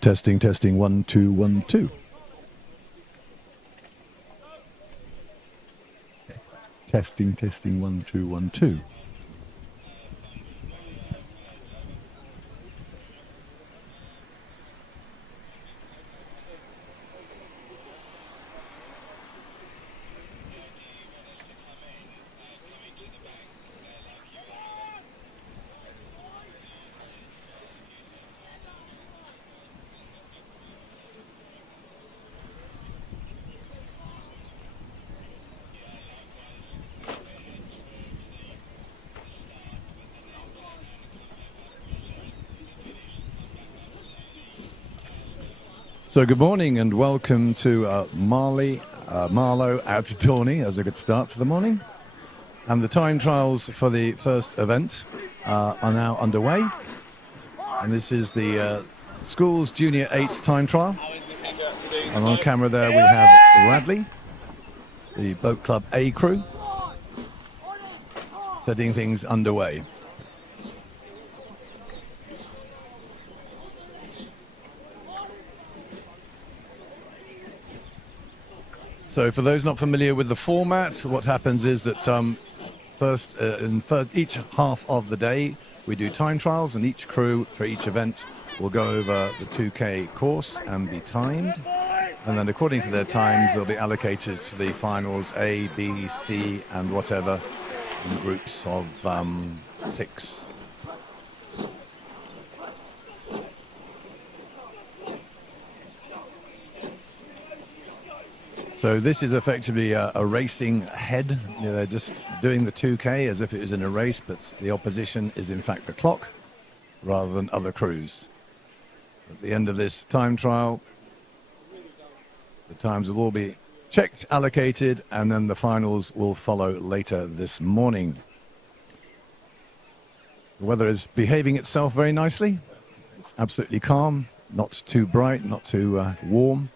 Testing, testing, 1, 2, 1, 2. Testing, testing, 1, 2, 1, 2. So good morning and welcome to Marlow at Dorney as a good start for the morning. And the time trials for the first event are now underway. And this is the Schools Junior 8 time trial. And on camera there we have Radley, the Boat Club A crew, setting things underway. So for those not familiar with the format, what happens is that in each half of the day we do time trials, and each crew for each event will go over the 2K course and be timed. And then according to their times, they'll be allocated to the finals A, B, C, and whatever in groups of 6. So this is effectively a racing head. They're just doing the 2K as if it was in a race, but the opposition is in fact the clock rather than other crews. At the end of this time trial, the times will all be checked, allocated, and then the finals will follow later this morning. The weather is behaving itself very nicely. It's absolutely calm, not too bright, not too warm.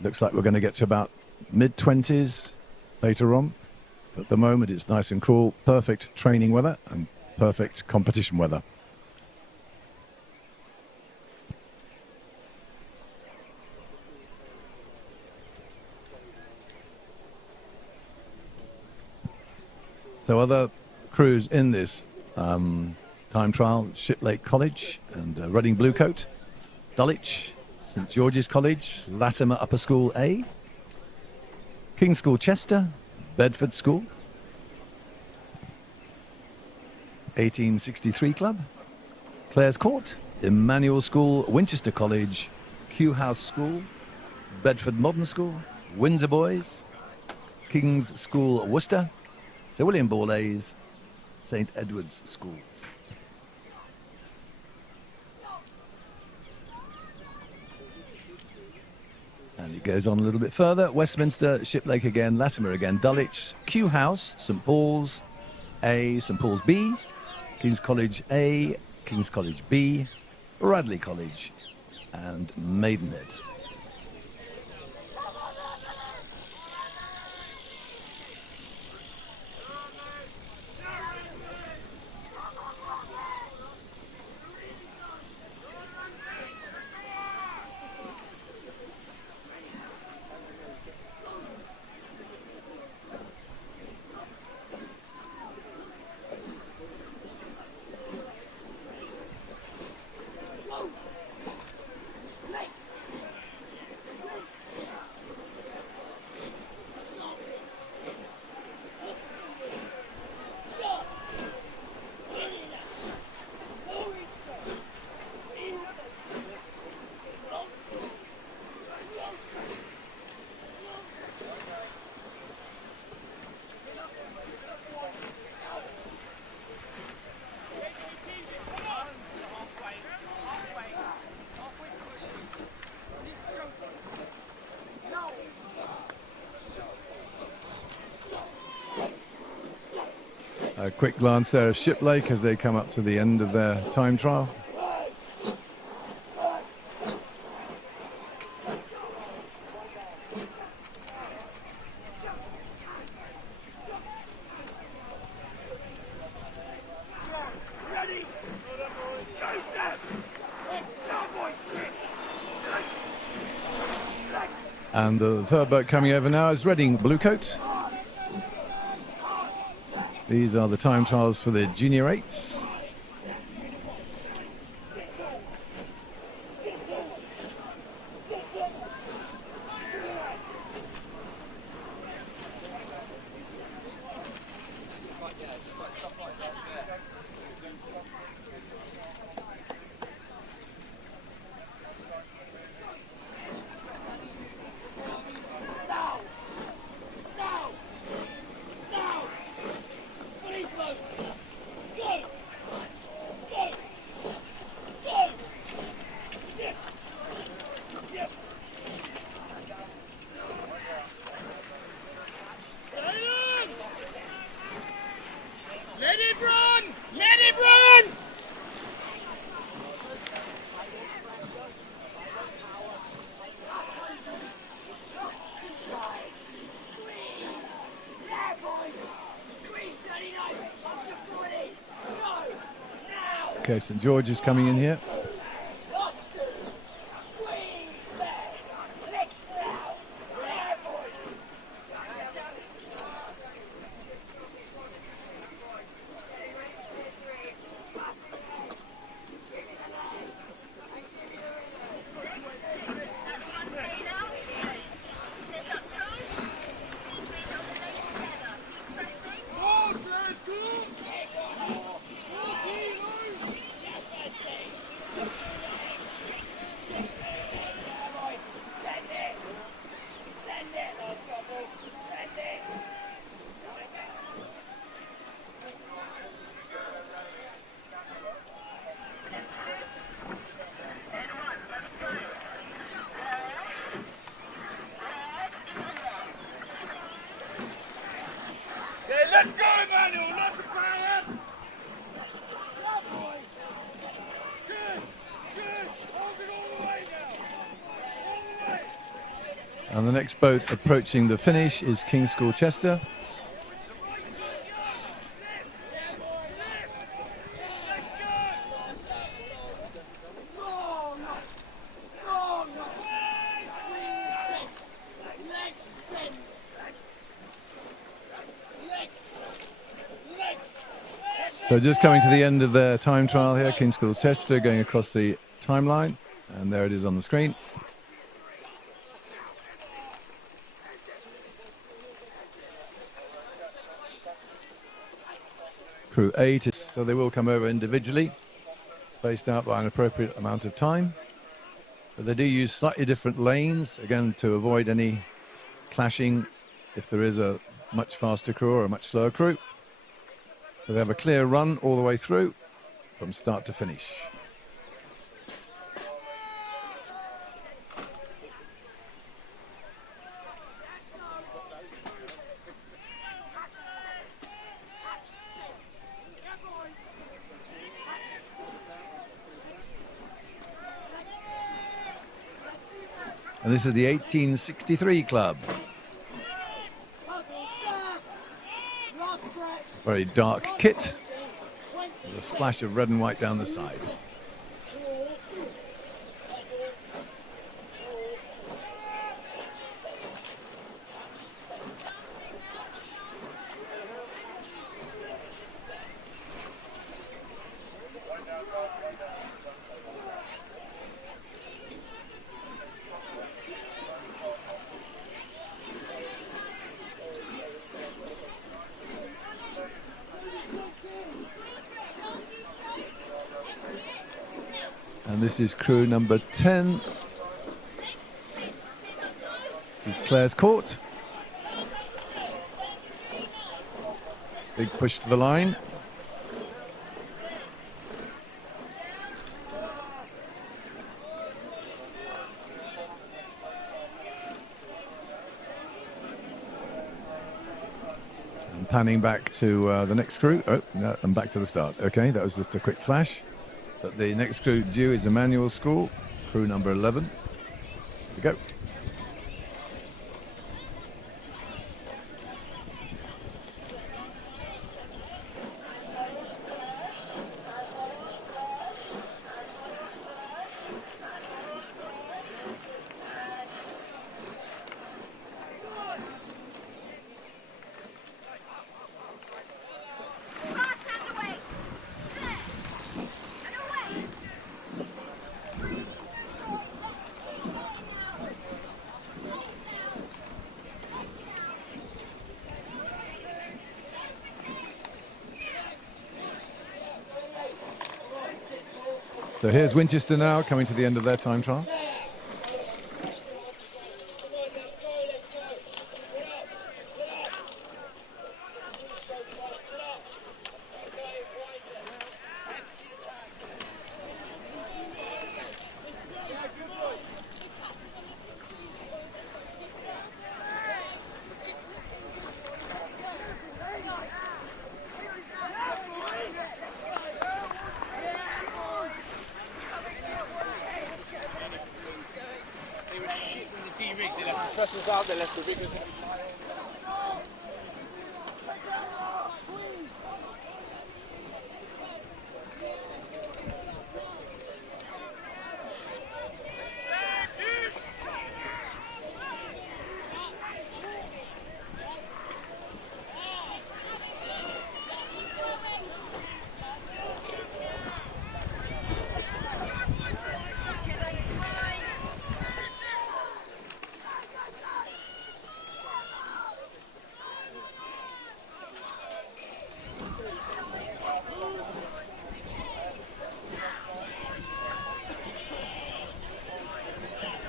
Looks like we're going to get to about mid-20s later on. At the moment, it's nice and cool, perfect training weather and perfect competition weather. So other crews in this time trial: Shiplake College and Reading Bluecoat, Dulwich, St George's College, Latimer Upper School A, King's School Chester, Bedford School, 1863 Club, Clare's Court, Emmanuel School, Winchester College, Kew House School, Bedford Modern School, Windsor Boys, King's School Worcester, Sir William Ball A's, St Edward's School. And it goes on a little bit further: Westminster, Shiplake again, Latimer again, Dulwich, Kew House, St Paul's A, St Paul's B, King's College A, King's College B, Radley College, and Maidenhead. A quick glance there of Shiplake as they come up to the end of their time trial. And the third boat coming over now is Reading Bluecoat. These are the time trials for the junior eights. Okay, St George is coming in here. Let's go, Emmanuel! Lots of power! Good! Good! Hold it all the way now! All the way! And the next boat approaching the finish is King's School Chester. So just coming to the end of their time trial here, King's School Chester going across the timeline, and there it is on the screen. Crew 8, so they will come over individually, spaced out by an appropriate amount of time. But they do use slightly different lanes, again, to avoid any clashing if there is a much faster crew or a much slower crew. So they have a clear run all the way through from start to finish. And this is the 1863 club. Very dark kit with a splash of red and white down the side. And this is crew number 10. This is Clare's Court. Big push to the line. And panning back to the next crew. Oh, no, and back to the start. Okay, that was just a quick flash. But the next crew due is Emmanuel School, crew number 11. Here we go. So here's Winchester now coming to the end of their time trial. Trusses out, they left the riggers.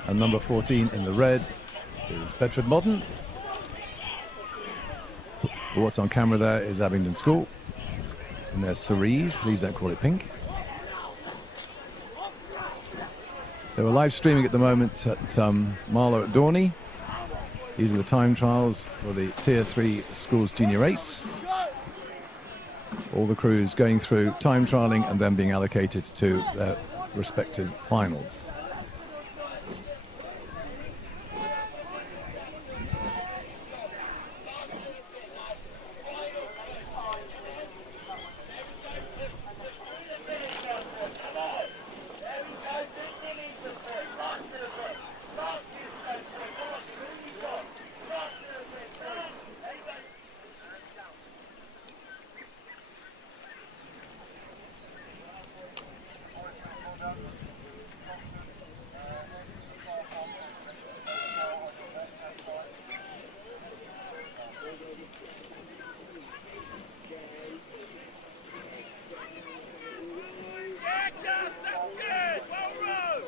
And number 14 in the red is Bedford Modern. What's on camera there is Abingdon School. And there's Cerise, please don't call it pink. So we're live streaming at the moment at Marlow at Dorney. These are the time trials for the Tier 3 Schools Junior 8s. All the crews going through time trialing and then being allocated to their respective finals.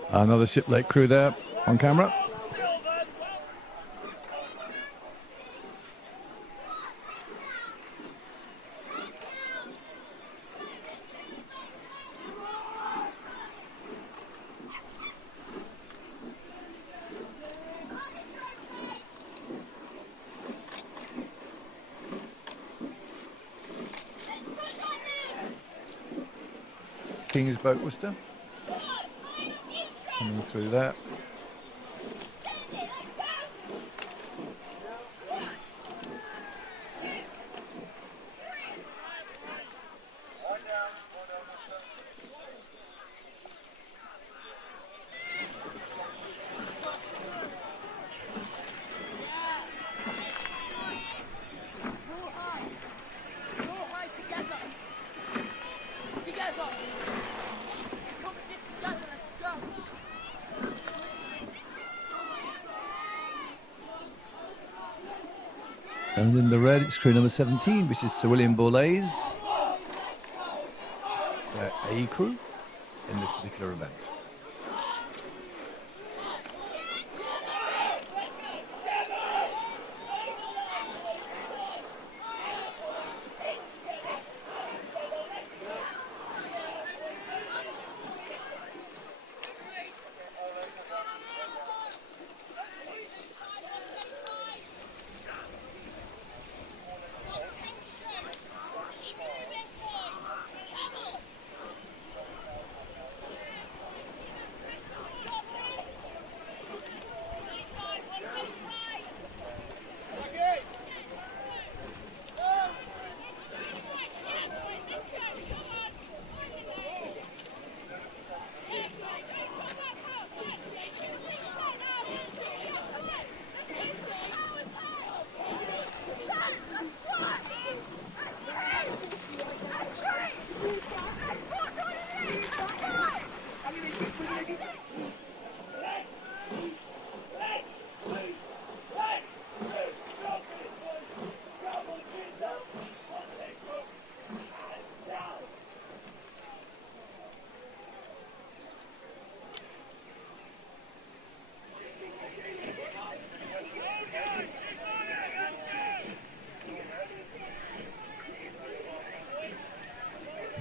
Another Shiplake crew there on camera. King's Boat Worcester coming through there. And in the red, it's crew number 17, which is Sir William Borlase, their A crew in this particular event.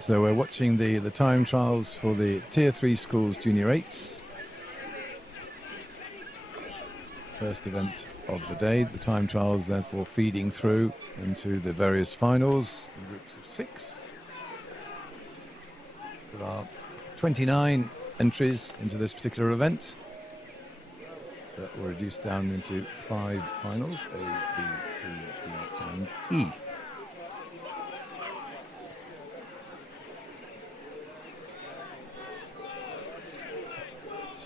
So we're watching the time trials for the Tier 3 schools Junior 8s. First event of the day. The time trials therefore feeding through into the various finals in groups of 6. There are 29 entries into this particular event. So that will reduce down into 5 finals, A, B, C, D and E.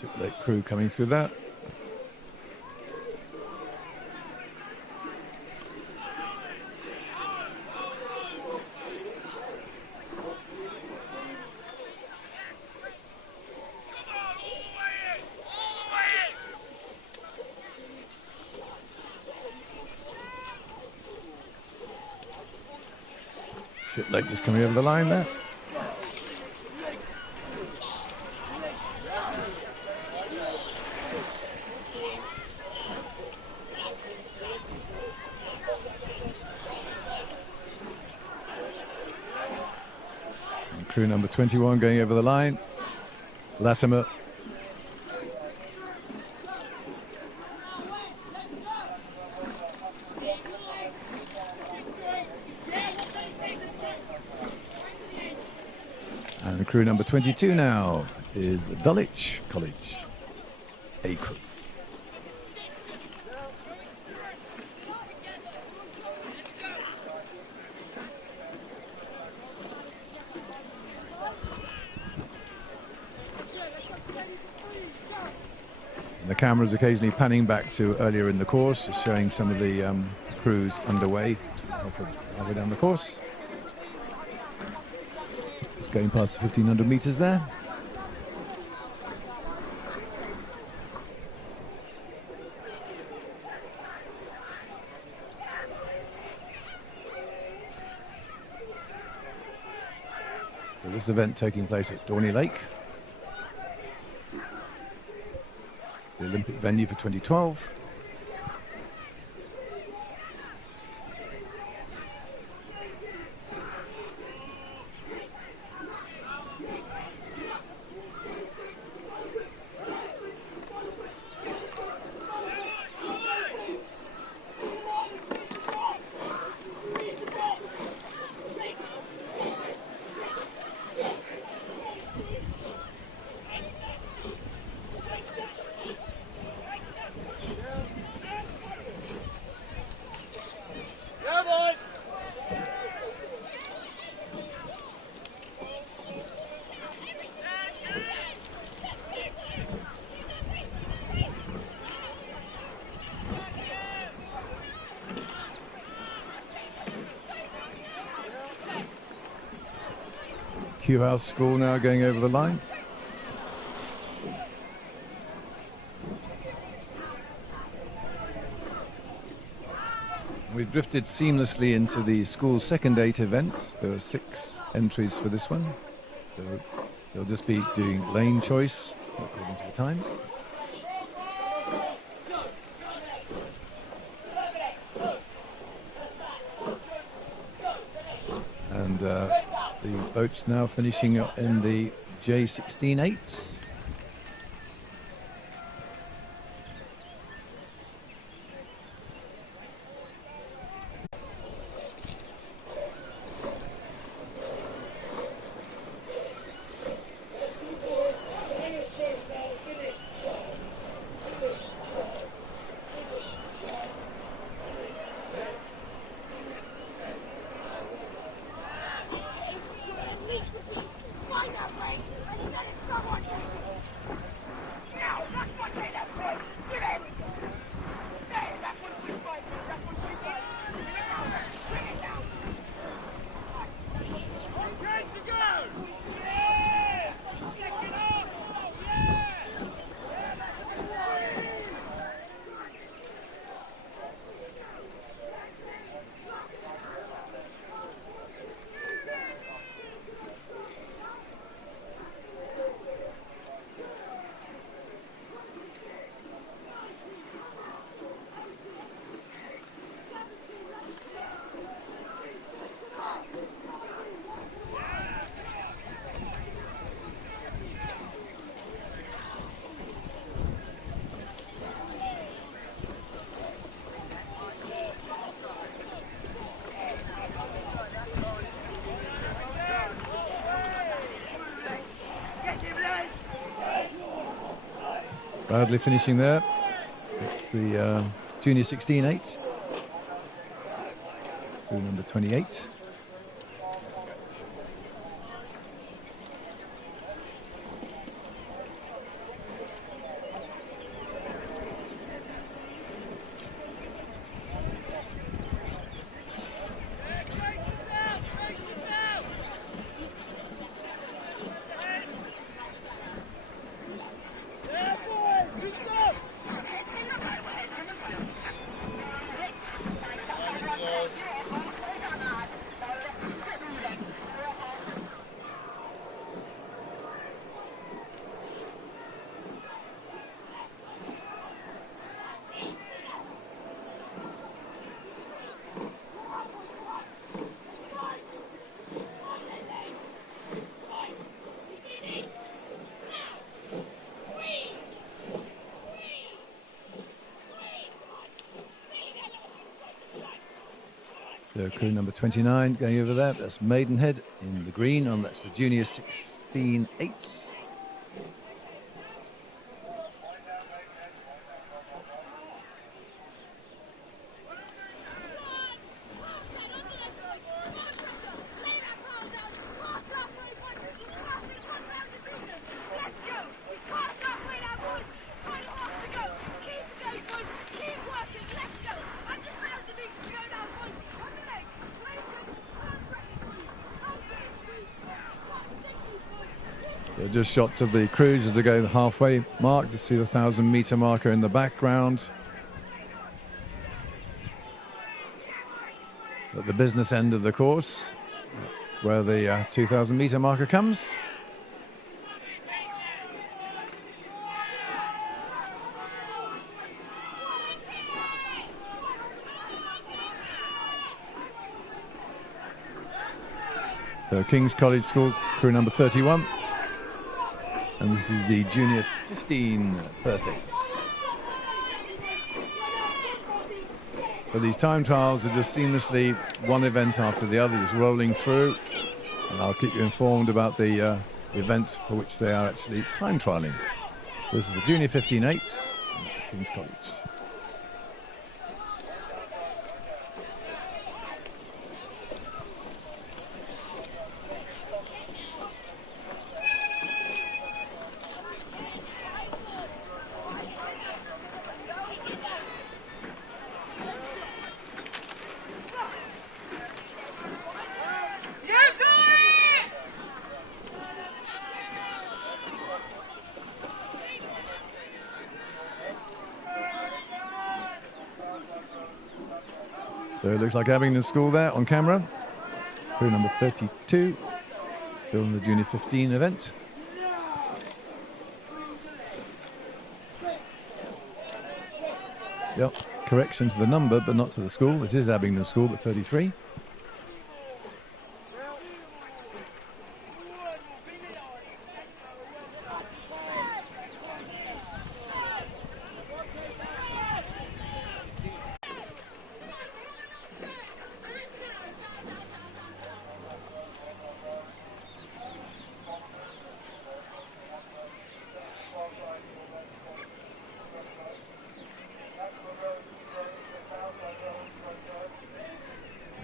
Shiplet crew coming through that. Shiplet just coming over the line there. And crew number 21 going over the line. Latimer. And crew number 22 now is Dulwich College, A crew. And the camera's occasionally panning back to earlier in the course, just showing some of the crews underway, halfway down the course. Going past the 1500 meters there. So this event taking place at Dorney Lake, the Olympic venue for 2012. Q House School now going over the line. We've drifted seamlessly into the school's second 8 events. There are 6 entries for this one. So they'll just be doing lane choice according to the times. And the boats now finishing up in the J16-8s. Find that way! Let it come on you! Proudly finishing there. It's the Junior 16-8. Crew number 28. So crew number 29 going over there. That's Maidenhead in the green, and that's the Junior 16-8s. So just shots of the crews as they go the halfway mark. Just see the 1,000-meter marker in the background. At the business end of the course, that's where the 2,000-meter marker comes. So King's College School, crew number 31. And this is the Junior 15 first eights. But these time trials are just seamlessly one event after the other, just rolling through. And I'll keep you informed about the event for which they are actually time trialing. This is the Junior 15 eights, and that's King's College. So it looks like Abingdon School there on camera. Crew number 32, still in the Junior 15 event. Yep, correction to the number, but not to the school. It is Abingdon School, but 33.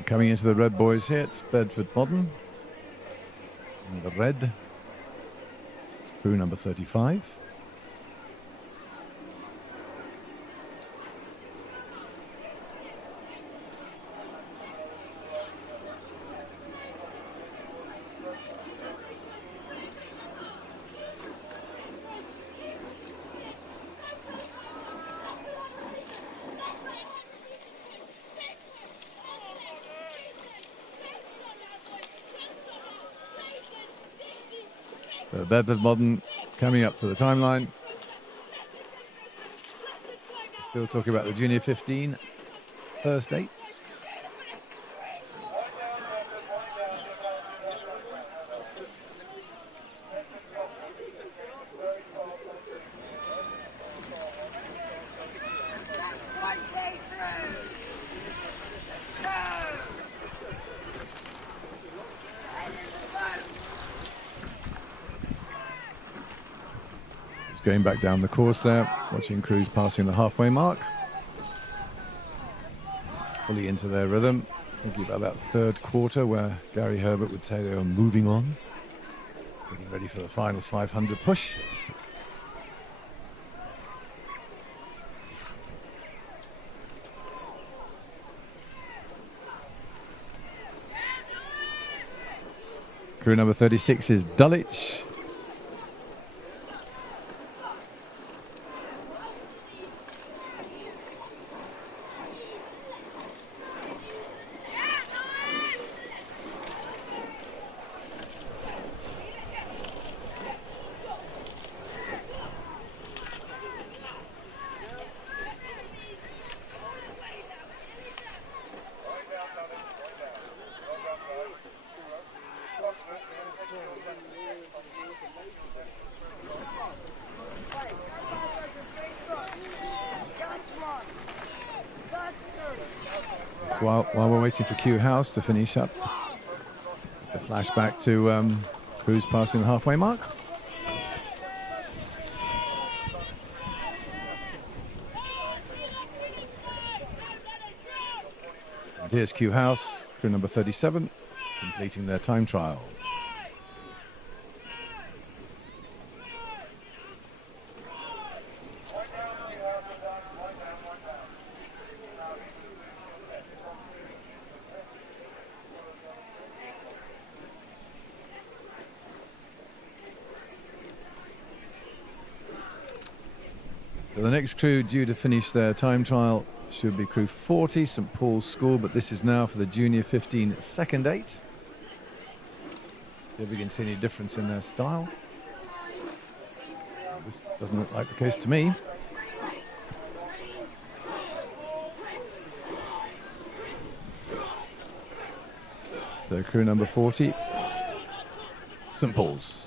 Coming into the red boys here, it's Bedford Modern. In the red, crew number 35. Bedford Modern coming up to the timeline. Still talking about the Junior 15 first eights. going back down the course there, watching crews passing the halfway mark. Fully into their rhythm, thinking about that third quarter where Gary Herbert would say they were moving on, getting ready for the final 500 push. Crew number 36 is Dulwich. So while we're waiting for Q House to finish up, the flashback to crews passing the halfway mark. And here's Q House, crew number 37, completing their time trial. So the next crew due to finish their time trial should be crew 40, St Paul's School, but this is now for the Junior 15 second 8. See if we can see any difference in their style. This doesn't look like the case to me. So crew number 40, St Paul's.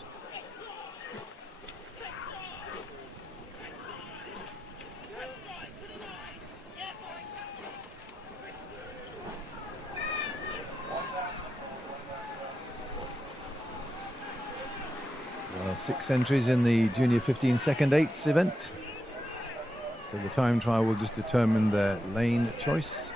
Well, 6 entries in the Junior 15 second 8s event. So the time trial will just determine their lane choice.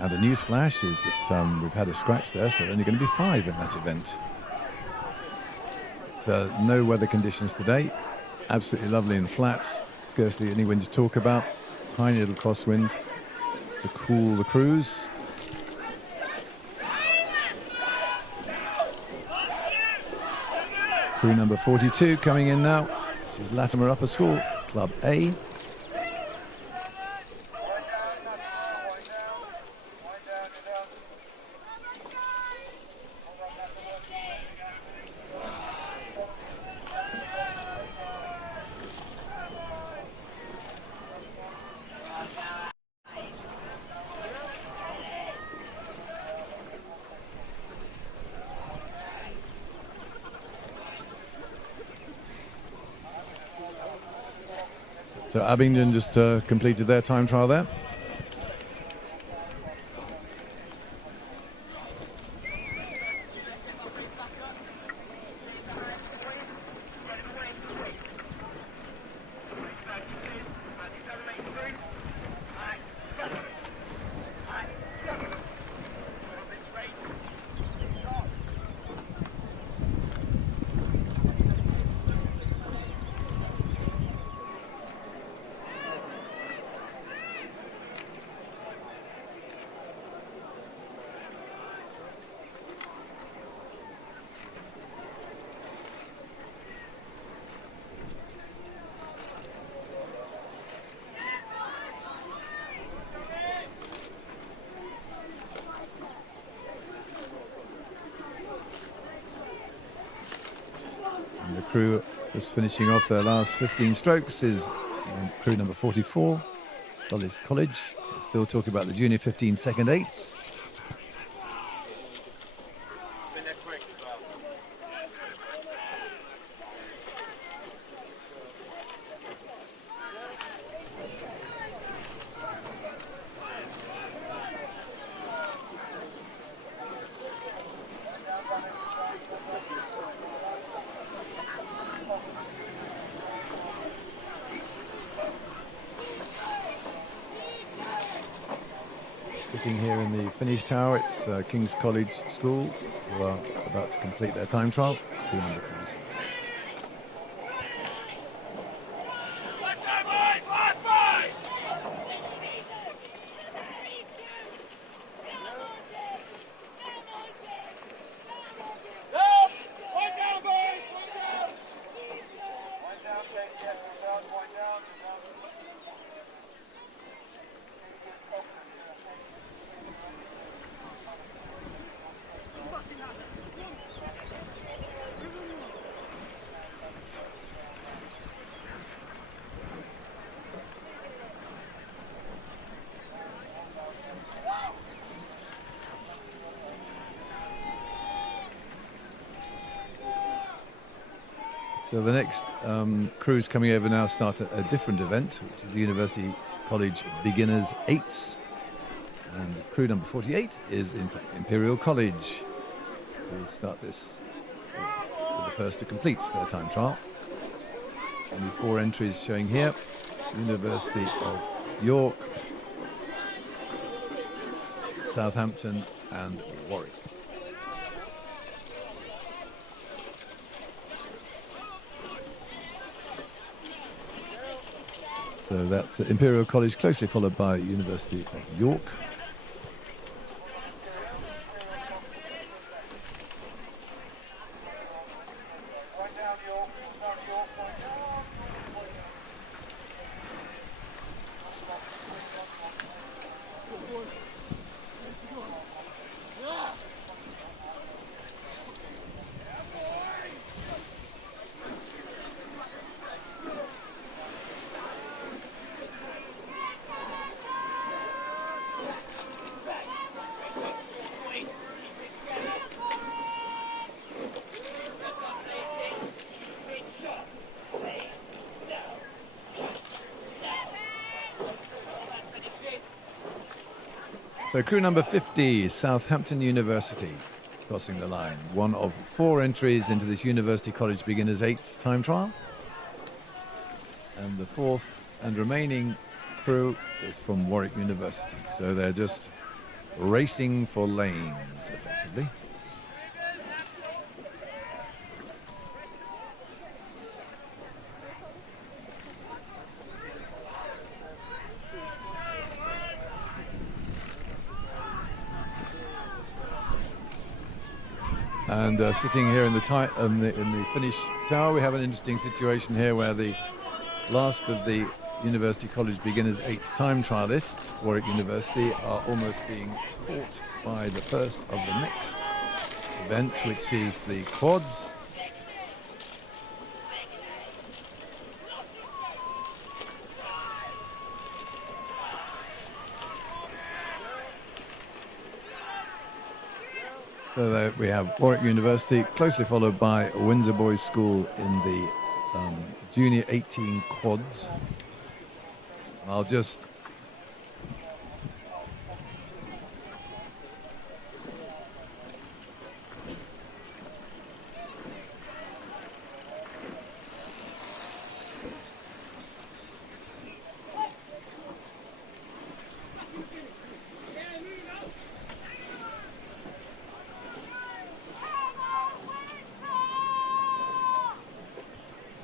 And a news flash is that we've had a scratch there, so there are only going to be 5 in that event. So no weather conditions today. Absolutely lovely and flat. Scarcely any wind to talk about. Tiny little crosswind to cool the crews. Crew number 42 coming in now, which is Latimer Upper School, Club A. So Abingdon just completed their time trial there. And the crew just finishing off their last 15 strokes is crew number 44, Dulwich College. Still talking about the Junior 15 second 8s. Sitting here in the finish tower, it's King's College School, who are about to complete their time trial. Crew number 46. So the next crews coming over now start a different event, which is the University College Beginners 8s. And crew number 48 is, in fact, Imperial College, who will start this with the first to complete their time trial. Only 4 entries showing here. University of York, Southampton and Warwick. So that's Imperial College, closely followed by University of York. So crew number 50, Southampton University, crossing the line. One of 4 entries into this University College Beginners 8th time trial. And the 4th and remaining crew is from Warwick University. So they're just racing for lanes, effectively. And sitting here in the finish tower, we have an interesting situation here where the last of the University College Beginners 8th time trialists, Warwick University, are almost being caught by the first of the next event, which is the quads. So there we have Warwick University, closely followed by Windsor Boys School in the Junior 18 quads. I'll just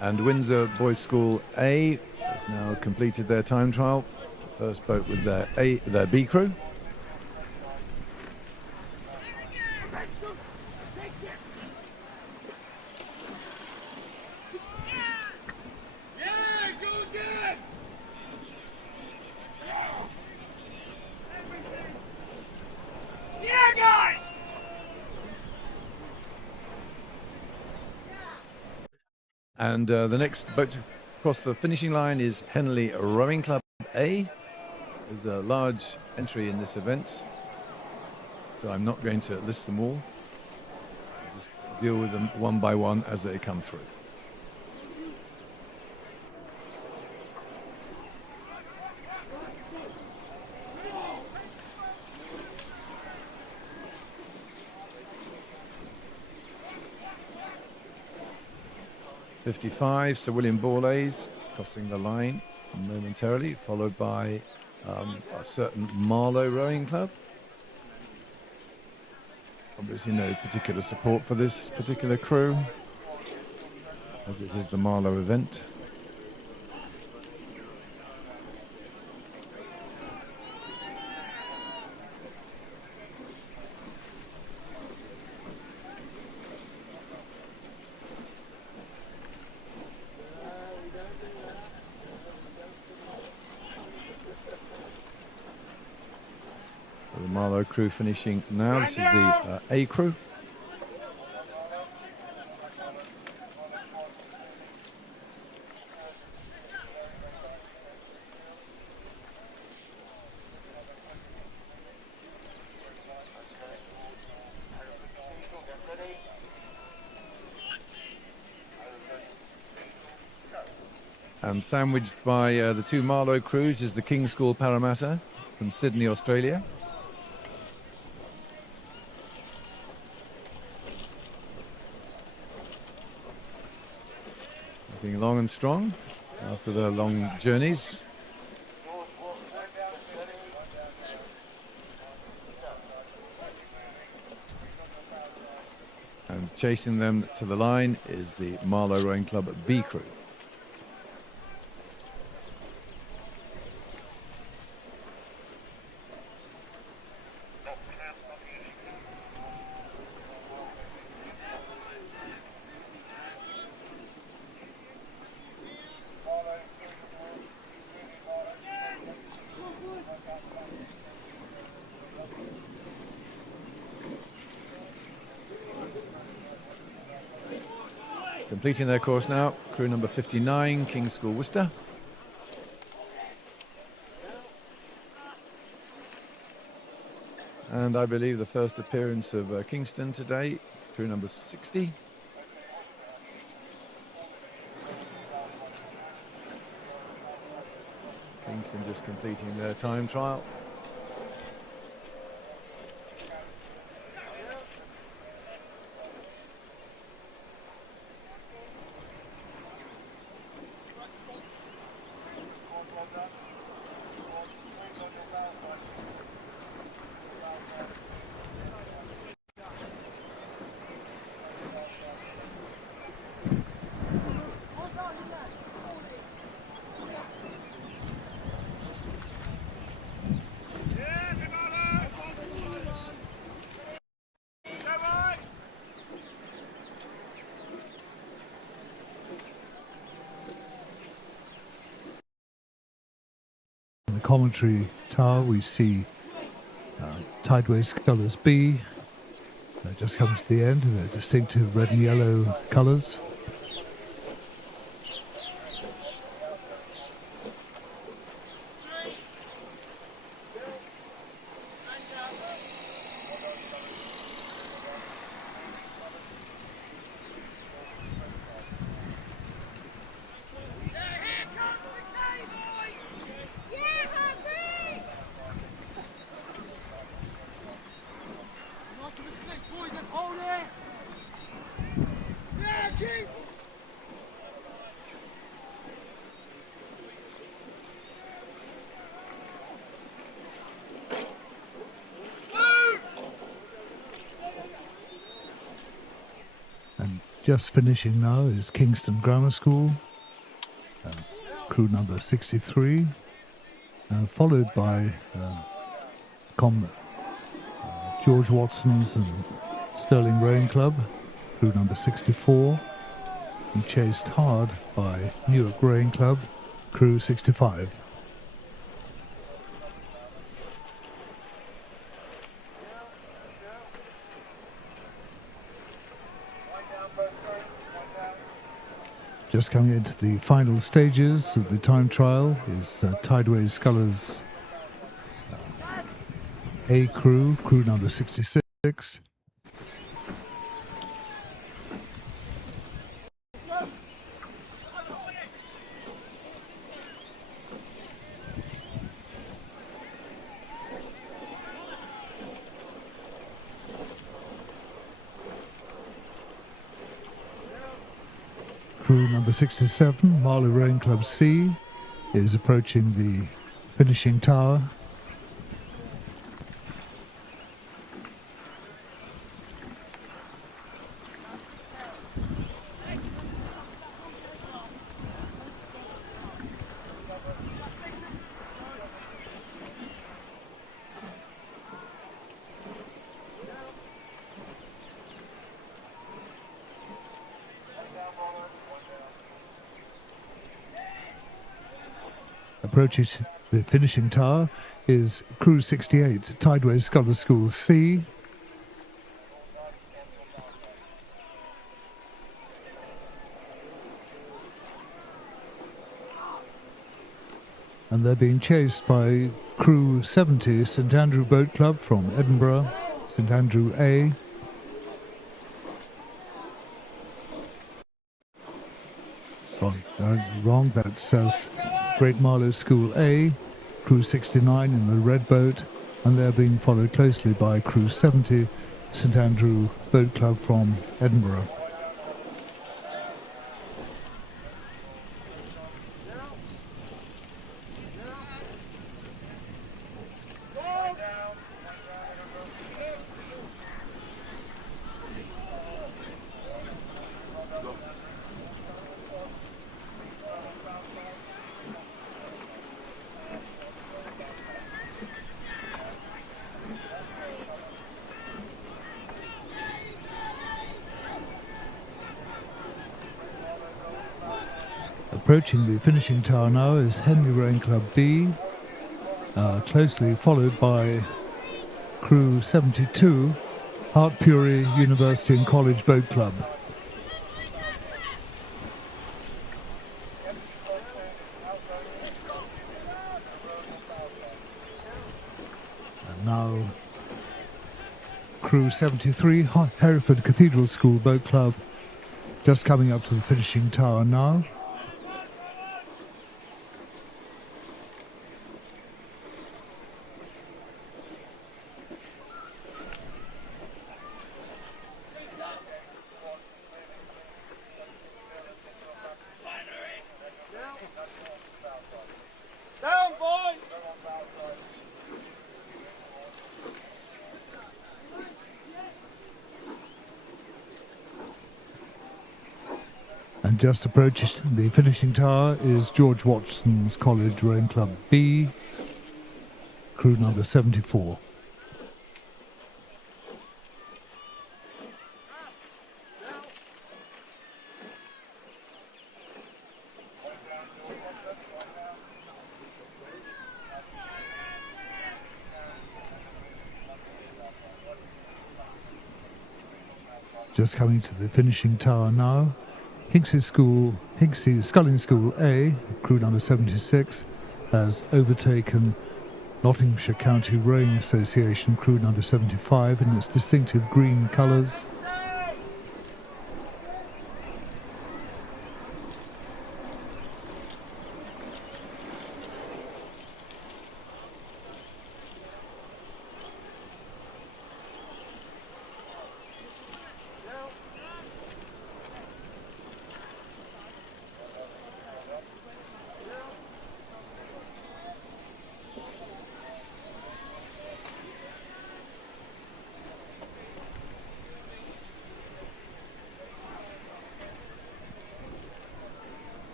And Windsor Boys School A has now completed their time trial. First boat was their B crew. And the next boat to cross the finishing line is Henley Rowing Club A. There's a large entry in this event, so I'm not going to list them all. I'll just deal with them one by one as they come through. .55, Sir William Borlase crossing the line momentarily, followed by a certain Marlow Rowing Club. Obviously no particular support for this particular crew, as it is the Marlow event. The Marlow crew finishing now. This is the A crew. And sandwiched by the two Marlow crews is the King's School Parramatta from Sydney, Australia. Looking long and strong after their long journeys. And chasing them to the line is the Marlow Rowing Club B crew. Completing their course now, crew number 59, King's School Worcester. And I believe the first appearance of Kingston today, it's crew number 60. Kingston just completing their time trial. Commentary tower, we see Tideway Sculls B just coming to the end in their distinctive red and yellow colours. And just finishing now is Kingston Grammar School, crew number 63, followed by George Watson's and Stirling Rowing Club, crew number 64, and chased hard by Newark Rowing Club, crew 65. Just coming into the final stages of the time trial is Tideway Scullers A crew, crew number 66. Crew number 67, Marlow Rowing Club C, is approaching the finishing tower. approaching the finishing tower is Crew 68, Tideway Scholars School C. And they're being chased by Crew 70, St Andrew Boat Club from Edinburgh, St Andrew A. Wrong, that's Great Marlow School A, Crew 69 in the red boat, and they're being followed closely by Crew 70, St Andrew Boat Club from Edinburgh. Approaching the finishing tower now is Henley Rowing Club B, closely followed by Crew 72, Hartpury University and College Boat Club. And now Crew 73, Hereford Cathedral School Boat Club, just coming up to the finishing tower now. Down, boy! And just approaching the finishing tower is George Watson's College Rowing Club B, crew number 74. Just coming to the finishing tower now, Hinksey Sculling School A, crew number 76, has overtaken Nottinghamshire County Rowing Association crew number 75 in its distinctive green colours.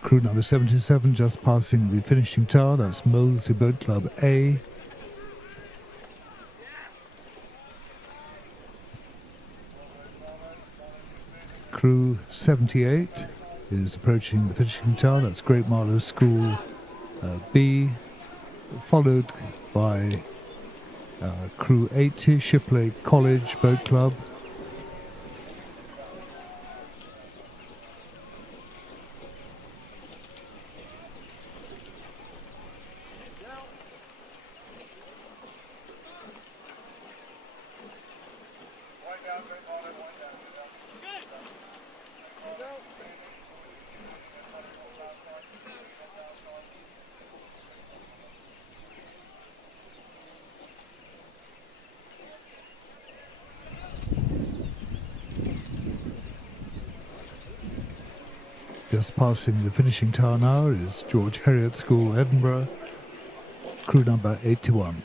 Crew number 77 just passing the finishing tower, that's Molesey Boat Club A. Crew 78 is approaching the finishing tower, that's Great Marlow School B, followed by Crew 80, Shiplake College Boat Club. Just passing the finishing tower now is George Heriot School, Edinburgh, crew number 81.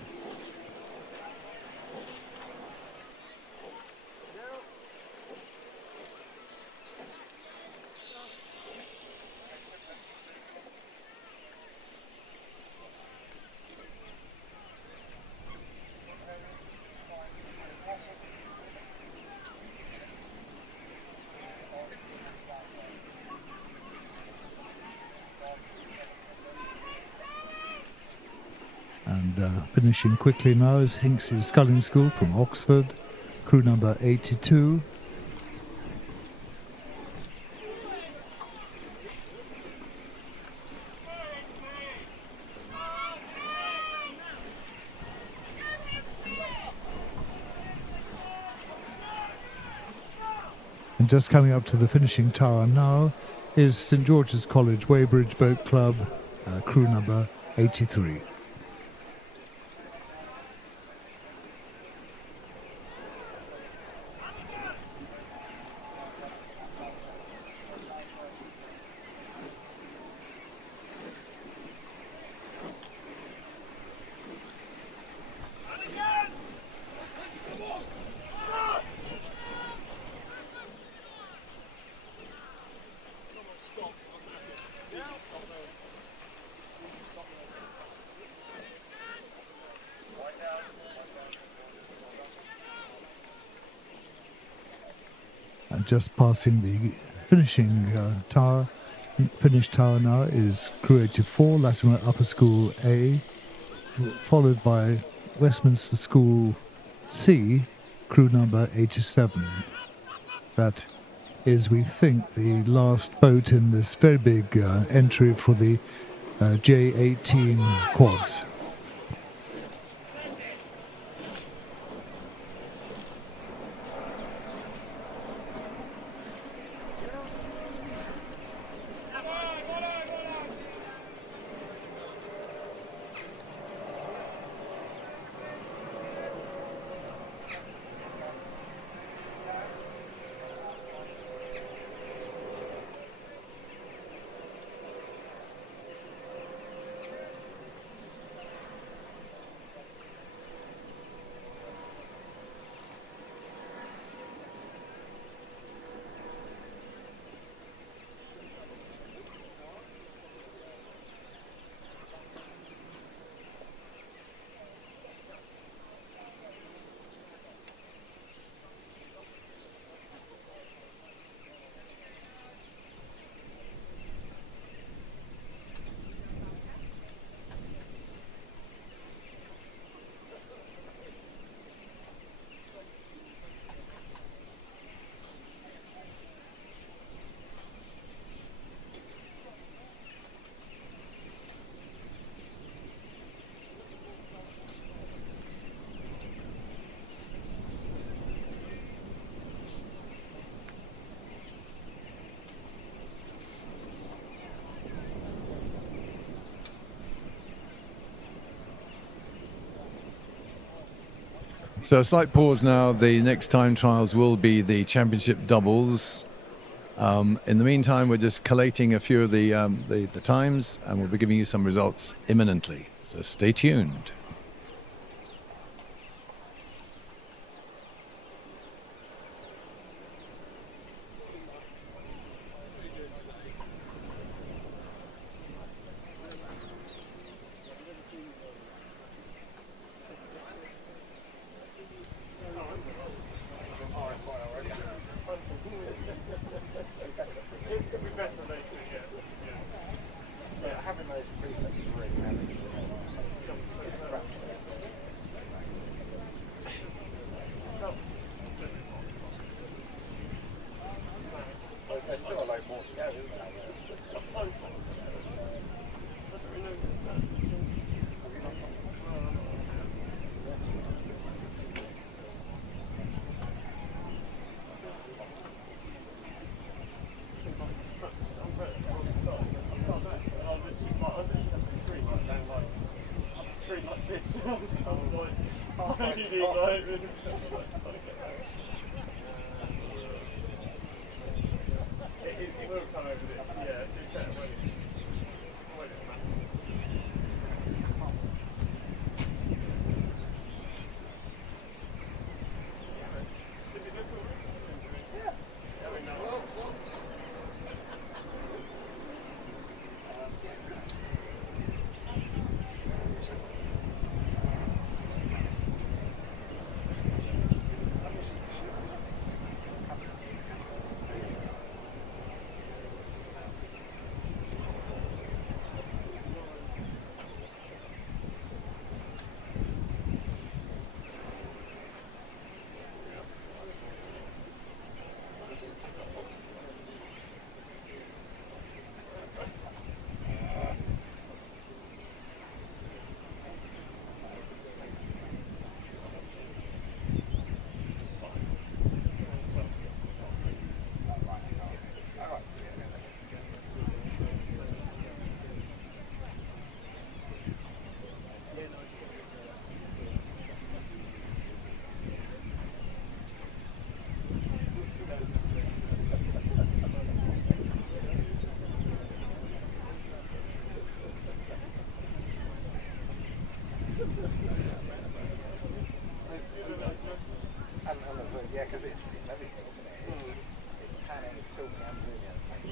finishing quickly now is Hinks's Sculling School from Oxford, crew number 82. And just coming up to the finishing tower now is St George's College Weybridge Boat Club, crew number 83. And just passing the finishing tower, finished tower now is crew 84, Latimer Upper School A, followed by Westminster School C, crew number 87. That is, we think, the last boat in this very big entry for the J18 quads. So a slight pause now. The next time trials will be the championship doubles. In the meantime, we're just collating a few of the times, and we'll be giving you some results imminently. So stay tuned.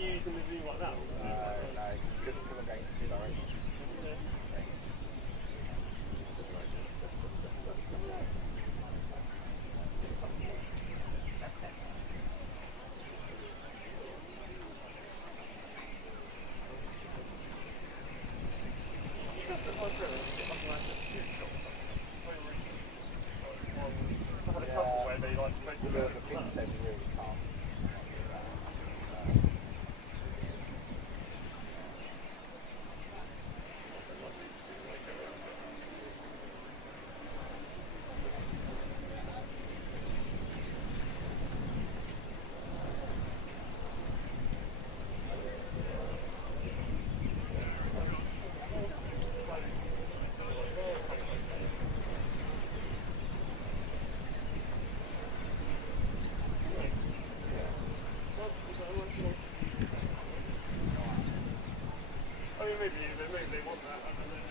you using the zoom like that? No, it's because I'm going in two directions. The pins over really calm. I mean, maybe they want that. I don't know.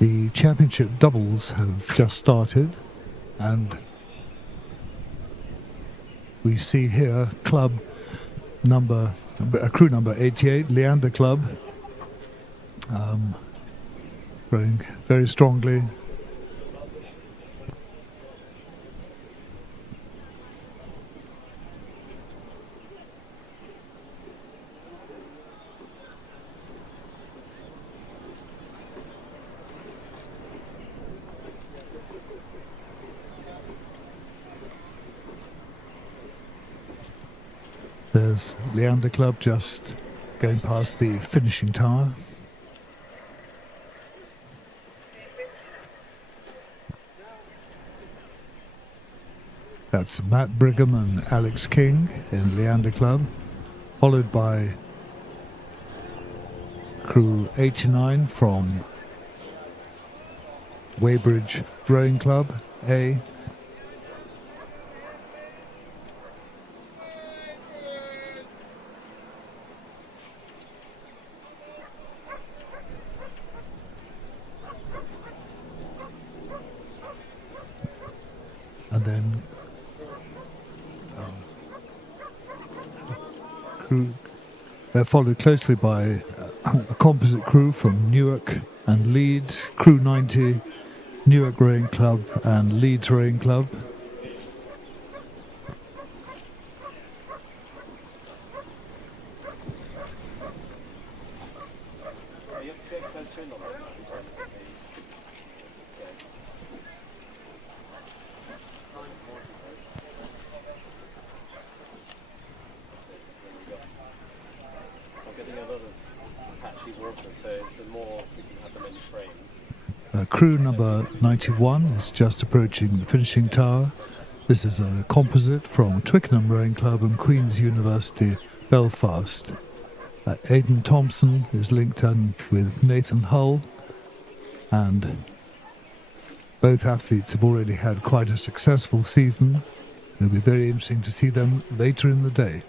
The championship doubles have just started, and we see here crew number 88, Leander Club, rowing very strongly. There's Leander Club just going past the finishing tower. That's Matt Brigham and Alex King in Leander Club, followed by crew 89 from Weybridge Rowing Club A. And then they're followed closely by a composite crew from Newark and Leeds, crew 90, Newark Rowing Club and Leeds Rowing Club. Crew number 91 is just approaching the finishing tower. This is a composite from Twickenham Rowing Club and Queen's University, Belfast. Aidan Thompson is linked in with Nathan Hull, and both athletes have already had quite a successful season. It'll be very interesting to see them later in the day.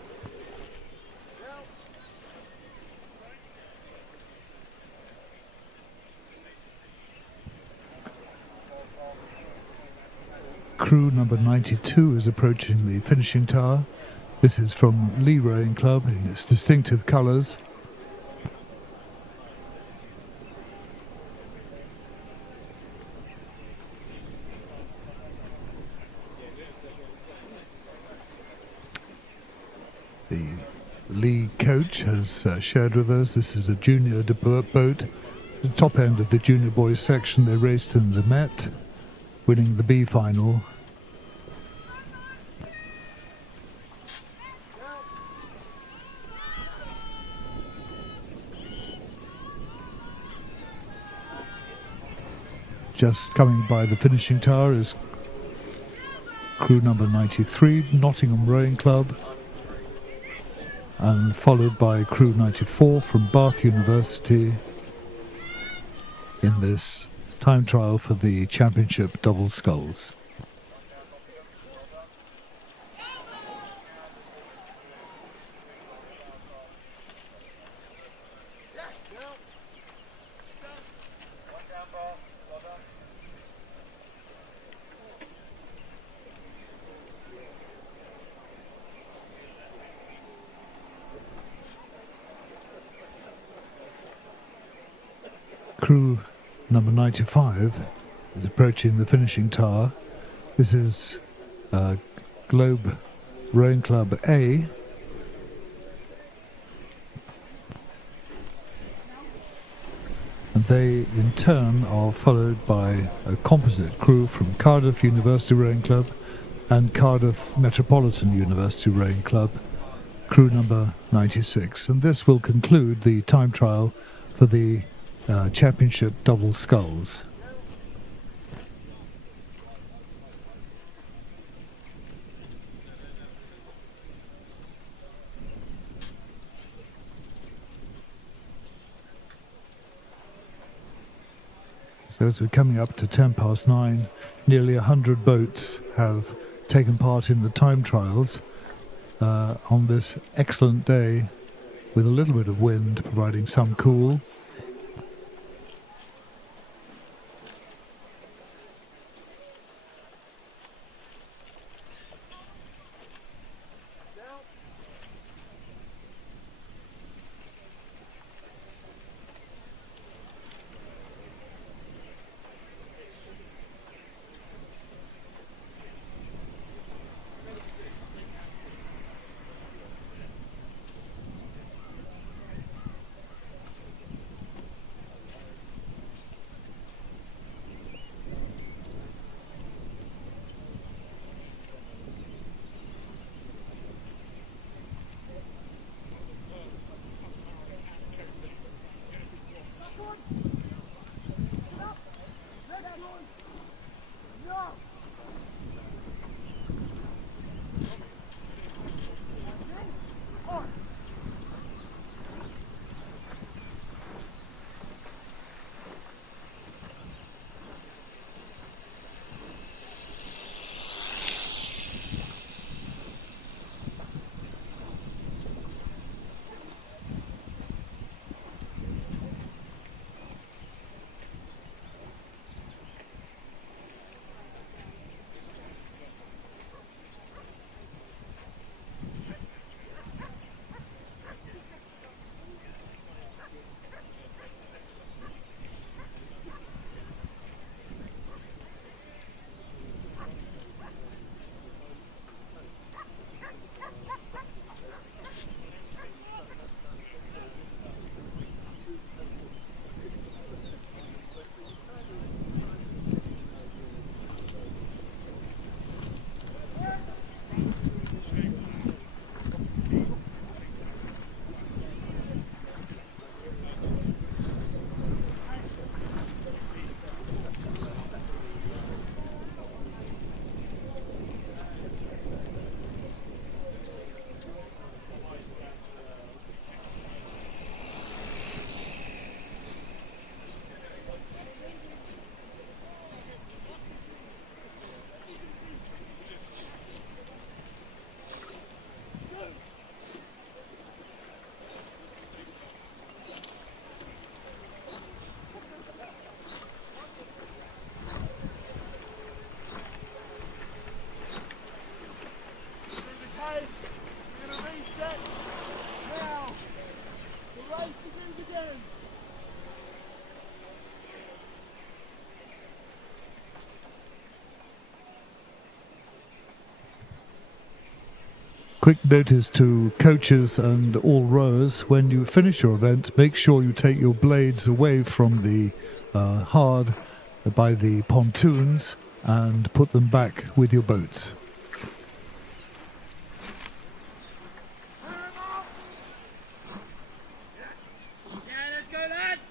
Crew number 92 is approaching the finishing tower. This is from Lee Rowing Club in its distinctive colours. The Lee coach has shared with us this is a junior boat. The top end of the junior boys section, they raced in the Met, winning the B final. Just coming by the finishing tower is crew number 93, Nottingham Rowing Club, and followed by crew 94 from Bath University in this time trial for the championship double sculls. Crew number 95 is approaching the finishing tower. This is Globe Rowing Club A. And they in turn are followed by a composite crew from Cardiff University Rowing Club and Cardiff Metropolitan University Rowing Club, crew number 96. And this will conclude the time trial for the championship double sculls. So as we're coming up to 9:10, nearly 100 boats have taken part in the time trials on this excellent day with a little bit of wind providing some cool. Quick notice to coaches and all rowers: when you finish your event, make sure you take your blades away from the hard by the pontoons and put them back with your boats. Yeah, let's go, lads!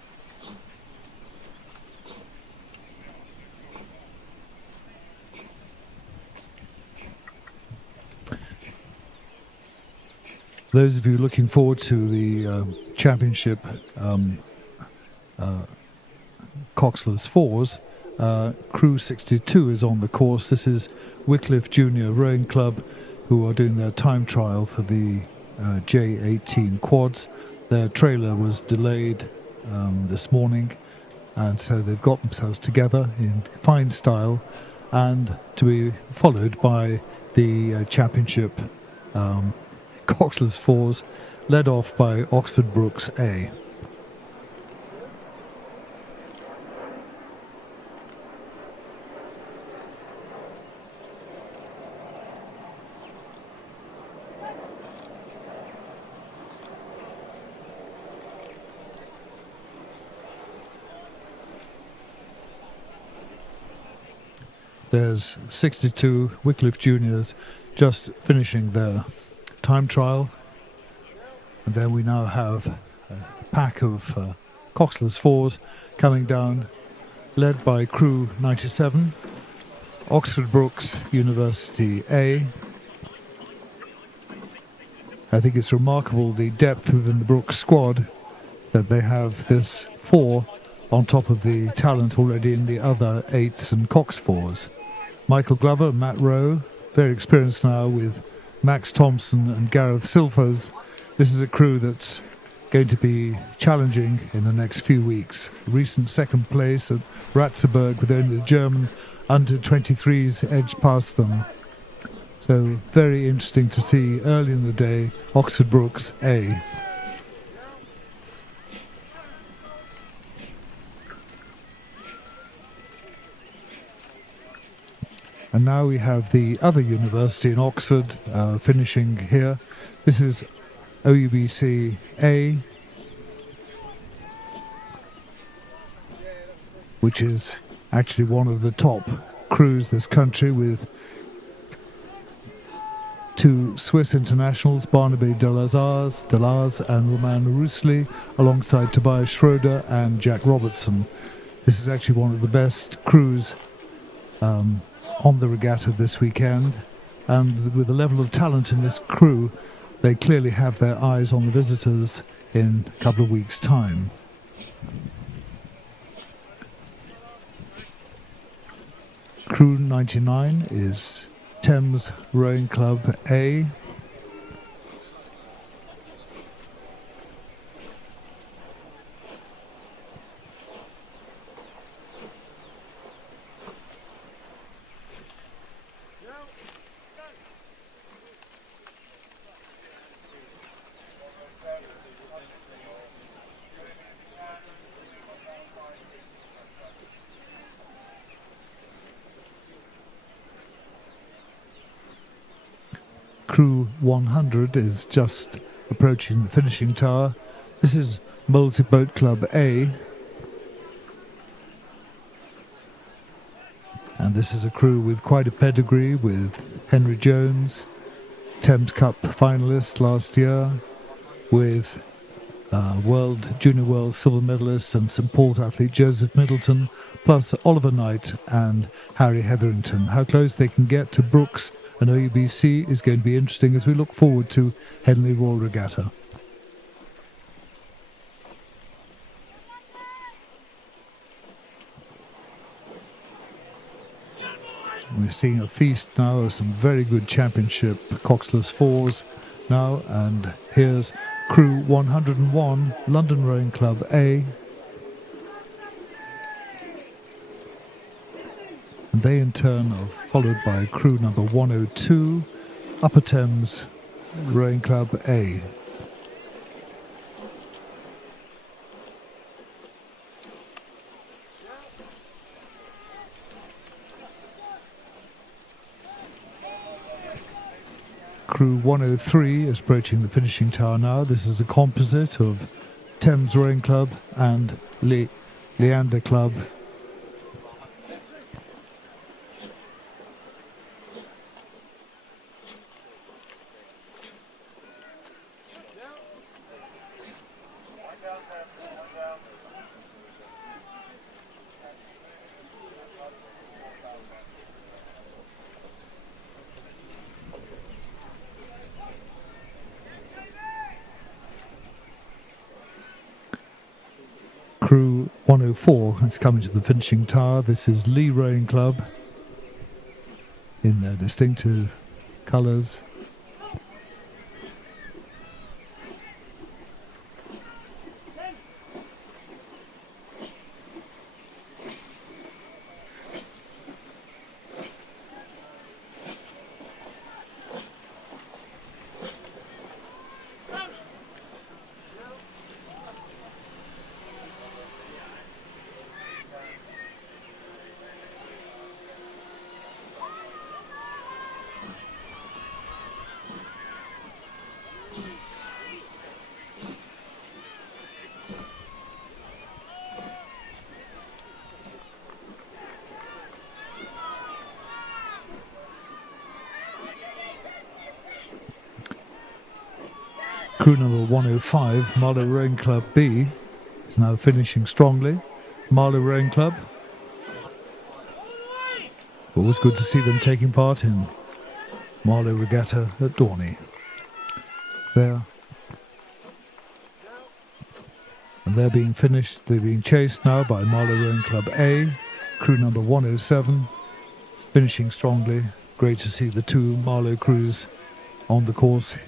Those of you looking forward to the championship coxless fours, Crew 62 is on the course. This is Wycliffe Junior Rowing Club, who are doing their time trial for the J18 quads. Their trailer was delayed this morning, and so they've got themselves together in fine style, and to be followed by the championship coxless fours, led off by Oxford Brooks A. There's 62 Wycliffe Juniors just finishing their time trial, and then we now have a pack of coxless fours coming down, led by Crew 97, Oxford Brooks University A. I think it's remarkable the depth within the Brooks squad, that they have this four on top of the talent already in the other eights and cox fours. Michael Glover, Matt Rowe, very experienced now with Max Thompson and Gareth Silfers. This is a crew that's going to be challenging in the next few weeks. Recent second place at Ratzeburg, with only the German under-23s edged past them. So very interesting to see early in the day Oxford Brooks A. And now we have the other university in Oxford finishing here. This is OUBC A, which is actually one of the top crews this country, with two Swiss internationals, Barnaby Delars and Roman Rusli, alongside Tobias Schroeder and Jack Robertson. This is actually one of the best crews on the regatta this weekend, and with the level of talent in this crew, they clearly have their eyes on the visitors in a couple of weeks' time. Crew 99 is Thames Rowing Club A. Crew 100 is just approaching the finishing tower. This is Molesey Boat Club A, and this is a crew with quite a pedigree, with Henry Jones, Thames Cup finalist last year, with Junior World silver medalist and St Paul's athlete Joseph Middleton, plus Oliver Knight and Harry Hetherington. How close they can get to Brooks and OUBC is going to be interesting as we look forward to Henley Royal Regatta. We're seeing a feast now of some very good championship coxless fours now, and here's Crew 101, London Rowing Club A. And they in turn are followed by crew number 102, Upper Thames Rowing Club A. Crew 103 is approaching the finishing tower now. This is a composite of Thames Rowing Club and Leander Club. Crew 104 is coming to the finishing tower. This is Lee Rowing Club in their distinctive colours. Crew number 105, Marlow Rowing Club B, is now finishing strongly. Marlow Rowing Club. Always good to see them taking part in Marlow Regatta at Dorney. There. And they're being finished, they're being chased now by Marlow Rowing Club A, crew number 107, finishing strongly. Great to see the two Marlow crews on the course.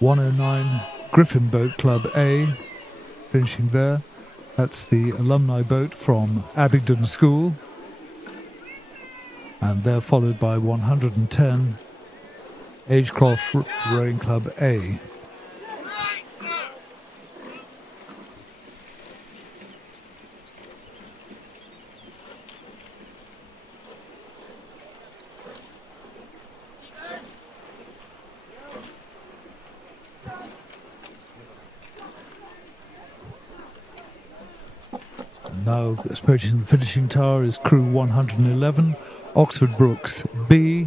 (109) Griffin Boat Club A, finishing there. That's the alumni boat from Abingdon School. And they're followed by 110 Agecroft Rowing Club A. Now approaching the finishing tower is crew 111, Oxford Brooks B.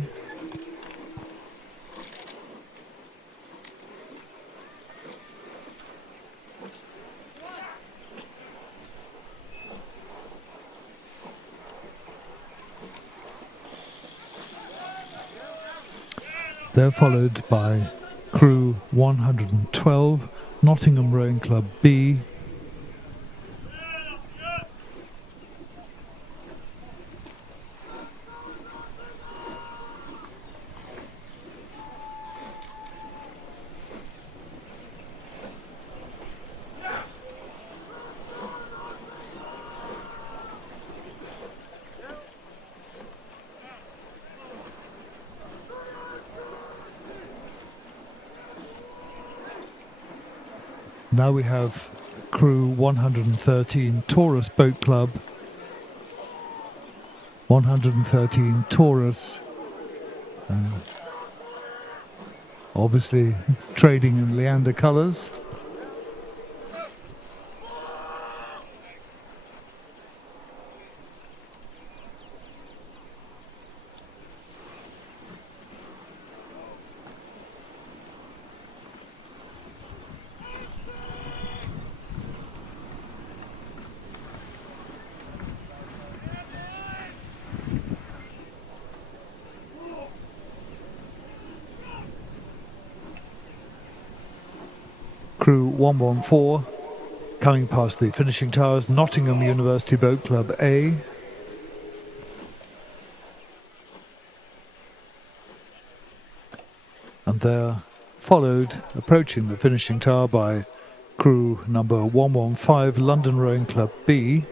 They're followed by crew 112, Nottingham Rowing Club B. Now we have crew 113 Taurus Boat Club, 113 Taurus, obviously trading in Leander colours. Crew 114 coming past the finishing towers, Nottingham University Boat Club A, And they're followed, approaching the finishing tower, by crew number 115, London Rowing Club B.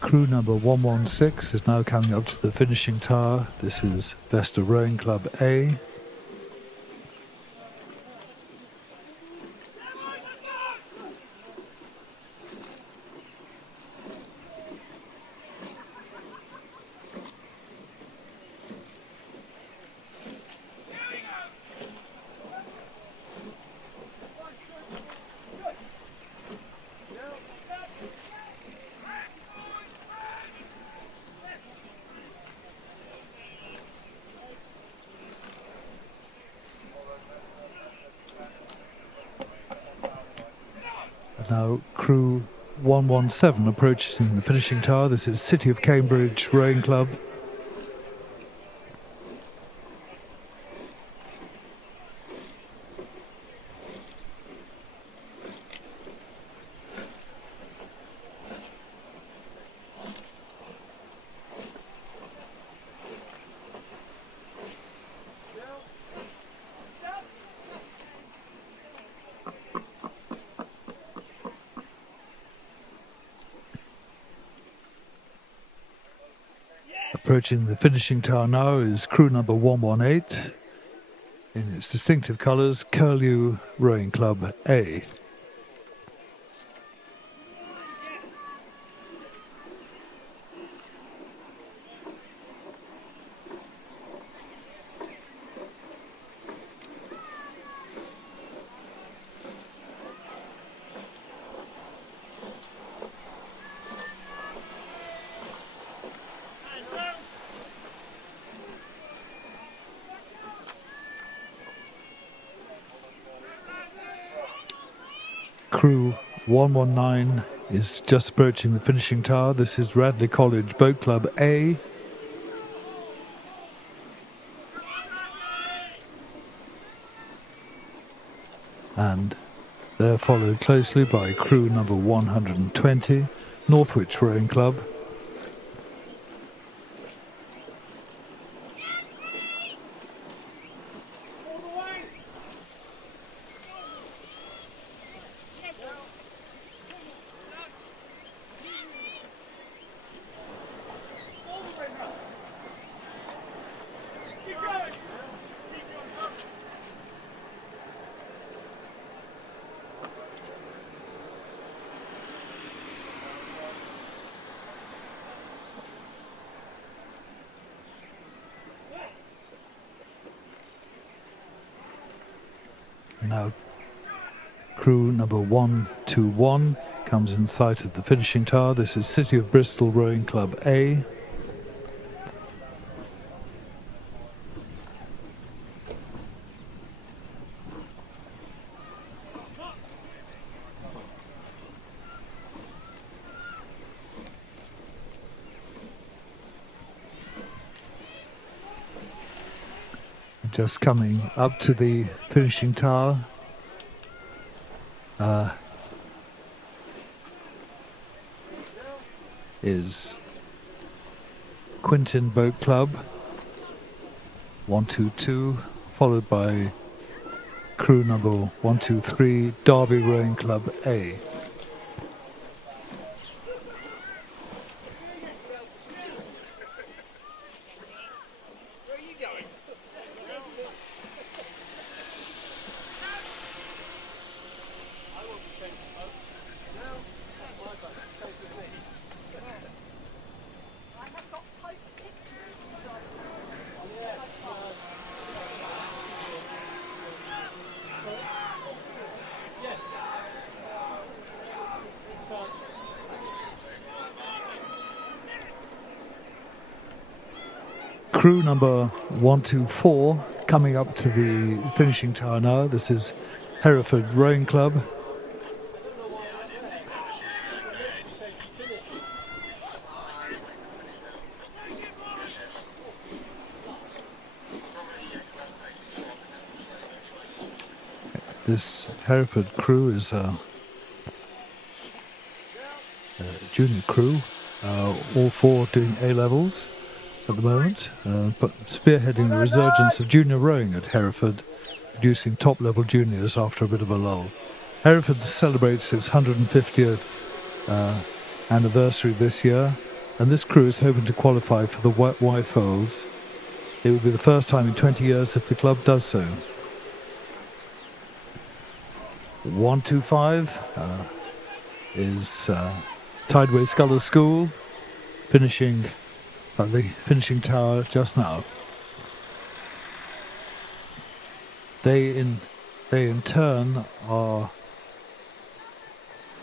Crew number 116 is now coming up to the finishing tower. This is Vesta Rowing Club A. Now crew 117 approaching the finishing tower. This is City of Cambridge Rowing Club. Approaching the finishing tower now is crew number 118 in its distinctive colours, Curlew Rowing Club A. Crew 119 is just approaching the finishing tower. This is Radley College Boat Club A. And they're followed closely by crew number 120, Northwich Rowing Club. Now crew number 121 comes in sight of the finishing tower. This is City of Bristol Rowing Club A. Just coming up to the finishing tower is Quintin Boat Club 122, followed by crew number 123, Derby Rowing Club A. Crew number 124 coming up to the finishing tower now. This is Hereford Rowing Club. This Hereford crew is a junior crew, all four doing A-levels at the moment, but spearheading the resurgence of junior rowing at Hereford, producing top-level juniors after a bit of a lull. Hereford celebrates its 150th anniversary this year, and this crew is hoping to qualify for the Y-Foals. It will be the first time in 20 years if the club does so. 125 is Tideway Sculls School, finishing at the finishing tower just now. They in turn are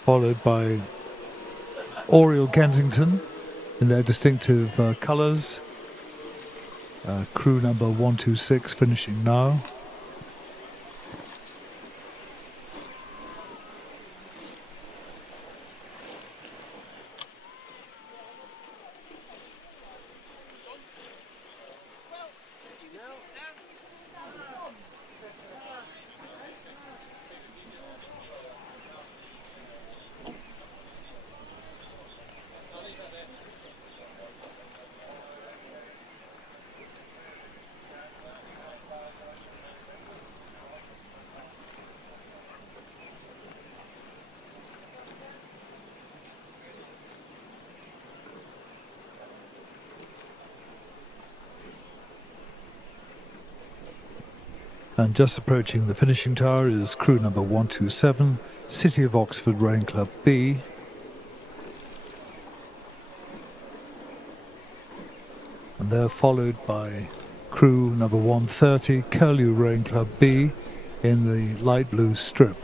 followed by Oriel Kensington in their distinctive colours. Crew number 126 finishing now. And just approaching the finishing tower is crew number 127, City of Oxford Rowing Club B. And they're followed by crew number 130, Curlew Rowing Club B in the light blue strip.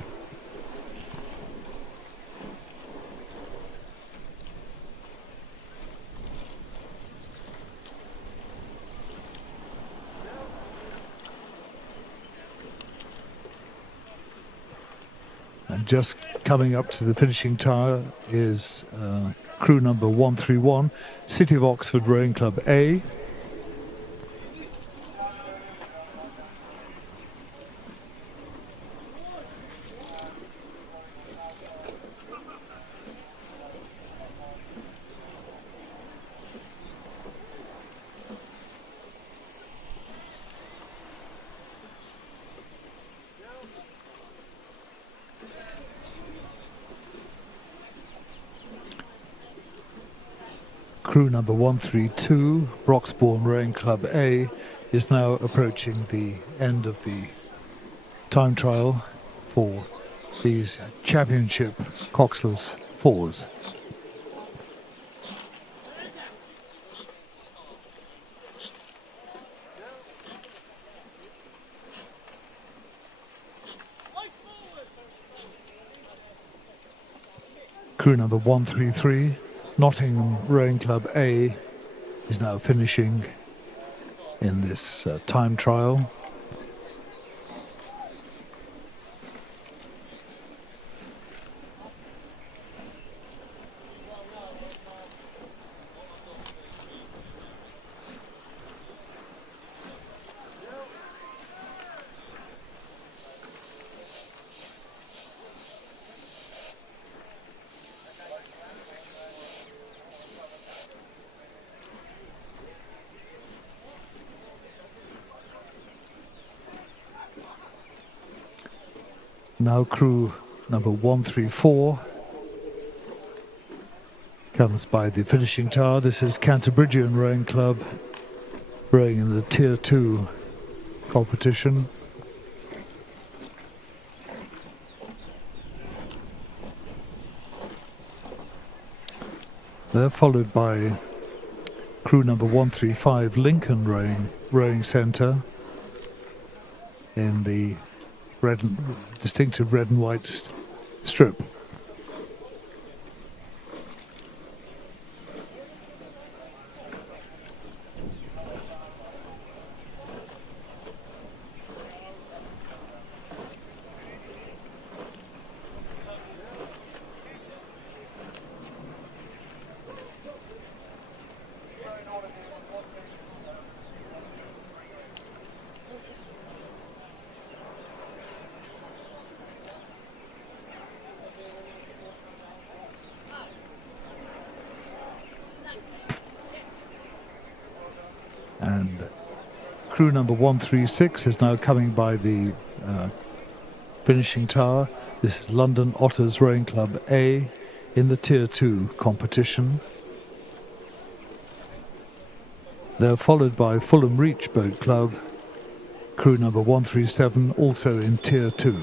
And just coming up to the finishing tower is crew number 131, City of Oxford Rowing Club A. Crew number 132, Broxbourne Rowing Club A, is now approaching the end of the time trial for these championship coxless fours. Crew number 133, Nottingham Rowing Club A, is now finishing in this time trial. Now crew number 134 comes by the finishing tower. This is Canterburyan Rowing Club, rowing in the Tier 2 competition. They're followed by crew number 135, Lincoln Rowing Centre, in the distinctive red and white strip. And crew number 136 is now coming by the finishing tower. This is London Otters Rowing Club A in the Tier 2 competition. They're followed by Fulham Reach Boat Club, crew number 137, also in Tier 2.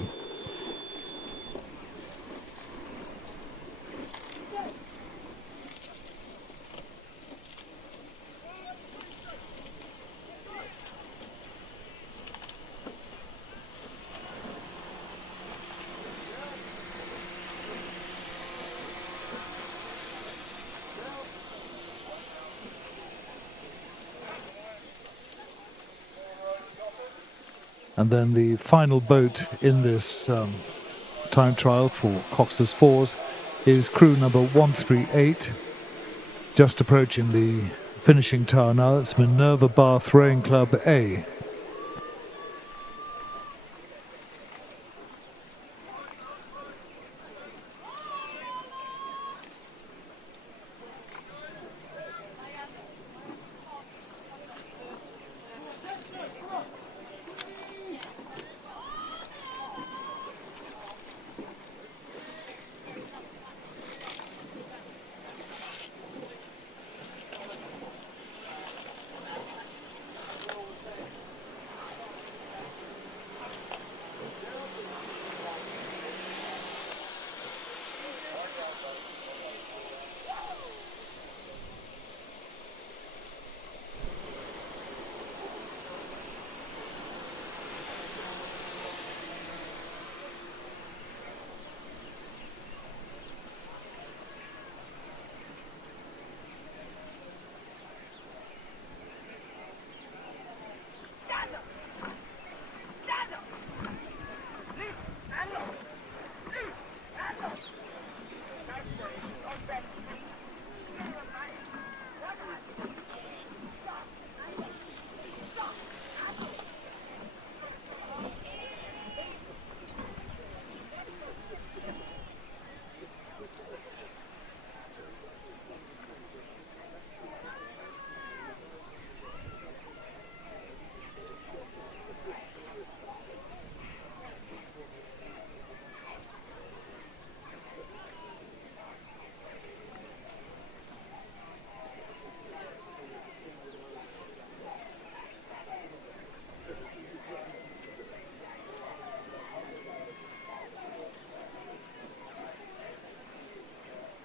And then the final boat in this time trial for coxless fours is crew number 138, just approaching the finishing tower now. It's Minerva Bath Rowing Club A.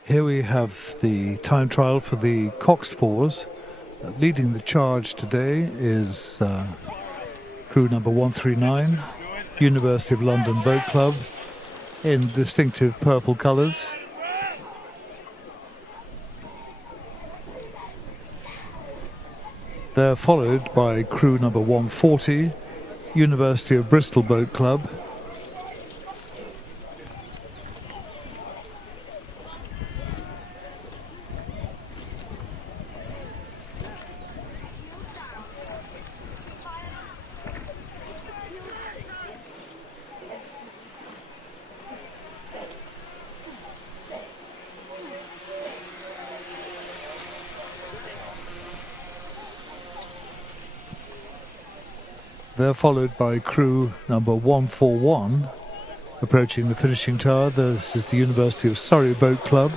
Here we have the time trial for the coxed fours. Leading the charge today is crew number 139, University of London Boat Club, in distinctive purple colours. They're followed by crew number 140, University of Bristol Boat Club. They're followed by crew number 141, approaching the finishing tower. This is the University of Surrey Boat Club.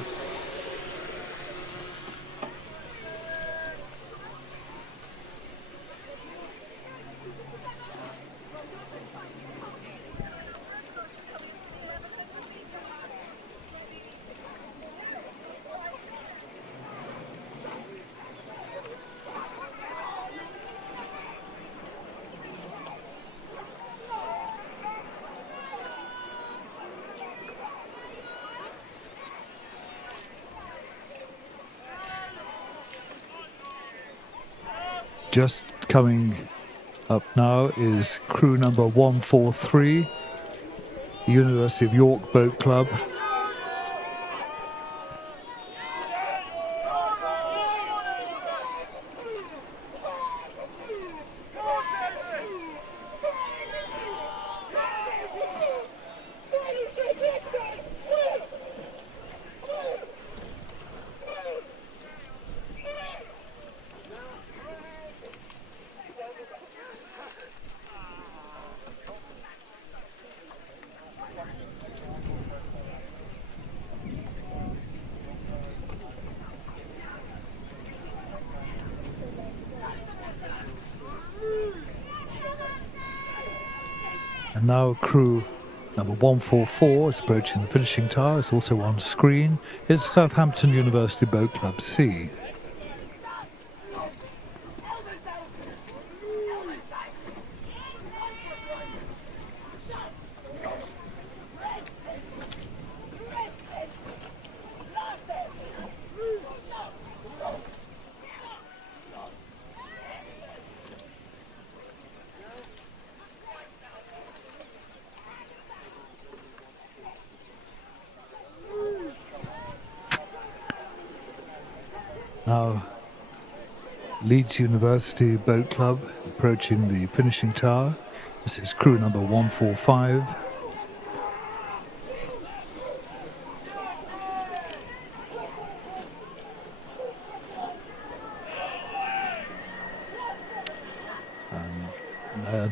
Just coming up now is crew number 143, the University of York Boat Club. now crew number 144 is approaching the finishing tower. It's also on screen. It's Southampton University Boat Club C. Now, Leeds University Boat Club approaching the finishing tower. This is crew number 145.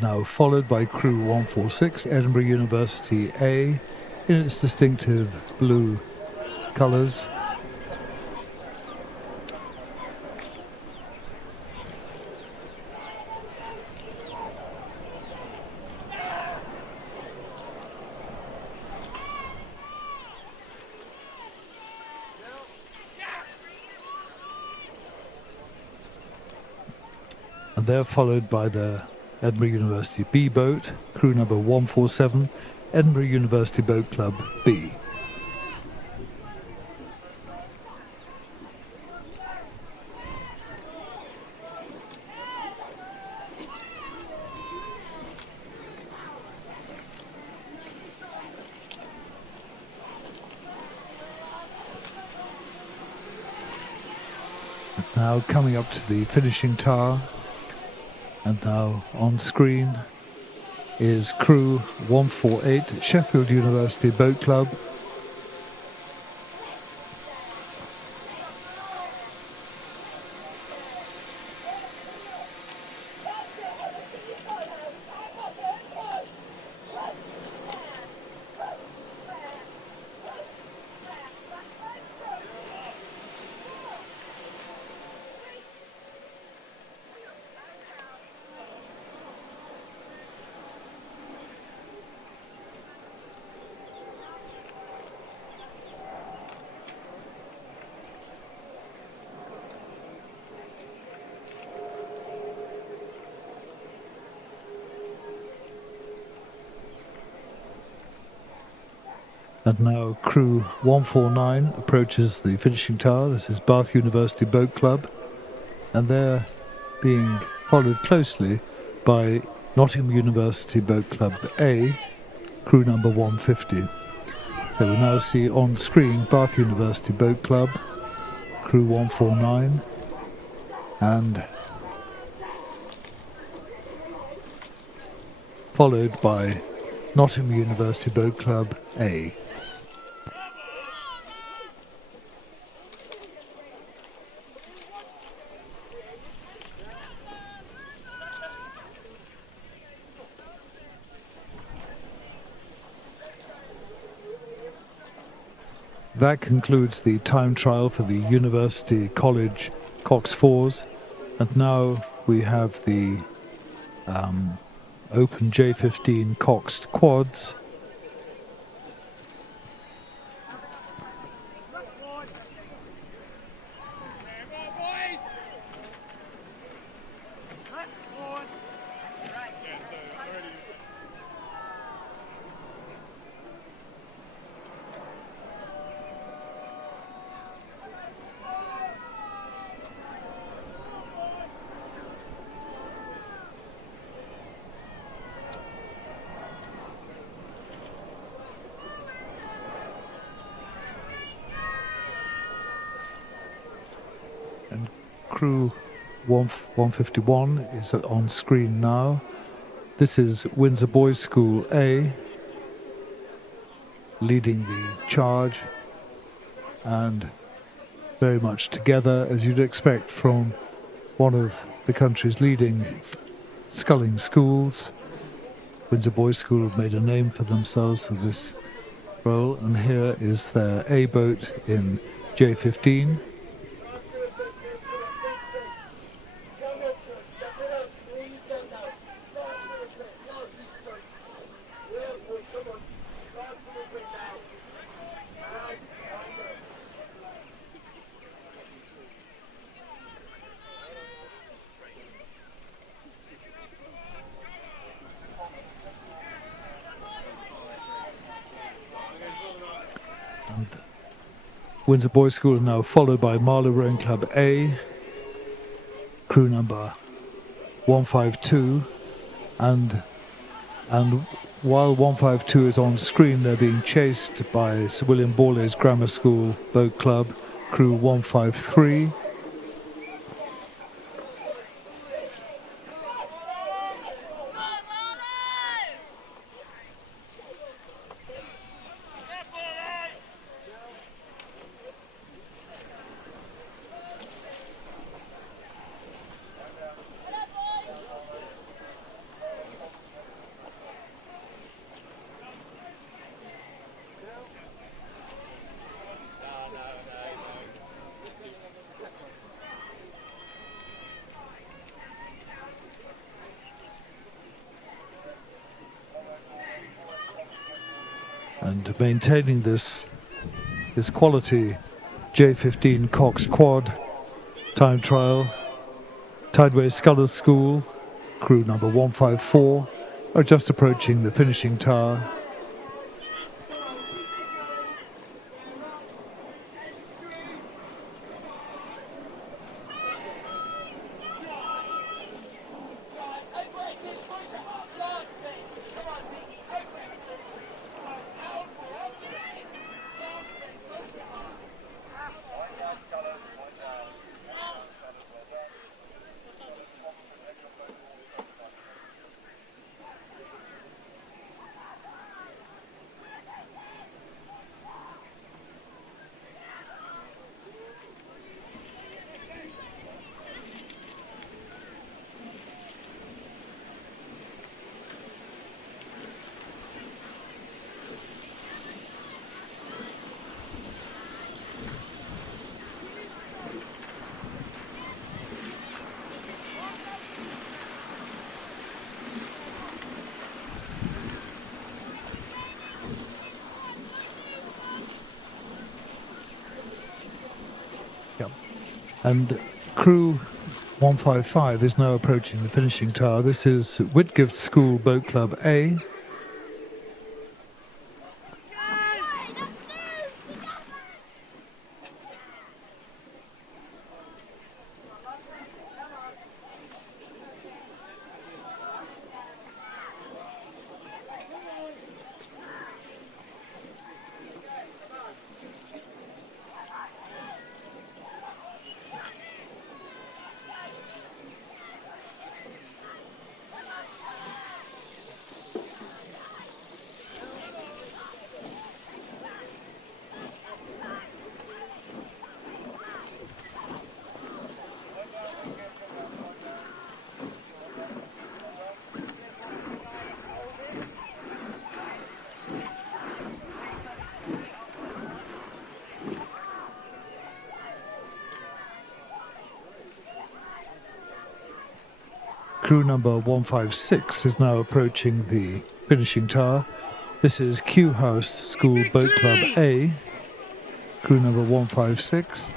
Now followed by crew 146, Edinburgh University A, in its distinctive blue colours. And they're followed by the Edinburgh University B boat, crew number 147, Edinburgh University Boat Club B. Now coming up to the finishing tower, and now on screen is crew 148, Sheffield University Boat Club. And now crew 149 approaches the finishing tower. This is Bath University Boat Club, and they're being followed closely by Nottingham University Boat Club A, crew number 150. So we now see on screen Bath University Boat Club, crew 149, and followed by Nottingham University Boat Club A. That concludes the time trial for the University College Cox 4s, and now we have the Open J15 coxed quads. And crew 151 is on screen now. This is Windsor Boys School A leading the charge, and very much together, as you'd expect from one of the country's leading sculling schools. Windsor Boys School have made a name for themselves with this role, and here is their A boat in J15. Windsor Boys School now followed by Marlow Rowing Club A, crew number 152, and while 152 is on screen, they're being chased by Sir William Borley's Grammar School Boat Club, crew 153. And maintaining this quality J15 coxed quad time trial, Tideway Scullers School, crew number 154, are just approaching the finishing tower. And crew 155 is now approaching the finishing tower. This is Whitgift School Boat Club A. Crew number 156 is now approaching the finishing tower. This is Kew House School Boat Club A, crew number 156.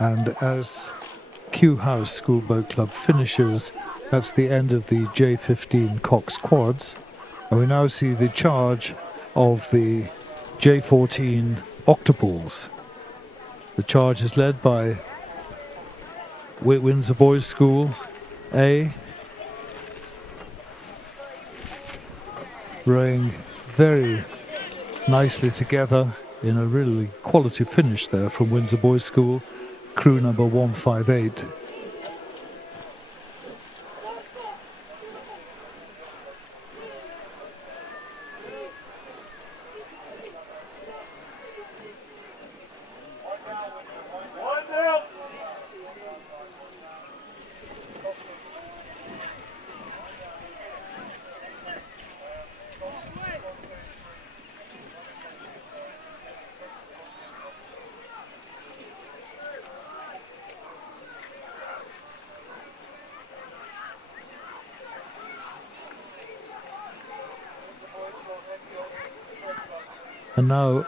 And as Kew House School Boat Club finishes, that's the end of the J15 Cox quads. And we now see the charge of the J14 octopus. The charge is led by Windsor Boys School A, rowing very nicely together in a really quality finish there from Windsor Boys School, crew number 158. And now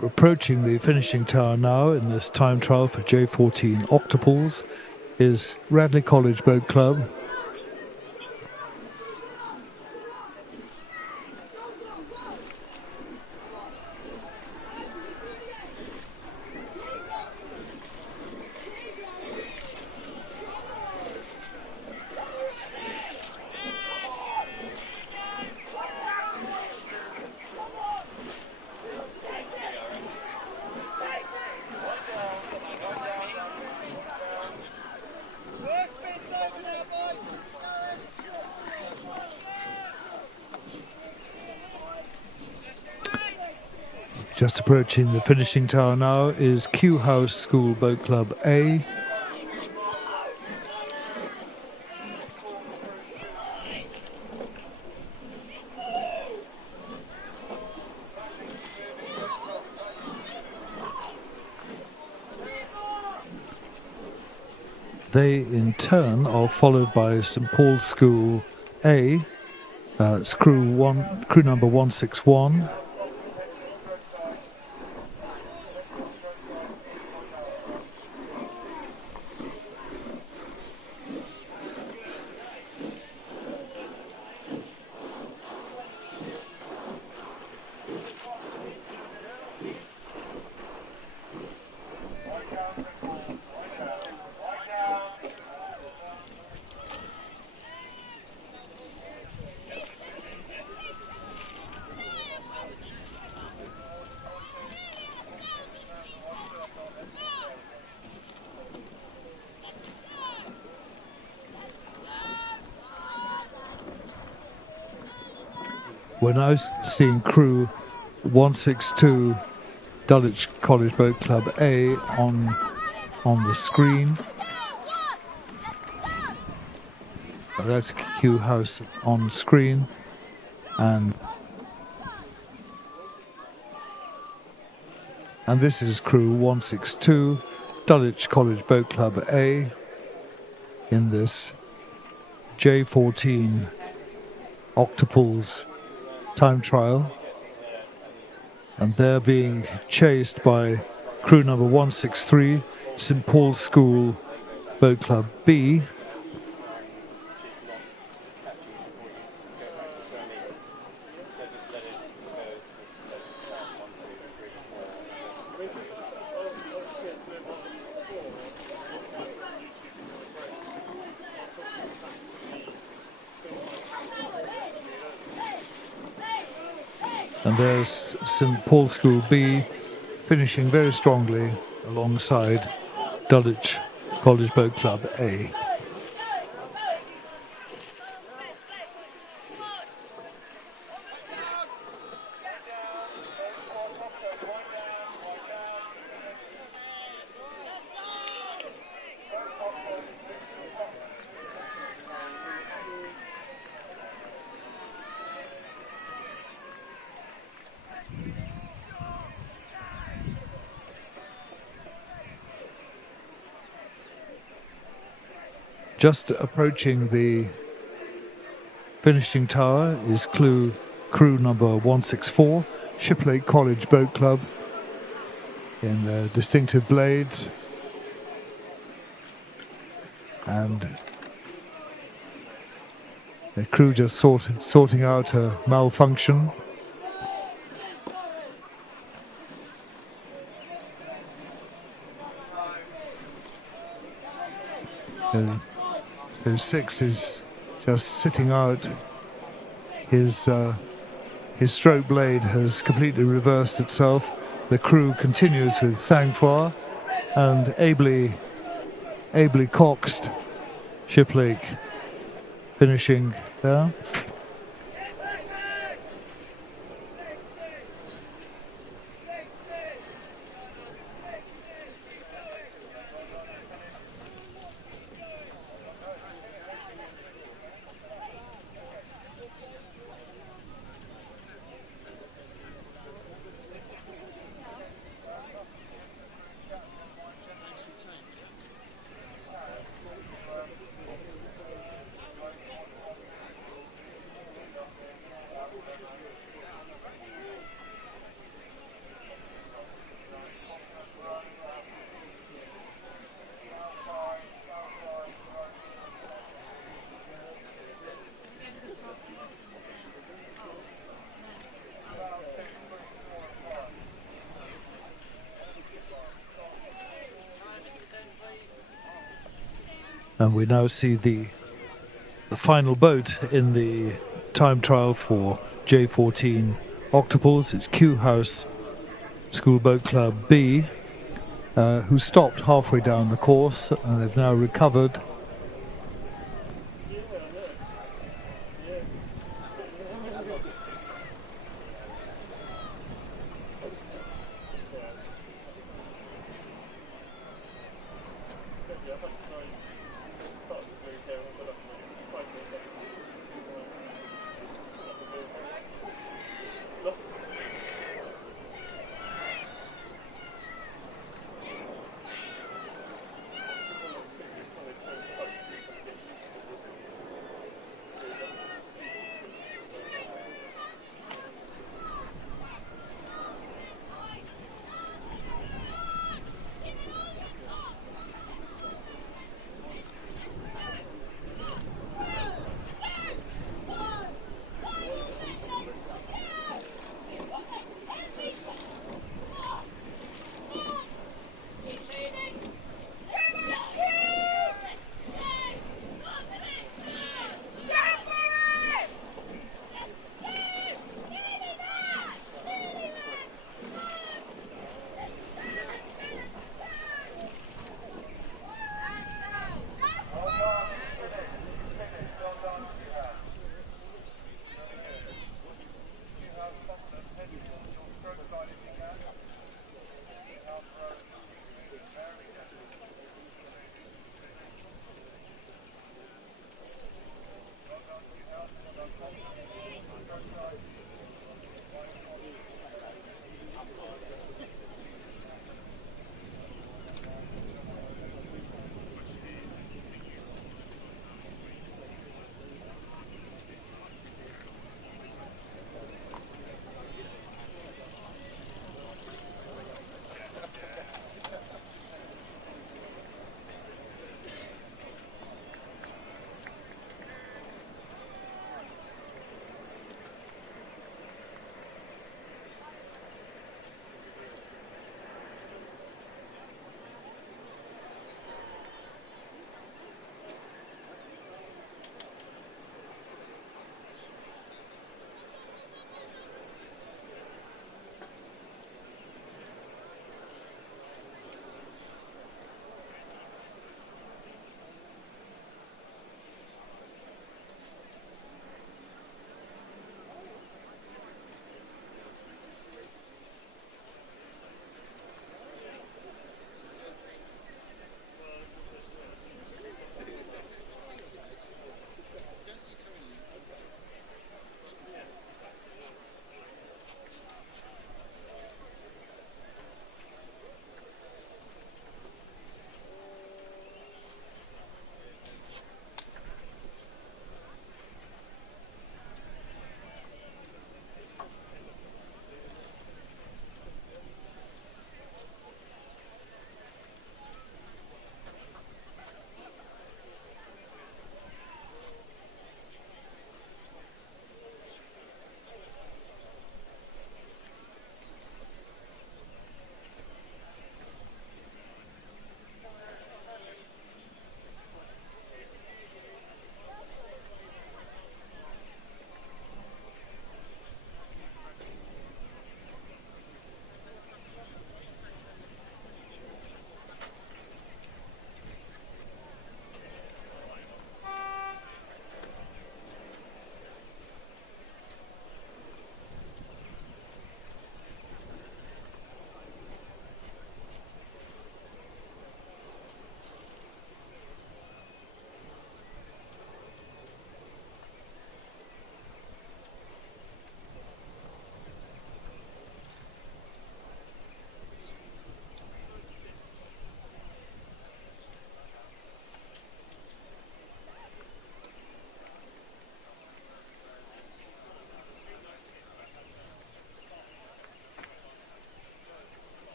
approaching the finishing tower now in this time trial for J14 Octopus is Radley College Boat Club. Just approaching the finishing tower now is Q House School Boat Club A. They in turn are followed by St Paul's School A. It's crew number 161. We're now seeing crew 162 Dulwich College Boat Club A on the screen. That's Q House on screen, and this is crew 162 Dulwich College Boat Club A in this J14 Octopus time trial, and they're being chased by crew number 163 St Paul's School Boat Club B. And there's St Paul's School B finishing very strongly alongside Dulwich College Boat Club A. Just approaching the finishing tower is crew number 164, Shiplake College Boat Club, in their distinctive blades. And the crew just sorting out a malfunction. So 6 is just sitting out. His stroke blade has completely reversed itself. The crew continues with sang-froid and ably coxed. Shiplake finishing there. And we now see the final boat in the time trial for J14 Octopus. It's Q House School Boat Club B, who stopped halfway down the course, and they've now recovered.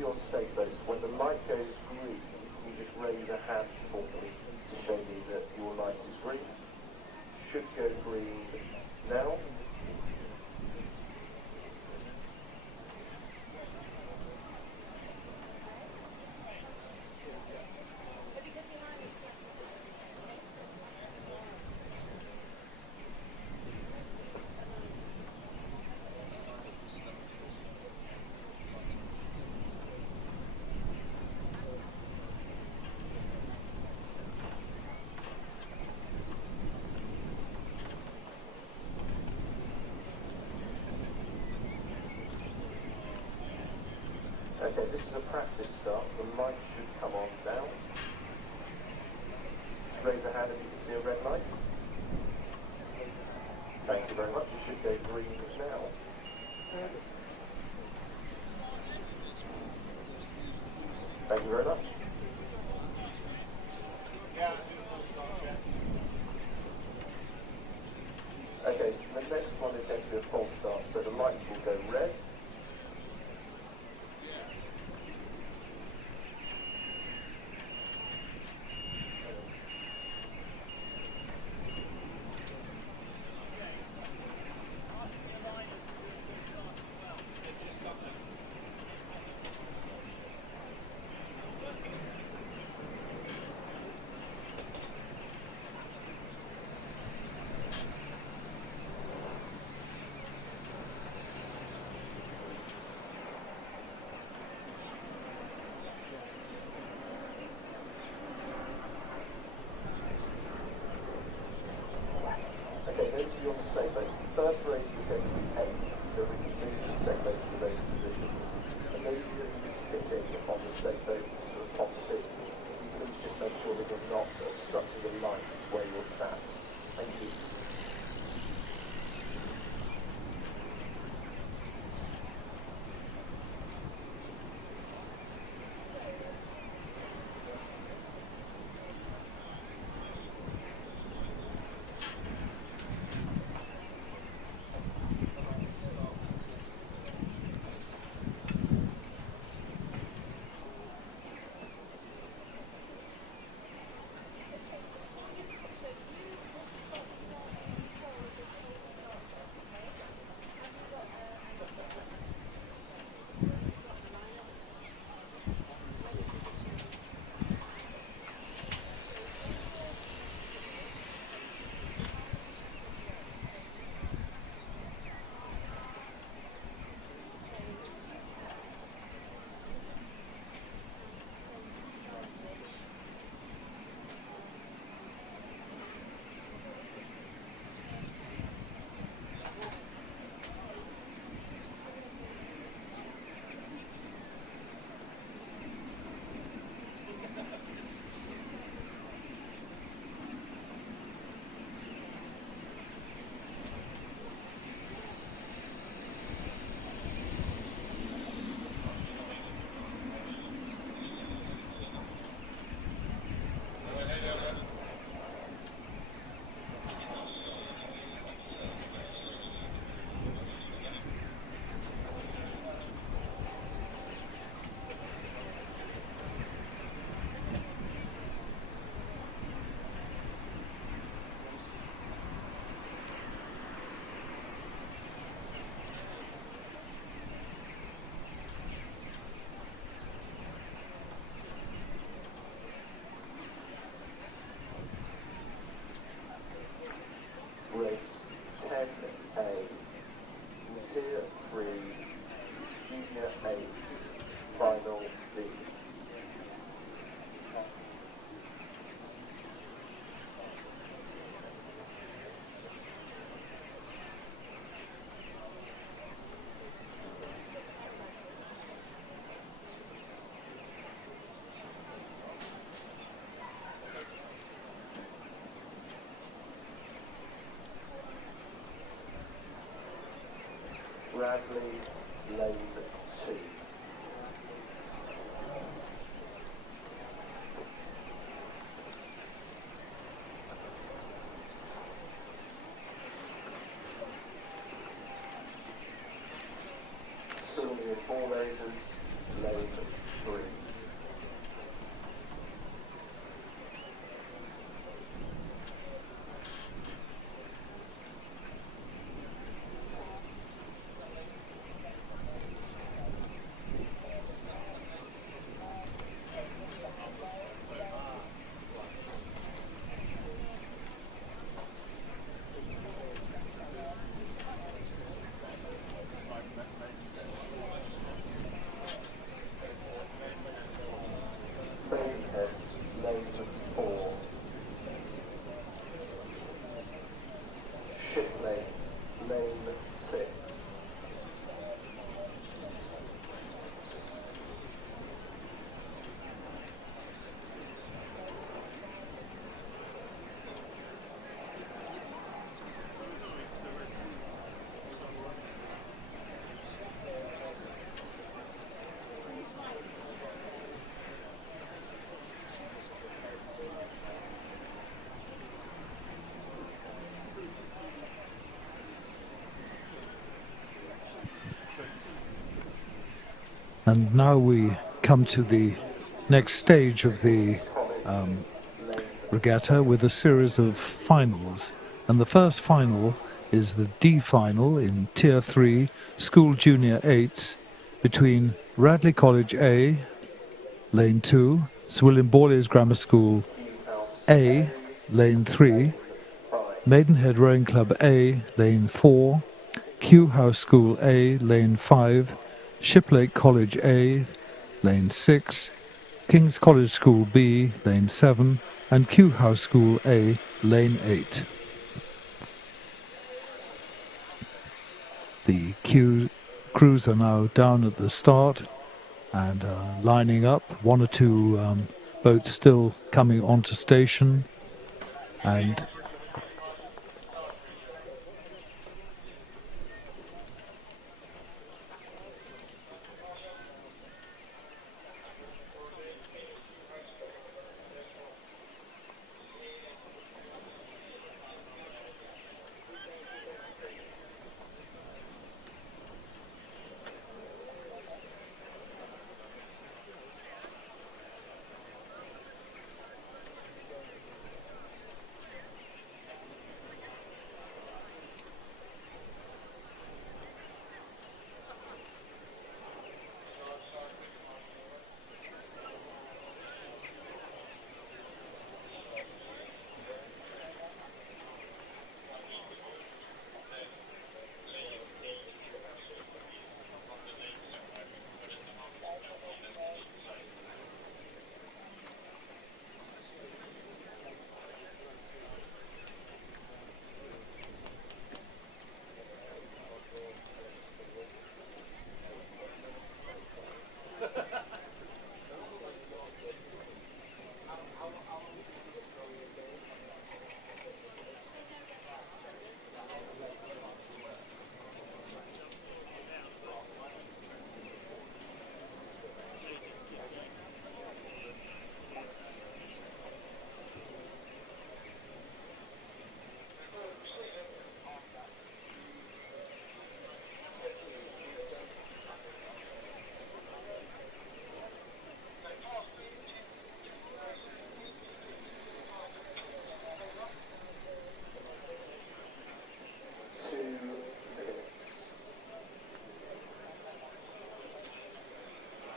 your safe vote, when the light goes green, you just raise a hand for me to show me that your light is green. Should go green now. Okay, this is a practice start. The light should come on now. Raise a hand if you can see a red light. Thank you very much. It should go green now. Thank you very much. Okay, the next one is going to be a false start, so the lights will go red. And now we come to the next stage of the regatta with a series of finals. And the first final is the D final in Tier 3 School Junior 8s between Radley College A, Lane 2, Sir William Borlase Grammar School A, Lane 3, Maidenhead Rowing Club A, Lane 4, Kew House School A, Lane 5, Shiplake College A, Lane 6, King's College School B, Lane 7, and Kew House School A, Lane 8. The Kew crews are now down at the start and lining up. One or two boats still coming onto station, and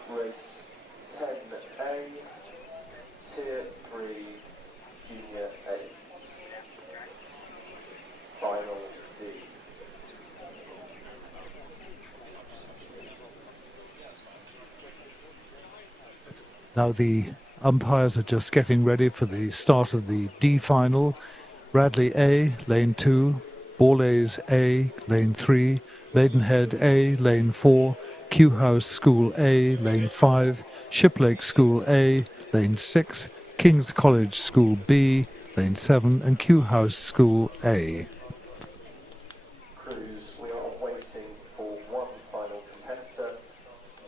race 10A, Tier 3, Junior 8, Final D. now the umpires are just getting ready for the start of the D final. Radley A, Lane 2, Borlase A, Lane 3, Maidenhead A, Lane 4, Kew House School A, Lane 5, Shiplake School A, Lane 6, King's College School B, Lane 7, and Kew House School A. Crews, we are waiting for one final competitor.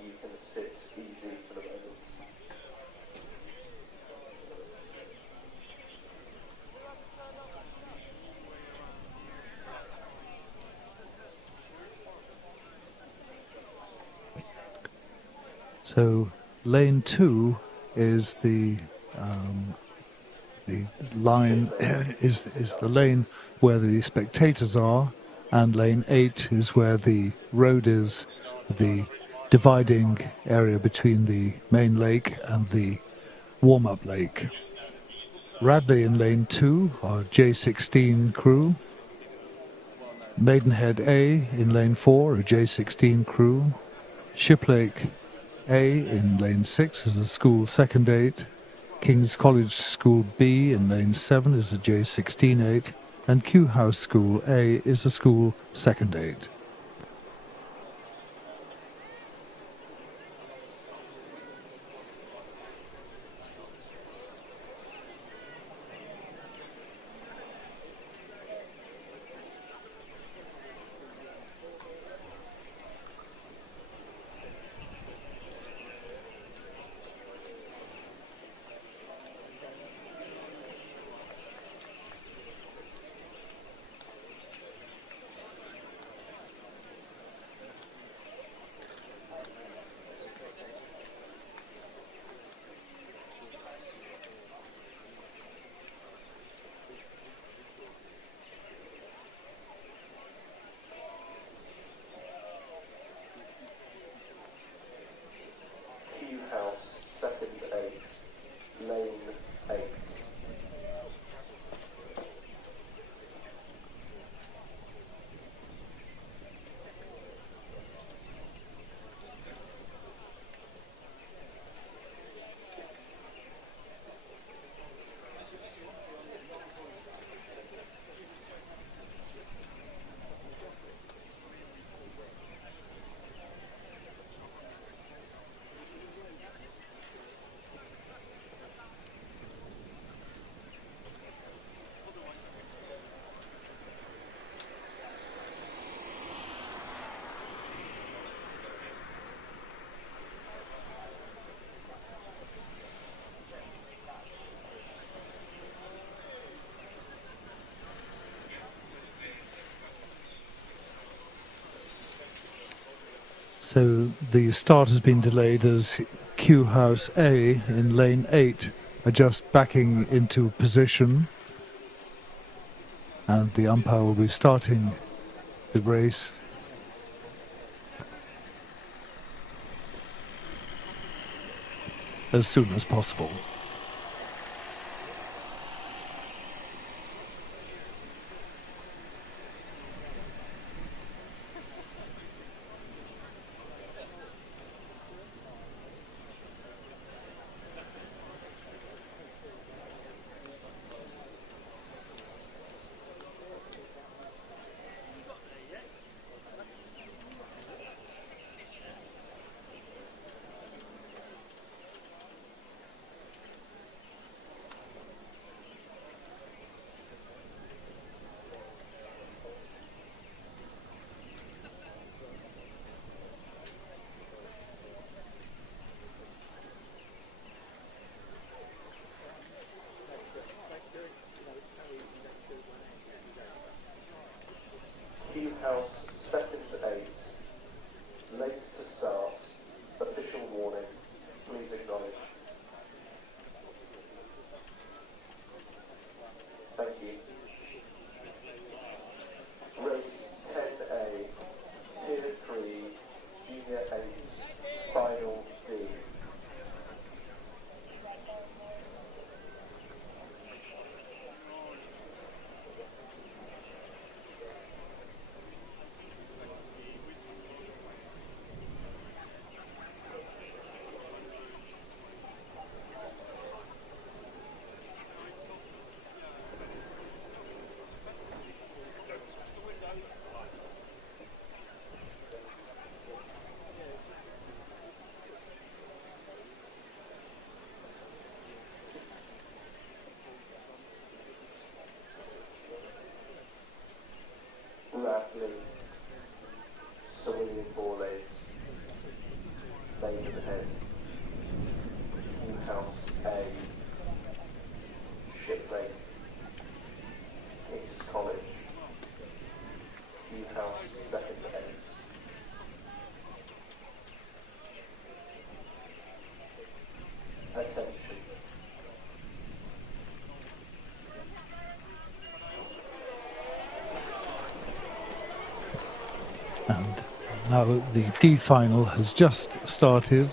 You can sit easy for the moment. So lane 2 is the line is the lane where the spectators are, and lane 8 is where the road is, the dividing area between the main lake and the warm-up lake. Radley in lane 2 are J16 crew. Maidenhead A in lane 4 are J16 crew. Shiplake A in lane 6 is a school second 8. King's College School B in lane 7 is a J16 8. And Kew House School A is a school second 8. So the start has been delayed as Q House A in lane 8 are just backing into position, and the umpire will be starting the race as soon as possible. Q House, second to 8, late to start, official warning, please acknowledge. Thank you. Race 10A, Tier 3, Junior 8, Final D. Ratley, Sir William Borlase, Maidenhead, Newhouse A, Shipley, King's College, Newhouse second to 8. Attention. And now the D final has just started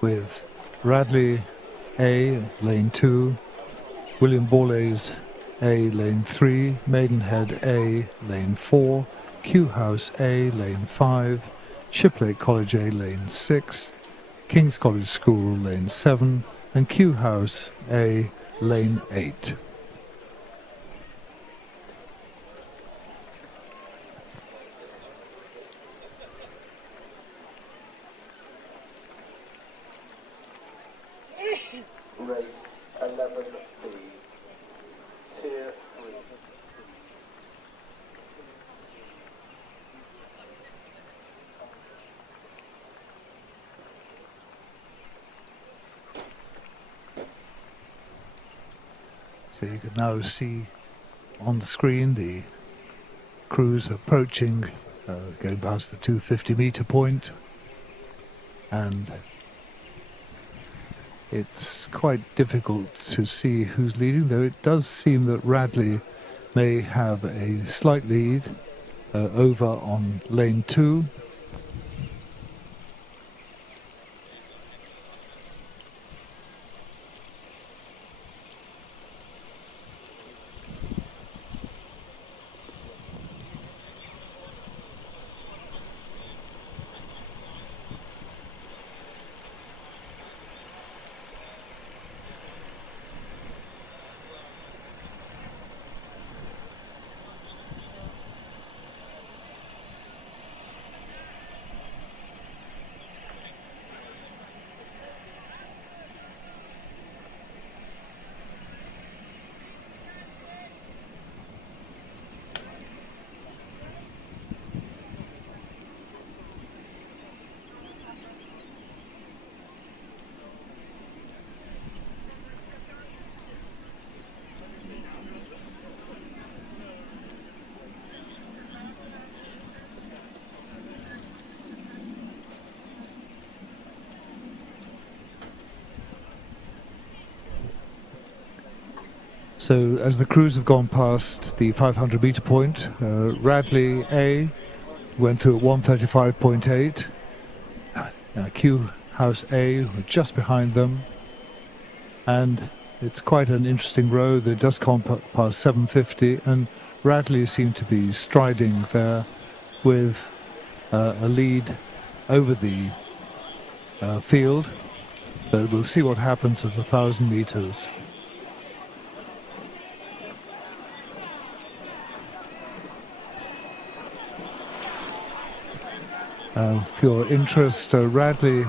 with Radley A, lane 2, William Borlase A, lane 3, Maidenhead A, lane 4, Q House A, lane 5, Shiplake College A, lane 6, King's College School, lane 7, and Q House A, lane 8. Race 11B, Tier 3. So you can now see on the screen the crews approaching, going past the 250-meter point, and it's quite difficult to see who's leading, though it does seem that Radley may have a slight lead over on lane 2. So as the crews have gone past the 500 meter point, Radley A went through at 135.8. Q House A were just behind them, and it's quite an interesting row. They've just gone past 750, and Radley seemed to be striding there with a lead over the field, but we'll see what happens at 1,000 meters. For your interest, Radley,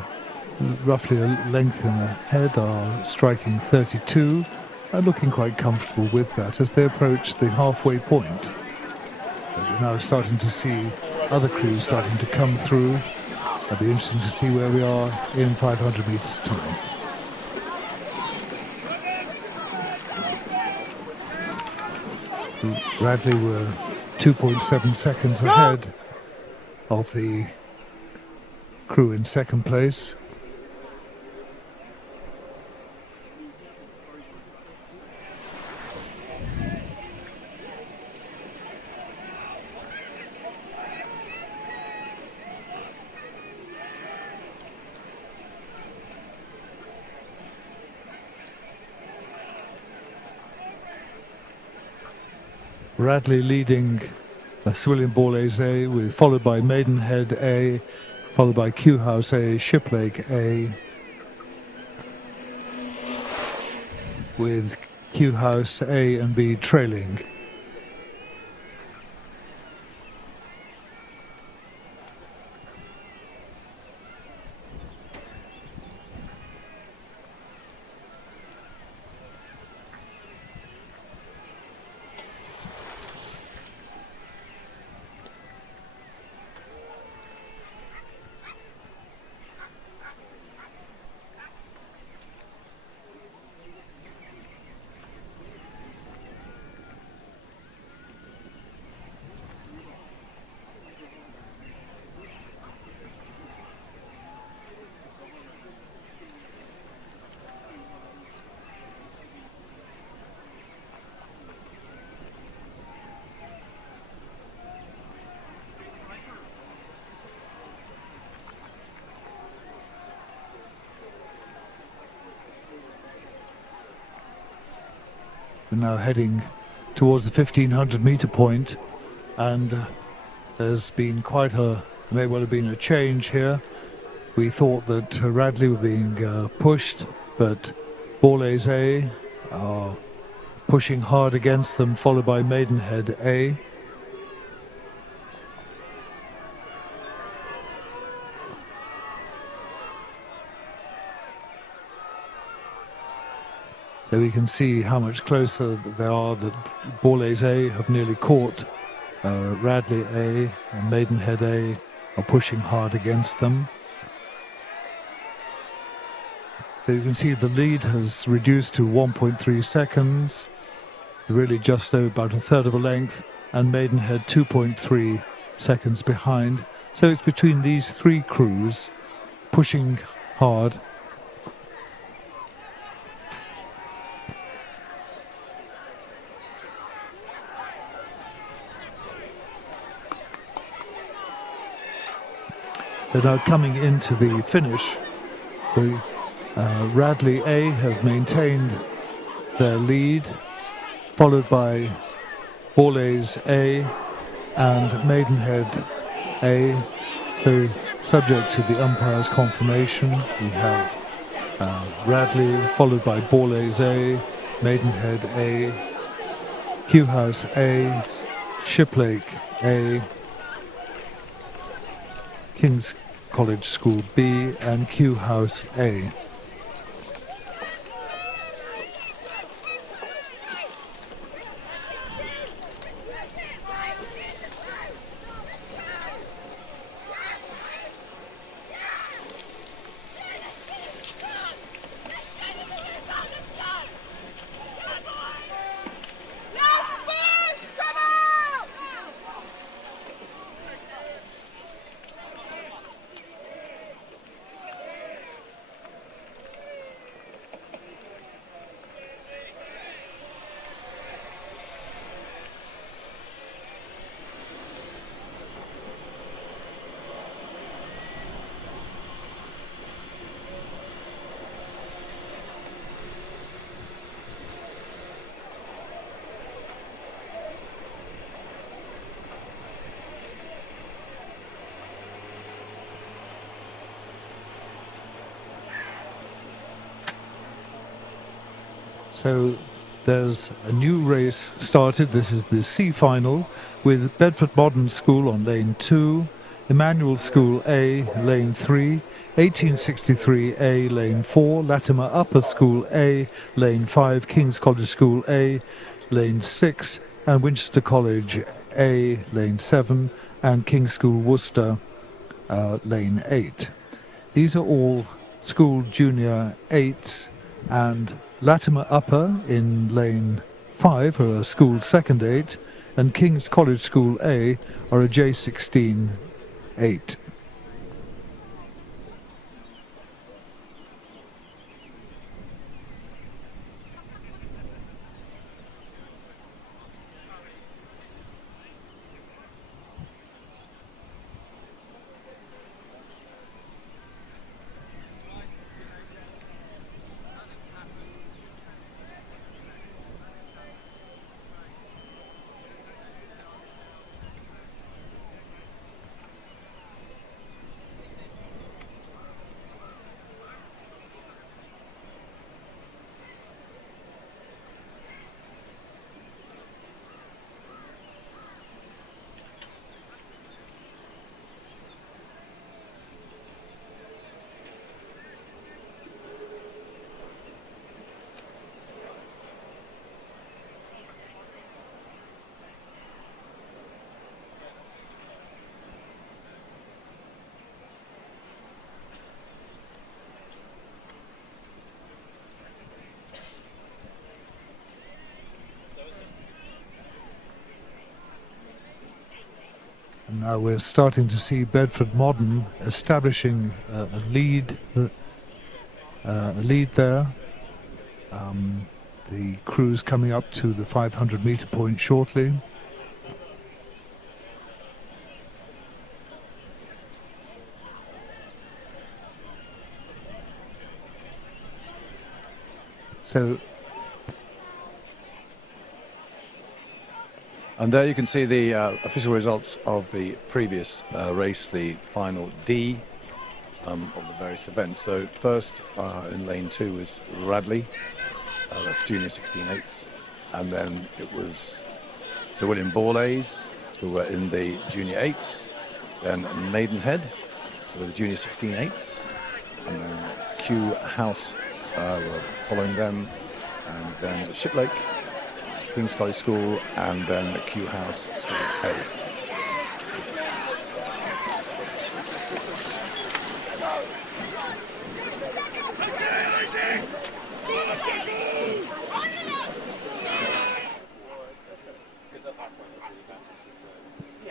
roughly a length and a head, are striking 32 and looking quite comfortable with that as they approach the halfway point. But we're now starting to see other crews starting to come through. It'll be interesting to see where we are in 500 meters time. Radley were 2.7 seconds ahead of the crew in second place. Radley leading Swilliam Borlase A, followed by Maidenhead A, followed by Q House A, Shiplake A, with Q House A and B trailing. We're now heading towards the 1500 meter point, and there's been may well have been a change here. We thought that Radley were being pushed, but Borlase A are pushing hard against them, followed by Maidenhead A. So we can see how much closer they are, that Borlase A have nearly caught Radley A, and Maidenhead A are pushing hard against them. So you can see the lead has reduced to 1.3 seconds, really just about a third of a length, and Maidenhead 2.3 seconds behind. So it's between these three crews pushing hard. So now coming into the finish, the Radley A have maintained their lead, followed by Borlase A and Maidenhead A. So subject to the umpire's confirmation, we have Radley followed by Borlase A, Maidenhead A, Q House A, Shiplake A, King's College School B, and Q House A. So there's a new race started. This is the C final with Bedford Modern School on lane 2, Emmanuel School A, lane 3, 1863A, lane 4, Latimer Upper School A, lane 5, King's College School A, lane 6, and Winchester College A, lane 7, and King's School Worcester, lane 8. These are all school junior 8s, and Latimer Upper in lane 5 are a school second 8, and King's College School A are a J16 8. And now we're starting to see Bedford Modern establishing a lead there. The crew's coming up to the 500-meter point shortly. So, And there you can see the official results of the previous race, the final D of the various events. So first in lane 2 was Radley, that's junior 16/8s, and then it was Sir William Borlase, who were in the junior 8s, then Maidenhead with the junior 16/8s, and then Kew House were following them, and then Shiplake, King's College School, and then Kew House School A.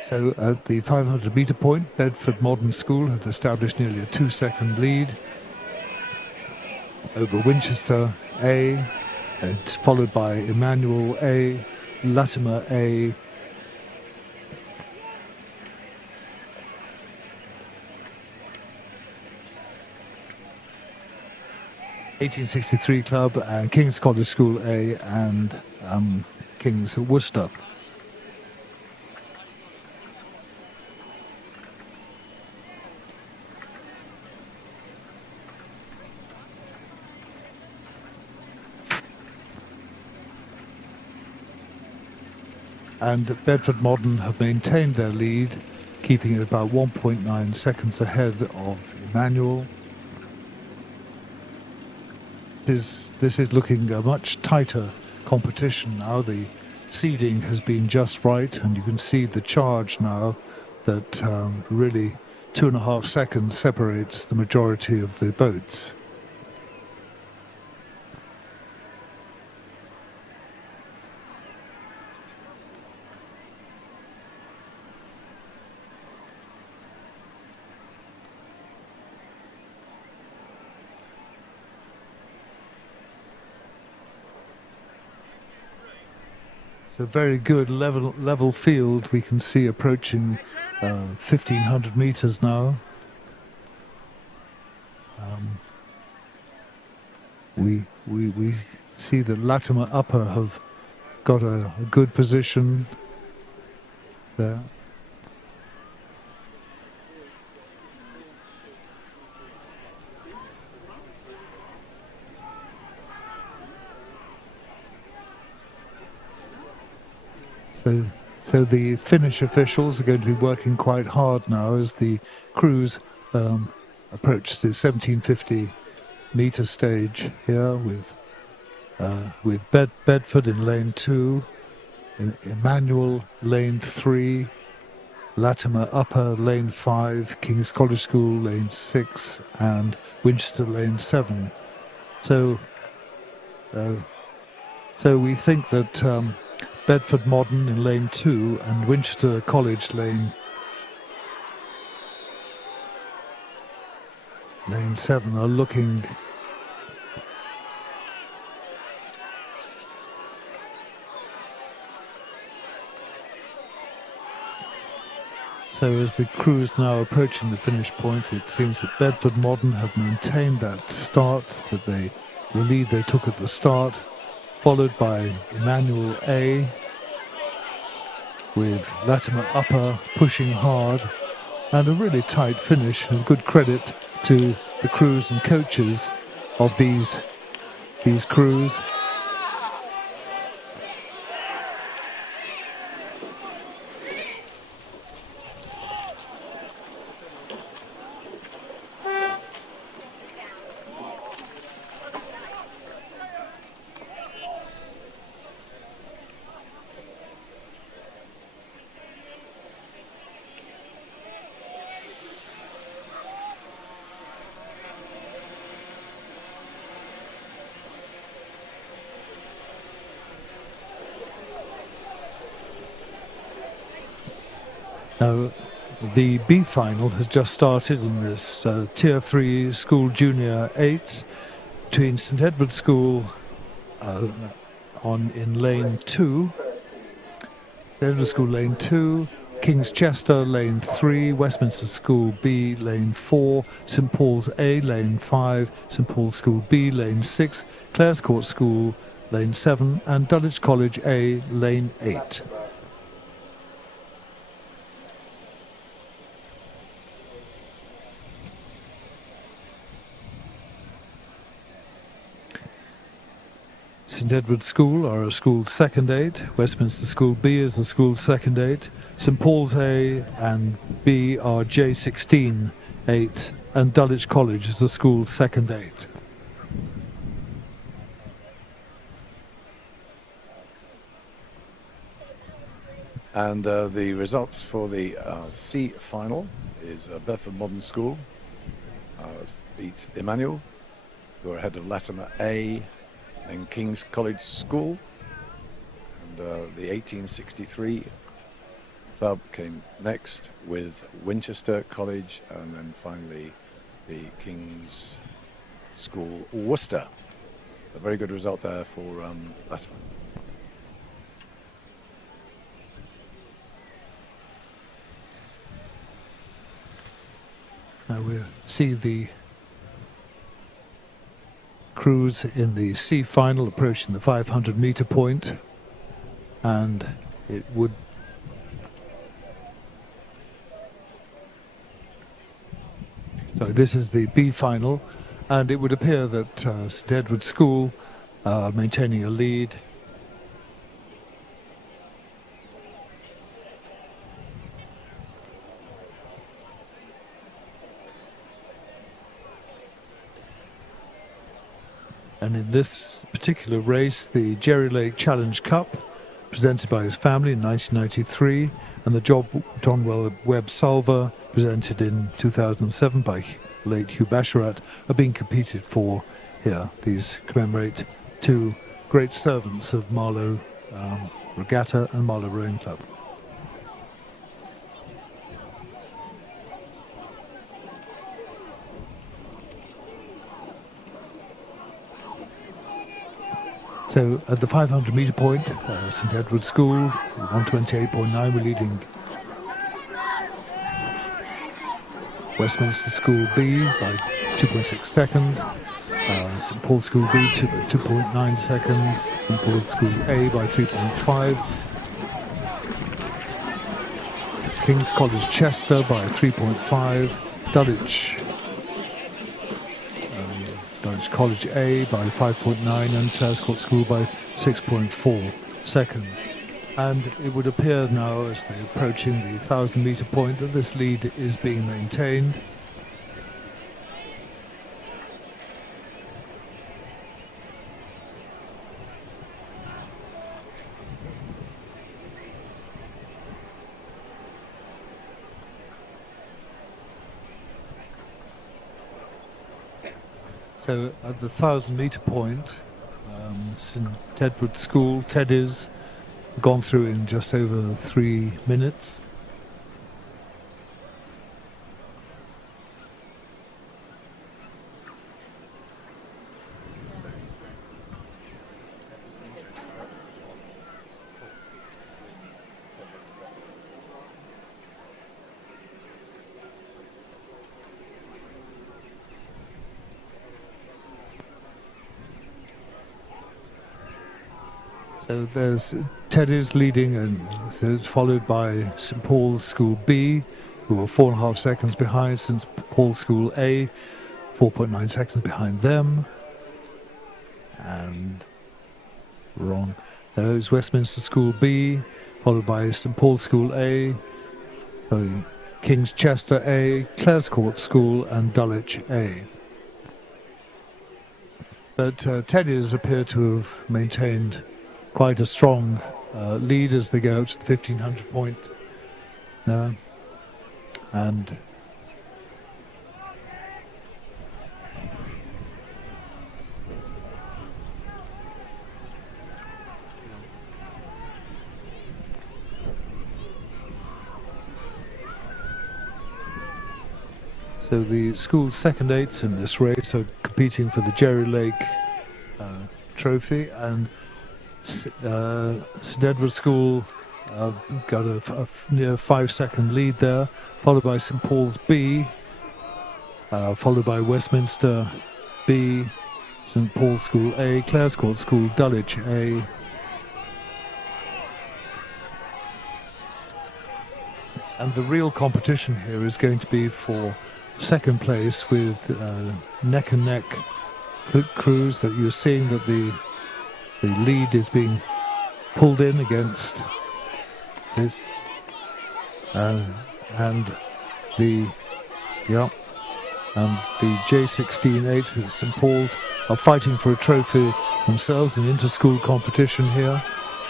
So at the 500-meter point, Bedford Modern School had established nearly a 2-second lead over Winchester A. It's followed by Emmanuel A, Latimer A, (1863) Club, and King's College School A, and King's Worcester. And Bedford Modern have maintained their lead, keeping it about 1.9 seconds ahead of Emmanuel. This is looking a much tighter competition now. The seeding has been just right, and you can see the charge now that really 2.5 seconds separates the majority of the boats. It's a very good level field. We can see approaching 1,500 meters now. We see that Latimer Upper have got a good position there. So the Finnish officials are going to be working quite hard now as the crews approach the 1750 meter stage here with Bedford in lane 2, Emmanuel lane 3, Latimer Upper lane 5, King's College School lane 6, and Winchester lane 7. So we think that Bedford Modern in lane 2 and Winchester College lane 7 are looking so as the crews now approaching the finish point, it seems that Bedford Modern have maintained that start, the lead they took at the start, followed by Emmanuel A, with Latimer Upper pushing hard, and a really tight finish, and good credit to the crews and coaches of these crews. Now, the B final has just started in this Tier 3 School Junior 8 between St Edward's School in lane 2, St Edward's School lane 2, King's Chester lane 3, Westminster School B lane 4, St Paul's A lane 5, St Paul's School B lane 6, Clare's Court School lane 7, and Dulwich College A lane 8. St Edward's School are a school's second 8, Westminster School B is a school's second 8, St Paul's A and B are J16 8, and Dulwich College is a school's second 8. And the results for the C final is Bedford Modern School beat Emmanuel, who are ahead of Latimer A, then King's College School, and the 1863 club came next with Winchester College, and then finally the King's School Worcester. A very good result there for Latimer. Now we'll see the crews in the C final approaching the 500 meter point, and it would this is the B final, and it would appear that St Edward's School are maintaining a lead. And in this particular race, the Jerry Lake Challenge Cup, presented by his family in 1993, and the John Webb Salver, presented in 2007 by late Hugh Basharat, are being competed for here. These commemorate two great servants of Marlow Regatta and Marlow Rowing Club. So at the 500 metre point, St Edward's School, 128.9, we're leading Westminster School B by 2.6 seconds, St Paul's School B 2.9 seconds, St Paul's School A by 3.5, King's College Chester by 3.5, Dulwich College A by 5.9, and Clare's Court School by 6.4 seconds. And it would appear now, as they're approaching the 1,000-metre point, that this lead is being maintained. So at the 1,000-metre point, St Edward School, Teddy's, gone through in just over 3 minutes. So there's Teddy's leading, and so it's followed by St Paul's School B, who are 4.5 seconds behind. St Paul's School A, 4.9 seconds behind them. And wrong. There's Westminster School B, followed by St Paul's School A, King's Chester A, Clare's Court School, and Dulwich A. But Teddy's appear to have maintained quite a strong lead as they go out to the 1,500 point now. And so the school's second eights in this race are competing for the Jerry Lake trophy, and St Edward School got a near 5-second lead there, followed by St Paul's B, followed by Westminster B, St Paul's School A, Clare's Court School, Dulwich A. And the real competition here is going to be for second place, with neck and neck crews that you're seeing that the lead is being pulled in against this, and the J16-8 with St Paul's are fighting for a trophy themselves in inter-school competition here.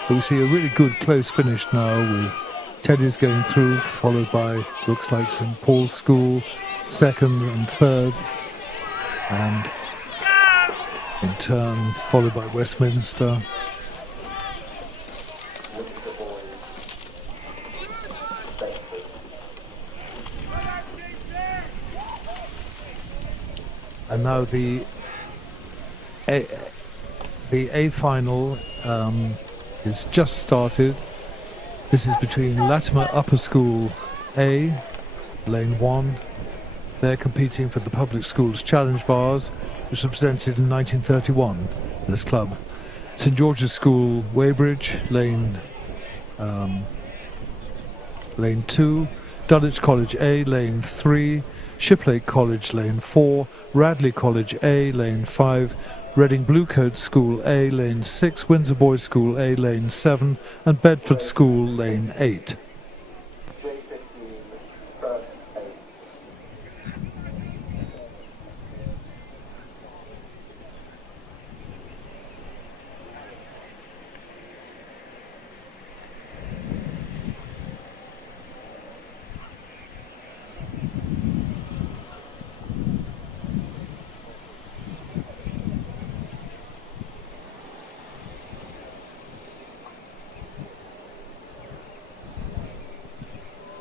But we see a really good close finish now, with Teddy's going through, followed by, looks like, St Paul's School second and third, and in turn followed by Westminster. And now the A final is just started. This is between Latimer Upper School A, Lane 1. They're competing for the Public Schools Challenge Vase, which was presented in 1931, this club. St George's School, Weybridge, Lane 2. Dulwich College A, Lane 3. Shiplake College, Lane 4. Radley College A, Lane 5. Reading Bluecoat School A, Lane 6. Windsor Boys School A, Lane 7. And Bedford School, Lane 8.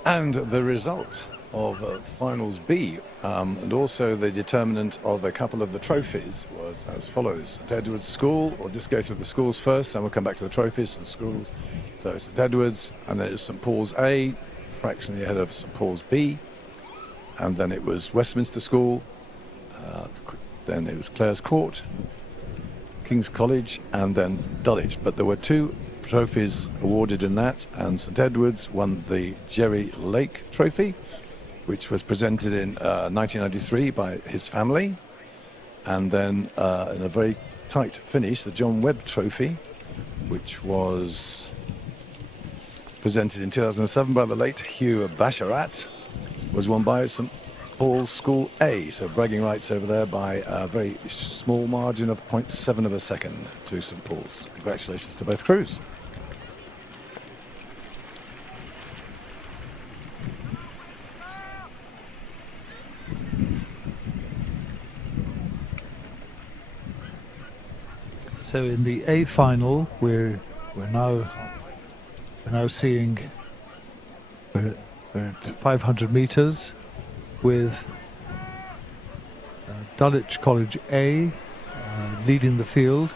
And the result of Finals B, and also the determinant of a couple of the trophies, was as follows. St Edward's School, we'll just go through the schools first, and we'll come back to the trophies and schools. So St Edward's, and then it was St Paul's A, fractionally ahead of St Paul's B, and then it was Westminster School, then it was Clare's Court, King's College, and then Dulwich. But there were two trophies awarded in that, and St Edward's won the Jerry Lake Trophy, which was presented in 1993 by his family, and then in a very tight finish, the John Webb Trophy, which was presented in 2007 by the late Hugh Basharat, was won by St Paul's School A. So bragging rights over there by a very small margin of 0.7 of a second to St Paul's. Congratulations to both crews. So in the A final, we're now seeing we're at 500 meters with Dulwich College A leading the field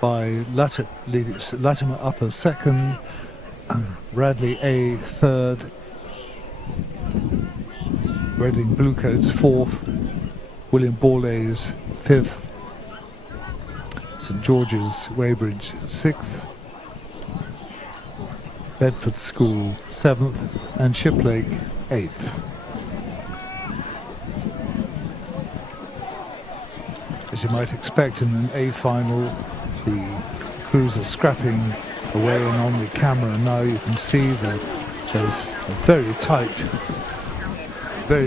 by Latimer Upper second, Radley A third, Reading Bluecoats fourth, William Borlase fifth, St George's Weybridge 6th, Bedford School 7th, and Shiplake 8th. As you might expect in an A final, the crews are scrapping away, and on the camera now you can see that there's a very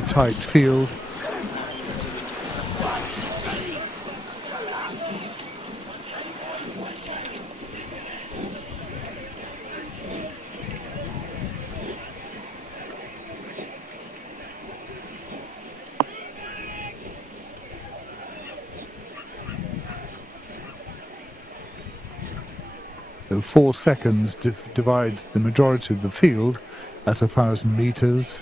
tight field. So 4 seconds divides the majority of the field at 1,000 meters.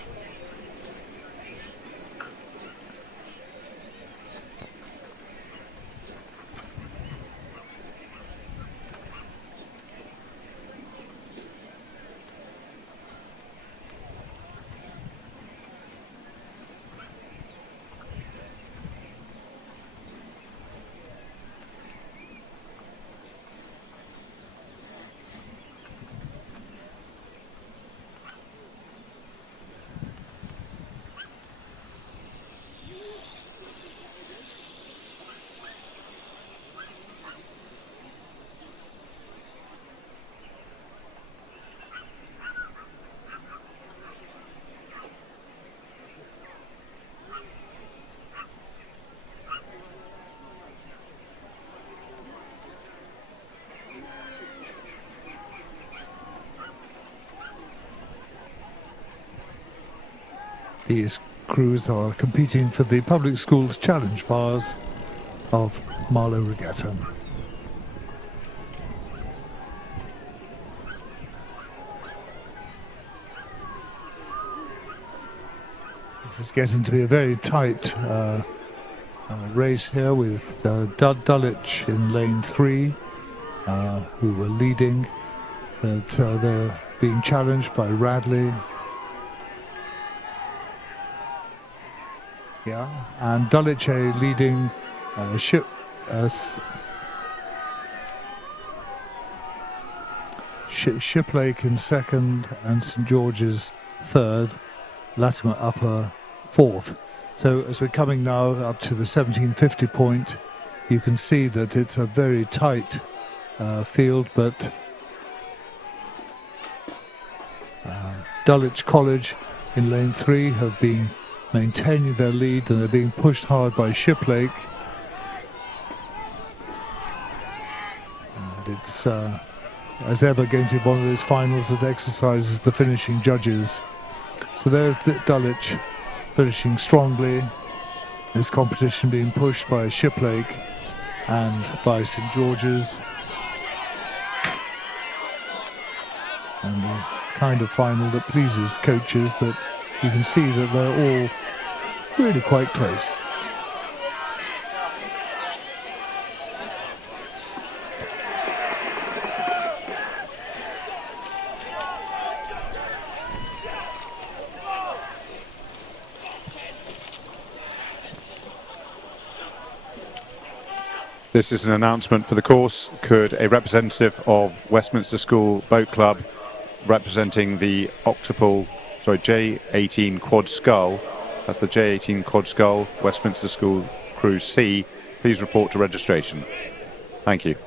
These crews are competing for the Public Schools Challenge Vase of Marlow Regatta. It's getting to be a very tight race here with Dulwich in lane 3, who were leading, but they're being challenged by Radley. Yeah, and Dulwich leading Shiplake in second, and St George's third, Latimer Upper fourth. So as we're coming now up to the 1750 point, you can see that it's a very tight field, but Dulwich College in lane 3 have been maintaining their lead, and they're being pushed hard by Shiplake. And it's, as ever, going to be one of those finals that exercises the finishing judges. So there's Dulwich finishing strongly. This competition being pushed by Shiplake and by St George's. And the kind of final that pleases coaches, that you can see that they're all really quite close. This is an announcement for the course. Could a representative of Westminster School Boat Club representing the J18 Quad Scull, that's the J18 Quad Scull, Westminster School Cruise C, please report to registration. Thank you.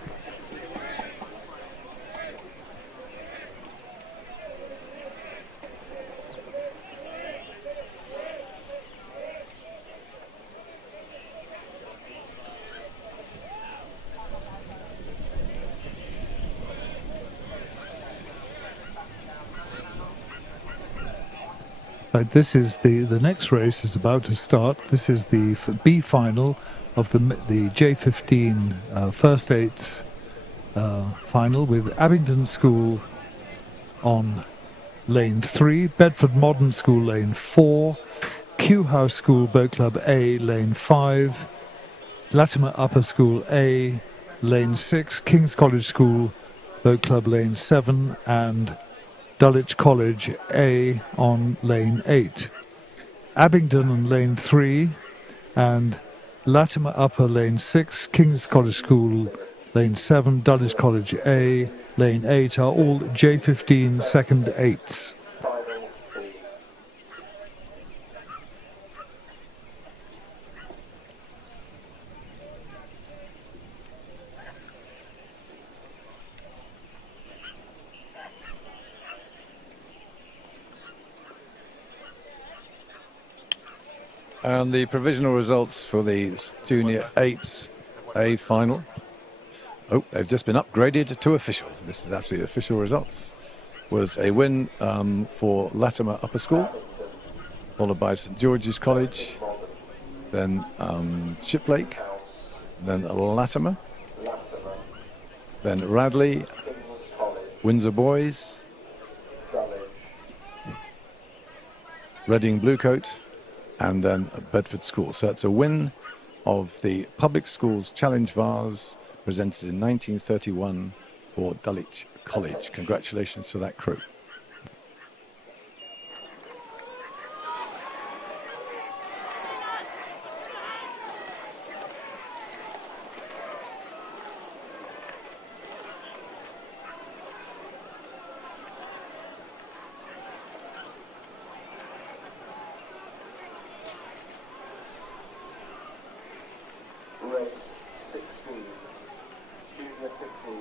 Right, this is the next race is about to start. This is the B final of the J15 first eights final, with Abingdon School on lane 3, Bedford Modern School lane 4, Kew House School Boat Club A lane 5, Latimer Upper School A lane 6, King's College School Boat Club lane 7, and Dulwich College A on lane 8. Abingdon on lane 3 and Latimer Upper lane 6, King's College School lane 7, Dulwich College A lane 8 are all J15 second eights. Final B. And the provisional results for the Junior 8s A final. Oh, they've just been upgraded to official. This is actually official results. Was a win for Latimer Upper School, followed by St George's College, then Shiplake, then Latimer, then Radley, Windsor Boys, Reading Bluecoat, and then Bedford School. So it's a win of the Public Schools Challenge Vase, presented in 1931 for Dulwich College. Congratulations to that crew. Race 16, Junior 15,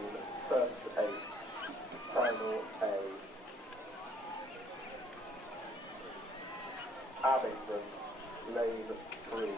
first eights, final A. Abingdon, lane 3.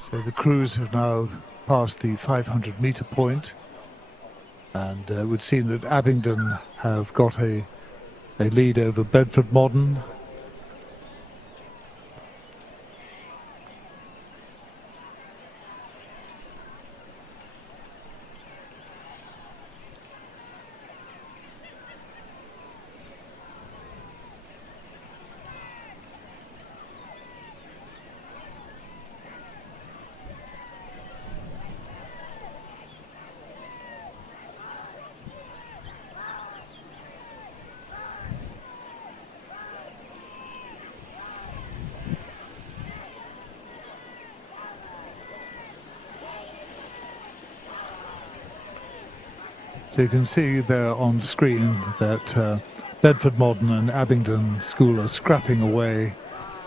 So the crews have now passed the 500-metre point, and it would seem that Abingdon have got a lead over Bedford Modern. So you can see there on screen that Bedford Modern and Abingdon School are scrapping away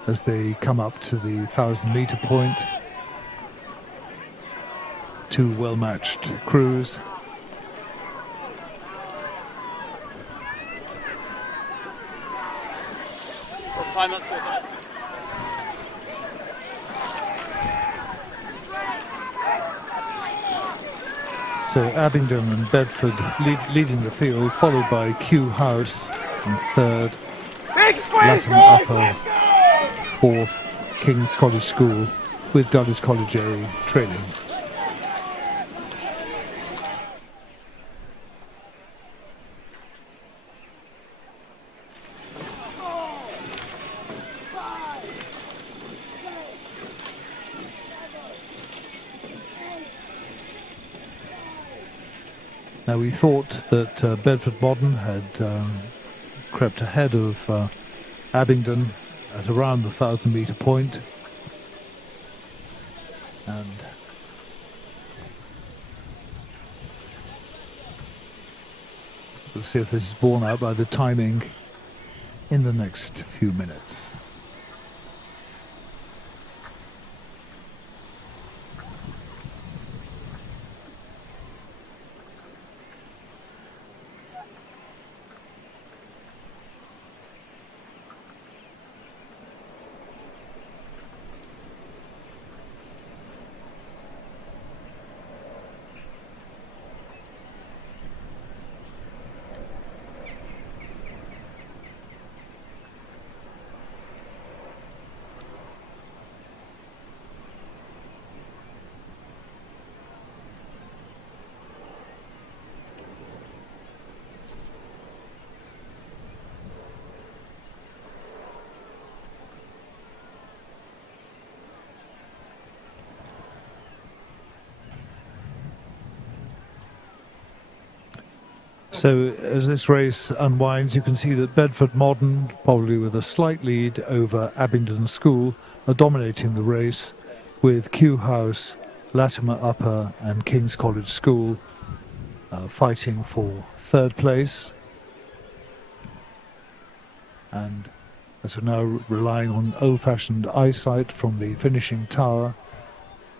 as they come up to the 1,000-metre point. Two well-matched crews. Timeout 2 o'clock. So Abingdon and Bedford leading the field, followed by Kew House in third, Latham Upper fourth, King's College School with Dulwich College A trailing. Now we thought that Bedford Modern had crept ahead of Abingdon at around the 1,000-metre point, and we'll see if this is borne out by the timing in the next few minutes. So as this race unwinds, you can see that Bedford Modern, probably with a slight lead over Abingdon School, are dominating the race, with Kew House, Latimer Upper and King's College School fighting for third place. And as we're now relying on old-fashioned eyesight from the finishing tower,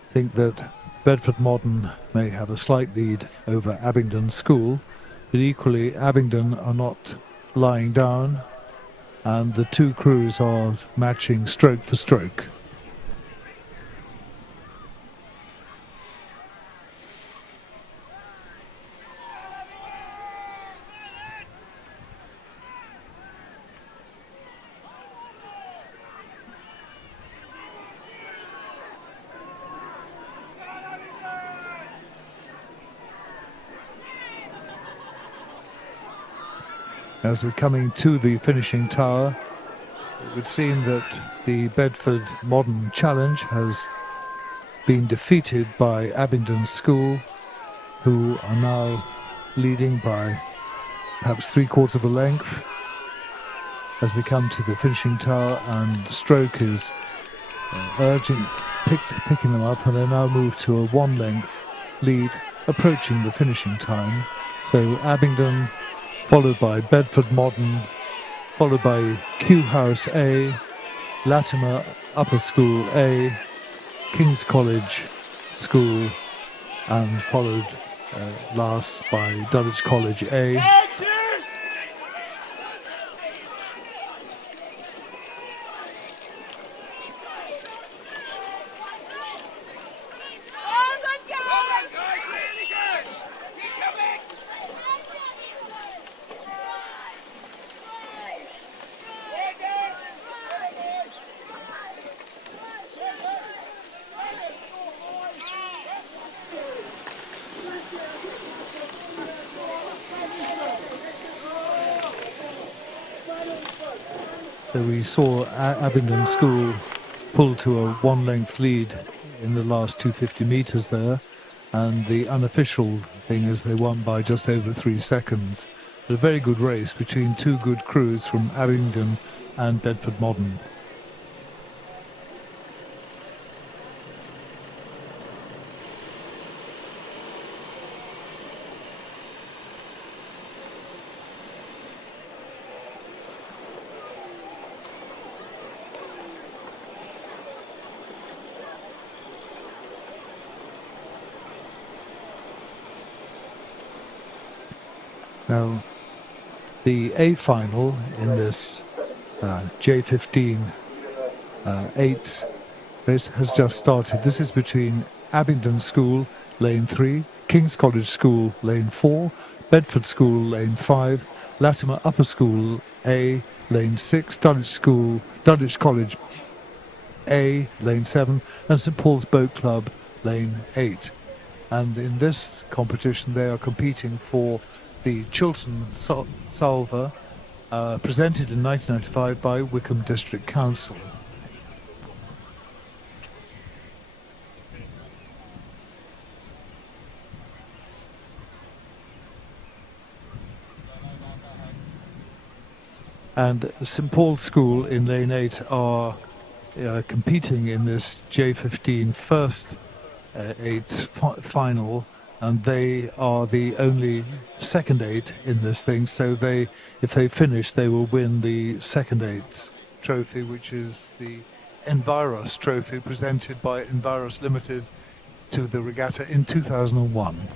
I think that Bedford Modern may have a slight lead over Abingdon School. But equally, Abingdon are not lying down, and the two crews are matching stroke for stroke. As we're coming to the finishing tower, it would seem that the Bedford Modern Challenge has been defeated by Abingdon School, who are now leading by perhaps 3/4 of a length as they come to the finishing tower, and Stroke is picking them up, and they now move to a 1-length lead approaching the finishing time. So Abingdon, followed by Bedford Modern, followed by Kew House A, Latimer Upper School A, King's College School, and followed last by Dulwich College A. So we saw Abingdon School pull to a 1-length lead in the last 250 metres there, and the unofficial thing is they won by just over 3 seconds. But a very good race between two good crews from Abingdon and Bedford Modern. Now, the A final in this J15 8s race has just started. This is between Abingdon School, lane 3, King's College School, lane 4, Bedford School, lane 5, Latimer Upper School, A, lane 6, Dulwich College, A, lane 7, and St Paul's Boat Club, lane 8. And in this competition, they are competing for the Chiltern Salver, presented in 1995 by Wickham District Council. And St Paul's School in lane 8 are competing in this J15 first 8's final, and they are the only second 8 in this thing, so if they finish, they will win the second 8's trophy, which is the Enviros trophy presented by Enviros Limited to the regatta in 2001.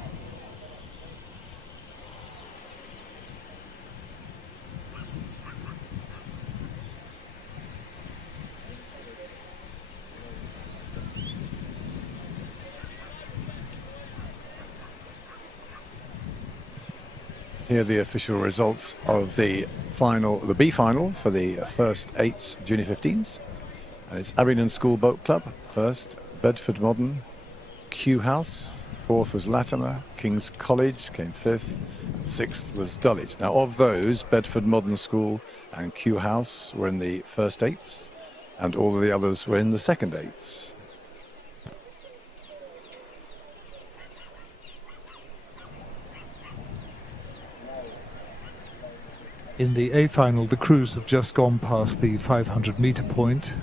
Here are the official results of the B final for the first 8's Junior 15s. And it's Abingdon School Boat Club, first, Bedford Modern, Kew House, fourth was Latimer, King's College came fifth, and sixth was Dulwich. Now of those, Bedford Modern School and Kew House were in the first 8's, and all of the others were in the second 8's. In the A final, the crews have just gone past the 500-metre point,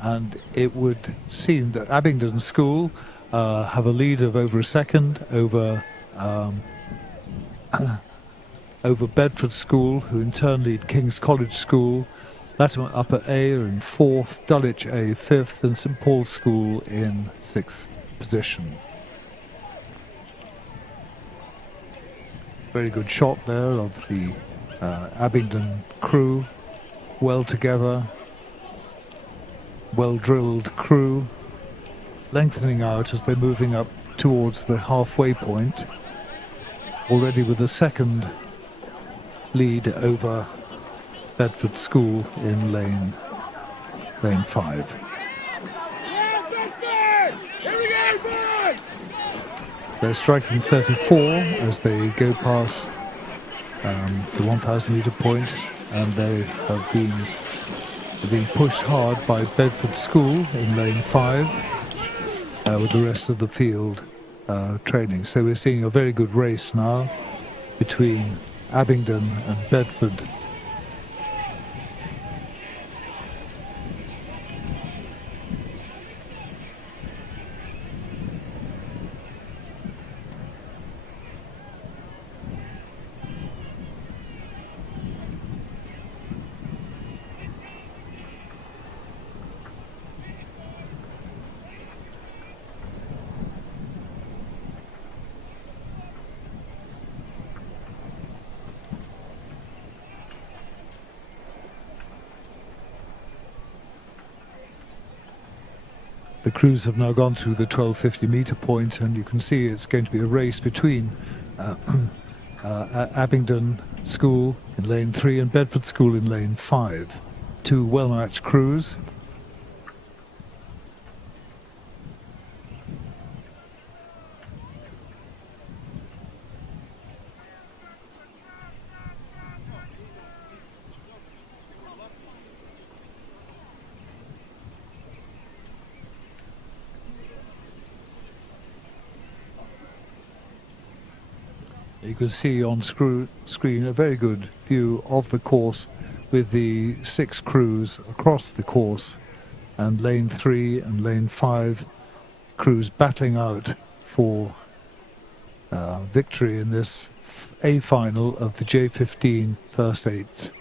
and it would seem that Abingdon School have a lead of over a second over over Bedford School, who in turn lead King's College School. Latimer Upper A are in fourth, Dulwich A fifth, and St Paul's School in sixth position. Very good shot there of the Abingdon crew, well together, well drilled crew, lengthening out as they're moving up towards the halfway point, already with a second lead over Bedford School in lane 5. Yeah, Bedford! Here we go, boys! They're striking 34 as they go past the 1,000-metre point, and they have been pushed hard by Bedford School in lane 5 with the rest of the field training. So we're seeing a very good race now between Abingdon and Bedford. The crews have now gone through the 1250-metre point, and you can see it's going to be a race between Abingdon School in lane 3 and Bedford School in lane 5. Two well-matched crews. You can see on screen a very good view of the course with the 6 crews across the course, and lane 3 and lane 5 crews battling out for victory in this A final of the J15 First 8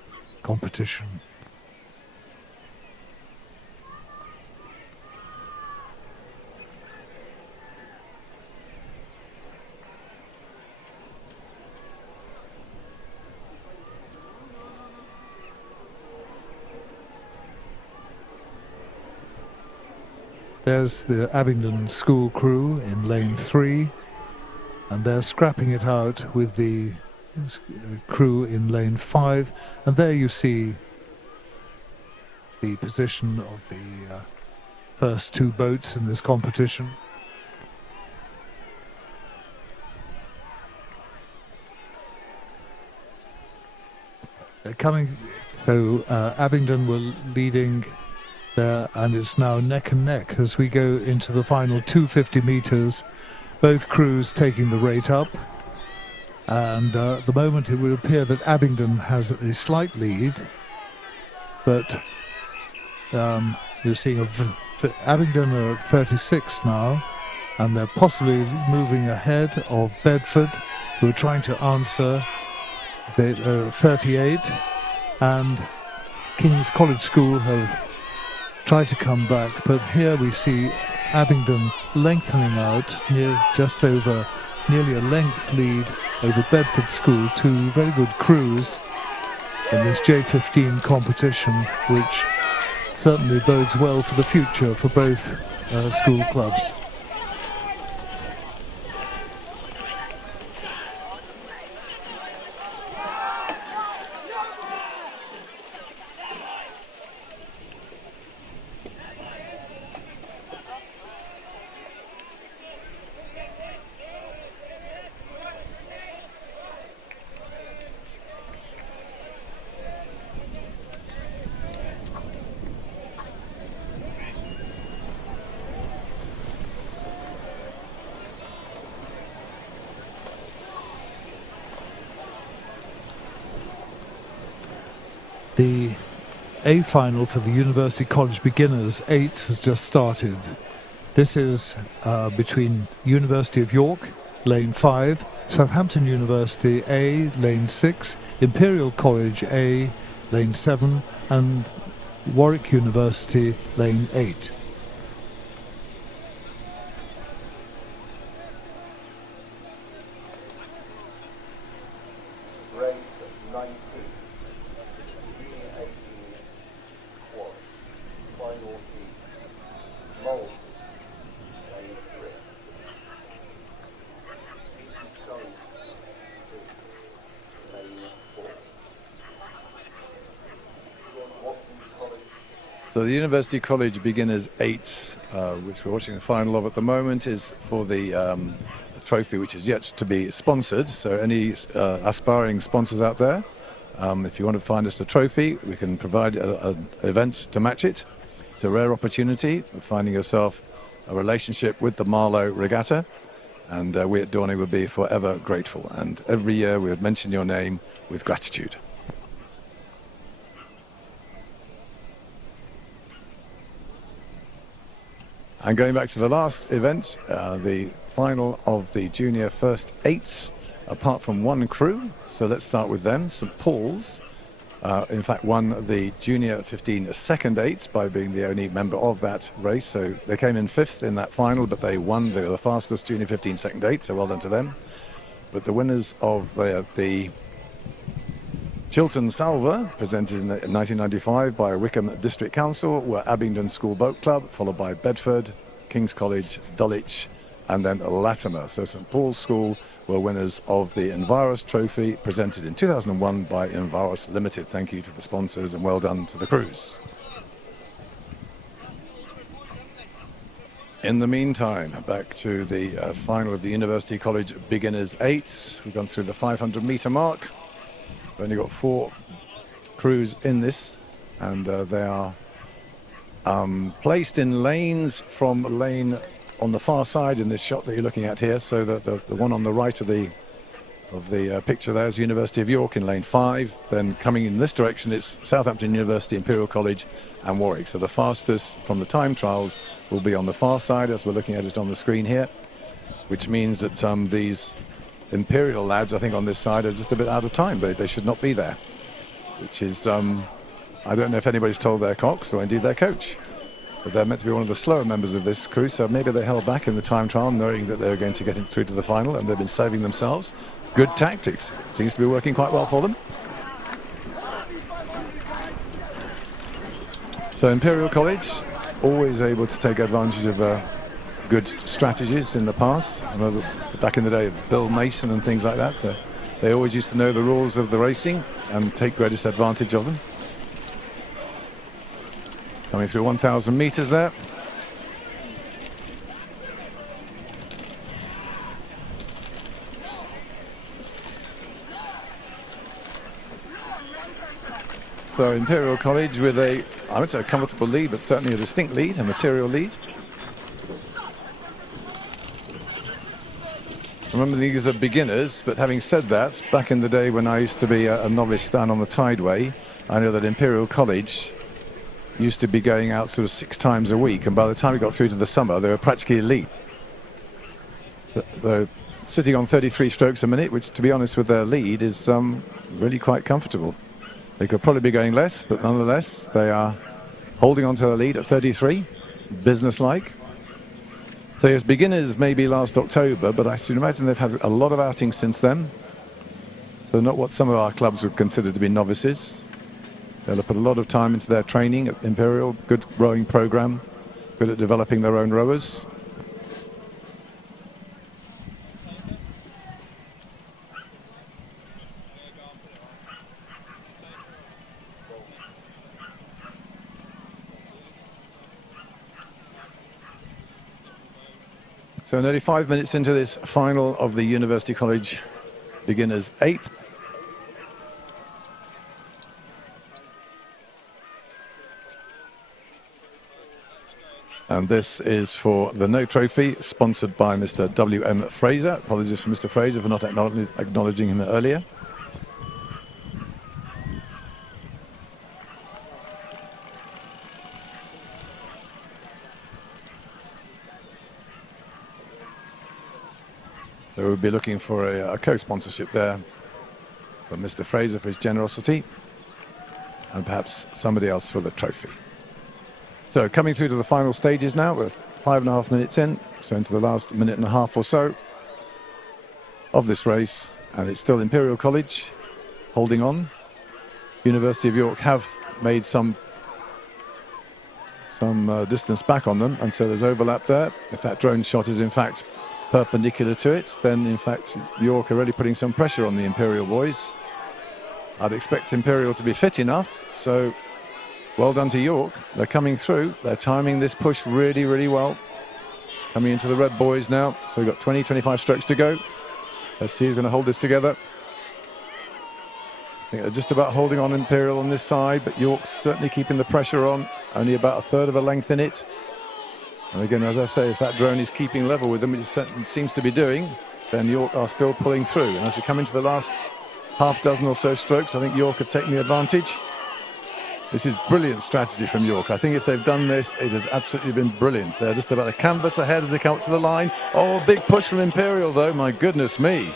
competition. There's the Abingdon School crew in lane 3, and they're scrapping it out with the crew in lane 5, and there you see the position of the first 2 boats in this competition. They're coming, so Abingdon were leading there, and it's now neck and neck as we go into the final 250 metres. Both crews taking the rate up, and at the moment it would appear that Abingdon has a slight lead, but you're seeing Abingdon are at 36 now, and they're possibly moving ahead of Bedford, who are trying to answer. They're 38, and King's College School have tried to come back, but here we see Abingdon lengthening out just over nearly a length lead over Bedford School. 2 very good crews in this J15 competition, which certainly bodes well for the future for both school clubs. The A final for the University College Beginners 8s has just started. This is between University of York, lane 5, Southampton University A, lane 6, Imperial College A, lane 7, and Warwick University, lane 8. Race 19. Junior 18 quad. Final heat. Marlow. Lane 3. Sculls. Lane 4. So the University College Beginners 8s, which we're watching the final of at the moment, is for the trophy which is yet to be sponsored. So any aspiring sponsors out there, if you want to find us a trophy, we can provide an event to match it. It's a rare opportunity of finding yourself a relationship with the Marlow Regatta, and we at Dorney would be forever grateful. And every year we would mention your name with gratitude. And going back to the last event, the final of the junior first 8s, apart from one crew. So let's start with them. St Paul's, in fact, won the junior 15 second 8s by being the only member of that race. So they came in 5th in that final, but they won. They were the fastest junior 15 second 8, so well done to them. But the winners of the Chiltern Salver, presented in 1995 by Wickham District Council, were Abingdon School Boat Club, followed by Bedford, King's College, Dulwich, and then Latimer. So St Paul's School were winners of the Envirus Trophy, presented in 2001 by Envirus Limited. Thank you to the sponsors and well done to the crews. In the meantime, back to the final of the University College Beginners 8s. We've gone through the 500-metre mark. We've only got 4 crews in this, and they are placed in lanes from lane on the far side in this shot that you're looking at here. So the one on the right of the picture there is University of York in lane 5. Then coming in this direction, it's Southampton University, Imperial College, and Warwick. So the fastest from the time trials will be on the far side, as we're looking at it on the screen here, which means that these Imperial lads, I think, on this side are just a bit out of time. They should not be there, which is, I don't know if anybody's told their cox or indeed their coach, but they're meant to be one of the slower members of this crew, so maybe they held back in the time trial knowing that they were going to get through to the final, and they've been saving themselves. Good tactics. Seems to be working quite well for them. So Imperial College always able to take advantage of good strategies in the past. I remember back in the day of Bill Mason and things like that. They always used to know the rules of the racing and take greatest advantage of them. Coming through 1,000 meters there. So Imperial College with I would say a comfortable lead, but certainly a distinct lead, a material lead. Remember, these are beginners, but having said that, back in the day when I used to be a novice down on the Tideway, I know that Imperial College used to be going out sort of 6 times a week, and by the time we got through to the summer, they were practically elite. So they're sitting on 33 strokes a minute, which, to be honest, with their lead is really quite comfortable. They could probably be going less, but nonetheless, they are holding on to their lead at 33, businesslike. So yes, beginners maybe last October, but I should imagine they've had a lot of outings since then. So not what some of our clubs would consider to be novices. They'll have put a lot of time into their training at Imperial, good rowing program, good at developing their own rowers. So nearly 5 minutes into this final of the University College Beginners 8. And this is for the No Trophy, sponsored by Mr. W.M. Fraser. Apologies for Mr. Fraser for not acknowledging him earlier. So we'll be looking for a co-sponsorship there from Mr. Fraser for his generosity, and perhaps somebody else for the trophy. So coming through to the final stages now, we're 5.5 minutes in, so into the last minute and a half or so of this race, and it's still Imperial College holding on. University of York have made some distance back on them, and so there's overlap there. If that drone shot is in fact perpendicular to it, then in fact York are really putting some pressure on the Imperial boys. I'd expect Imperial to be fit enough, so well done to York. They're coming through, they're timing this push really, really well. Coming into the red boys now, so we've got 20-25 strokes to go. Let's see who's going to hold this together. I think they're just about holding on Imperial on this side, but York's certainly keeping the pressure on, only about 1/3 of a length in it. And again, as I say, if that drone is keeping level with them, which it seems to be doing, then York are still pulling through. And as we come into the last half dozen or so strokes, I think York have taken the advantage. This is brilliant strategy from York. I think if they've done this, it has absolutely been brilliant. They're just about a canvas ahead as they come up to the line. Oh, big push from Imperial, though. My goodness me.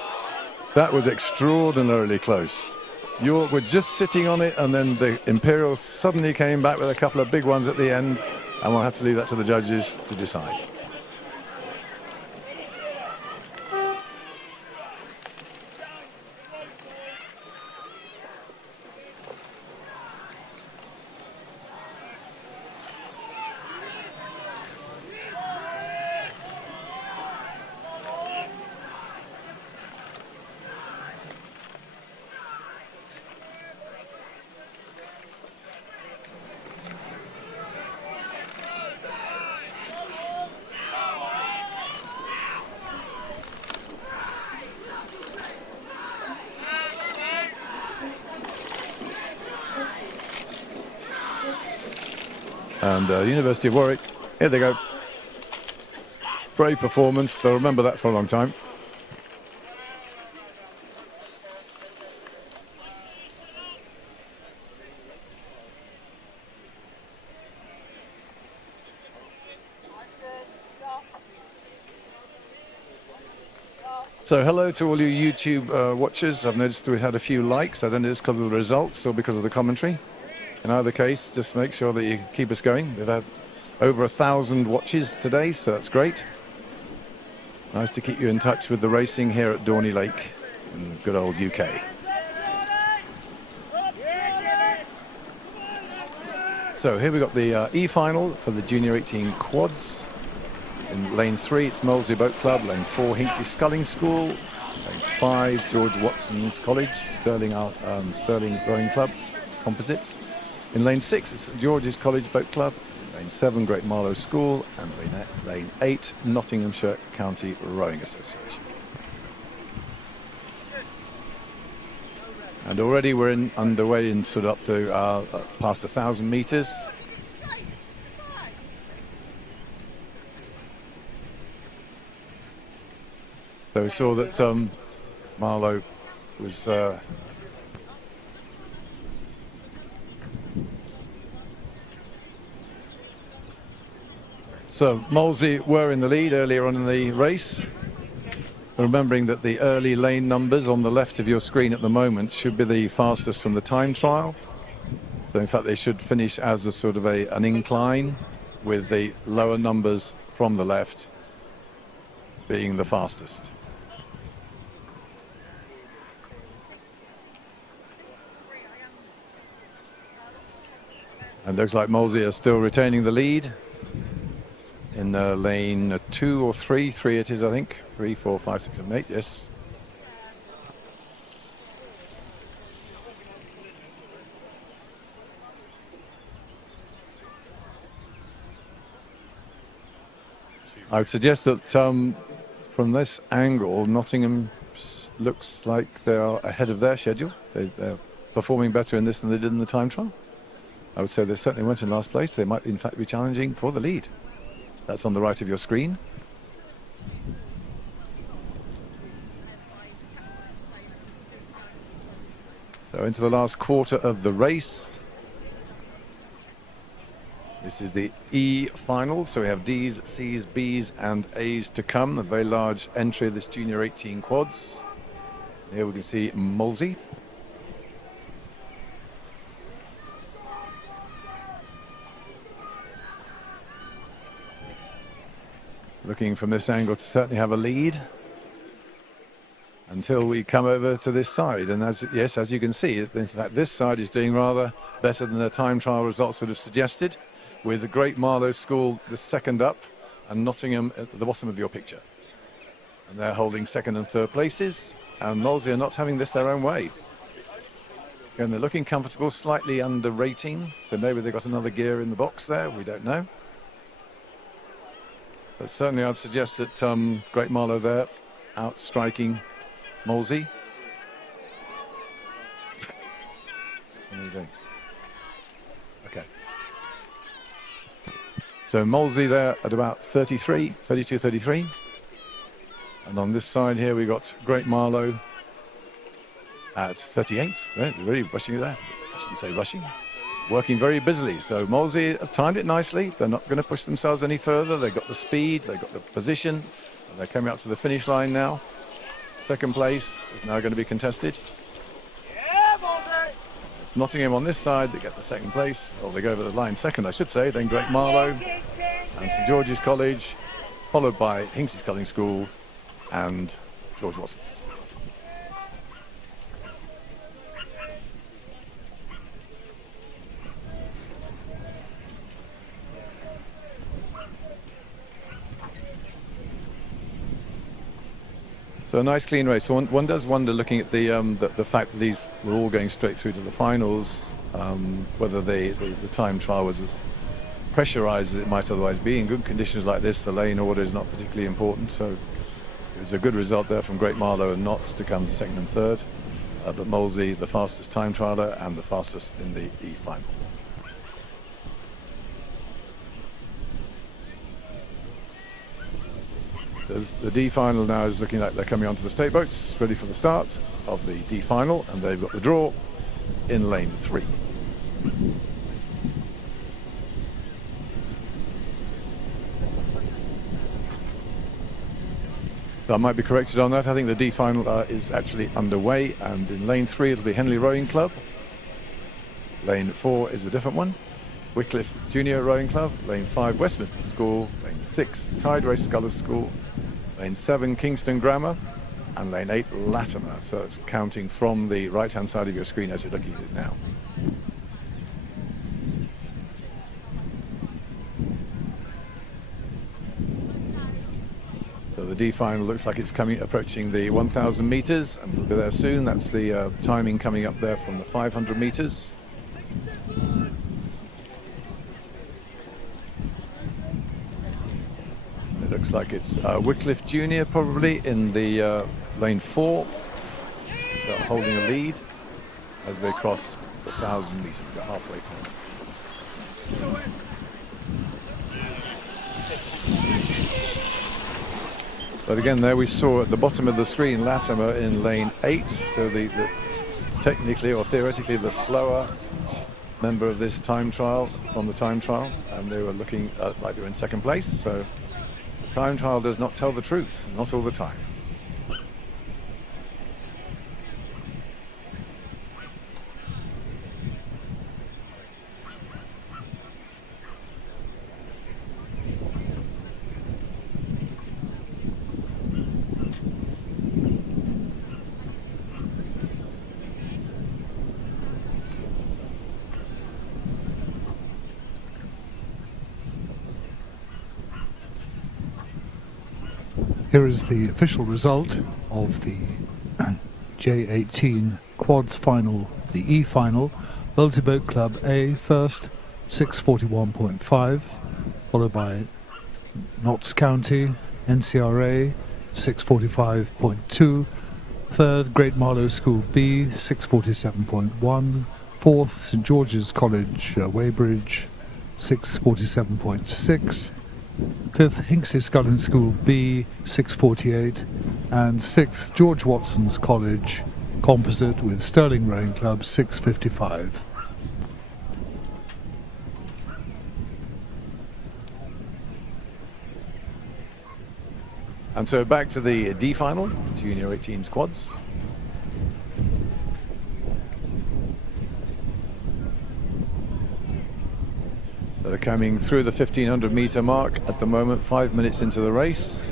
That was extraordinarily close. York were just sitting on it, and then the Imperial suddenly came back with a couple of big ones at the end. And we'll have to leave that to the judges to decide. And University of Warwick, here they go. Brave performance, they'll remember that for a long time. So hello to all you YouTube watchers. I've noticed we had a few likes. I don't know if it's because of the results or because of the commentary. In either case, just make sure that you keep us going. We've had over 1,000 watches today, so that's great. Nice to keep you in touch with the racing here at Dorney Lake in good old UK. So So here we've got the E final for the Junior 18 quads. In lane 3, it's Molesey Boat Club. Lane 4, Hinksey Sculling School. Lane 5, George Watson's College, Stirling Rowing Club, Composite. In lane 6, it's St George's College Boat Club. Lane 7, Great Marlow School. And lane 8, Nottinghamshire County Rowing Association. And already we're underway in sort of up to past 1,000 metres. So we saw that Marlow was so Molesey were in the lead earlier on in the race. Remembering that the early lane numbers on the left of your screen at the moment should be the fastest from the time trial. So in fact they should finish as a sort of an incline, with the lower numbers from the left being the fastest. And looks like Molesey are still retaining the lead in lane 2 or 3. 3 it is, I think. 3, 4, 5, 6, 7, 8, yes. I would suggest that from this angle, Nottingham looks like they are ahead of their schedule. They're performing better in this than they did in the time trial. I would say they certainly weren't in last place. They might in fact be challenging for the lead. That's on the right of your screen. So into the last quarter of the race. This is the E final, so we have D's, C's, B's and A's to come. A very large entry of this Junior 18 quads. Here we can see Molesey. Looking from this angle to certainly have a lead until we come over to this side. And as you can see, in fact, this side is doing rather better than the time trial results would have suggested, with the Great Marlow School the second up and Nottingham at the bottom of your picture. And they're holding second and third places, and Molesey are not having this their own way. Again, they're looking comfortable, slightly under rating, so maybe they've got another gear in the box there, we don't know. But certainly I'd suggest that Great Marlow there outstriking Molesey. What are you doing? Okay. So Molesey there at about 32, 33. And on this side here we got Great Marlow at 38. Right, really rushing there. I shouldn't say rushing. Working very busily. So Molesey have timed it nicely. They're not going to push themselves any further. They've got the speed, they've got the position. And they're coming up to the finish line now. Second place is now going to be contested. Yeah, Molesey! It's Nottingham on this side that get the second place. Or they go over the line second, I should say. Then Great Marlow and St George's College, followed by Hinksey Sculling School and George Watson's. So a nice clean race. One does wonder, looking at the fact that these were all going straight through to the finals, whether the time trial was as pressurized as it might otherwise be. In good conditions like this, the lane order is not particularly important. So it was a good result there from Great Marlow and Notts to come second and third. But Molesey, the fastest time trialer and the fastest in the E final. So the D final now is looking like they're coming onto the state boats, ready for the start of the D final, and they've got the draw in lane 3. So I might be corrected on that. I think the D final is actually underway, and in lane 3 it'll be Henley Rowing Club. Lane 4 is a different one. Wycliffe Junior Rowing Club. Lane 5 Westminster School. Lane 6 Tideway Scullers School. Lane 7 Kingston Grammar. And lane 8 Latimer. So it's counting from the right hand side of your screen as you're looking at it now. So the D final looks like it's approaching the 1,000 meters, and we'll be there soon. That's the timing coming up there from the 500 meters. It looks like it's Wycliffe Jr. probably in the lane 4, holding a lead as they cross the 1,000 meters, the halfway point. But again, there we saw at the bottom of the screen Latimer in lane 8, so the technically or theoretically the slower member of this time trial from the time trial, and they were looking like they were in second place. So the time trial does not tell the truth, not all the time. Here is the official result of the J18 quads final, the E final. Boat Club A first, 6:41.5, followed by Notts County, NCRA, 6:45.2. Third, Great Marlow School B, 6:47.1. Fourth, St George's College, Weybridge, 6:47.6. Fifth, Hinksey Sculling School B, 6:48, and sixth, George Watson's College Composite with Stirling Rowing Club, 6:55. And so back to the D final, Junior 18s quads. So they're coming through the 1,500 meter mark at the moment, 5 minutes into the race.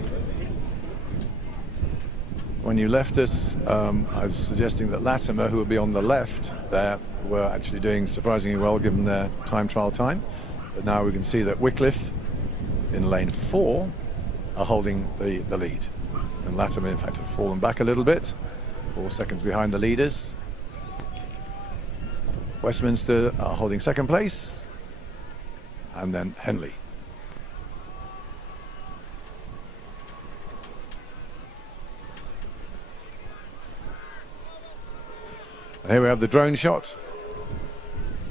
When you left us, I was suggesting that Latimer, who would be on the left there, were actually doing surprisingly well given their time trial time. But now we can see that Wycliffe in lane 4 are holding the lead. And Latimer, in fact, have fallen back a little bit, 4 seconds behind the leaders. Westminster are holding second place, and then Henley. And here we have the drone shot.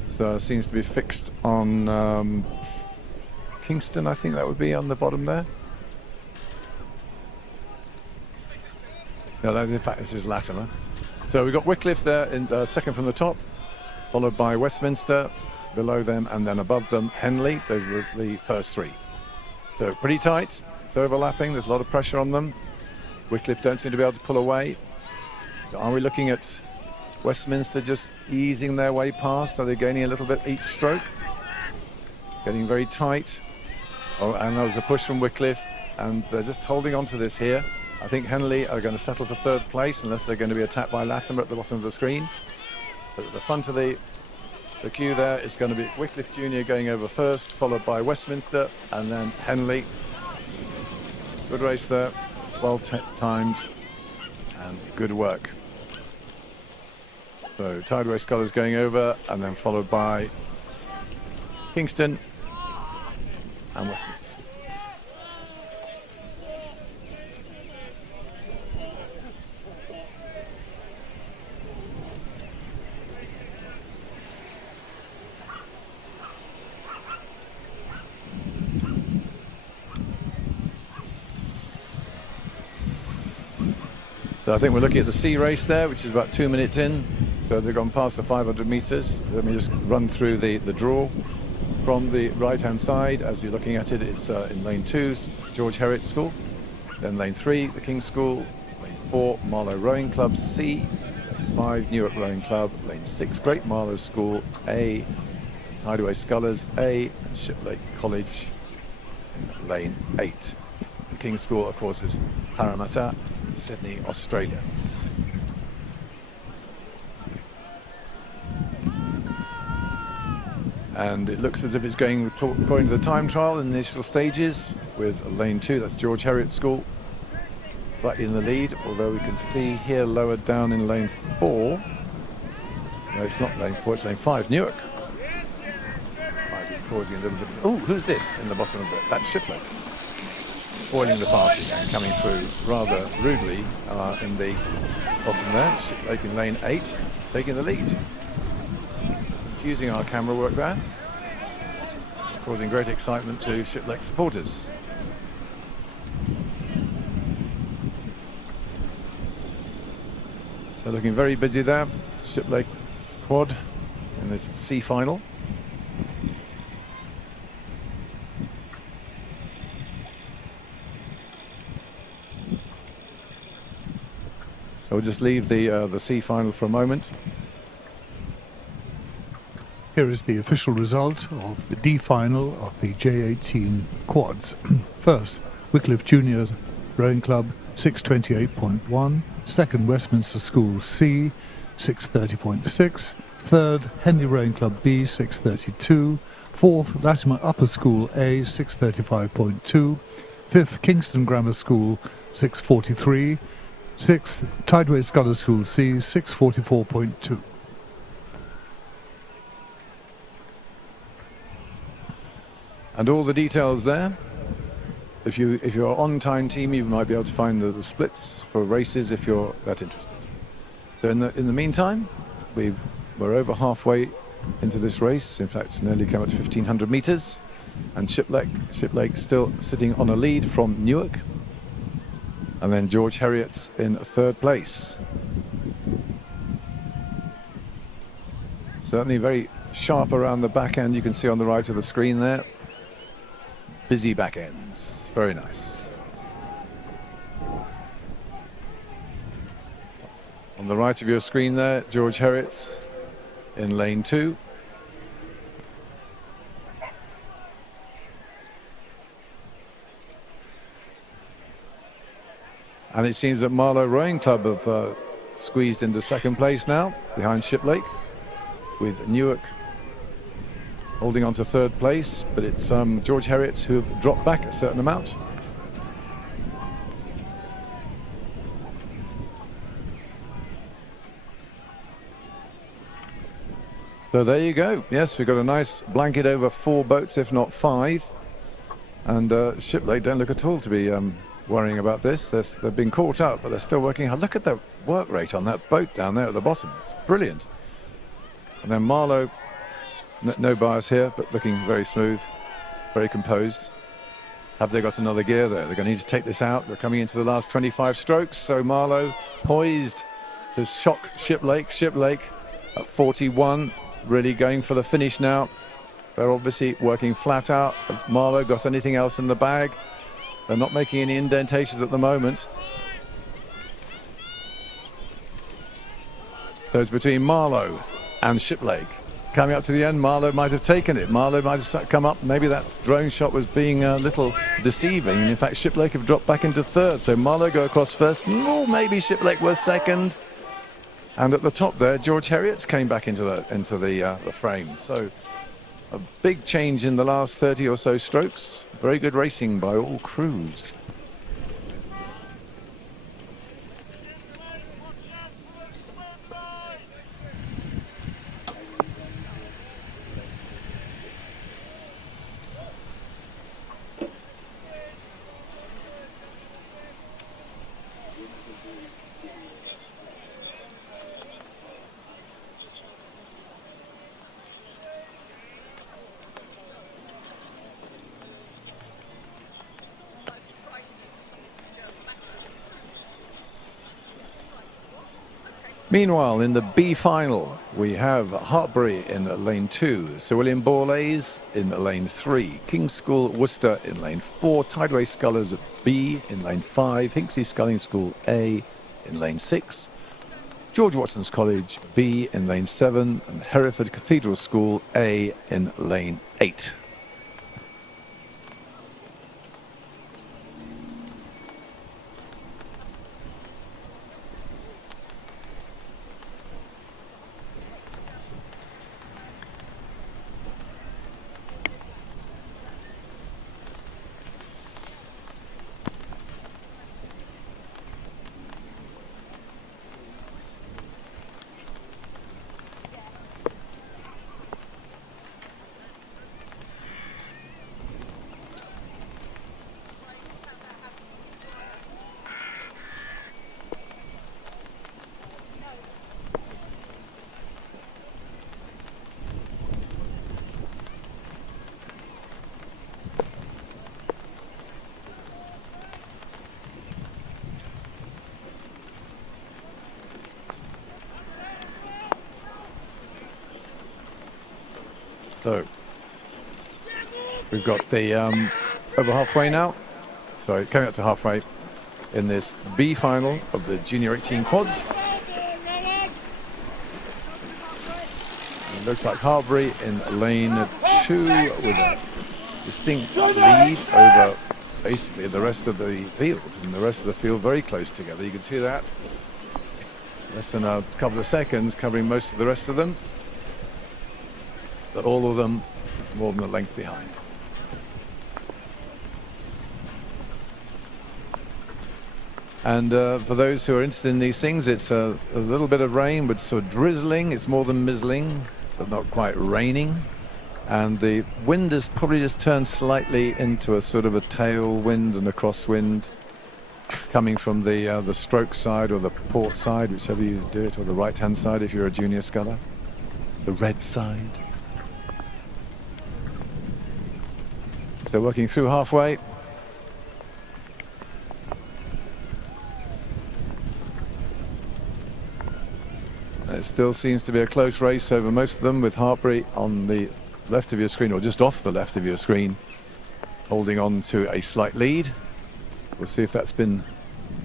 So seems to be fixed on Kingston, I think that would be on the bottom there. No, that, in fact, it is Latimer. So we've got Wycliffe there in second from the top, followed by Westminster, below them, and then above them Henley. Those are the first 3. So pretty tight, it's overlapping, there's a lot of pressure on them. Wycliffe don't seem to be able to pull away. Are we looking at Westminster just easing their way past? Are they gaining a little bit each stroke? Getting very tight. Oh, and there was a push from Wycliffe, and they're just holding on to this here. I think Henley are going to settle for third place unless they're going to be attacked by Latimer at the bottom of the screen. But at the front of the queue there is going to be Wycliffe Jr. going over first, followed by Westminster, and then Henley. Good race there, well timed, and good work. So Tideway Scullers going over, and then followed by Kingston and Westminster. So I think we're looking at the C race there, which is about 2 minutes in. So they've gone past the 500 meters. Let me just run through the draw. From the right-hand side, as you're looking at it, it's in lane 2, George Heriot School. Then lane 3, the King's School. Lane 4, Marlow Rowing Club C. Lane 5, Newark Rowing Club. Lane 6, Great Marlow School A. Tideway Scullers A. And Shiplake College in lane 8. The King's School, of course, is Parramatta, Sydney, Australia. And it looks as if it's going according to the time trial in the initial stages with lane 2, that's George Heriot School, slightly in the lead, although we can see here lower down in lane 4. No, it's not lane 4, it's lane 5, Newark. Might be causing a little bit. Oh, who's this in the bottom of it? That's Shipley. Spoiling the party and coming through rather rudely in the bottom there. Shipley in lane 8, taking the lead. Confusing our camera work there, causing great excitement to Shipley supporters. So looking very busy there, Shipley quad in this C final. So we'll just leave the C final for a moment. Here is the official result of the D final of the J18 quads. First, Wycliffe Juniors Rowing Club 628.1. Second, Westminster School C 630.6. Third, Henley Rowing Club B 632. Fourth, Latimer Upper School A 635.2. Fifth, Kingston Grammar School 643. Sixth, Tideway Scholar School C 644.2. And all the details there. If you're on-time team, you might be able to find the splits for races if you're that interested. So in the meantime, we're over halfway into this race. In fact, it's nearly come up to 1,500 meters, and Shipley still sitting on a lead from Newark, and then George Heriot's in third place. Certainly very sharp around the back end. You can see on the right of the screen there. Busy back ends, very nice. On the right of your screen there, George Heriot's in lane 2. And it seems that Marlow Rowing Club have squeezed into second place now, behind Shipley, with Newark holding on to third place, but it's George Heriot's who have dropped back a certain amount. So there you go. Yes, we've got a nice blanket over 4 boats, if not 5. And Shipley don't look at all to be worrying about this. They've been caught up, but they're still working hard. Look at the work rate on that boat down there at the bottom. It's brilliant. And then Marlow, no bias here, but looking very smooth, very composed. Have they got another gear there? They're going to need to take this out. We're coming into the last 25 strokes. So Marlow poised to shock Shipley. Shipley at 41, really going for the finish now. They're obviously working flat out. Have Marlow got anything else in the bag? They're not making any indentations at the moment. So it's between Marlow and Shipley. Coming up to the end, Marlow might have taken it. Marlow might have come up. Maybe that drone shot was being a little deceiving. In fact, Shipley have dropped back into third. So Marlow go across first. Oh, maybe Shipley was second. And at the top there, George Heriot's came back into the frame. So a big change in the last 30 or so strokes. Very good racing by all crews. Meanwhile, in the B final, we have Hartbury in lane 2, Sir William Borlase in lane 3, King's School Worcester in lane 4, Tideway Scullers B in lane 5, Hinksey Sculling School A in lane 6, George Watson's College B in lane 7, and Hereford Cathedral School A in lane 8. So we've got the over halfway now. Sorry, coming up to halfway in this B final of the Junior 18 quads. It looks like Harbury in lane 2 with a distinct lead over basically the rest of the field, and the rest of the field very close together. You can see that. Less than a couple of seconds covering most of the rest of them, but all of them more than a length behind. And for those who are interested in these things, it's a little bit of rain, but sort of drizzling. It's more than mizzling, but not quite raining. And the wind has probably just turned slightly into a sort of a tailwind and a crosswind, coming from the stroke side or the port side, whichever you do it, or the right-hand side if you're a junior sculler, the red side. So working through halfway. It still seems to be a close race over most of them, with Harbury on the left of your screen, or just off the left of your screen, holding on to a slight lead. We'll see if that's been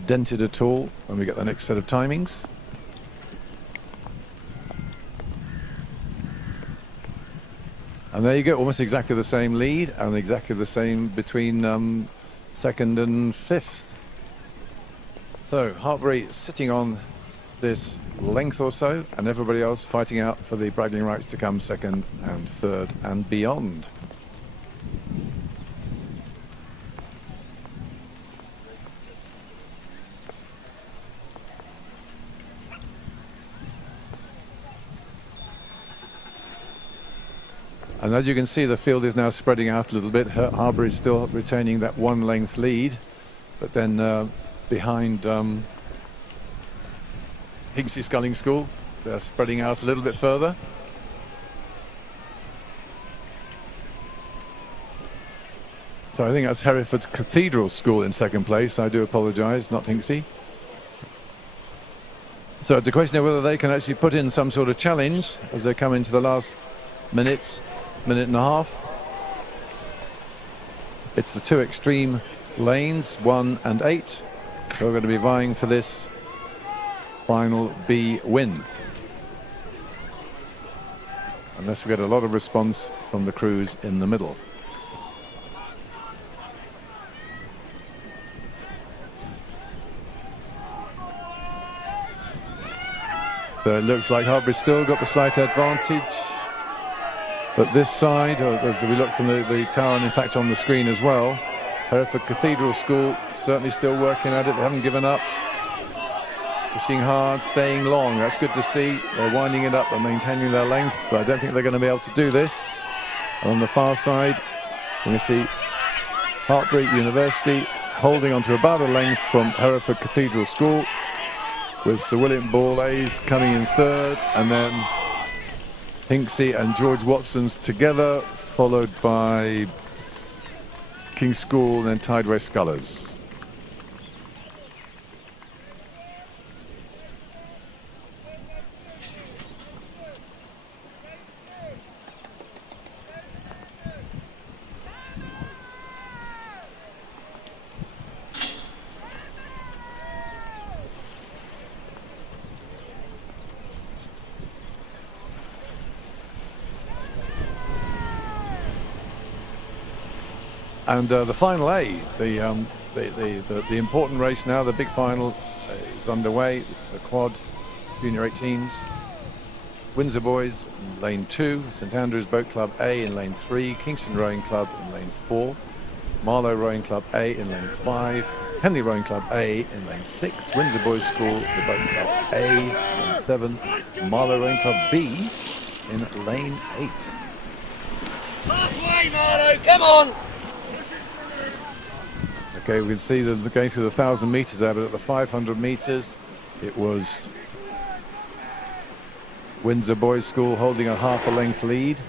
dented at all when we get the next set of timings. And there you go, almost exactly the same lead and exactly the same between second and fifth. So Harbury sitting on this length or so, and everybody else fighting out for the bragging rights to come second and third and beyond. And as you can see, the field is now spreading out a little bit. Harbury is still retaining that one length lead, but then behind Hingsey Sculling School, they're spreading out a little bit further. So I think that's Hereford's Cathedral School in second place. I do apologise, not Hingsey. So it's a question of whether they can actually put in some sort of challenge as they come into the last minute and a half. It's the two extreme lanes, 1 and 8, who are going to be vying for this final B win, unless we get a lot of response from the crews in the middle. So it looks like Harbury's still got the slight advantage, but this side, as we look from the tower, and in fact on the screen as well, Hereford Cathedral School certainly still working at it. They haven't given up. Pushing hard, staying long. That's good to see. They're winding it up and maintaining their length, but I don't think they're going to be able to do this. And on the far side, we're going to see Harbury University holding on to about a length from Hereford Cathedral School, with Sir William Borlase coming in third, and then Hingsey and George Watson's together, followed by King's School and then Tideway Scullers. And the final A, the important race now, the big final is underway. It's the quad Junior 18s. Windsor Boys in lane 2, St Andrews Boat Club A in lane 3, Kingston Rowing Club in lane 4, Marlow Rowing Club A in lane 5, Henley Rowing Club A in lane 6, Windsor Boys School, the Boat Club A in lane 7, Marlow Rowing Club B in lane 8. Halfway, Marlow, come on! Okay, we can see them going through the 1,000 metres there, but at the 500 metres, it was Windsor Boys School holding a half a length lead.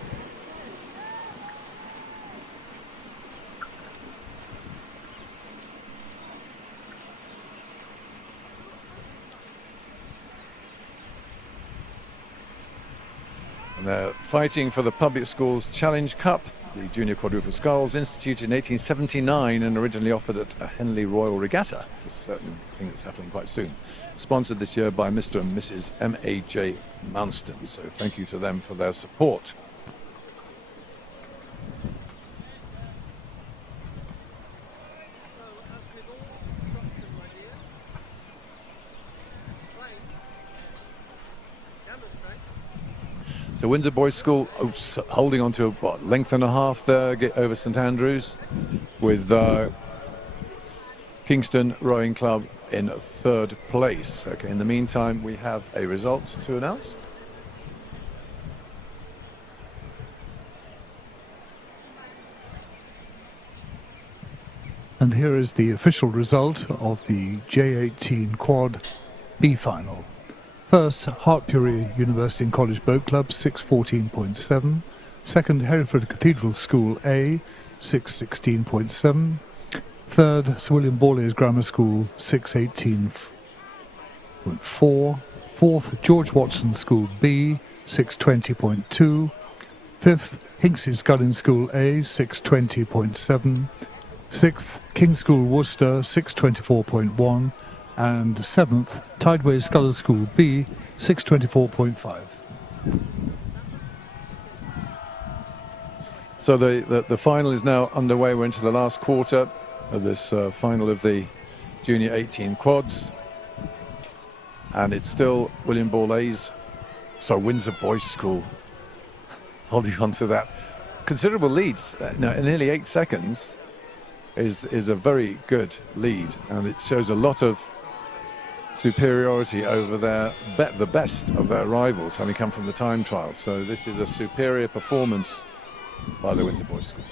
And they're fighting for the Public Schools Challenge Cup, the Junior Quadruple Sculls, instituted in 1879 and originally offered at a Henley Royal Regatta. It's a certain thing that's happening quite soon. Sponsored this year by Mr. and Mrs. M.A.J. Mounston. So thank you to them for their support. So Windsor Boys School holding on to what, length and a half there, get over St Andrews, with Kingston Rowing Club in third place. Okay, in the meantime, we have a result to announce. And here is the official result of the J18 Quad B final. First, Hartpury University and College Boat Club, 614.7. Second, Hereford Cathedral School A, 616.7. Third, Sir William Borlase Grammar School, 618.4. Fourth, George Watson School B, 620.2. Fifth, Hinksey Sculling School A, 620.7. Sixth, King's School Worcester, 624.1. And seventh, Tideway Scullers School B, 624.5. So the final is now underway. We're into the last quarter of this final of the Junior 18 Quads. And it's still William Borlase, so Windsor Boys School, holding on to that considerable leads. Nearly 8 seconds is a very good lead, and it shows a lot of superiority over the best of their rivals, having come from the time trial. So this is a superior performance by the Windsor Boys School.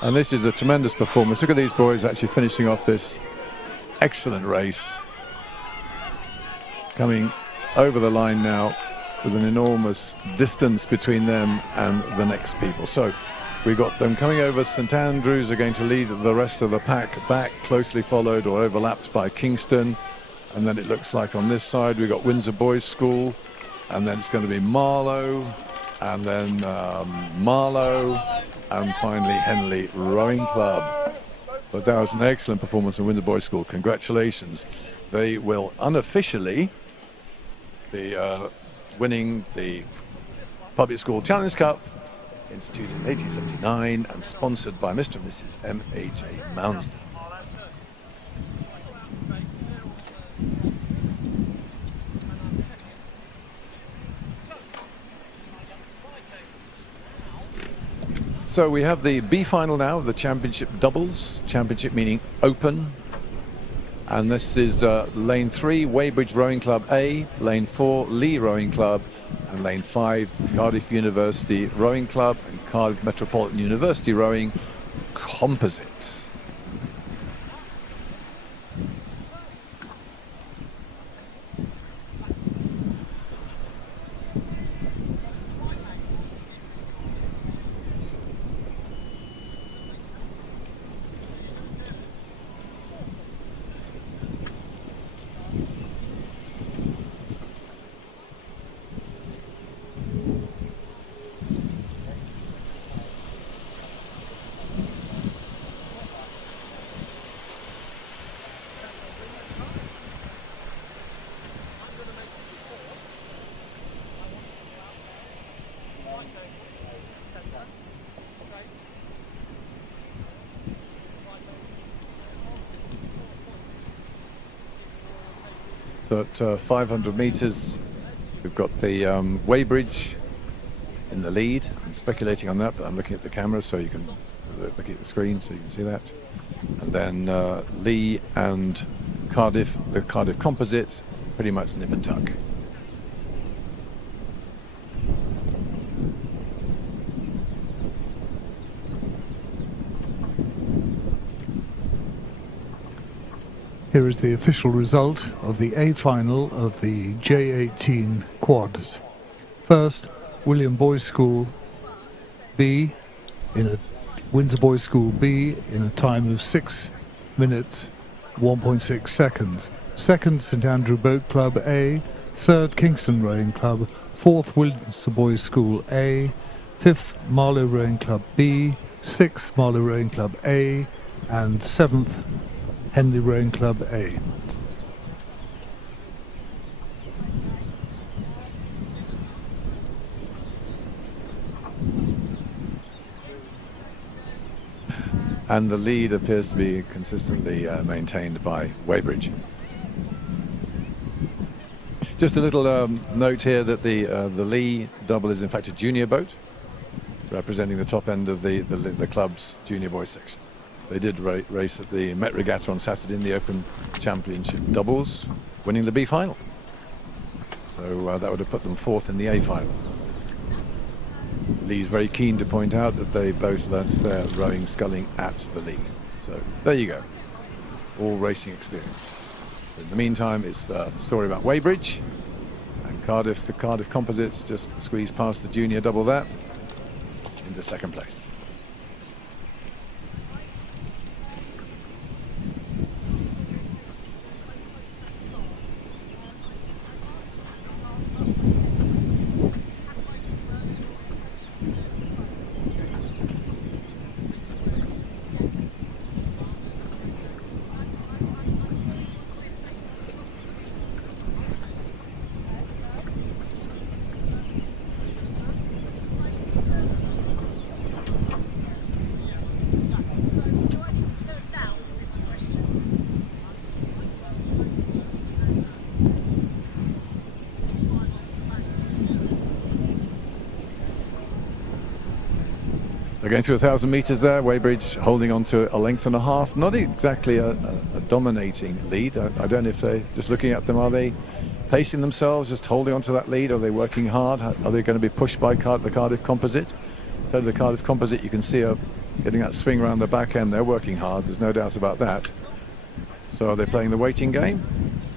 And this is a tremendous performance. Look at these boys actually finishing off this excellent race, coming over the line now with an enormous distance between them and the next people. So we've got them coming over. St Andrews are going to lead the rest of the pack back, closely followed or overlapped by Kingston. And then it looks like on this side we've got Windsor Boys School, and then it's going to be Marlow, and then Marlow, and finally Henley Rowing Club. But that was an excellent performance in Windsor Boys School. Congratulations. They will unofficially be winning the Public School Challenge Cup, instituted in 1879 and sponsored by Mr. and Mrs. M.A.J. Mounston. So we have the B final now of the championship doubles, championship meaning open. And this is lane 3, Weybridge Rowing Club A, lane 4, Lee Rowing Club, and lane 5, Cardiff University Rowing Club and Cardiff Metropolitan University Rowing Composite. So at 500 metres, we've got the Weybridge in the lead. I'm speculating on that, but I'm looking at the camera so you can look at the screen so you can see that. And then Lee and Cardiff, the Cardiff Composite, pretty much nip and tuck. Here is the official result of the A final of the J18 Quads. First, William Boys School B in a Windsor Boys School B in a time of 6 minutes 1.6 seconds. Second, St Andrew Boat Club A. Third, Kingston Rowing Club. Fourth, Windsor Boys School A. Fifth, Marlow Rowing Club B. Sixth, Marlow Rowing Club A. And seventh, Henley Rowing Club A. And the lead appears to be consistently maintained by Weybridge. Just a little note here that the Lee double is in fact a junior boat, representing the top end of the club's junior boys section. They did race at the Met Regatta on Saturday in the Open Championship doubles, winning the B final. So that would have put them fourth in the A final. Lee's very keen to point out that they both learnt their rowing sculling at the Lee. So there you go, all racing experience. In the meantime, it's the story about Weybridge and Cardiff. The Cardiff Composites just squeezed past the junior double there into second place. So going through 1,000 meters there, Weybridge holding on to a length and a half. Not exactly a dominating lead. I don't know if they're just looking at them. Are they pacing themselves, just holding on to that lead? Are they working hard? Are they going to be pushed by the Cardiff Composite? So the Cardiff Composite, you can see are getting that swing around the back end. They're working hard. There's no doubt about that. So are they playing the waiting game?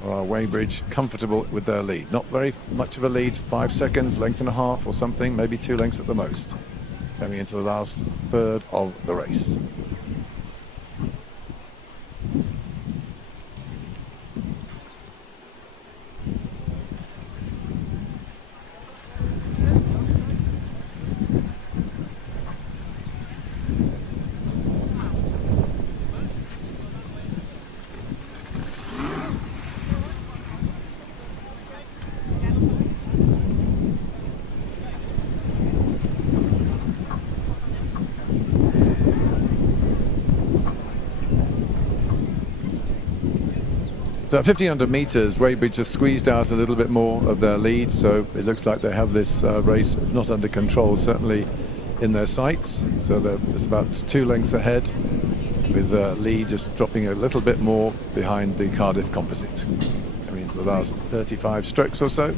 Or are Weybridge comfortable with their lead? Not very much of a lead, 5 seconds, length and a half or something, maybe 2 lengths at the most, coming into the last third of the race. So at 1,500 meters, Weybridge has squeezed out a little bit more of their lead, so it looks like they have this race not under control, certainly in their sights. So they're just about 2 lengths ahead, with Lee just dropping a little bit more behind the Cardiff Composite. I mean, for the last 35 strokes or so.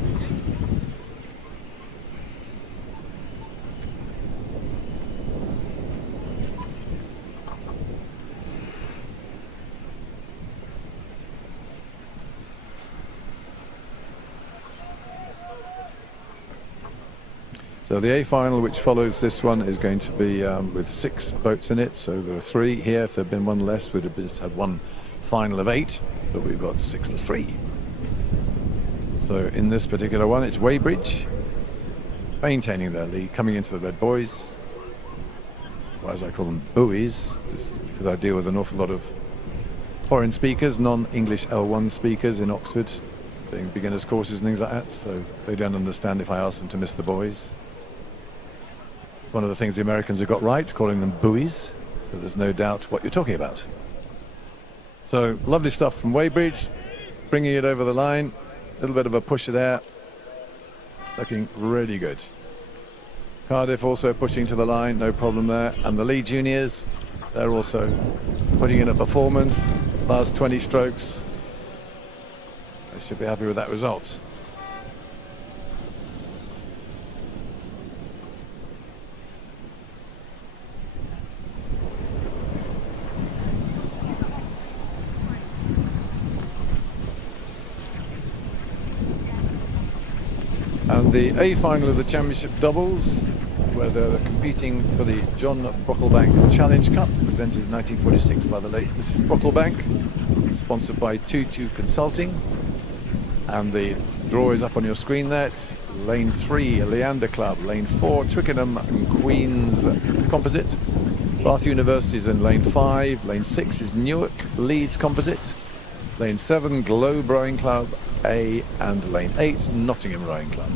So the A final, which follows this one, is going to be with 6 boats in it. So there are 3 here. If there had been one less, we'd have just had one final of 8, but we've got 6 plus 3. So in this particular one, it's Weybridge maintaining their lead, coming into the Red Boys, or as I call them, buoys, just because I deal with an awful lot of foreign speakers, non-English L1 speakers in Oxford, doing beginners courses and things like that. So they don't understand if I ask them to miss the boys. It's one of the things the Americans have got right, calling them buoys, so there's no doubt what you're talking about. So lovely stuff from Weybridge, bringing it over the line, a little bit of a push there, looking really good. Cardiff also pushing to the line, no problem there, and the Lee juniors, they're also putting in a performance, last 20 strokes. They should be happy with that result. And the A final of the championship doubles, where they're competing for the John Brocklebank Challenge Cup, presented in 1946 by the late Mrs. Brocklebank, sponsored by Tutu Consulting. And the draw is up on your screen there. It's lane 3, Leander Club, lane 4, Twickenham and Queen's Composite. Bath University is in lane 5, lane 6 is Newark Leeds Composite, lane 7, Globe Rowing Club A, and lane 8, Nottingham Rowing Club.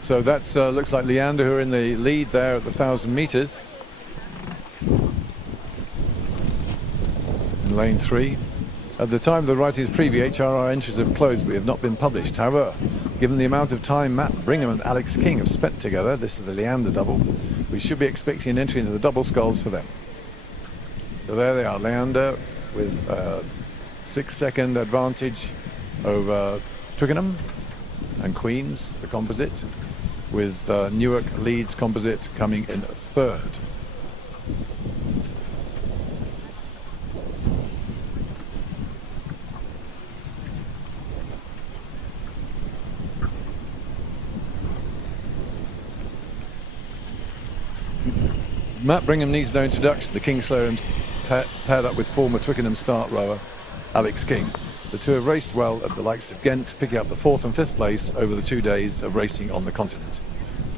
So that looks like Leander, who are in the lead there at the 1,000 meters. In lane 3. At the time of the writing's preview, HRR entries have closed but have not been published. However, given the amount of time Matt Brigham and Alex King have spent together, this is the Leander double, we should be expecting an entry into the double sculls for them. So there they are, Leander with 6-second advantage over Twickenham and Queen's, the composite, with Newark Leeds Composite coming in 3rd. Matt Brigham needs no introduction. The Kingslayer paired up with former Twickenham start rower Alex King. The two have raced well at the likes of Ghent, picking up the 4th and 5th place over the 2 days of racing on the continent.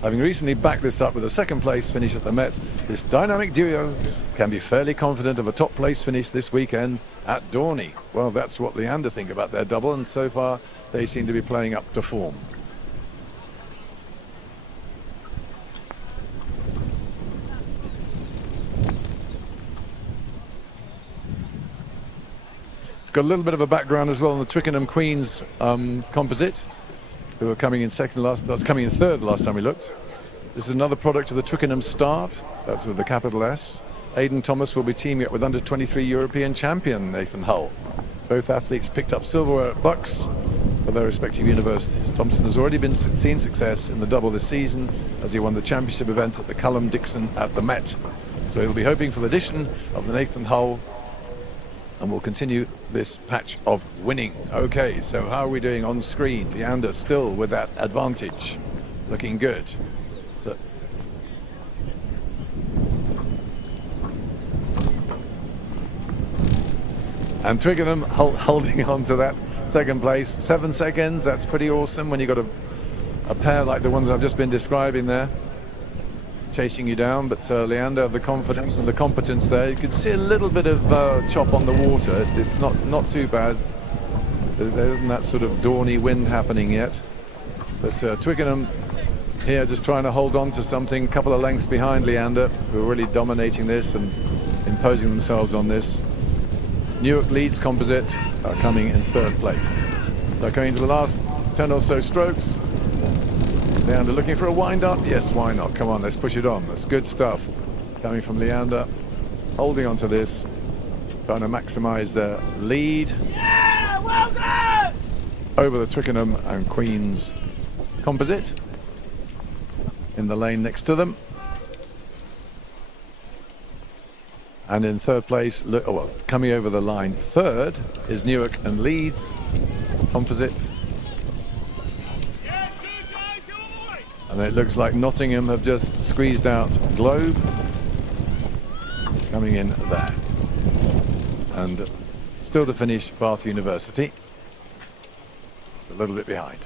Having recently backed this up with a 2nd place finish at the Met, this dynamic duo can be fairly confident of a top place finish this weekend at Dorney. Well, that's what Leander think about their double, and so far they seem to be playing up to form. Got a little bit of a background as well on the Twickenham Queen's composite, who are coming in coming in 3rd last time we looked. This is another product of the Twickenham Start, that's with the capital S. Aidan Thomas will be teaming up with under-23 European champion Nathan Hull. Both athletes picked up silverware at Bucks for their respective universities. Thompson has already seen success in the double this season as he won the championship event at the Callum Dixon at the Met. So he'll be hoping for the addition of the Nathan Hull, and we'll continue this patch of winning. Okay, so how are we doing on screen? Leander still with that advantage, looking good. So, and Twickenham holding on to that 2nd place. 7 seconds, that's pretty awesome when you've got a pair like the ones I've just been describing there, chasing you down. But Leander have the confidence and the competence there. You can see a little bit of chop on the water. It's not too bad. There isn't that sort of Dorney wind happening yet. But Twickenham here just trying to hold on to something, a couple of lengths behind Leander, who are really dominating this and imposing themselves on this. Newark Leeds Composite are coming in 3rd place. So coming to the last 10 or so strokes. Leander looking for a wind-up? Yes, why not? Come on, let's push it on. That's good stuff coming from Leander, holding on to this, trying to maximise their lead. Yeah, well done! Over the Twickenham and Queen's composite in the lane next to them. And in 3rd place, coming over the line 3rd is Newark and Leeds composite. And it looks like Nottingham have just squeezed out Globe, coming in there. And still to finish, Bath University. It's a little bit behind.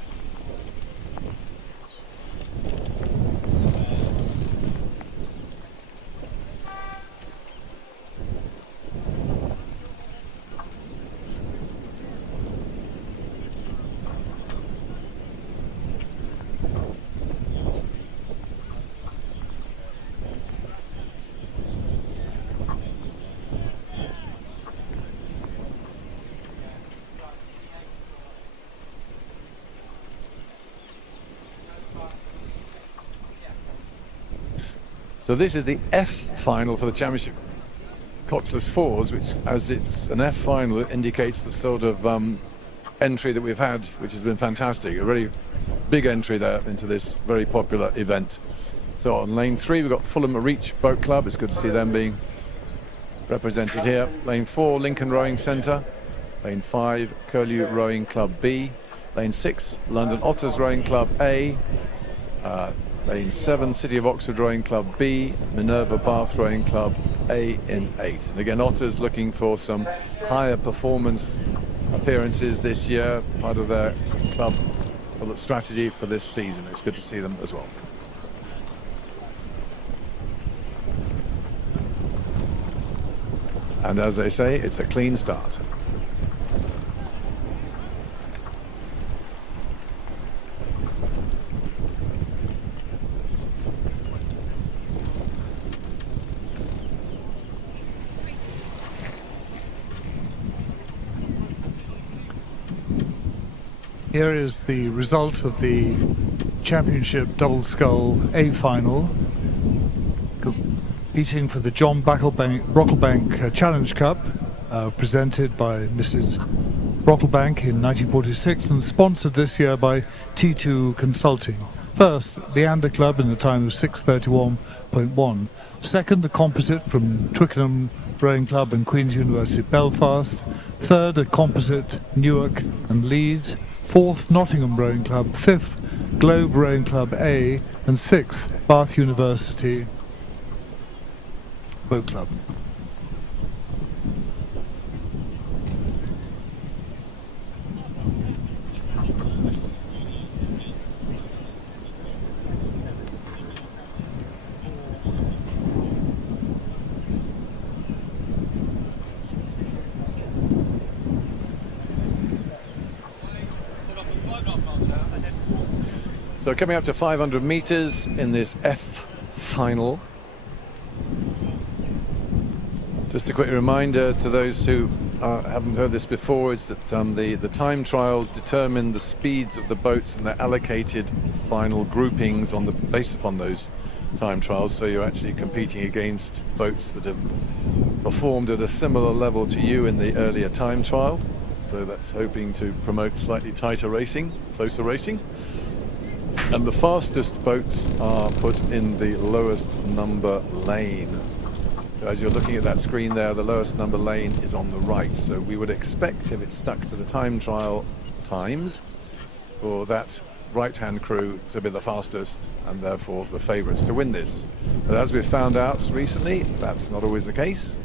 So this is the F final for the championship. coxless fours, which, as it's an F final, it indicates the sort of entry that we've had, which has been fantastic. A really big entry there into this very popular event. So on lane 3, we've got Fulham Reach Boat Club. It's good to see them being represented here. Lane 4, Lincoln Rowing Centre. Lane 5, Curlew Rowing Club B. Lane 6, London Otters Rowing Club A. Lane 7, City of Oxford Rowing Club B. Minerva Bath Rowing Club A in 8. And again, Otters looking for some higher performance appearances this year, part of their club strategy for this season. It's good to see them as well. And as they say, it's a clean start. Here is the result of the Championship Double Scull A final, competing for the John Brocklebank Challenge Cup, presented by Mrs. Brocklebank in 1946 and sponsored this year by T2 Consulting. First, the Ander Club in the time of 6:31.1. Second, the composite from Twickenham Rowing Club and Queen's University Belfast. Third, a composite Newark and Leeds. Fourth, Nottingham Rowing Club. Fifth, Globe Rowing Club A. And sixth, Bath University Boat Club. So coming up to 500 meters in this F final. Just a quick reminder to those who haven't heard this before is that the time trials determine the speeds of the boats and their allocated final groupings based upon those time trials. So you're actually competing against boats that have performed at a similar level to you in the earlier time trial. So that's hoping to promote slightly tighter racing, closer racing. And the fastest boats are put in the lowest number lane. So as you're looking at that screen there, the lowest number lane is on the right. So we would expect, if it's stuck to the time trial times, for that right-hand crew to be the fastest and therefore the favourites to win this. But as we've found out recently, that's not always the case,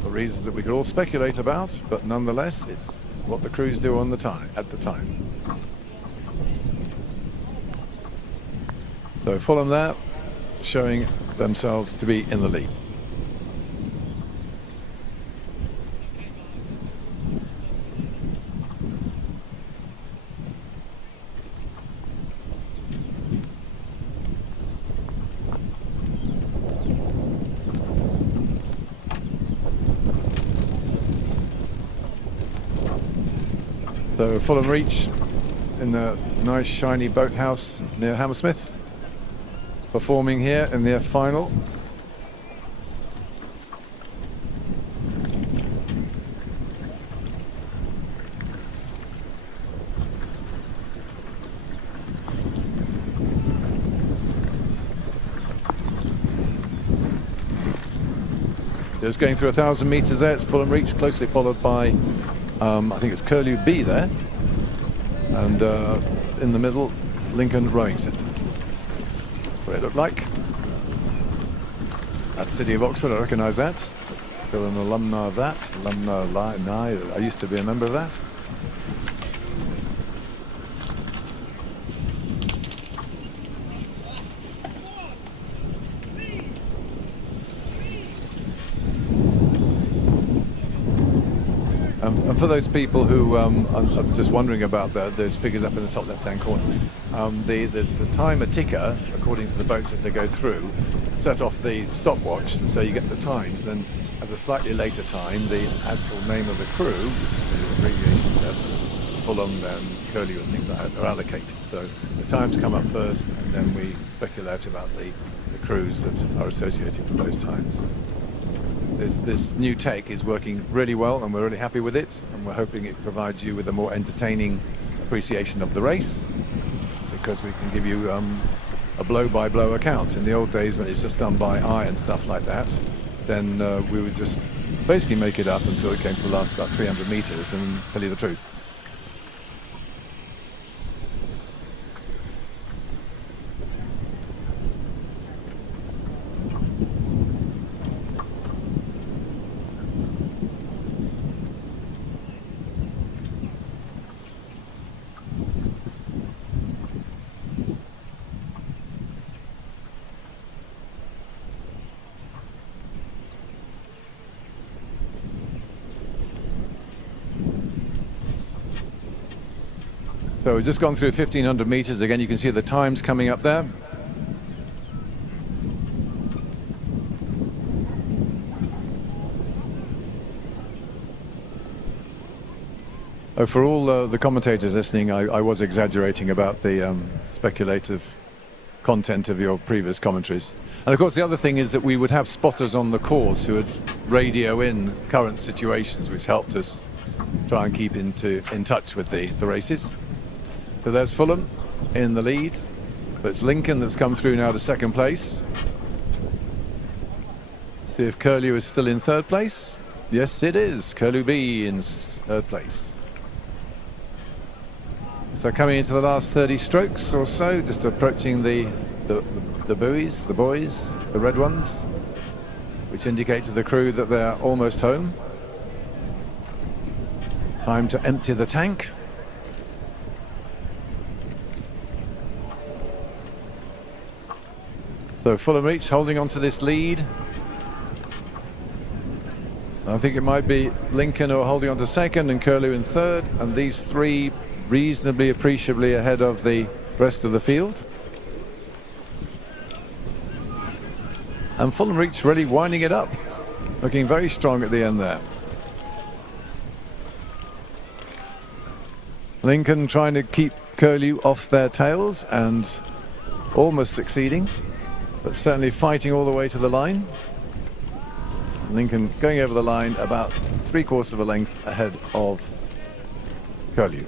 for reasons that we could all speculate about, but nonetheless, it's what the crews do on the time at the time. So Fulham there, showing themselves to be in the lead. So Fulham Reach in the nice shiny boathouse near Hammersmith, performing here in their final. Just going through 1,000 metres there, it's Fulham Reach, closely followed by, I think it's Curlew B there, and in the middle, Lincoln Rowing Centre. That's what it looked like. That's City of Oxford, I recognise that. Still an alumni of that. Alumni, I used to be a member of that. And for those people who are just wondering about those figures up in the top left-hand corner, the timer ticker, according to the boats as they go through, set off the stopwatch, and so you get the times. Then at a slightly later time, the actual name of the crew, which is the abbreviations there, so Fulham and Curlew and things like that, are allocated. So the times come up first, and then we speculate about the crews that are associated with those times. this new tech is working really well, and we're really happy with it, and we're hoping it provides you with a more entertaining appreciation of the race, because we can give you a blow-by-blow account. In the old days, when it's just done by eye and stuff like that, then we would just basically make it up until it came to the last about 300 meters and tell you the truth. So we've just gone through 1,500 meters. Again, you can see the times coming up there. Oh, for all the commentators listening, I was exaggerating about the speculative content of your previous commentaries. And of course, the other thing is that we would have spotters on the course who would radio in current situations, which helped us try and keep in touch with the races. So there's Fulham in the lead, but it's Lincoln that's come through now to second place. See if Curlew is still in third place. Yes, it is. Curlew B in third place. So coming into the last 30 strokes or so, just approaching the buoys, the buoys, the red ones, which indicate to the crew that they're almost home. Time to empty the tank. So Fulham Reach holding on to this lead. I think it might be Lincoln who are holding on to second and Curlew in third, and these three reasonably appreciably ahead of the rest of the field. And Fulham Reach really winding it up, looking very strong at the end there. Lincoln trying to keep Curlew off their tails and almost succeeding, but certainly fighting all the way to the line. Lincoln going over the line about 3/4 of a length ahead of Curlew.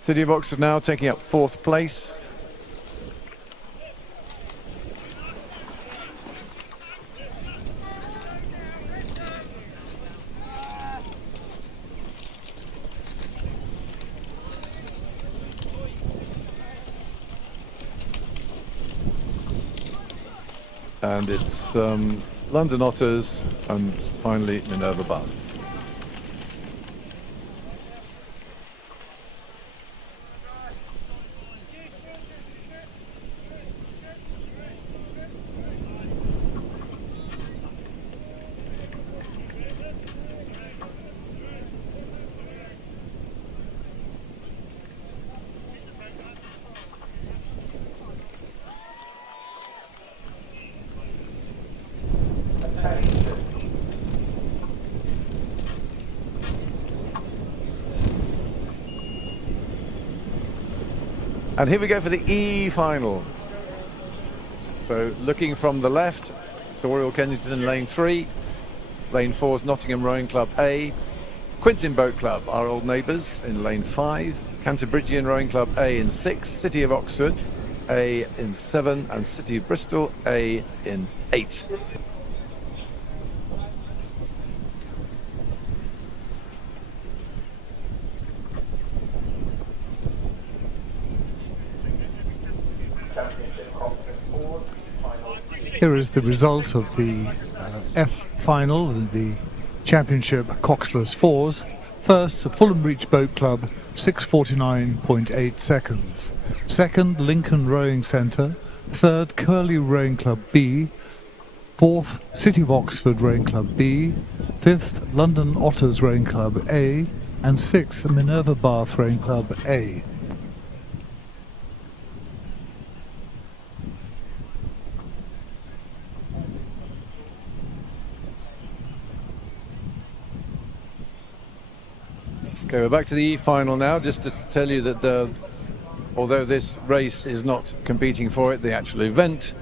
City of Oxford now taking up fourth place. And it's London Otters and finally Minerva Bath. And here we go for the E final. So looking from the left, Oriel Kensington in lane 3. Lane 4 is Nottingham Rowing Club A. Quintin Boat Club, our old neighbours, in lane 5. Canterbridgian Rowing Club A in 6. City of Oxford A in 7. And City of Bristol A in 8. Here is the result of the F final, the Championship coxless fours. First, Fulham Reach Boat Club, 6:49.8 seconds. Second, Lincoln Rowing Centre. Third, Curlew Rowing Club B. Fourth, City of Oxford Rowing Club B. Fifth, London Otters Rowing Club A. And sixth, Minerva Bath Rowing Club A. Okay, we're back to the E final now, just to tell you that although this race is not competing for it, the actual event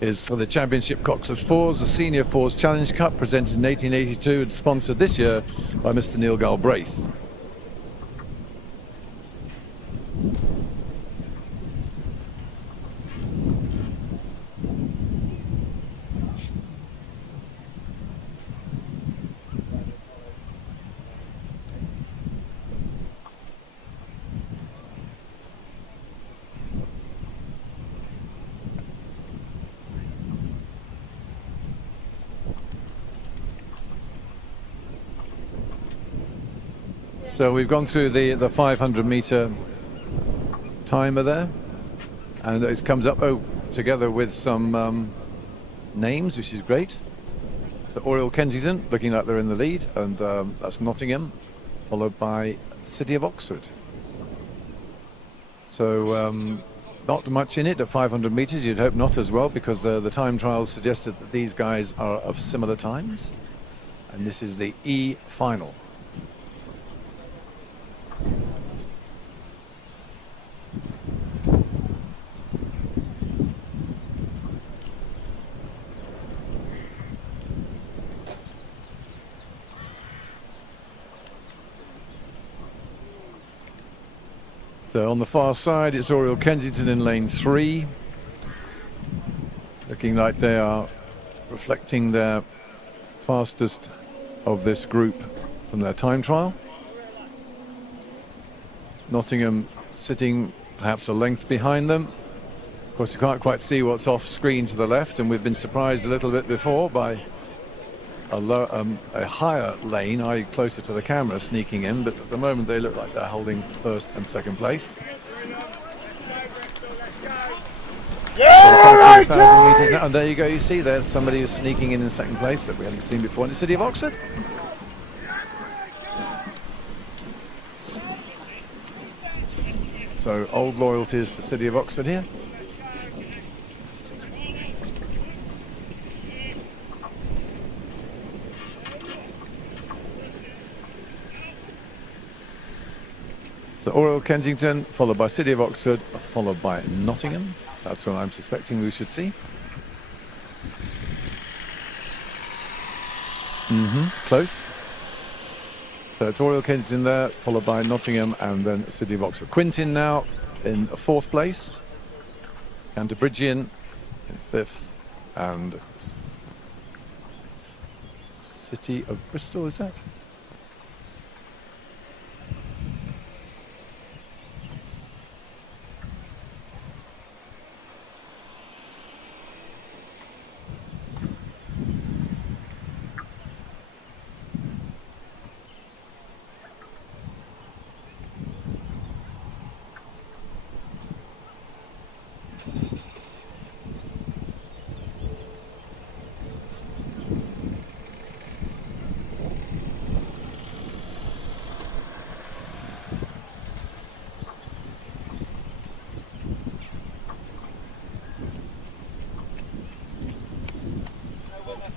is for the Championship Coxless Fours, the Senior Fours Challenge Cup, presented in 1882 and sponsored this year by Mr. Neil Galbraith. So we've gone through the 500 meter timer there, and it comes up together with some names, which is great. So Oriel Kensington looking like they're in the lead, and that's Nottingham, followed by City of Oxford. So not much in it at 500 meters. You'd hope not as well, because the time trials suggested that these guys are of similar times, and this is the E final. So on the far side, it's Oriel Kensington in lane 3, looking like they are reflecting their fastest of this group from their time trial. Nottingham sitting perhaps a length behind them. Of course, you can't quite see what's off screen to the left, and we've been surprised a little bit before by a higher lane, i.e. closer to the camera, sneaking in, but at the moment they look like they're holding first and second place. Yeah! 1,000 metres now, and there you go, you see there's somebody who's sneaking in second place that we haven't seen before in the City of Oxford. So old loyalties to City of Oxford here. So Oriel Kensington, followed by City of Oxford, followed by Nottingham. That's what I'm suspecting we should see. Close. So it's Oriel Kensington there, followed by Nottingham, and then City of Oxford. Quintin now in 4th place. Canterbridgian in 5th, and City of Bristol, is that?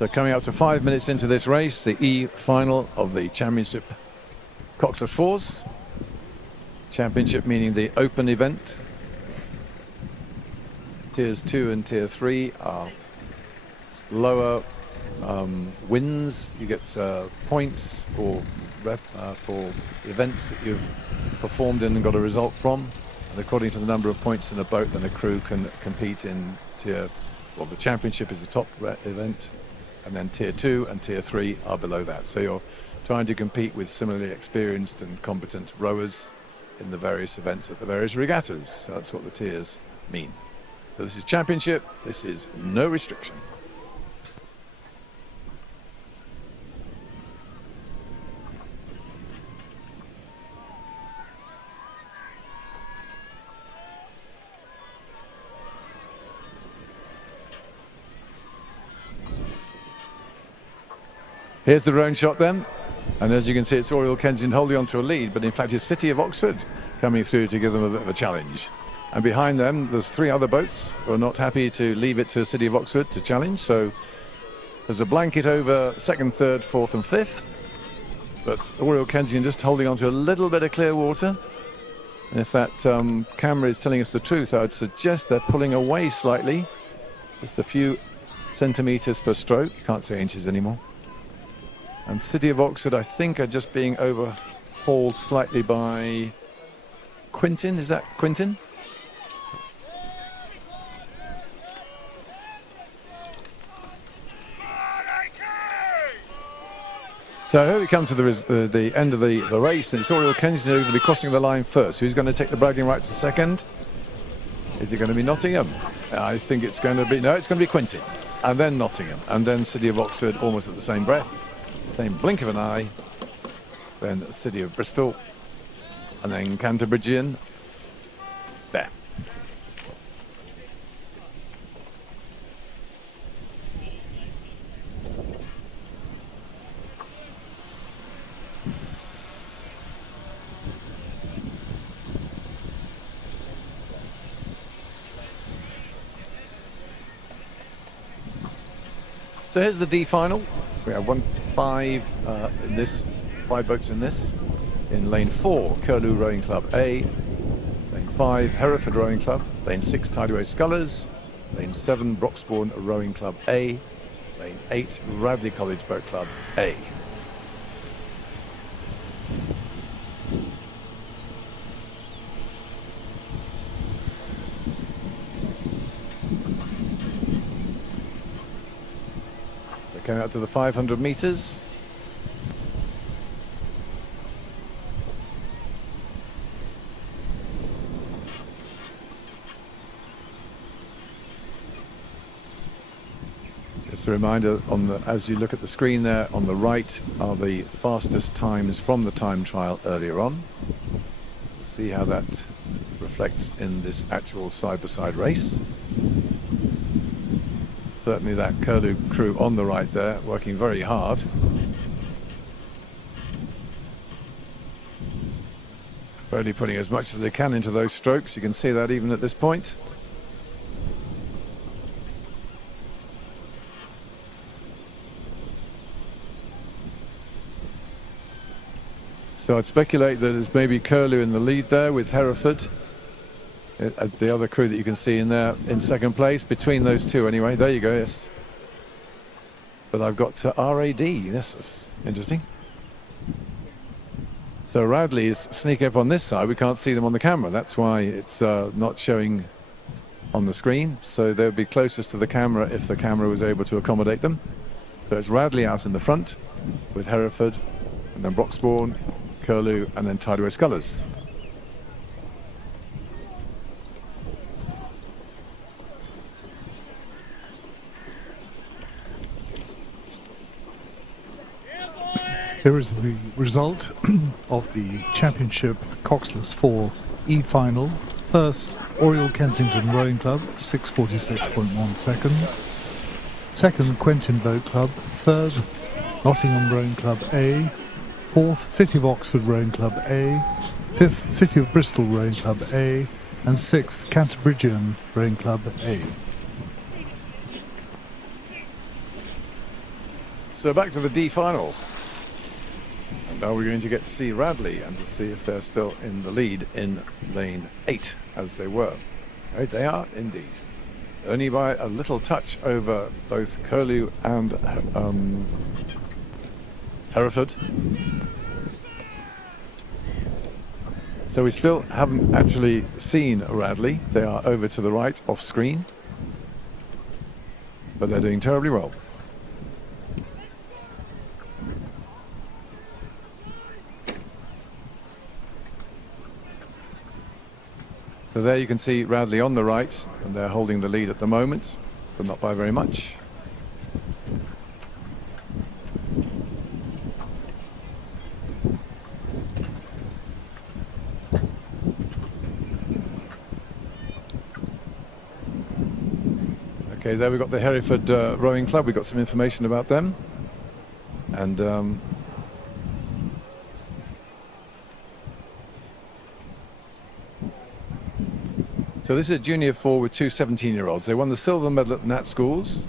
So coming up to 5 minutes into this race, the E final of the Championship Coxless Fours. Championship meaning the open event. Tiers 2 and Tier 3 are lower wins. You get points for events that you've performed in and got a result from. And according to the number of points in a boat, then the crew can compete in Tier, well, the Championship is the top event, and then Tier 2 and Tier 3 are below that. So you're trying to compete with similarly experienced and competent rowers in the various events at the various regattas. So that's what the tiers mean. So this is Championship, this is no restriction. Here's the drone shot then, and as you can see, it's Oriel Kensington holding on to a lead, but in fact it's City of Oxford coming through to give them a bit of a challenge. And behind them there's 3 other boats who are not happy to leave it to City of Oxford to challenge, so there's a blanket over 2nd, 3rd, 4th and 5th, but Oriel Kensington just holding on to a little bit of clear water. And if that camera is telling us the truth, I would suggest they're pulling away slightly. Just a few centimetres per stroke. You can't say inches anymore. And City of Oxford, I think, are just being overhauled slightly by Quintin. Is that Quintin? So here we come to the end of the race, and it's Oriel Kensington who's going to be crossing the line first. Who's going to take the bragging rights a second? Is it going to be Nottingham? I think it's going to be, no, it's going to be Quintin, and then Nottingham, and then City of Oxford almost at the same breath, same blink of an eye, then City of Bristol, and then Cantabrigian, there. So here's the D final. We have 5 boats in this. In lane 4, Curlew Rowing Club A. Lane 5, Hereford Rowing Club. Lane 6, Tideway Scullers. Lane 7, Broxbourne Rowing Club A. Lane 8, Radley College Boat Club A. Going out to the 500 metres. Just a reminder, as you look at the screen there, on the right are the fastest times from the time trial earlier on. We'll see how that reflects in this actual side-by-side race. Certainly that Curlew crew on the right there, working very hard. Really putting as much as they can into those strokes. You can see that even at this point. So I'd speculate that it's maybe Curlew in the lead there with Hereford. The other crew that you can see in there in second place, between those two anyway. There you go, yes. But I've got RAD, yes, that's interesting. So Radley is sneaking up on this side. We can't see them on the camera. That's why it's not showing on the screen. So they'll be closest to the camera if the camera was able to accommodate them. So it's Radley out in the front with Hereford, and then Broxbourne, Curlew, and then Tideway Scullers. Here is the result of the Championship Coxless 4 E final. First, Oriel Kensington Rowing Club, 6:46.1 seconds. Second, Quintin Boat Club. Third, Nottingham Rowing Club A. Fourth, City of Oxford Rowing Club A. Fifth, City of Bristol Rowing Club A. And sixth, Cantabrigian Rowing Club A. So back to the D final. And now we're going to get to see Radley and to see if they're still in the lead in lane 8 as they were. Right, they are indeed. Only by a little touch over both Curlew and Hereford. So we still haven't actually seen Radley. They are over to the right off screen. But they're doing terribly well. So there you can see Radley on the right, and they're holding the lead at the moment, but not by very much. Okay, there we've got the Hereford Rowing Club. We've got some information about them. And so this is a junior 4 with two 17-year-olds. They won the silver medal at the Nat Schools,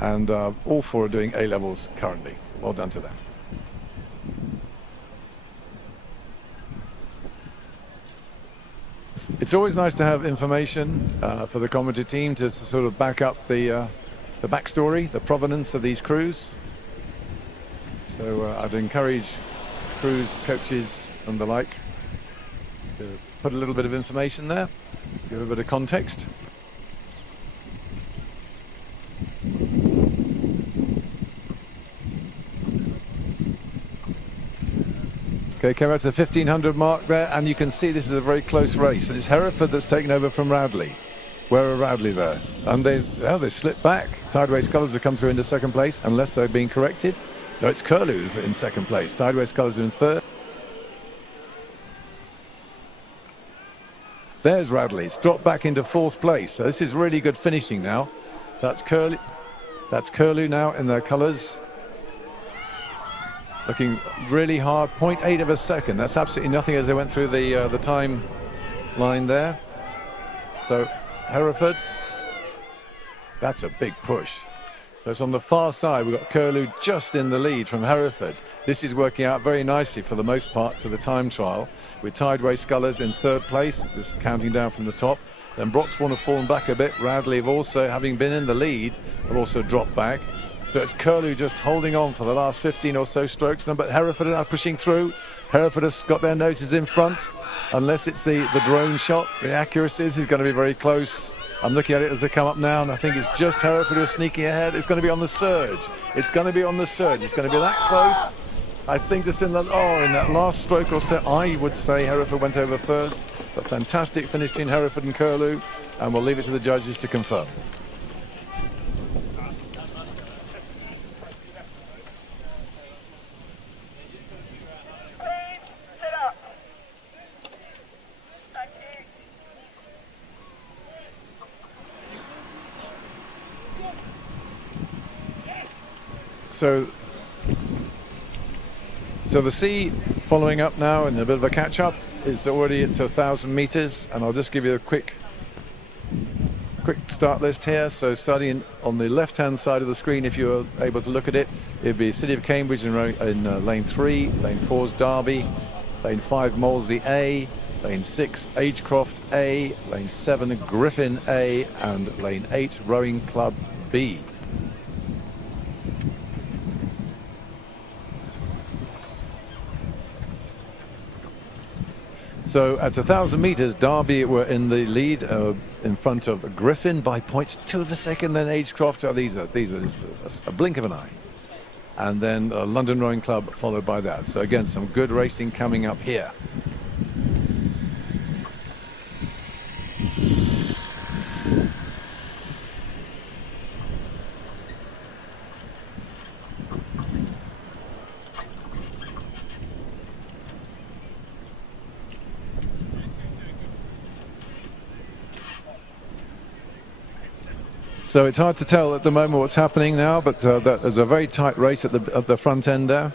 and all 4 are doing A-levels currently. Well done to them. It's always nice to have information for the commentary team to sort of back up the backstory, the provenance of these crews. So I'd encourage crews, coaches and the like to put a little bit of information there, give a bit of context. Okay, came up to the 1500 mark there, and you can see this is a very close race. And it's Hereford that's taken over from Radley. Where are Radley there? And they slipped back. Tideway Scullers have come through into second place, unless they're being corrected. No, it's Curlew's in second place. Tideway Scullers are in third. There's Radley. It's dropped back into fourth place. So this is really good finishing now. That's Curlew. That's Curlew now in their colours. Looking really hard, 0.8 of a second. That's absolutely nothing as they went through the time line there. So Hereford, that's a big push. So it's on the far side. We've got Curlew just in the lead from Hereford. This is working out very nicely for the most part to the time trial, with Tideway Scullers in third place, just counting down from the top. Then Broxbourne have fallen back a bit. Radley have also, having been in the lead, have also dropped back. So it's Curlew just holding on for the last 15 or so strokes. But Hereford are now pushing through. Hereford have got their noses in front. Unless it's the drone shot, the accuracy, this is going to be very close. I'm looking at it as they come up now, and I think it's just Hereford who are sneaking ahead. It's going to be on the surge. It's going to be on the surge. It's going to be that close. I think just in that last stroke or so, I would say Hereford went over first. But fantastic finish between Hereford and Curlew, and we'll leave it to the judges to confirm. So the sea following up now, and a bit of a catch-up, is already at 1,000 meters, and I'll just give you a quick start list here. So starting on the left-hand side of the screen, if you're able to look at it, it'd be City of Cambridge in lane 3, lane 4 is Derby, lane 5 Molesey A, lane 6 Agecroft A, lane 7 Griffin A, and lane 8 Rowing Club B. So at 1,000 meters, Derby were in the lead in front of Griffin by 0.2 of a second. Then Agecroft. These are just a blink of an eye, and then London Rowing Club followed by that. So again, some good racing coming up here. So it's hard to tell at the moment what's happening now, but there's a very tight race at the front end there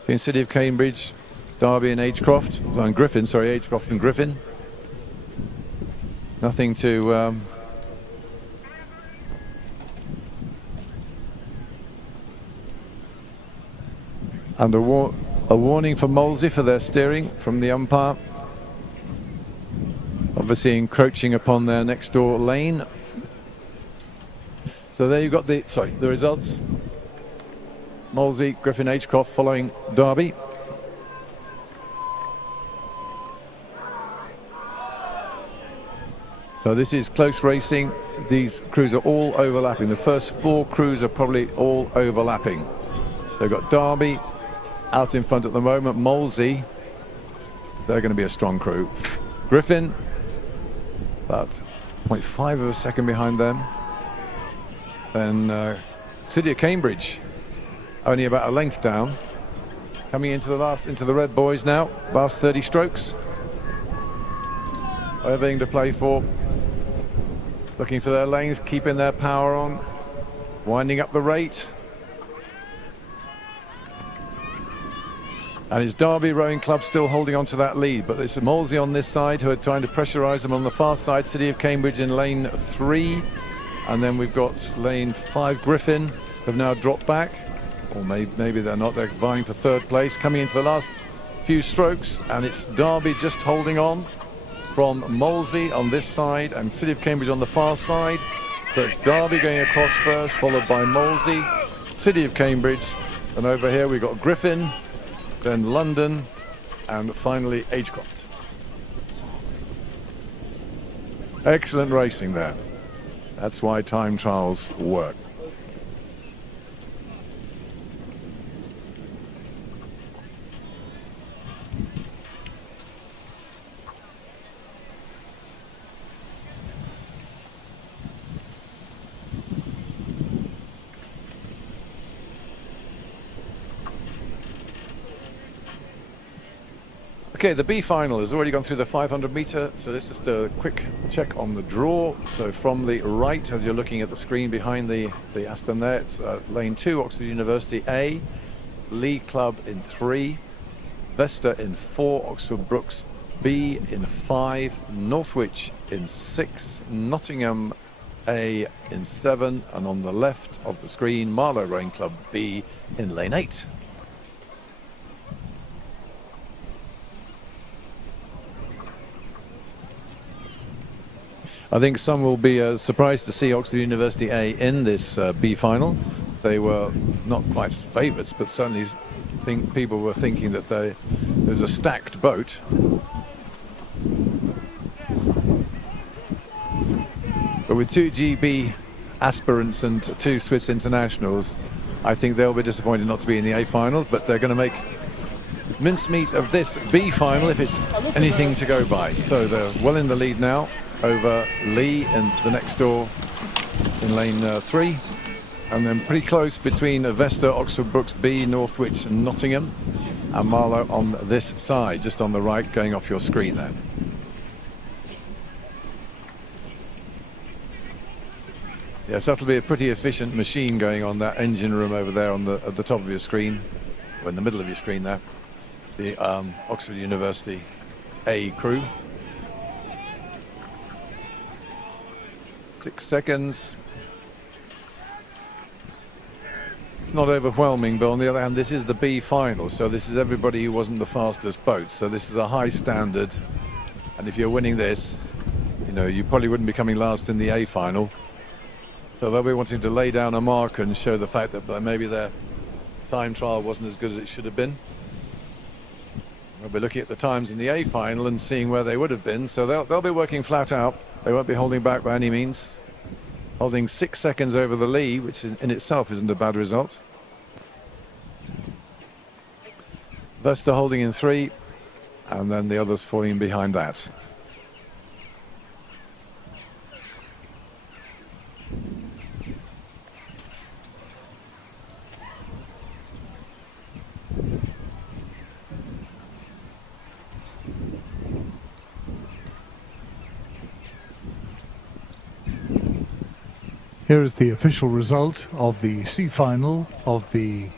between City of Cambridge, Derby and Agecroft, and Griffin. Sorry, Agecroft and Griffin. Nothing to and a warning for Molesey for their steering from the umpire. Obviously encroaching upon their next door lane. So there you've got the results. Molesey, Griffin, Agecroft following Derby. So this is close racing. These crews are all overlapping. The first 4 crews are probably all overlapping. So we've got Derby out in front at the moment. Molesey, they're going to be a strong crew. Griffin, about 0.5 of a second behind them. Then City of Cambridge, only about a length down. Coming into the red boys now. Last 30 strokes. Everything to play for. Looking for their length, keeping their power on, winding up the rate. And it's Derby Rowing Club still holding on to that lead, but it's Molesey on this side who are trying to pressurise them on the far side. City of Cambridge in lane 3. And then we've got lane 5 Griffin, who have now dropped back. Or maybe they're not, they're vying for third place. Coming into the last few strokes, and it's Derby just holding on. from Molesey on this side and City of Cambridge on the far side. So it's Derby going across first, followed by Molesey, City of Cambridge, and over here we've got Griffin, then London, and finally Agecroft. Excellent racing there. That's why time trials work. Okay, the B final has already gone through the 500 metre, so this is the quick check on the draw. So from the right, as you're looking at the screen behind the Aston there, it's lane 2, Oxford University A, Lee Club in 3, Vesta in 4, Oxford Brookes B in 5, Northwich in 6, Nottingham A in 7, and on the left of the screen, Marlow Rowing Club B in lane 8. I think some will be surprised to see Oxford University A in this B final. They were not quite favourites, but certainly think people were thinking that there's a stacked boat. But with 2 GB aspirants and 2 Swiss internationals, I think they'll be disappointed not to be in the A final, but they're going to make mincemeat of this B final if it's anything to go by. So they're well in the lead now over Lee and the next door in lane 3, and then pretty close between Vesta, Oxford Brookes B, Northwich and Nottingham, and Marlow on this side, just on the right, going off your screen there. Yes, that'll be a pretty efficient machine going on that engine room over there on at the top of your screen, or in the middle of your screen there, the Oxford University A crew. 6 seconds. It's not overwhelming, but on the other hand, this is the B final, so this is everybody who wasn't the fastest boat. So this is a high standard, and if you're winning this, you know, you probably wouldn't be coming last in the A final. So they'll be wanting to lay down a mark and show the fact that maybe their time trial wasn't as good as it should have been. We'll be looking at the times in the A final and seeing where they would have been. So they'll be working flat out. They won't be holding back by any means. Holding 6 seconds over the Lee, which in itself isn't a bad result. Vesta holding in 3, and then the others falling behind that. Here is the official result of the C final of the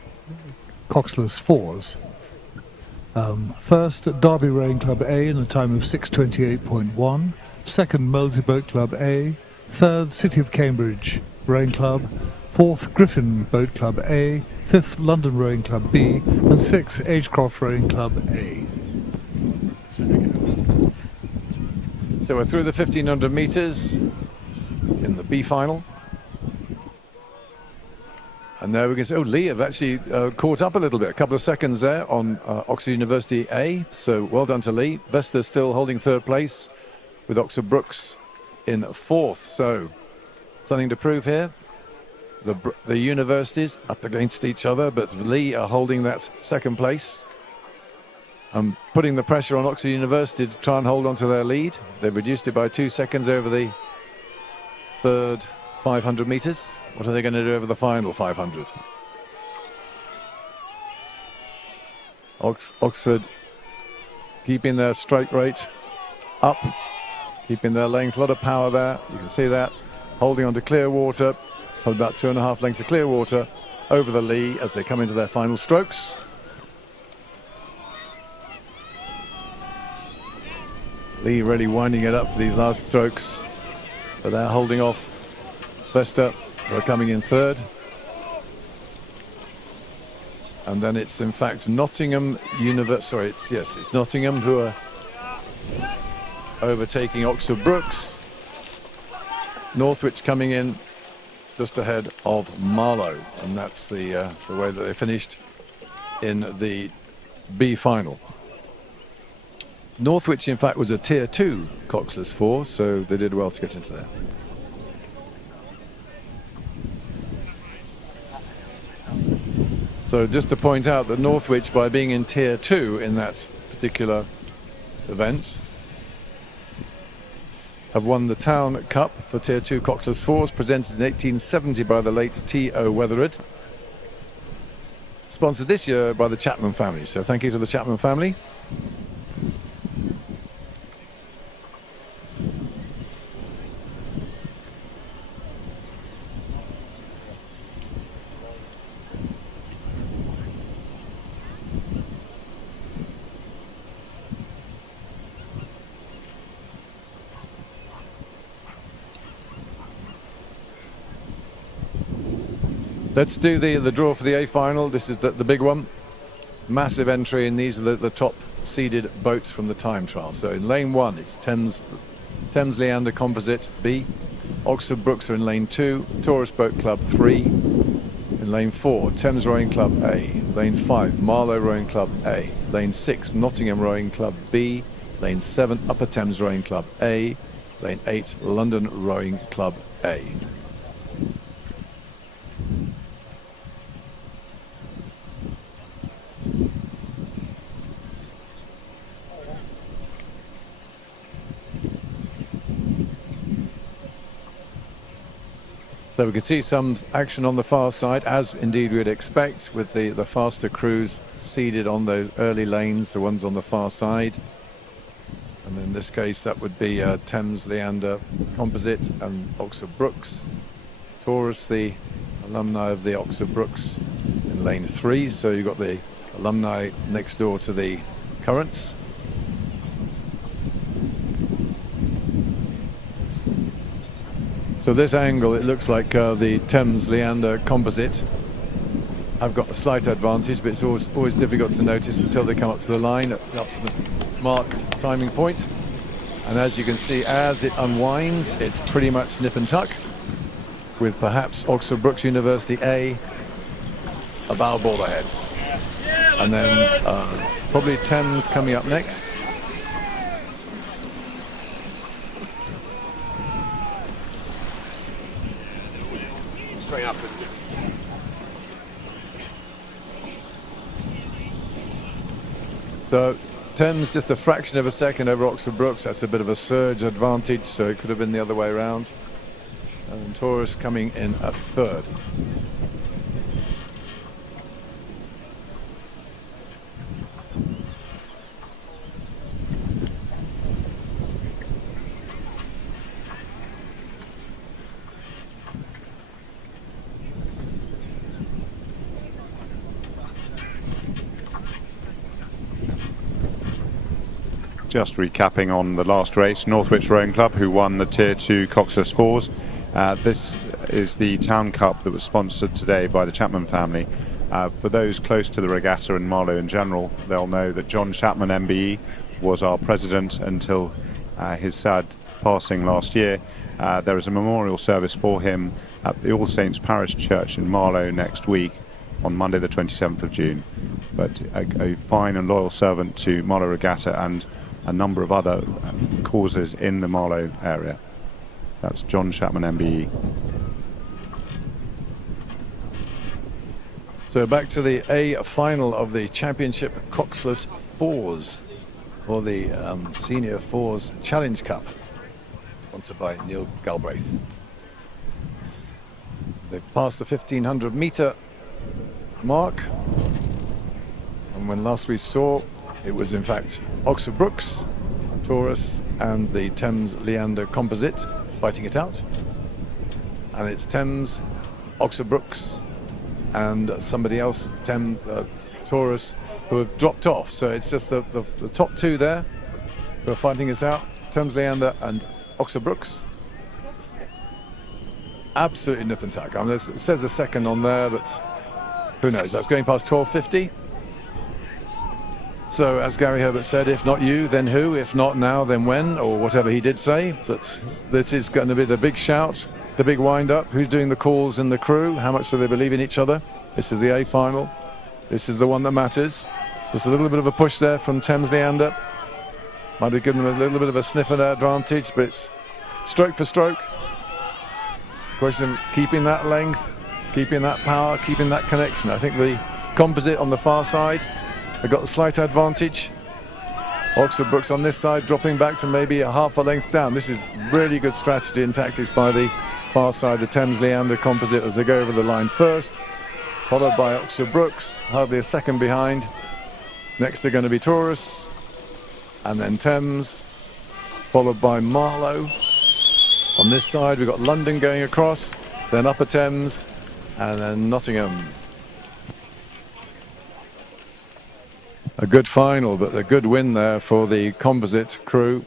coxless 4s. First, Derby Rowing Club A in a time of 6:28.1. Second, Molesey Boat Club A. Third, City of Cambridge Rowing Club. Fourth, Griffin Boat Club A. Fifth, London Rowing Club B. And sixth, Agecroft Rowing Club A. So we're through the 1500 metres in the B final. And there we can see, Lee have actually caught up a little bit, a couple of seconds there on Oxford University A. So well done to Lee. Vesta still holding 3rd place with Oxford Brookes in 4th. So something to prove here. The universities up against each other, but Lee are holding that 2nd place. Putting the pressure on Oxford University to try and hold on to their lead. They've reduced it by 2 seconds over the 3rd 500 metres. What are they going to do over the final 500? Oxford keeping their strike rate up, keeping their length, a lot of power there. You can see that. Holding on to Clearwater, about 2.5 lengths of Clearwater over the Lee as they come into their final strokes. Lee really winding it up for these last strokes, but they're holding off Vesta, who are coming in 3rd. And then it's in fact Nottingham it's Nottingham who are overtaking Oxford Brooks. Northwich coming in just ahead of Marlow, and that's the way that they finished in the B final. Northwich, in fact, was a Tier 2 coxless force, so they did well to get into there. So just to point out that Northwich, by being in Tier 2 in that particular event, have won the Town Cup for Tier 2 coxless fours, presented in 1870 by the late T.O. Wethered. Sponsored this year by the Chapman family, so thank you to the Chapman family. Let's do the draw for the A final. This is the big one. Massive entry, and these are the top seeded boats from the time trial. So in lane 1, it's Thames Leander Composite B. Oxford Brooks are in lane 2. Taurus Boat Club 3. In lane 4, Thames Rowing Club A. Lane 5, Marlow Rowing Club A. Lane 6, Nottingham Rowing Club B. Lane 7, Upper Thames Rowing Club A. Lane 8, London Rowing Club A. So we can see some action on the far side, as indeed we'd expect, with the faster crews seated on those early lanes, the ones on the far side. And in this case, that would be Thames Leander Composite and Oxford Brooks. Taurus, the alumni of the Oxford Brooks, in lane 3. So you've got the alumni next door to the currents. So this angle, it looks like the Thames Leander Composite have got a slight advantage, but it's always difficult to notice until they come up to the line, up to the mark timing point. And as you can see, as it unwinds, it's pretty much nip and tuck, with perhaps Oxford Brooks University A a bow ball ahead. And then probably Thames coming up next. Straight up. So Thames just a fraction of a second over Oxford Brooks. That's a bit of a surge advantage, so it could have been the other way around. And Taurus coming in at third. Just recapping on the last race, Northwich Rowing Club, who won the Tier 2 coxless fours. This is the Town Cup that was sponsored today by the Chapman family. For those close to the regatta and Marlow in general, they'll know that John Chapman MBE was our president until his sad passing last year. There is a memorial service for him at the All Saints Parish Church in Marlow next week on Monday the 27th of June. But a fine and loyal servant to Marlow Regatta and a number of other causes in the Marlow area. That's John Chapman MBE. So back to the A final of the Championship Coxless Fours for the Senior Fours Challenge Cup, sponsored by Neil Galbraith. They've passed the 1500 metre mark, and when last we saw, it was in fact Oxford Brooks, Taurus and the Thames Leander Composite fighting it out. And it's Thames, Oxford Brooks and somebody else, Taurus, who have dropped off. So it's just the top two there who are fighting us out, Thames Leander and Oxford Brooks. Absolutely nip and tuck. I mean, it says a second on there, but who knows? That's going past 12:50. So, as Gary Herbert said, if not you, then who? If not now, then when? Or whatever he did say. But this is going to be the big shout, the big wind-up. Who's doing the calls in the crew? How much do they believe in each other? This is the A final. This is the one that matters. There's a little bit of a push there from Thames Leander. Might have given them a little bit of a sniff of advantage, but it's stroke for stroke. Question of keeping that length, keeping that power, keeping that connection. I think the composite on the far side have got the slight advantage. Oxford Brooks on this side dropping back to maybe a half a length down. This is really good strategy and tactics by the far side, the Thames Leander composite, as they go over the line first, followed by Oxford Brooks, hardly a second behind. Next they're going to be Taurus, and then Thames, followed by Marlow. On this side we've got London going across, then Upper Thames, and then Nottingham. A good final, but a good win there for the composite crew,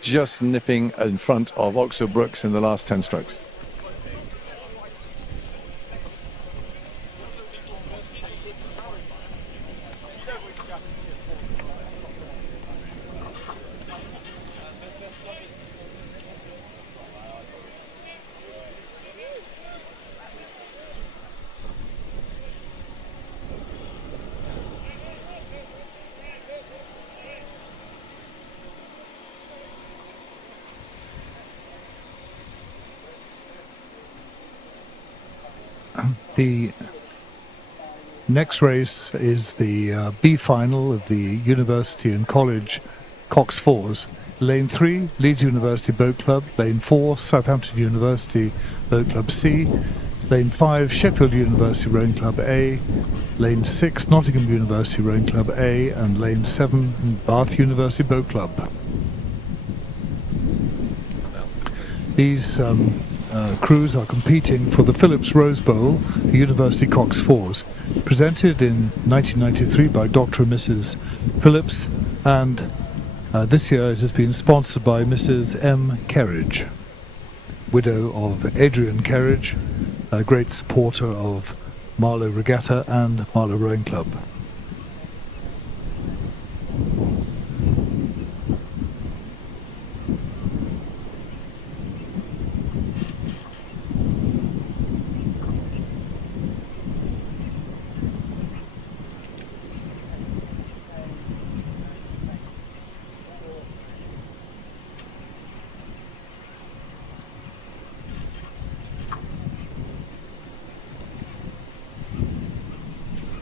just nipping in front of Oxford Brooks in the last 10 strokes. The next race is the B final of the University and College Coxed Fours. Lane 3, Leeds University Boat Club. Lane 4, Southampton University Boat Club C. Lane 5, Sheffield University Rowing Club A. Lane 6, Nottingham University Rowing Club A. And Lane 7, Bath University Boat Club. These crews are competing for the Phillips Rose Bowl, the University Coxed Fours, presented in 1993 by Dr. and Mrs. Phillips, and this year it has been sponsored by Mrs. M. Kerridge, widow of Adrian Kerridge, a great supporter of Marlow Regatta and Marlow Rowing Club.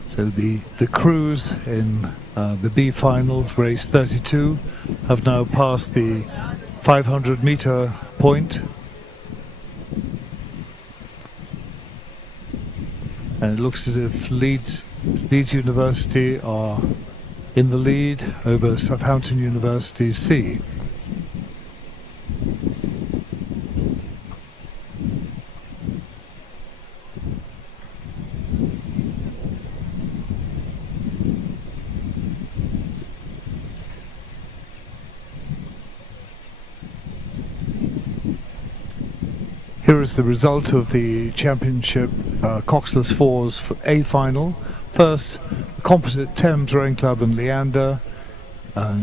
So the crews in the B final, race 32, have now passed the 500-meter point. And it looks as if Leeds University are in the lead over Southampton University C. Here is the result of the championship coxless fours for A final. First, composite Thames Rowing Club and Leander,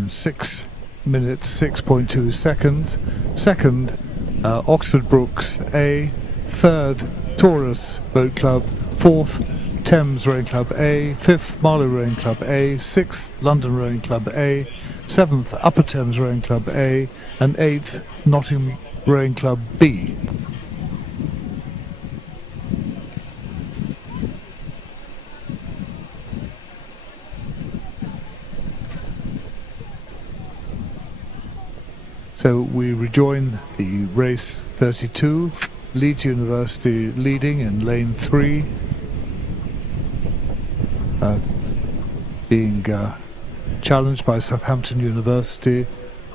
6 minutes 6.2 seconds. Second, Oxford Brooks A. Third, Taurus Boat Club. Fourth, Thames Rowing Club A. Fifth, Marlow Rowing Club A. Sixth, London Rowing Club A. Seventh, Upper Thames Rowing Club A. And eighth, Nottingham Rowing Club B. So we rejoin the race 32, Leeds University leading in lane 3, being challenged by Southampton University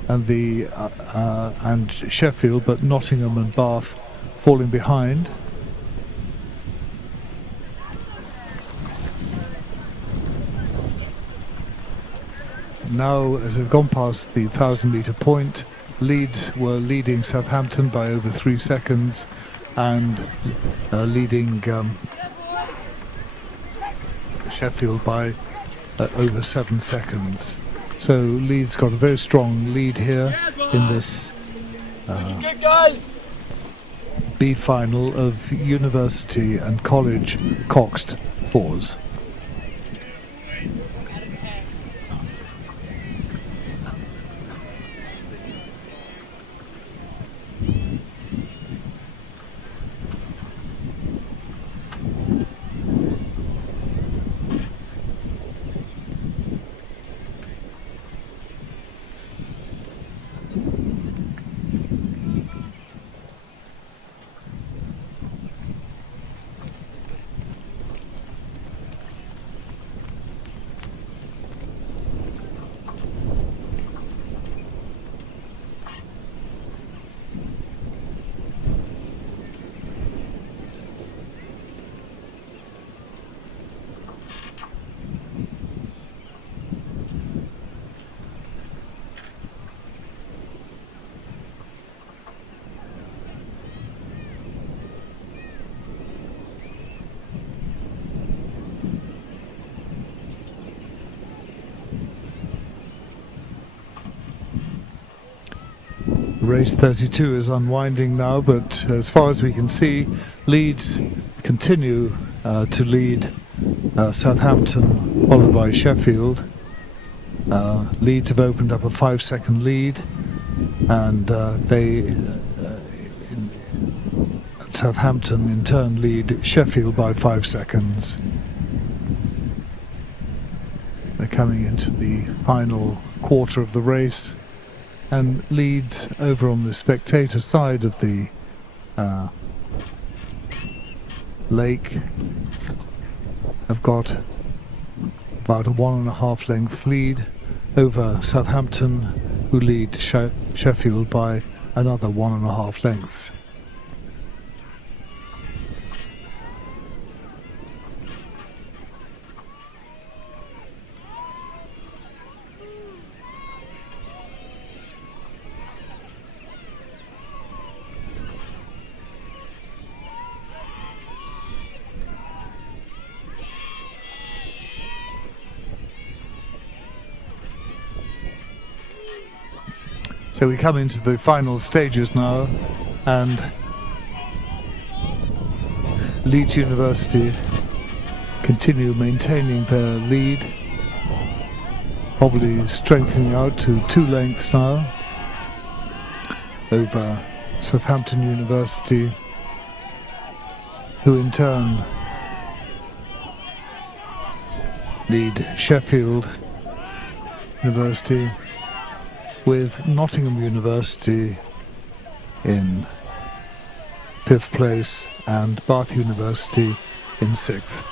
and Sheffield, but Nottingham and Bath falling behind. Now, as they've gone past the 1,000-meter point, Leeds were leading Southampton by over 3 seconds and leading Sheffield by over 7 seconds. So Leeds got a very strong lead here in this Good, guys. B final of university and college coxed fours. Race 32 is unwinding now, but as far as we can see, Leeds continue to lead Southampton, followed by Sheffield. Leeds have opened up a 5-second lead, and Southampton in turn lead Sheffield by 5 seconds. They're coming into the final quarter of the race, and Leeds over on the spectator side of the lake have got about a 1.5 length lead over Southampton, who lead Sheffield by another 1.5 lengths. So we come into the final stages now, and Leeds University continue maintaining their lead, probably strengthening out to 2 lengths now over Southampton University, who in turn lead Sheffield University, with Nottingham University in 5th place and Bath University in 6th.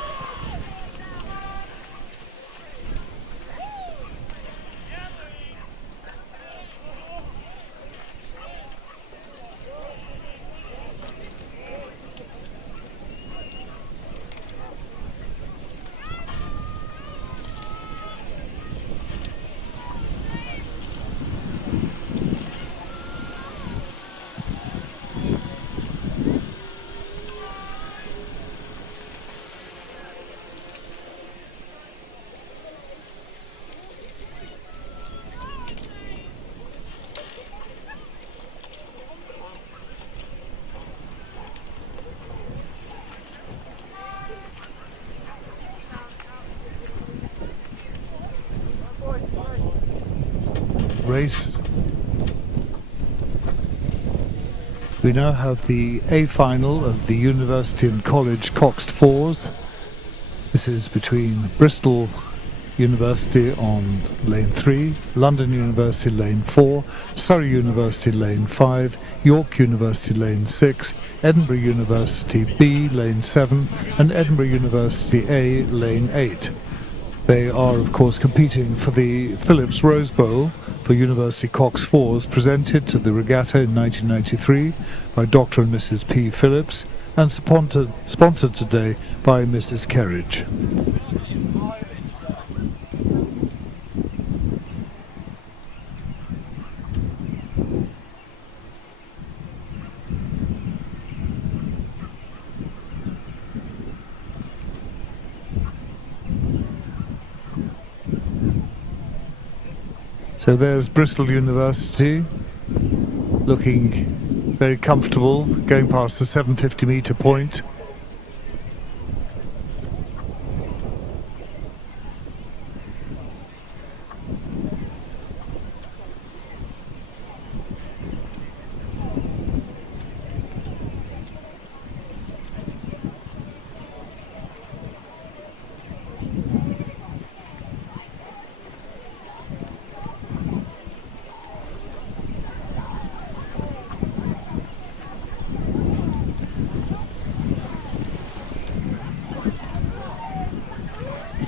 Race. We now have the A final of the University and College Coxed Fours. This is between Bristol University on lane 3, London University lane 4, Surrey University lane 5, York University lane 6, Edinburgh University B lane 7, and Edinburgh University A lane 8. They are, of course, competing for the Phillips Rose Bowl for University Cox Fours, presented to the regatta in 1993 by Dr. and Mrs. P. Phillips, and sponsored today by Mrs. Kerridge. So there's Bristol University, looking very comfortable, going past the 750 metre point.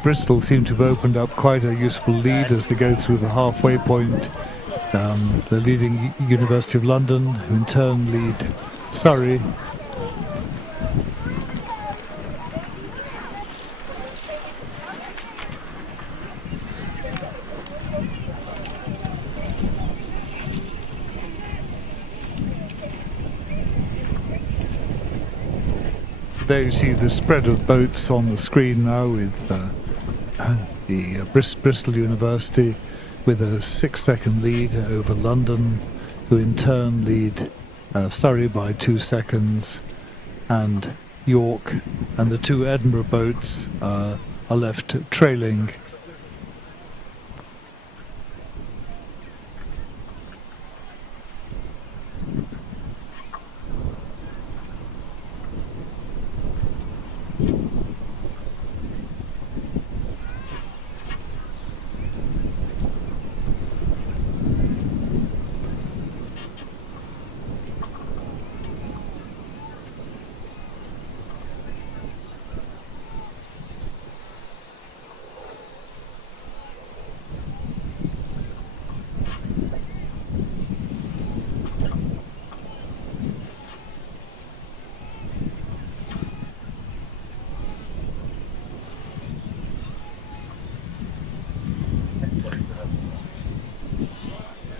Bristol seem to have opened up quite a useful lead as they go through the halfway point. They're leading University of London, who in turn lead Surrey. So there you see the spread of boats on the screen now with the Bristol University with a 6-second lead over London, who in turn lead Surrey by 2 seconds, and York and the two Edinburgh boats are left trailing.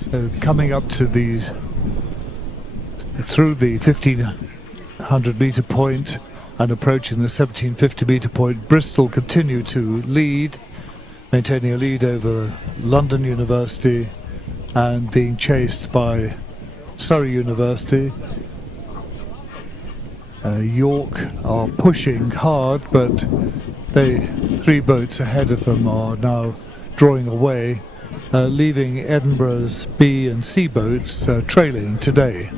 So coming up to these, through the 1500 metre point and approaching the 1750 metre point, Bristol continue to lead, maintaining a lead over London University and being chased by Surrey University. York are pushing hard, but three boats ahead of them are now drawing away, leaving Edinburgh's B and C boats trailing today.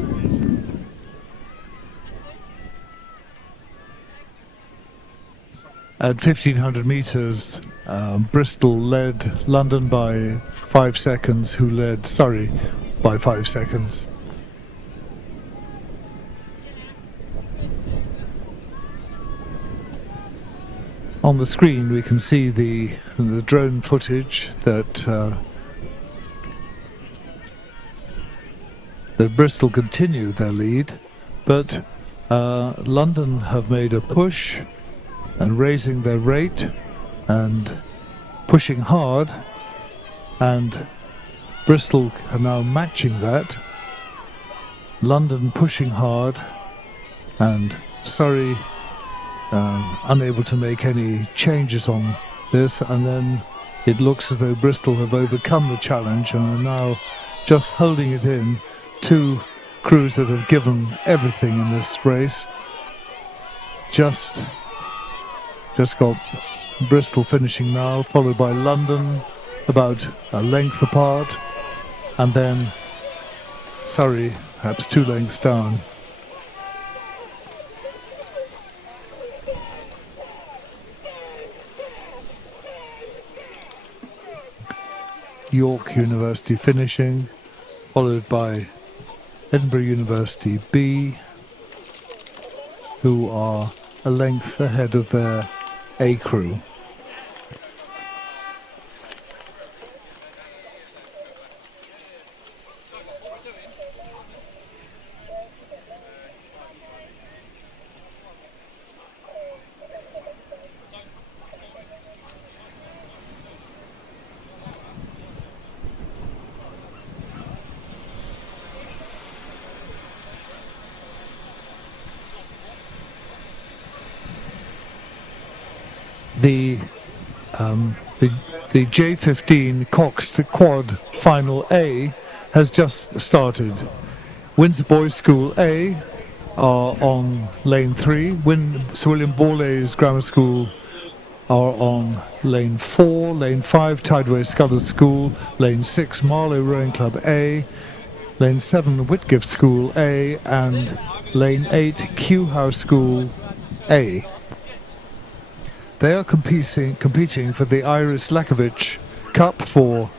At 1500 metres, Bristol led London by 5 seconds, who led Surrey by 5 seconds. On the screen we can see the drone footage that Bristol continue their lead, but London have made a push and raising their rate and pushing hard, and Bristol are now matching that. London pushing hard and Surrey unable to make any changes on this, and then it looks as though Bristol have overcome the challenge and are now just holding it in. Two crews that have given everything in this race. Just got Bristol finishing now, followed by London about a length apart, and then Surrey perhaps 2 lengths down. York University finishing, followed by Edinburgh University B, who are a length ahead of their A crew. The J15 coxed quad final A has just started. Windsor Boys School A are on lane 3. Sir William Borlase Grammar School are on lane 4. Lane 5, Tideway Scullers School. Lane 6, Marlow Rowing Club A. Lane 7, Whitgift School A. And lane 8, Kew House School A. They are competing for the Iris Lakovich Cup for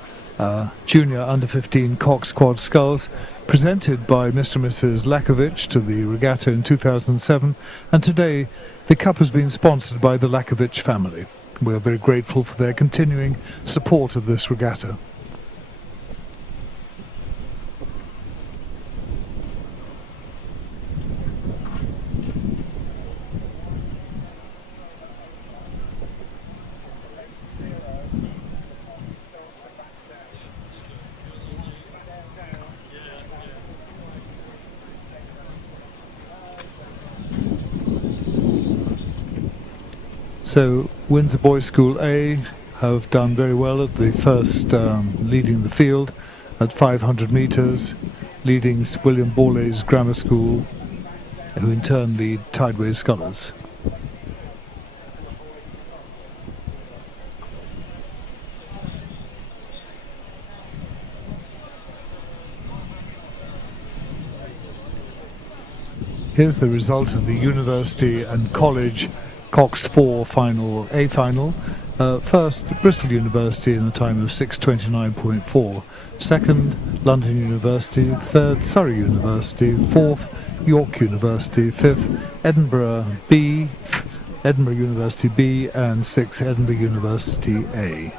junior under-15 coxed quad sculls, presented by Mr. and Mrs. Lakovich to the regatta in 2007, and today the cup has been sponsored by the Lakovich family. We are very grateful for their continuing support of this regatta. So Windsor Boys School A have done very well at the first, leading the field at 500 metres, leading William Borlase Grammar School, who in turn lead Tideway Scullers. Here's the result of the university and college coxed 4 final, A final. First, Bristol University in a time of 6:29.4. Second, London University. Third, Surrey University. Fourth, York University. Fifth, Edinburgh University B. And sixth, Edinburgh University A.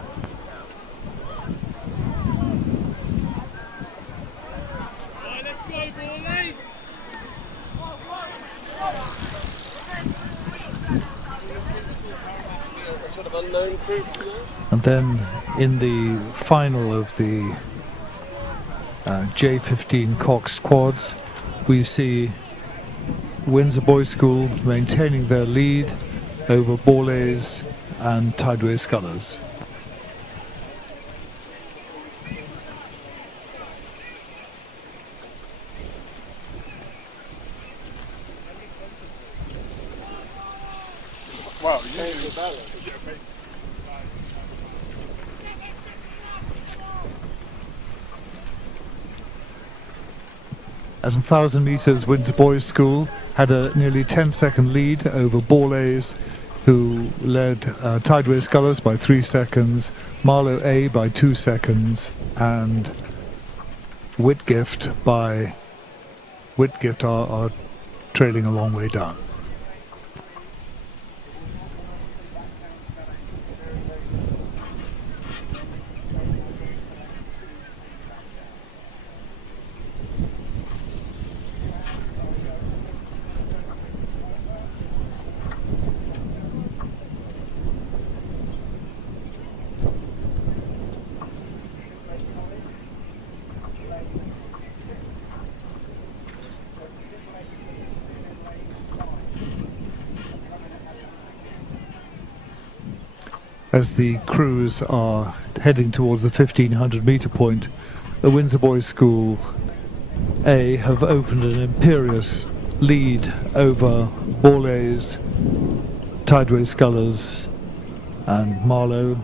Right, let's go, Borlase. A sort of unknown crew from there. And then in the final of the J15 coxed quads, we see Windsor Boys School maintaining their lead over Borlase and Tideway Scullers. Well, you know the balance. At 1,000 metres, Windsor Boys School had a nearly 10-second lead over Borlase, who led Tideway Scullers by 3 seconds, Marlow A by 2 seconds, and Whitgift are trailing a long way down. As the crews are heading towards the 1,500 metre point, the Windsor Boys School A have opened an imperious lead over Borlase, Tideway Scullers and Marlow,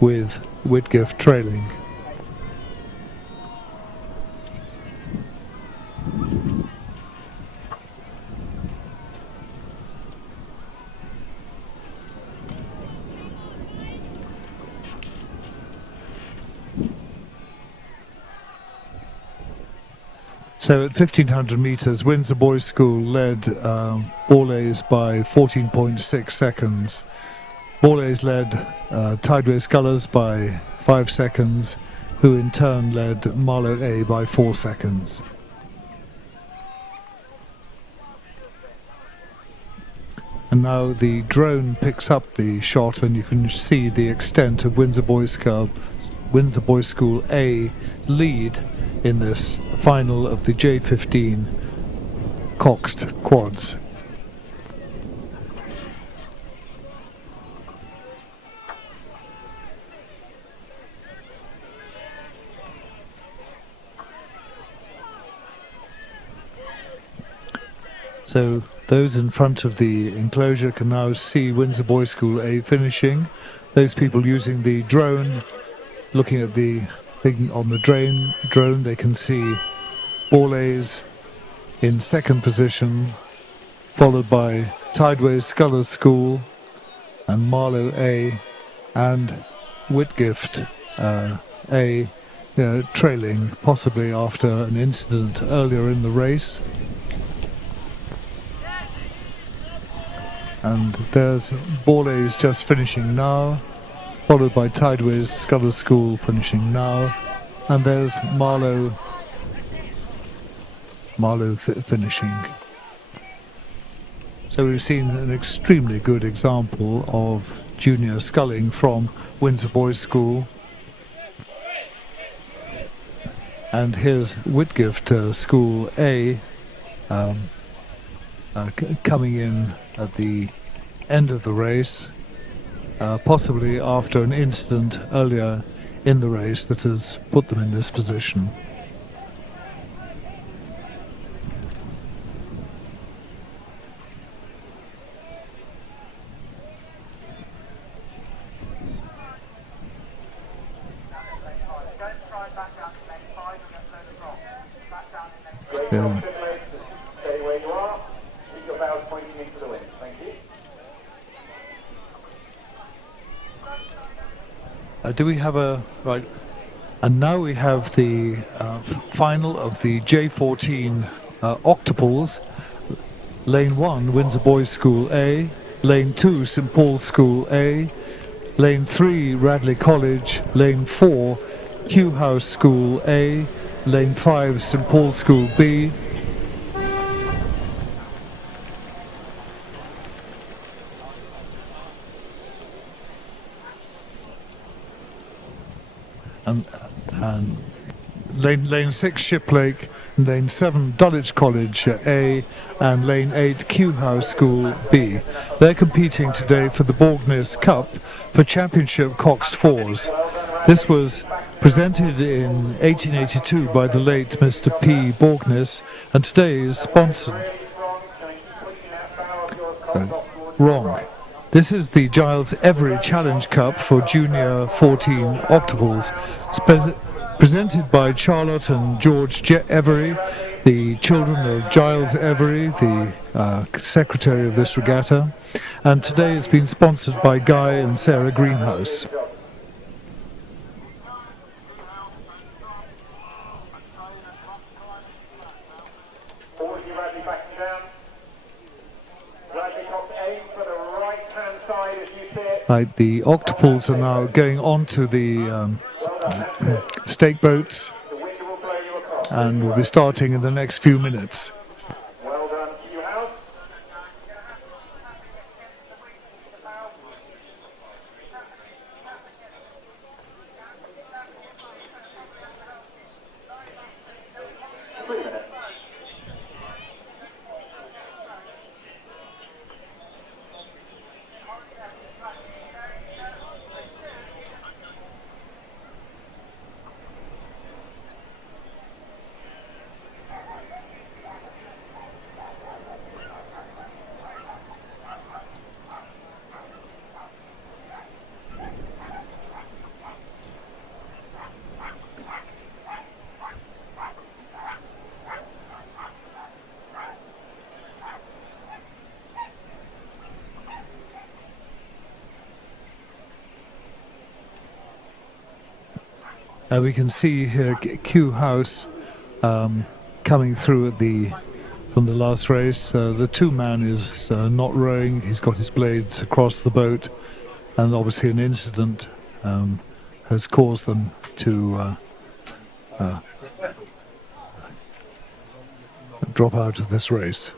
with Whitgift trailing. So at 1,500 metres, Windsor Boys School led Borlase by 14.6 seconds. Borlase led Tideway Scullers by 5 seconds, who in turn led Marlow A by 4 seconds. And now the drone picks up the shot, and you can see the extent of Windsor Boys School A lead in this final of the J15 coxed quads. So those in front of the enclosure can now see Windsor Boys School A finishing. Those people using the drone, looking at the thing on the drone, they can see Ball A's in second position, followed by Tideways Scullers School and Marlow A and Whitgift A, trailing, possibly after an incident earlier in the race. And there's Ball A's just finishing now, followed by Tideways Scullers School finishing now, and there's Marlow finishing. So we've seen an extremely good example of junior sculling from Windsor Boys School. And here's Whitgift School A coming in at the end of the race, possibly after an incident earlier in the race that has put them in this position. Yeah. Stay where you are. Keep your bows pointing into the wind. Thank you. Do we have a right? And now we have the final of the J14 octopus. Lane 1, Windsor Boys School A. Lane 2, St Paul's School A. Lane 3, Radley College. Lane 4, Kew House School A. Lane 5, St Paul's School B. And lane 6, Shiplake. Lane 7, Dulwich College A, and Lane 8, Kew House School B. They're competing today for the Borgness Cup for Championship Coxed Fours. This was presented in 1882 by the late Mr. P. Borgness, and today is sponsored. Wrong. This is the Giles Every Challenge Cup for Junior 14 Octopus, presented by Charlotte and George Every, the children of Giles Every, the secretary of this regatta, and today it's been sponsored by Guy and Sarah Greenhouse. Right, the octopus are now going on to the stake boats, and we'll be starting in the next few minutes. Well done, Kew House. We can see here Kew House coming through from the last race. The two-man is not rowing. He's got his blades across the boat, and obviously an incident has caused them to drop out of this race.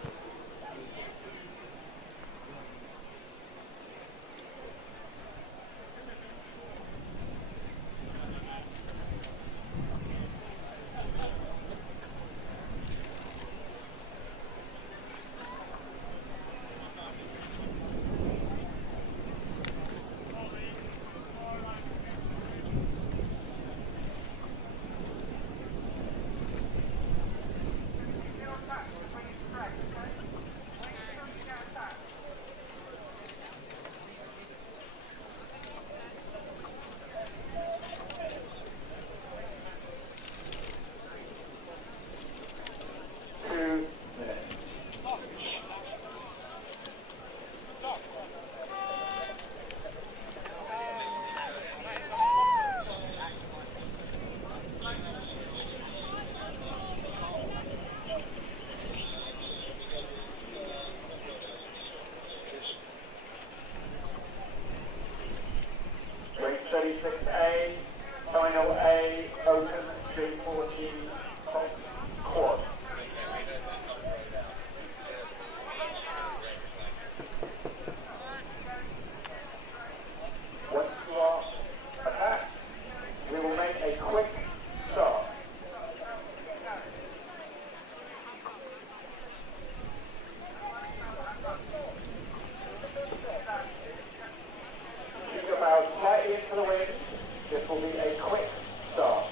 J6A, final A, open J14 quad. Once you are attacked, we will make a quick start. Keep your bows slightly into the wind. This will be a quick start.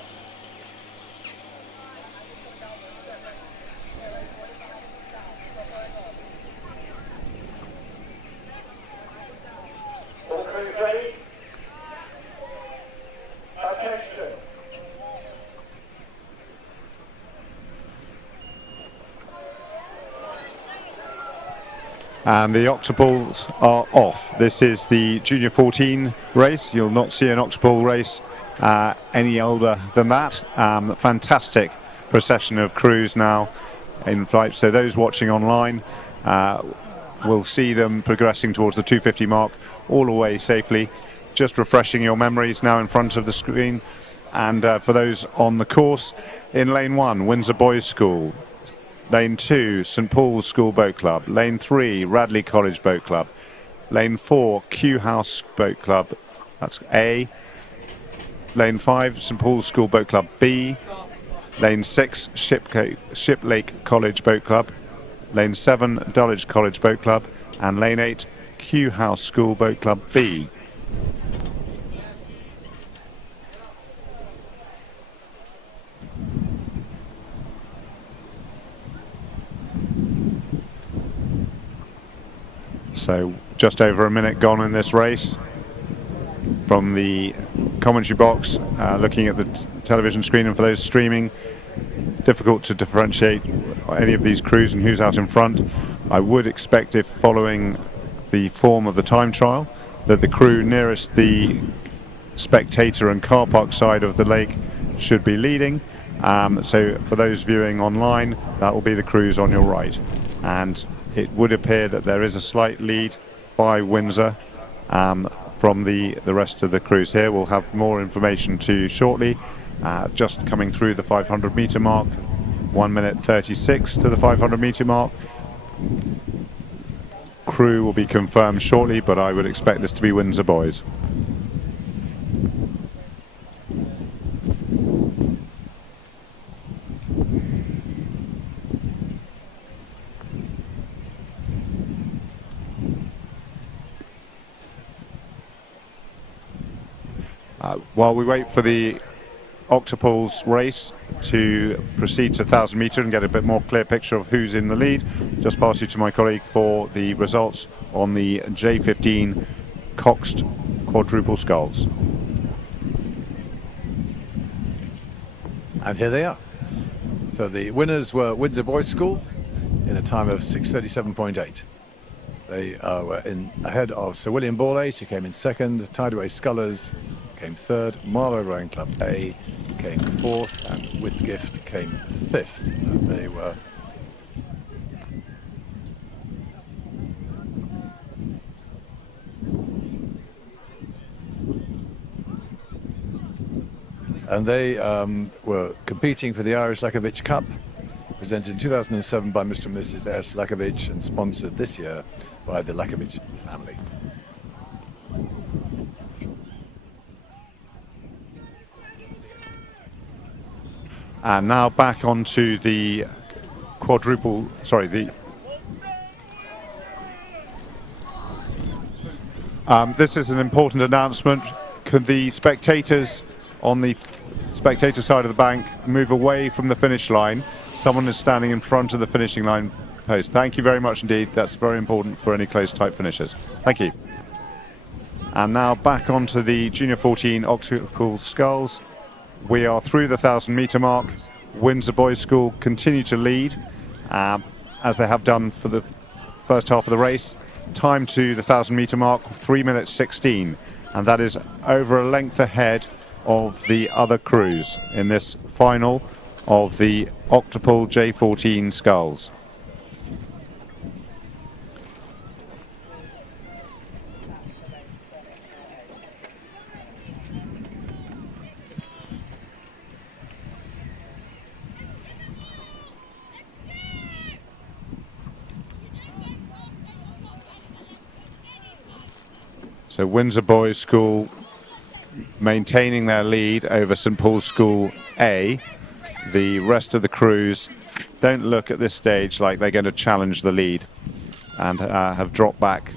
All crews ready? Attention. And the octopus are off. This is the Junior 14 race. You'll not see an octopus race any older than that. Fantastic procession of crews now in flight. So those watching online will see them progressing towards the 250 mark all the way safely. Just refreshing your memories now in front of the screen. And for those on the course, in lane 1, Windsor Boys School. Lane 2, St Paul's School Boat Club. Lane 3, Radley College Boat Club. Lane 4, Kew House Boat Club. That's A. Lane 5, St Paul's School Boat Club B. Lane 6, Ship Lake College Boat Club. Lane 7, Dulwich College Boat Club. And Lane 8, Kew House School Boat Club B. So just over a minute gone in this race. From the commentary box, looking at the television screen, and for those streaming, difficult to differentiate any of these crews and who's out in front. I would expect, if following the form of the time trial, that the crew nearest the spectator and car park side of the lake should be leading. So for those viewing online, that will be the crews on your right. And it would appear that there is a slight lead by Windsor from the rest of the crews here. We'll have more information to you shortly. Just coming through the 500 metre mark, 1 minute 36 to the 500 metre mark. Crew will be confirmed shortly, but I would expect this to be Windsor Boys. While we wait for the octopus race to proceed to 1,000 metre and get a bit more clear picture of who's in the lead, just pass you to my colleague for the results on the J15 coxed quadruple sculls. And here they are. So the winners were Windsor Boys School in a time of 6:37.8. They were ahead of Sir William Borlase, who came in second. Tideway Scullers came third. Marlow Rowing Club A came fourth, and Whitgift came fifth. And they were were competing for the Irish Lakovich Cup, presented in 2007 by Mr. and Mrs. S. Lakovich and sponsored this year by the Lakovich family. And now back onto the quadruple, this is an important announcement. Could the spectators on the spectator side of the bank move away from the finish line? Someone is standing in front of the finishing line post. Thank you very much indeed. That's very important for any close type finishers. Thank you. And now back onto the Junior 14 octopus sculls. We are through the 1,000 metre mark. Windsor Boys School continue to lead, as they have done for the first half of the race. Time to the 1,000 metre mark, 3 minutes 16, and that is over a length ahead of the other crews in this final of the octopus J14 sculls. So Windsor Boys School maintaining their lead over St Paul's School A. The rest of the crews don't look at this stage like they're going to challenge the lead, and have dropped back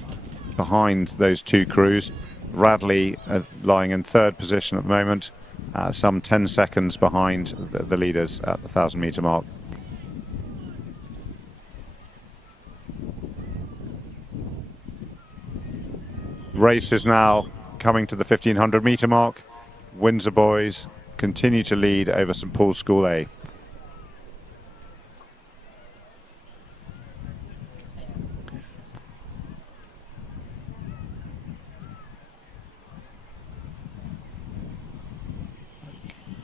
behind those two crews. Radley lying in third position at the moment, some 10 seconds behind the leaders at the 1,000-metre mark. Race is now coming to the 1,500-metre mark. Windsor Boys continue to lead over St Paul's School A.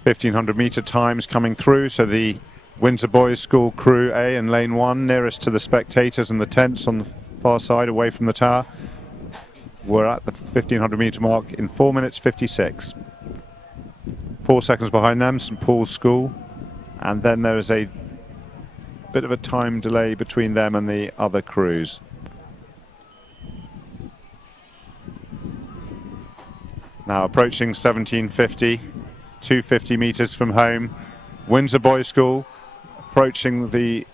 (1,500-metre times coming through, so the Windsor Boys School Crew A in lane 1, nearest to the spectators and the tents on the far side away from the tower. We're at the 1,500-metre mark in 4 minutes 56. 4 seconds behind them, St Paul's School, and then there is a bit of a time delay between them and the other crews. Now approaching 1,750, 250 metres from home. Windsor Boys School approaching the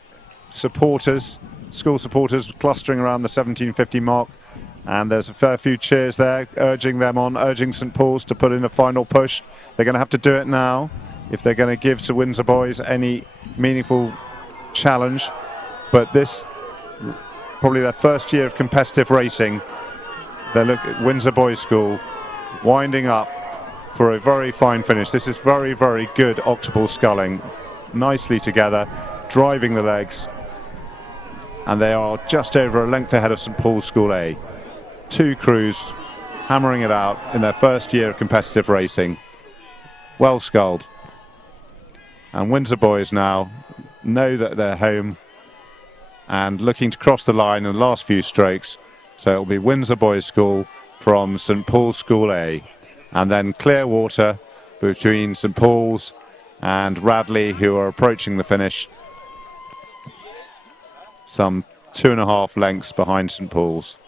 supporters, school supporters clustering around the 1,750 mark. And there's a fair few cheers there, urging them on, urging St Paul's to put in a final push. They're going to have to do it now if they're going to give Sir Windsor Boys any meaningful challenge. But this, probably their first year of competitive racing, they look at Windsor Boys School winding up for a very fine finish. This is very, very good octopus sculling, nicely together, driving the legs. And they are just over a length ahead of St Paul's School A. Two crews hammering it out in their first year of competitive racing. Well sculled. And Windsor Boys now know that they're home and looking to cross the line in the last few strokes. So it'll be Windsor Boys School from St Paul's School A. And then clear water between St Paul's and Radley, who are approaching the finish. Some 2.5 lengths behind St Paul's.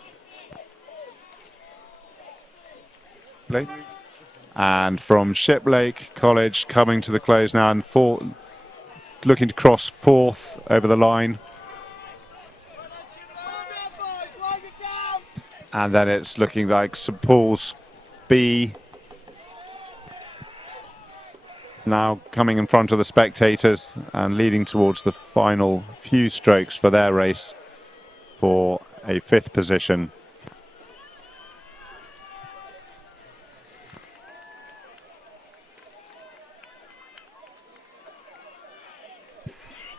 And from Shiplake College coming to the close now, and looking to cross fourth over the line. And then it's looking like St Paul's B now coming in front of the spectators and leading towards the final few strokes for their race for a 5th position.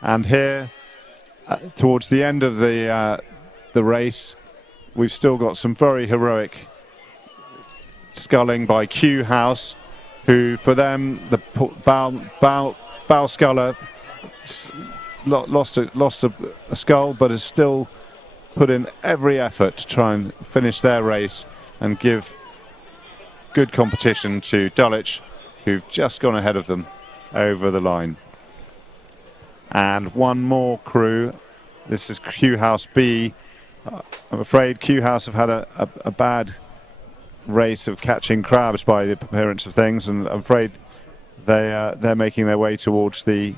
And here, towards the end of the race, we've still got some very heroic sculling by Q House, who, for them, the bow sculler lost a scull, but has still put in every effort to try and finish their race and give good competition to Dulwich, who've just gone ahead of them over the line. And one more crew. This is Q House B. I'm afraid Q House have had a bad race of catching crabs by the appearance of things, and I'm afraid they're making their way towards the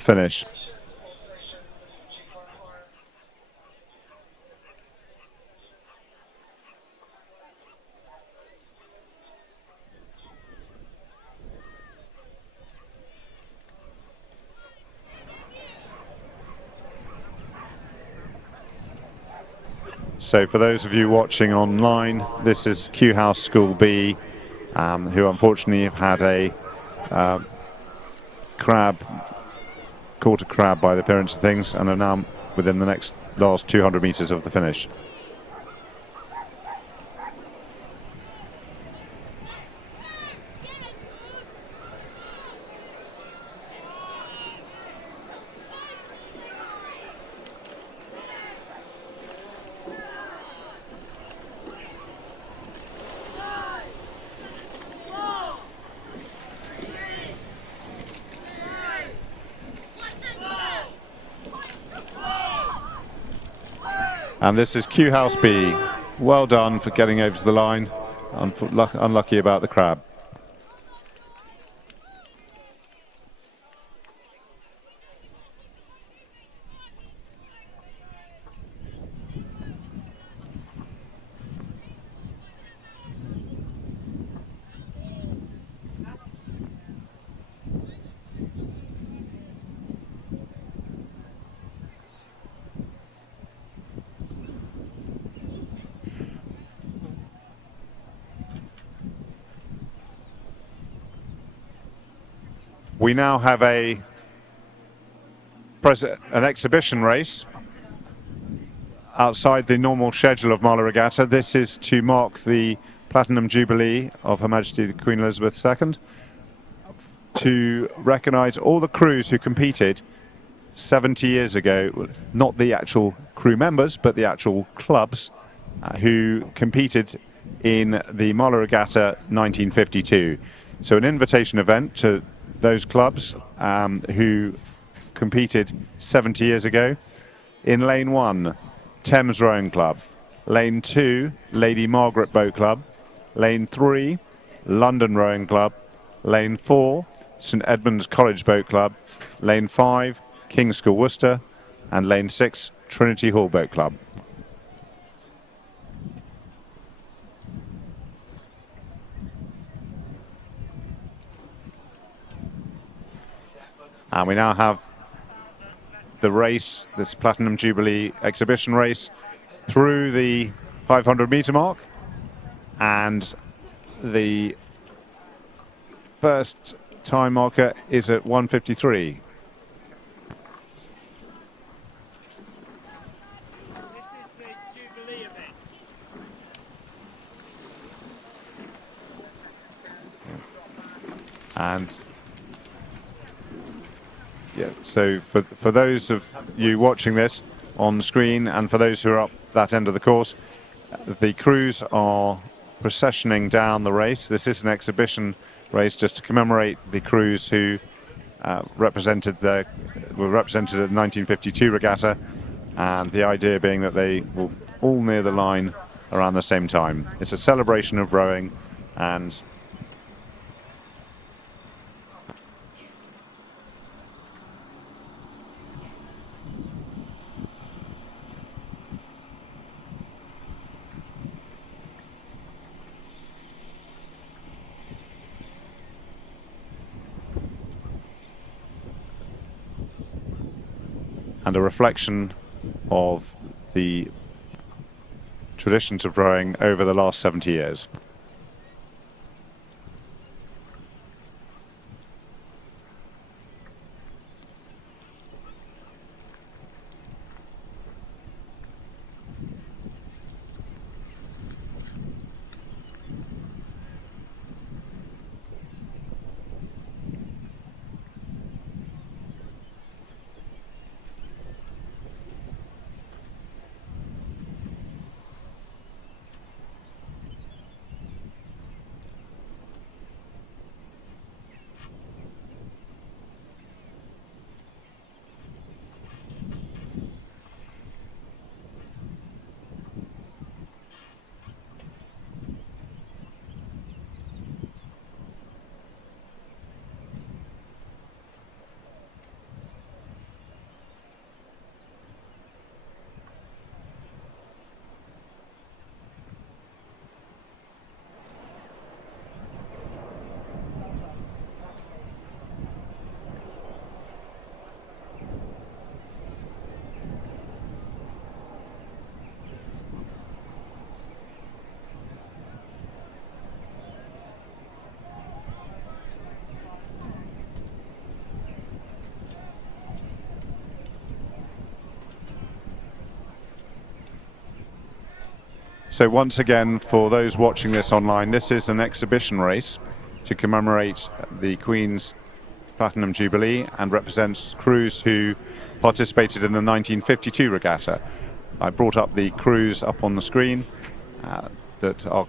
finish. So for those of you watching online, this is Q House School B, who unfortunately have had a caught a crab by the appearance of things, and are now within the last 200 metres of the finish. And this is Q House B, well done for getting over to the line. Unlucky about the crab. We now have an exhibition race outside the normal schedule of Marlow Regatta. This is to mark the Platinum Jubilee of Her Majesty Queen Elizabeth II, to recognise all the crews who competed 70 years ago, not the actual crew members, but the actual clubs who competed in the Marlow Regatta 1952. So an invitation event to those clubs who competed 70 years ago. In Lane 1, Thames Rowing Club. Lane 2, Lady Margaret Boat Club. Lane 3, London Rowing Club. Lane 4, St Edmund's College Boat Club. Lane 5, King's School Worcester. And Lane 6, Trinity Hall Boat Club. And we now have the race, this Platinum Jubilee exhibition race, through the 500-metre mark. And the first time marker is at 1:53. This is the Jubilee event. And yeah, so for those of you watching this on the screen and for those who are up that end of the course, the crews are processioning down the race. This is an exhibition race just to commemorate the crews who were represented at the 1952 regatta, and the idea being that they will all near the line around the same time. It's a celebration of rowing, and a reflection of the traditions of rowing over the last 70 years. So once again, for those watching this online, this is an exhibition race to commemorate the Queen's Platinum Jubilee and represents crews who participated in the 1952 regatta. I brought up the crews up on the screen that are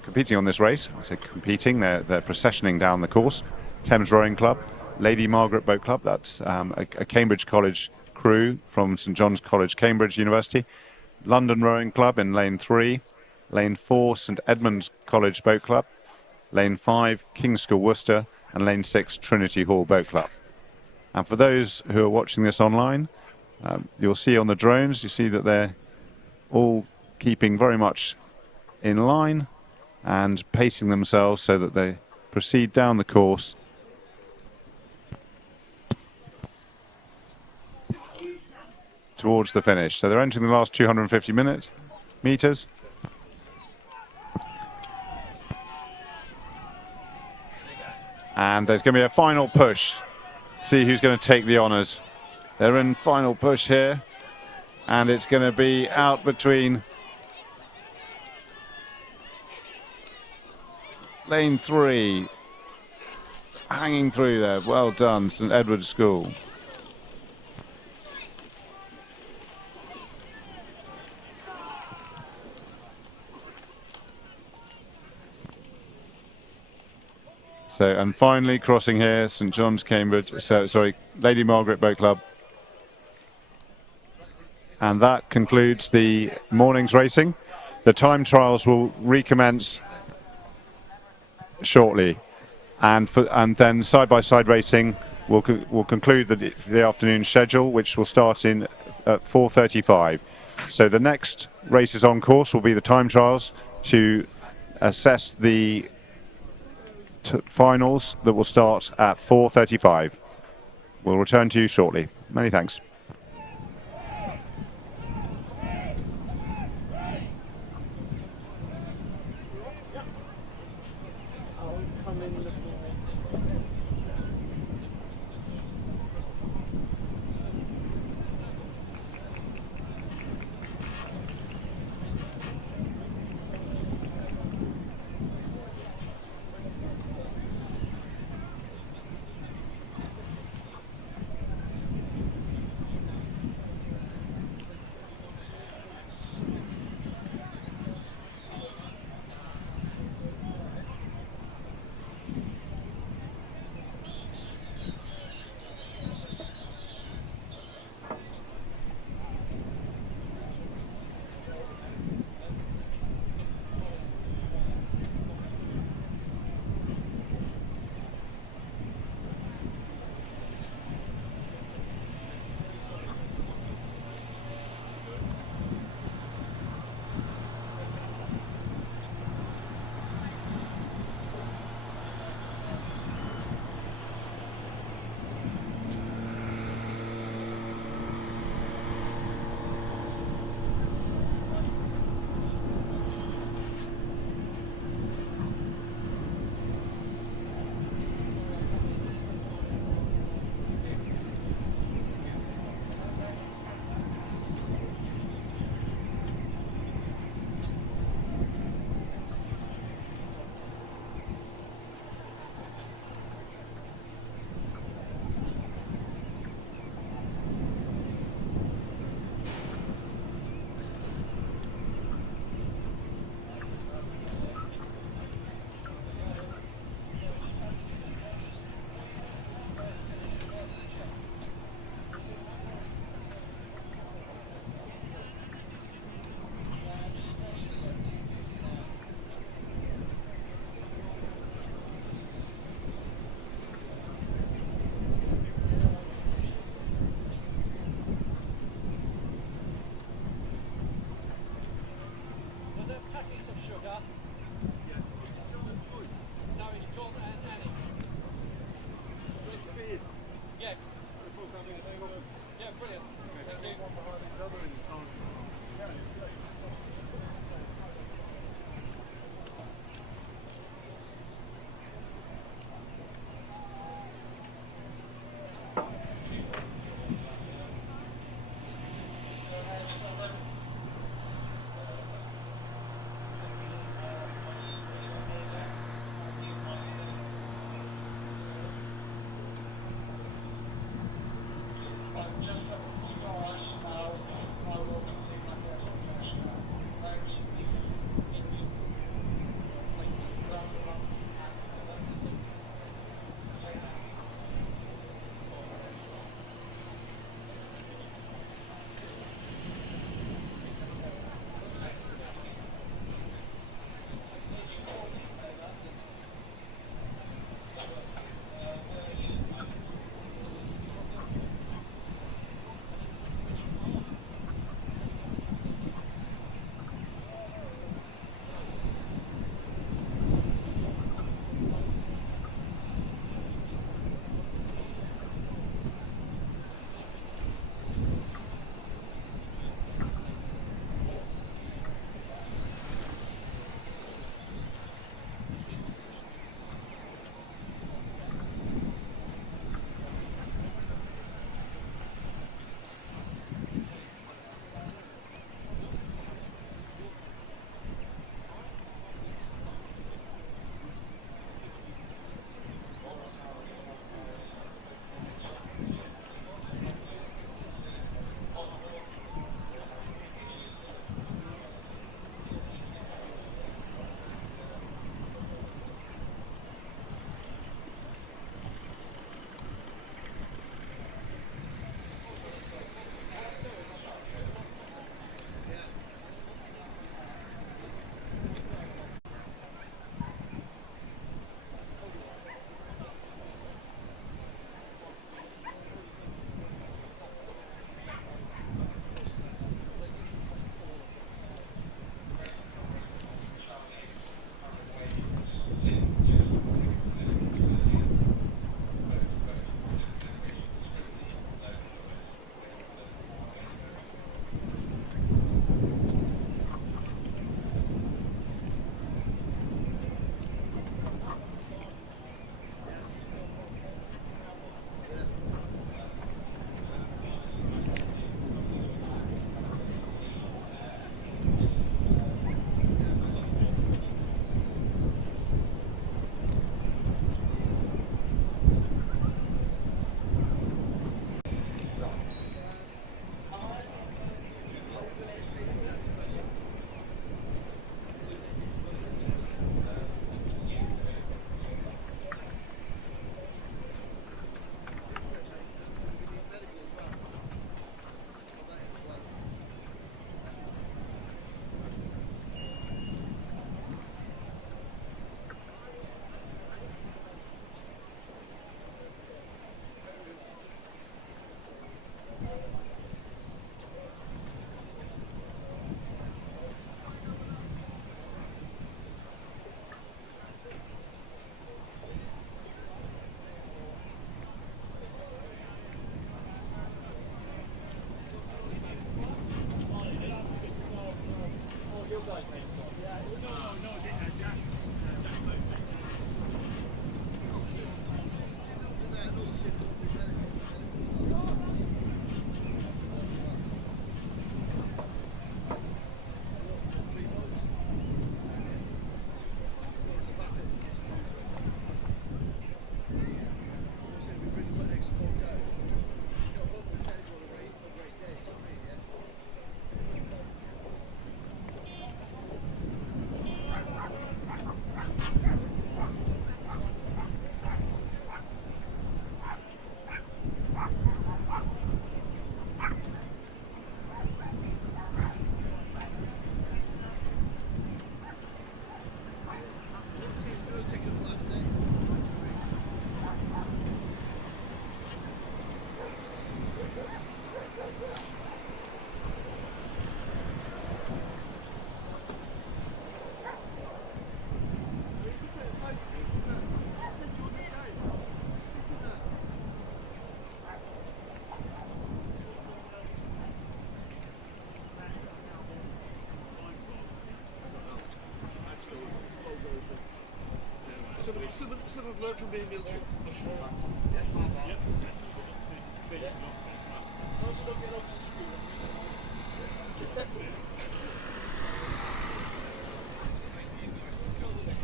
competing on this race. I say competing, they're processioning down the course. Thames Rowing Club, Lady Margaret Boat Club, that's a Cambridge College crew from St John's College, Cambridge University. London Rowing Club in lane 3, lane 4 St Edmund's College Boat Club, lane 5 King's School Worcester, and lane 6 Trinity Hall Boat Club. And for those who are watching this online, you'll see on the drones, you see that they're all keeping very much in line and pacing themselves so that they proceed down the course towards the finish. So they're entering the last 250 meters. And there's going to be a final push. See who's going to take the honours. They're in final push here. And it's going to be out between lane 3. Hanging through there. Well done, St Edward's School. So, and finally crossing here, St John's Cambridge, Lady Margaret Boat Club. And that concludes the morning's racing. The time trials will recommence shortly. And then side-by-side racing will conclude the afternoon schedule, which will start at 4:35. So the next races on course will be the time trials to assess the finals that will start at 4:35. We'll return to you shortly. Many thanks. Some have learned from being military. Mushroom rat. Yes? Yep. As long as you don't get off the screw. Go over the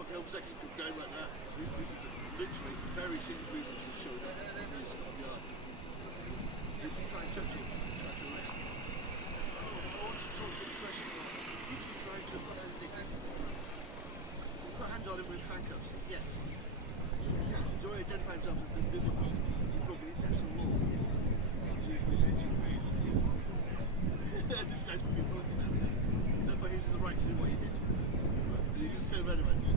fucking help second going like that. These pieces are literally very simple pieces of shoulder. You can try and touch it, try to arrest it. I want to talk to the question about, did you try to put a dick in? You put a hand on him with handcuffs? Yes. Yeah, he's already identified himself as the biblical. He's broken international law. So you can mention that's just nice fucking talking about it. That's why he was in the right to do what he did. But he just so red about it.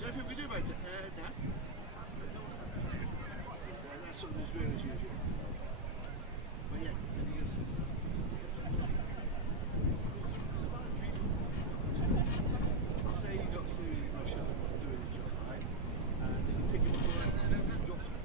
So everything we do about it, Dad? That's sort of as real as usual. But yeah, anything else is say you got to Russia doing a job, right? And then you pick him up and drop him.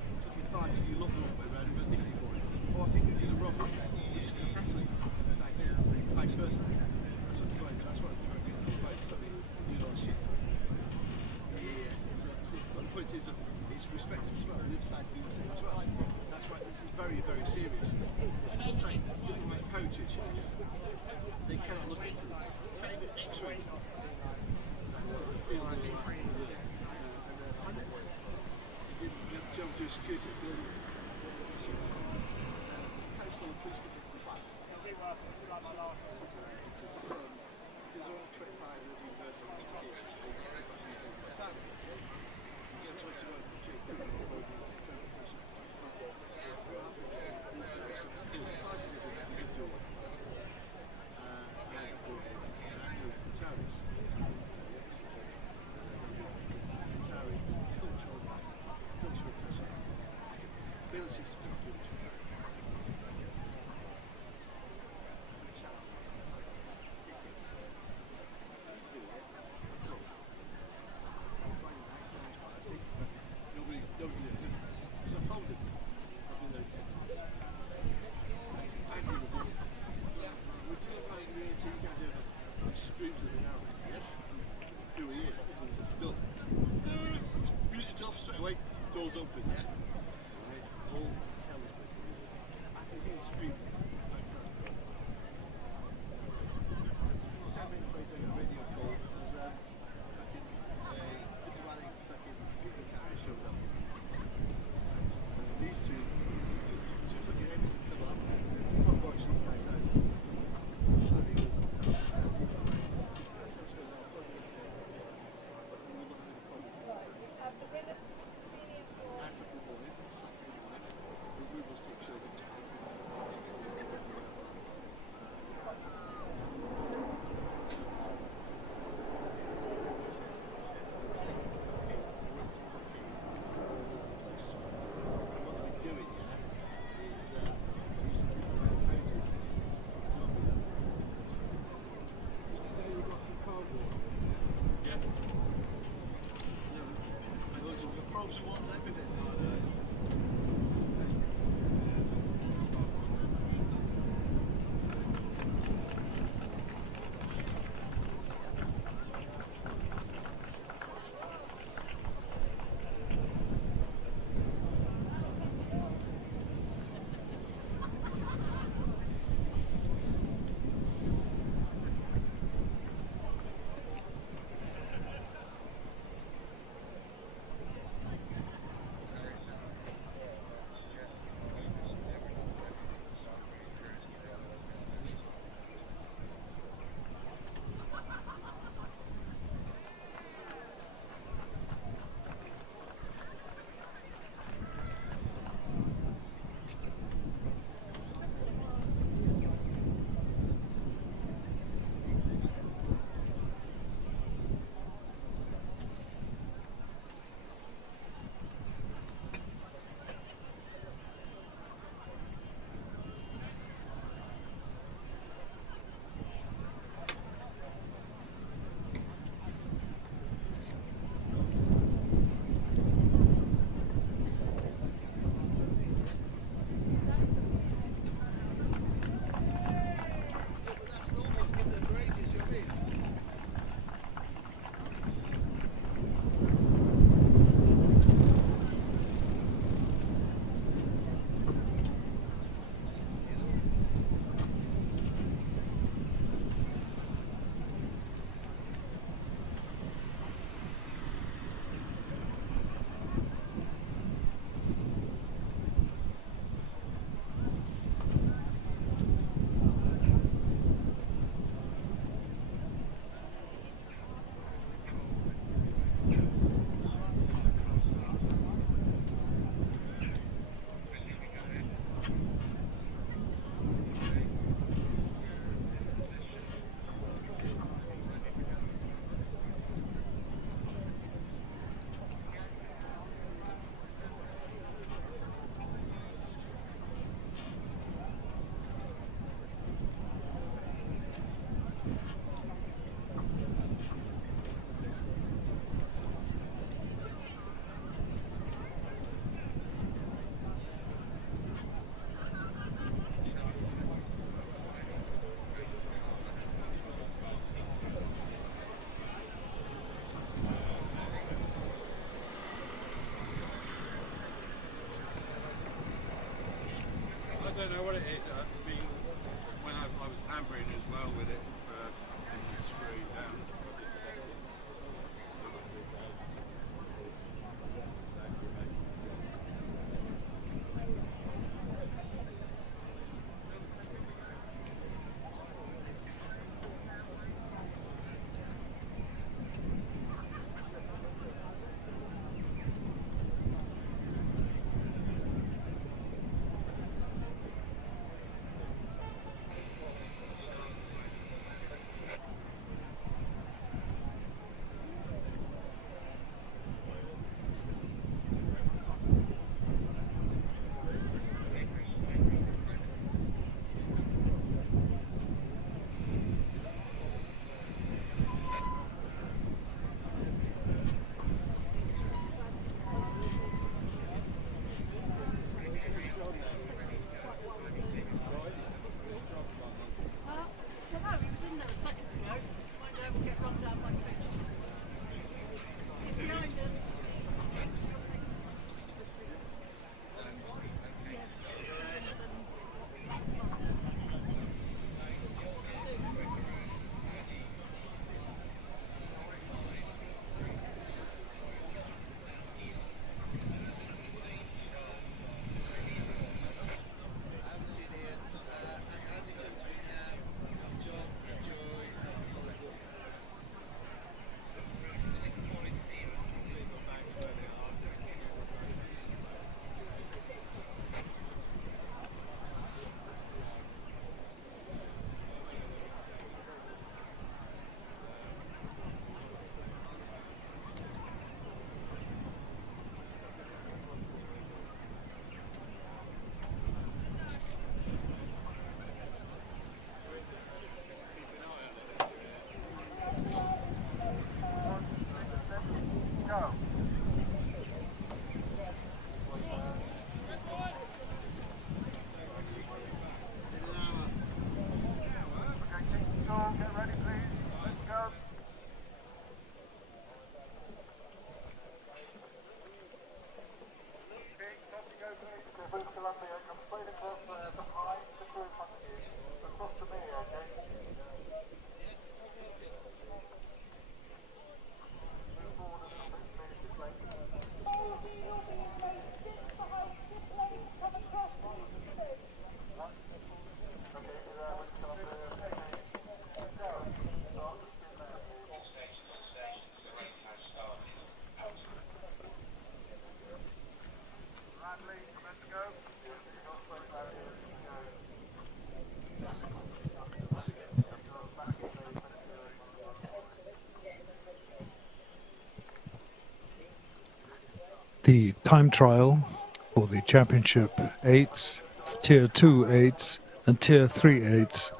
The time trial for the championship 8s, tier 2 8s and tier 3 8s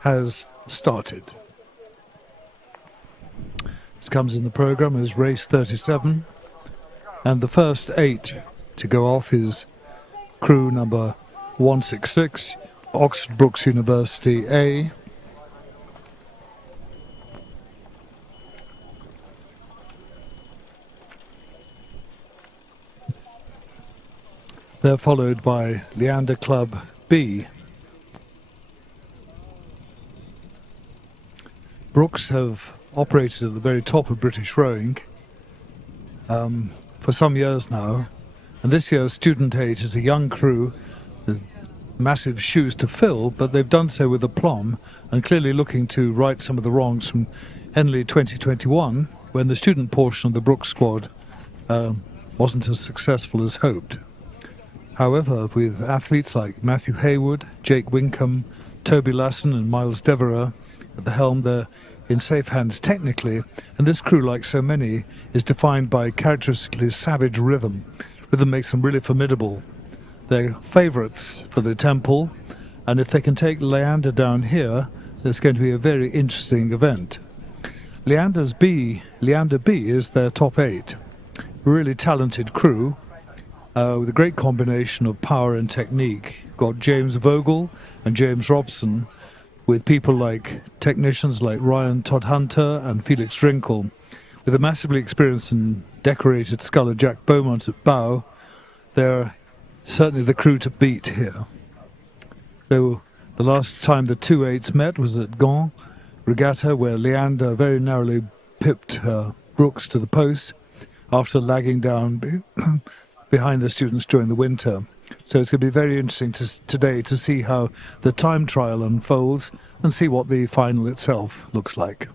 has started. This comes in the program as race 37, and the first 8 to go off is crew number 166, Oxford Brookes University A. They're followed by Leander Club B. Brookes have operated at the very top of British rowing for some years now, and this year's Student 8 is a young crew with massive shoes to fill, but they've done so with aplomb and clearly looking to right some of the wrongs from Henley 2021, when the student portion of the Brookes squad wasn't as successful as hoped. However, with athletes like Matthew Haywood, Jake Winkham, Toby Lassen and Miles Devereux at the helm, they're in safe hands technically, and this crew, like so many, is defined by characteristically savage rhythm. Rhythm makes them really formidable. They're favourites for the Temple, and if they can take Leander down here, it's going to be a very interesting event. Leander B is their top 8. Really talented crew. With a great combination of power and technique. Got James Vogel and James Robson, with people like technicians like Ryan Todd-Hunter and Felix Drinkle, with a massively experienced and decorated sculler Jack Beaumont at bow. They're certainly the crew to beat here. So the last time the 2 8s met was at Marlow Regatta, where Leander very narrowly pipped Brookes to the post after lagging down behind the students during the winter. So it's going to be very interesting today to see how the time trial unfolds and see what the final itself looks like.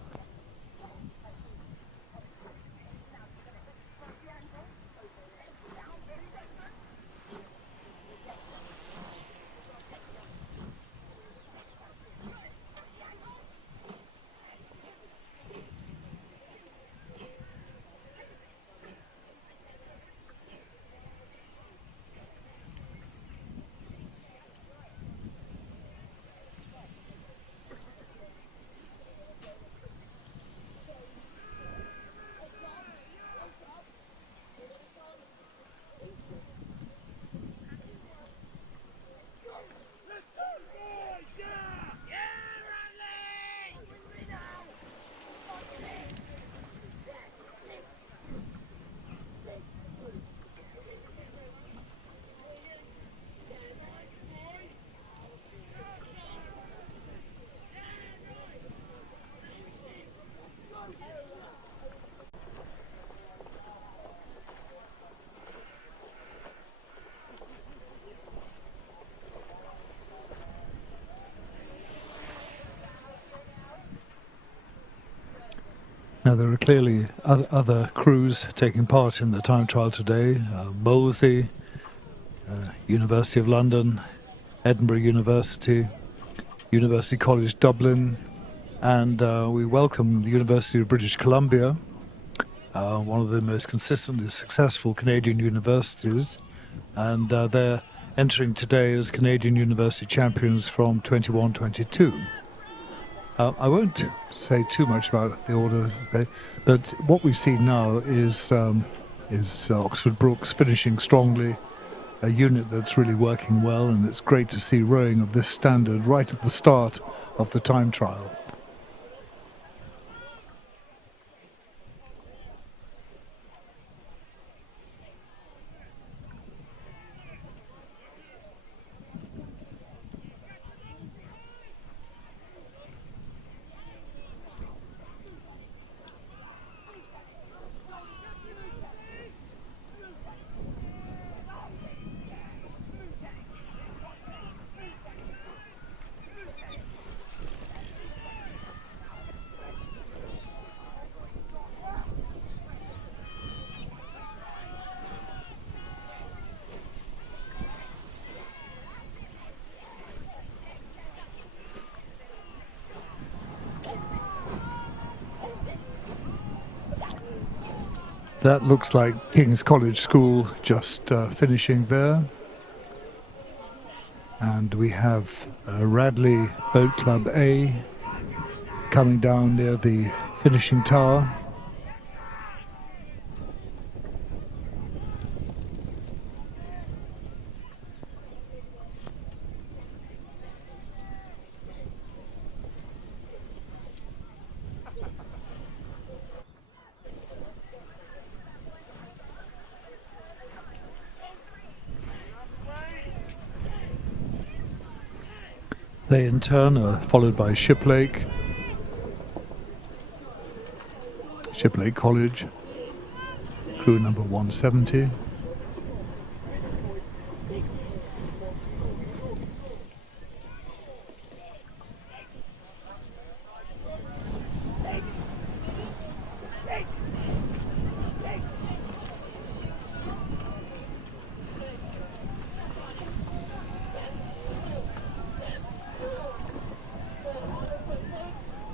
Now, there are clearly other crews taking part in the time trial today. Molesey, University of London, Edinburgh University, University College Dublin, and we welcome the University of British Columbia, one of the most consistently successful Canadian universities, and they're entering today as Canadian University champions from 21-22. I won't say too much about the order, but what we see now is Oxford Brookes finishing strongly, a unit that's really working well, and it's great to see rowing of this standard right at the start of the time trial. That looks like King's College School just finishing there. And we have Radley Boat Club A coming down near the finishing tower. They in turn are followed by Shiplake College, crew number 170.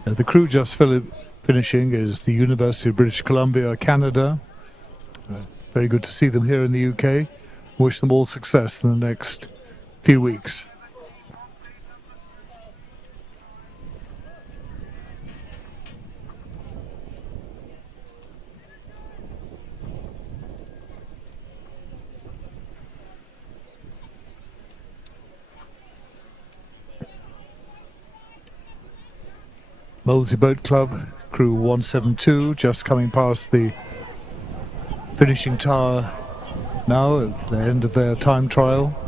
The crew just finishing is the University of British Columbia, Canada. Very good to see them here in the UK. Wish them all success in the next few weeks. Molesey Boat Club, crew 172, just coming past the finishing tower now at the end of their time trial.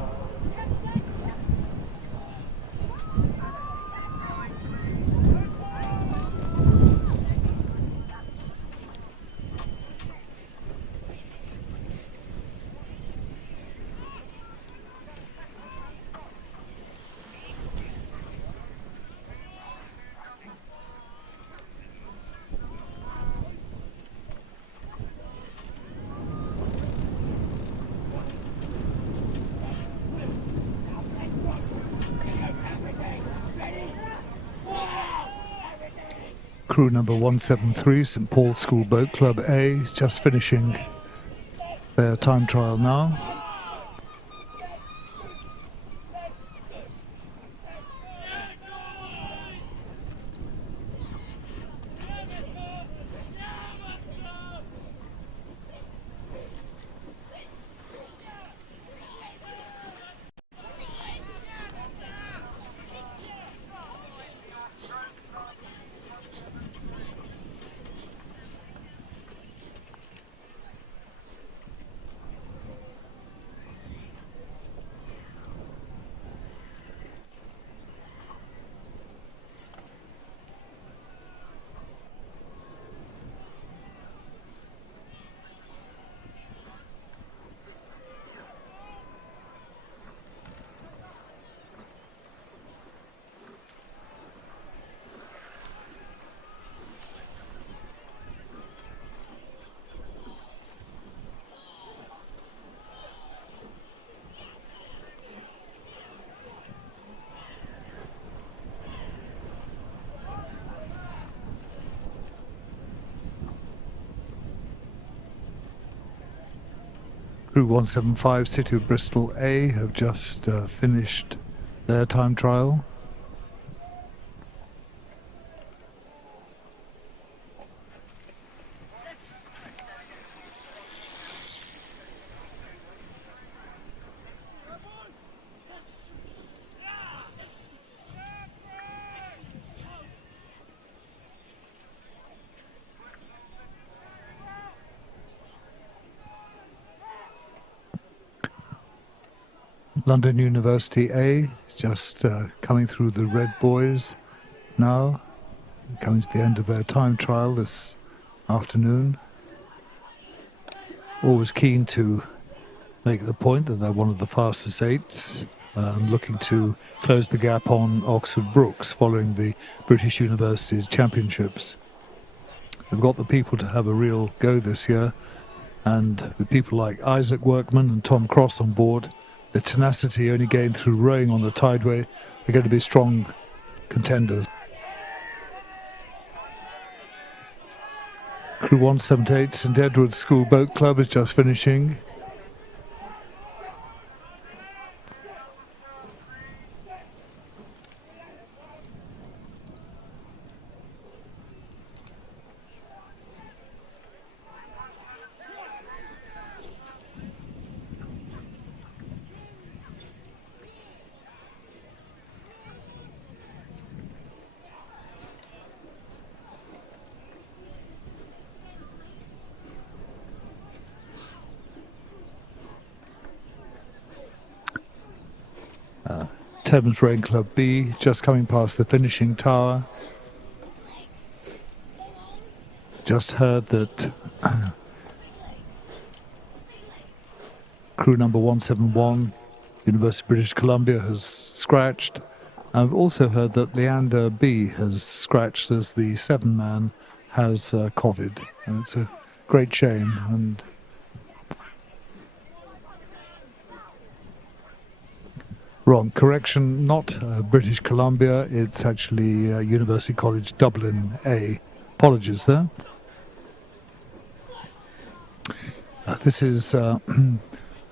Crew number 173, St Paul's School Boat Club A, just finishing their time trial now. Crew 175, City of Bristol A, have just finished their time trial. London University A is just coming through the red buoys now, coming to the end of their time trial this afternoon. Always keen to make the point that they're one of the fastest eights, looking to close the gap on Oxford Brookes following the British Universities Championships. They've got the people to have a real go this year, and with people like Isaac Workman and Tom Cross on board, the tenacity only gained through rowing on the tideway, they're going to be strong contenders. Crew 178 St Edward's School Boat Club is just finishing. Thames Rowing Club B just coming past the finishing tower. Just heard that crew number 171, University of British Columbia, has scratched. I've also heard that Leander B has scratched as the 7-man has COVID. And it's a great shame. And wrong, correction, not British Columbia, it's actually University College Dublin A. Apologies there. This is an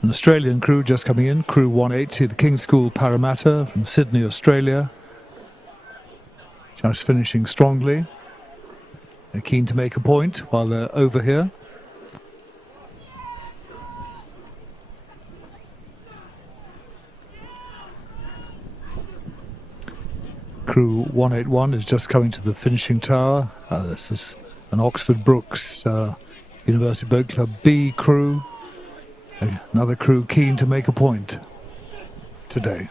Australian crew just coming in, crew 180, the King's School Parramatta from Sydney, Australia. Just finishing strongly. They're keen to make a point while they're over here. Crew 181 is just coming to the finishing tower. This is an Oxford Brookes University Boat Club B crew. Another crew keen to make a point today.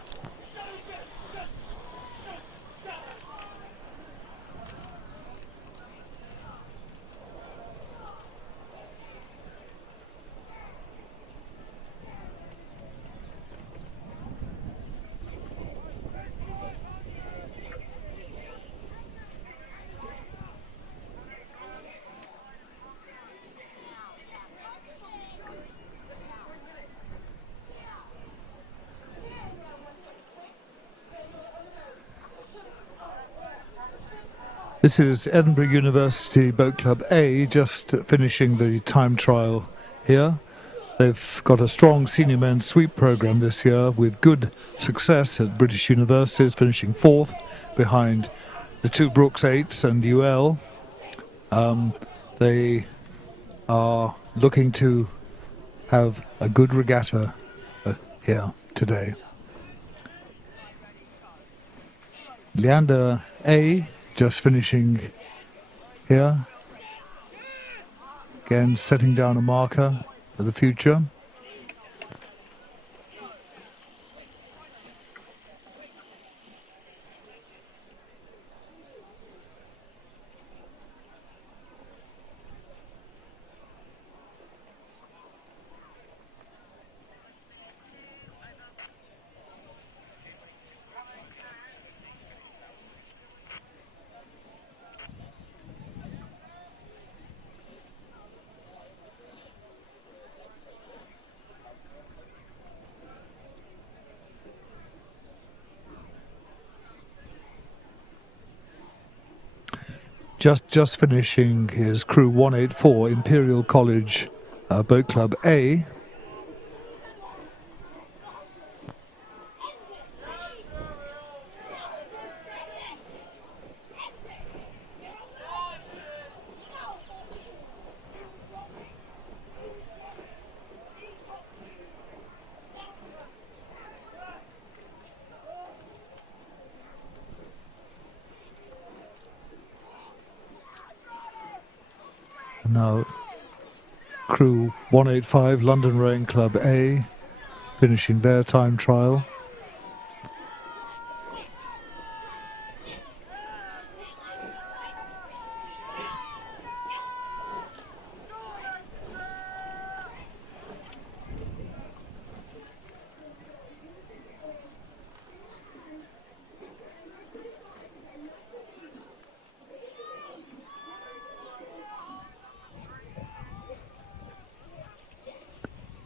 This is Edinburgh University Boat Club A, just finishing the time trial here. They've got a strong senior men's sweep programme this year with good success at British universities, finishing 4th behind the 2 Brookes 8s and UL. They are looking to have a good regatta here today. Leander A just finishing here. Again, setting down a marker for the future. Just finishing his crew 184 Imperial College Boat Club A. Now, crew 185, London Rowing Club A, finishing their time trial.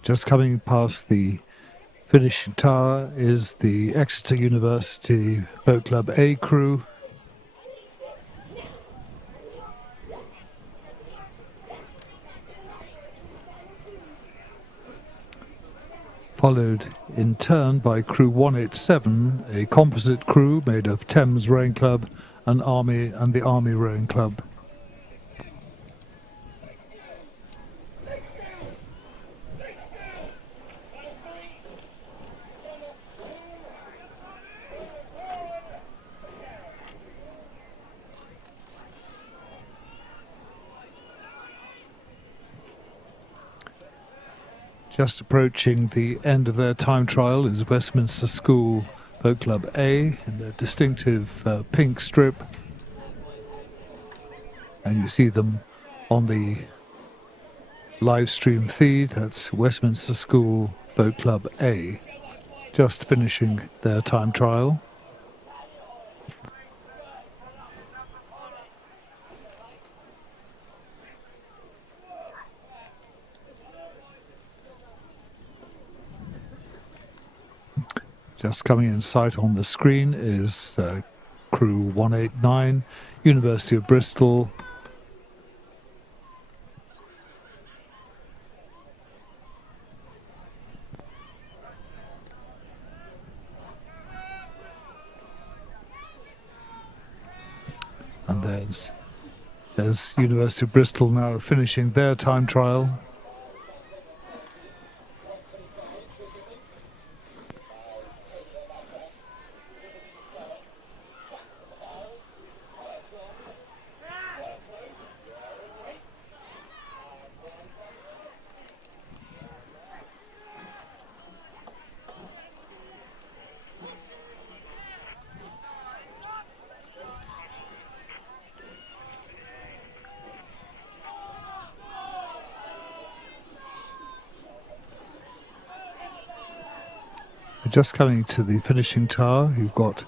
Just coming past the finishing tower is the Exeter University Boat Club A crew. Followed in turn by crew 187, a composite crew made of Thames Rowing Club and the Army Rowing Club. Just approaching the end of their time trial is Westminster School Boat Club A in their distinctive pink strip. And you see them on the live stream feed. That's Westminster School Boat Club A, just finishing their time trial. Just coming in sight on the screen is crew 189, University of Bristol. And there's University of Bristol now finishing their time trial. Just coming to the finishing tower, you've got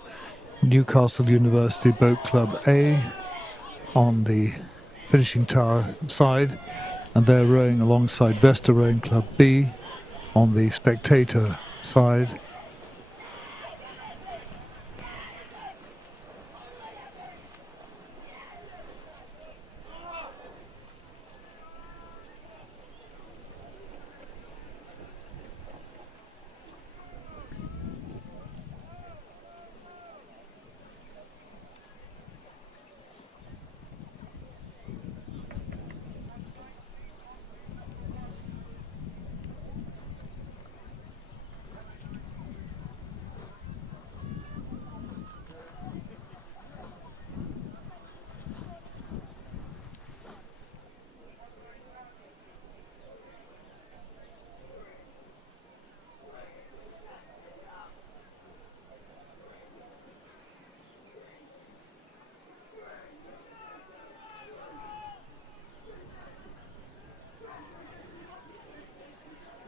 Newcastle University Boat Club A on the finishing tower side, and they're rowing alongside Vesta Rowing Club B on the spectator side.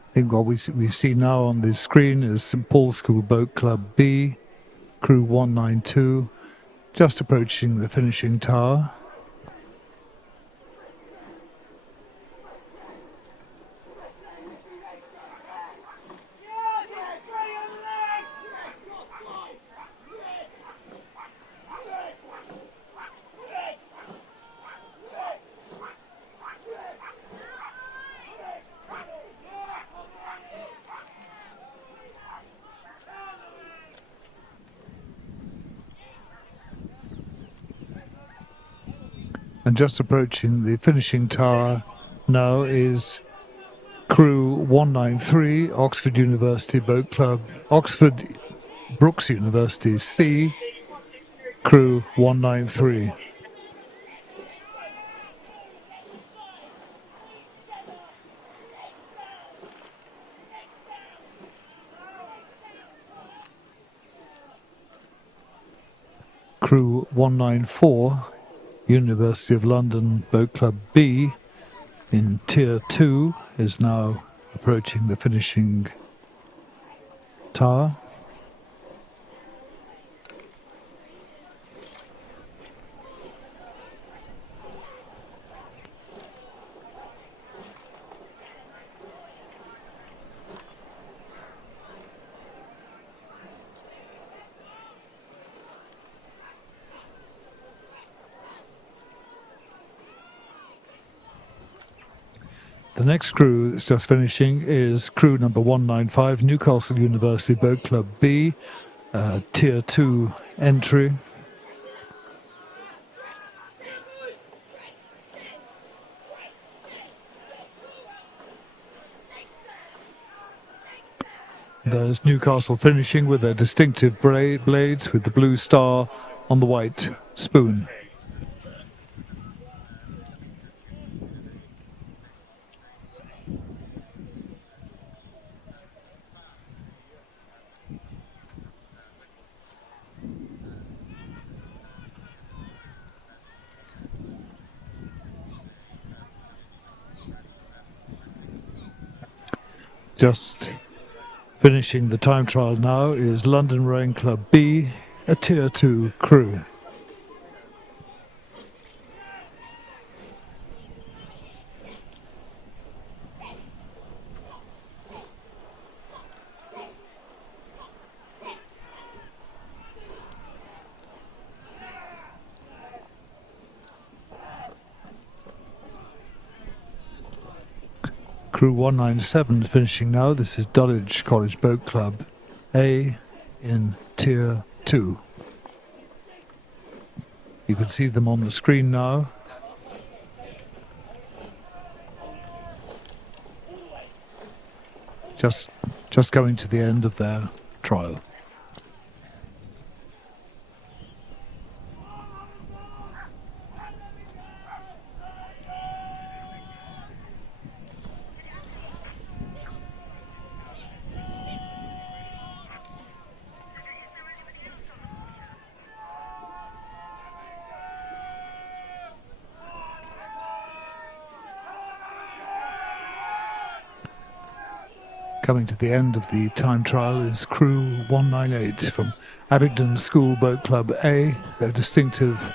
I think what we see now on the screen is St Paul's School Boat Club B, crew 192, just approaching the finishing tower. And just approaching the finishing tower now is crew 193, Oxford University Boat Club, Oxford Brookes University C, crew 193. crew 194, University of London Boat Club B in Tier 2 is now approaching the finishing tower. The next crew that's just finishing is crew number 195, Newcastle University Boat Club B, Tier 2 entry. There's Newcastle finishing with their distinctive blades with the blue star on the white spoon. Just finishing the time trial now is London Rowing Club B, a Tier 2 crew. Crew 197 finishing now. This is Dulwich College Boat Club A in Tier 2. You can see them on the screen now. Just coming to the end of their trial. Coming to the end of the time trial is crew 198 from Abingdon School Boat Club A. Their distinctive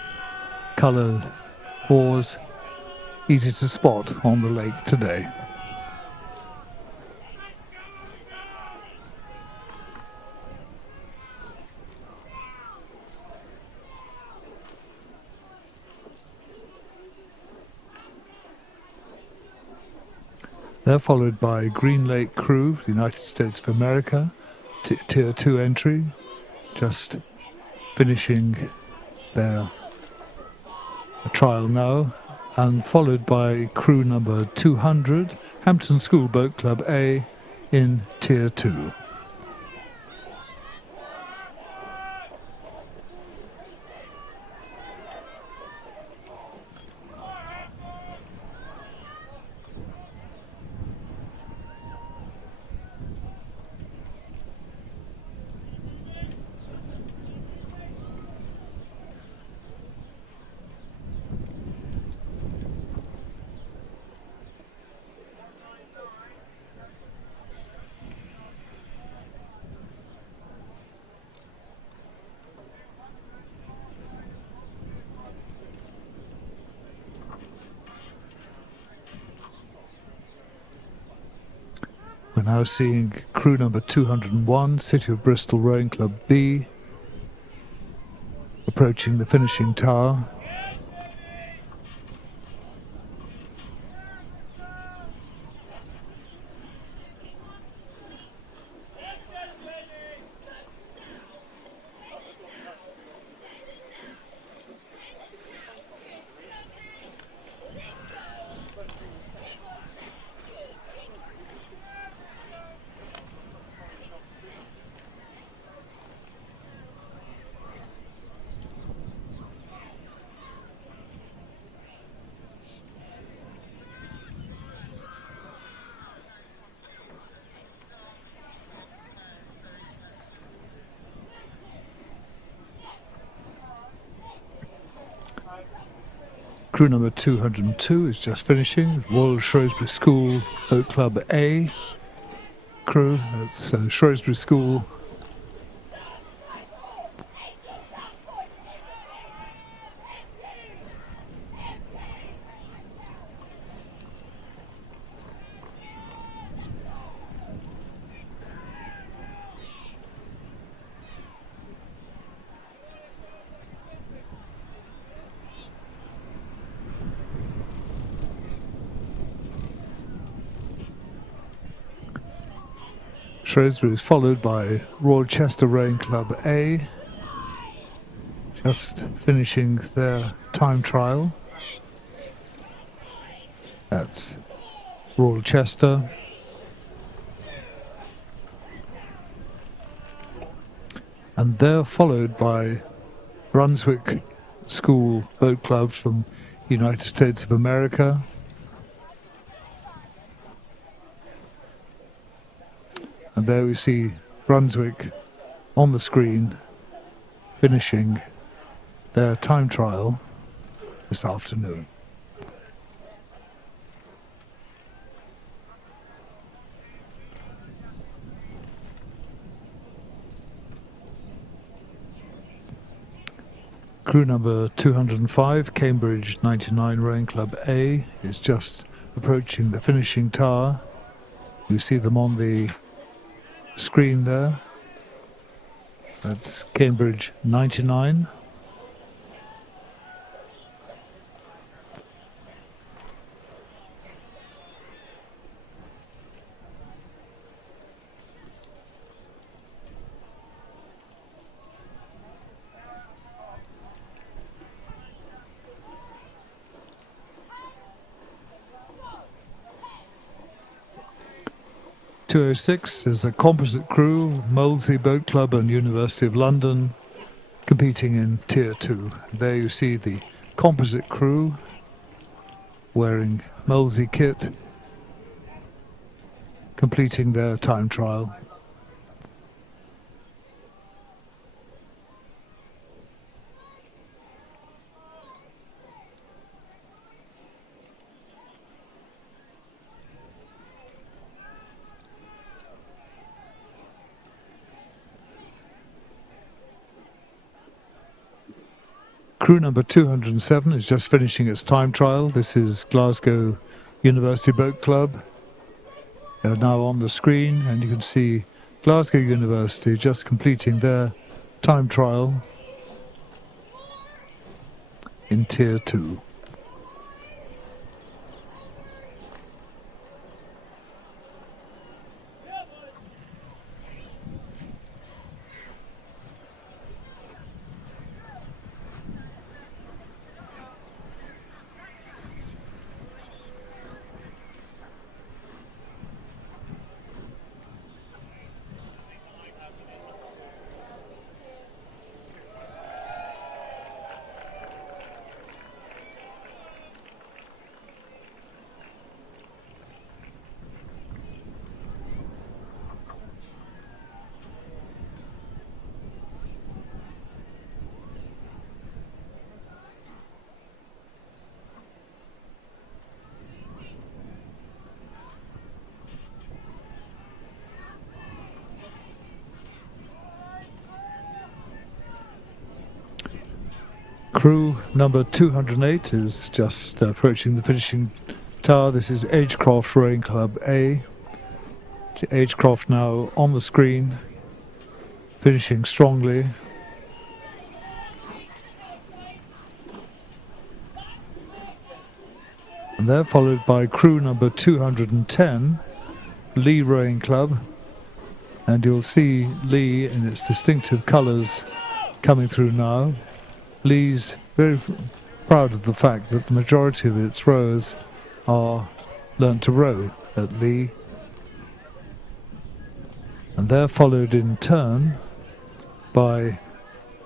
coloured oars, easy to spot on the lake today. They're followed by Green Lake Crew, United States of America, Tier 2 entry, just finishing their trial now, and followed by crew number 200, Hampton School Boat Club A in Tier 2. We're now seeing crew number 201, City of Bristol Rowing Club B, approaching the finishing tower. Crew number 202 is just finishing. Royal Shrewsbury School Boat Club A crew. That's Shrewsbury School. Shrewsbury is followed by Royal Chester Rowing Club A, just finishing their time trial at Royal Chester. And they're followed by Brunswick School Boat Club from United States of America. And there we see Brunswick on the screen finishing their time trial this afternoon. Crew number 205, Cambridge 99 Rowing Club A, is just approaching the finishing tower. You see them on the screen there. That's Cambridge 99. .206 is a composite crew, Molesey Boat Club and University of London, competing in Tier 2. There you see the composite crew wearing Molesey kit, completing their time trial. Crew number 207 is just finishing its time trial. This is Glasgow University Boat Club. They're now on the screen, and you can see Glasgow University just completing their time trial in Tier 2. Crew number 208 is just approaching the finishing tower. This is Agecroft Rowing Club A. Agecroft now on the screen, finishing strongly. And they're followed by crew number 210, Lee Rowing Club. And you'll see Lee in its distinctive colours coming through now. Lee's very proud of the fact that the majority of its rowers are learnt to row at Lee. And they're followed in turn by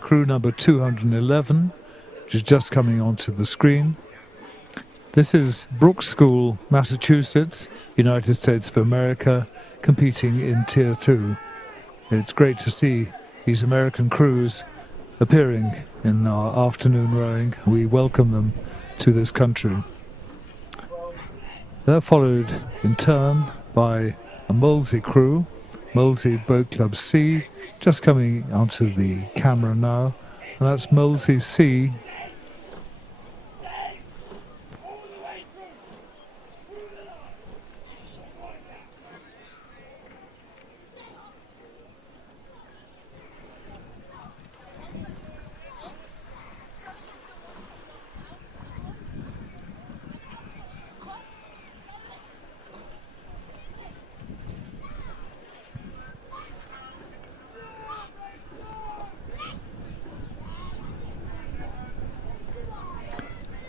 crew number 211, which is just coming onto the screen. This is Brooks School, Massachusetts, United States of America, competing in Tier 2. It's great to see these American crews appearing in our afternoon rowing. We welcome them to this country. They're followed in turn by a Molesey crew, Molesey Boat Club C, just coming onto the camera now, and that's Molesey C.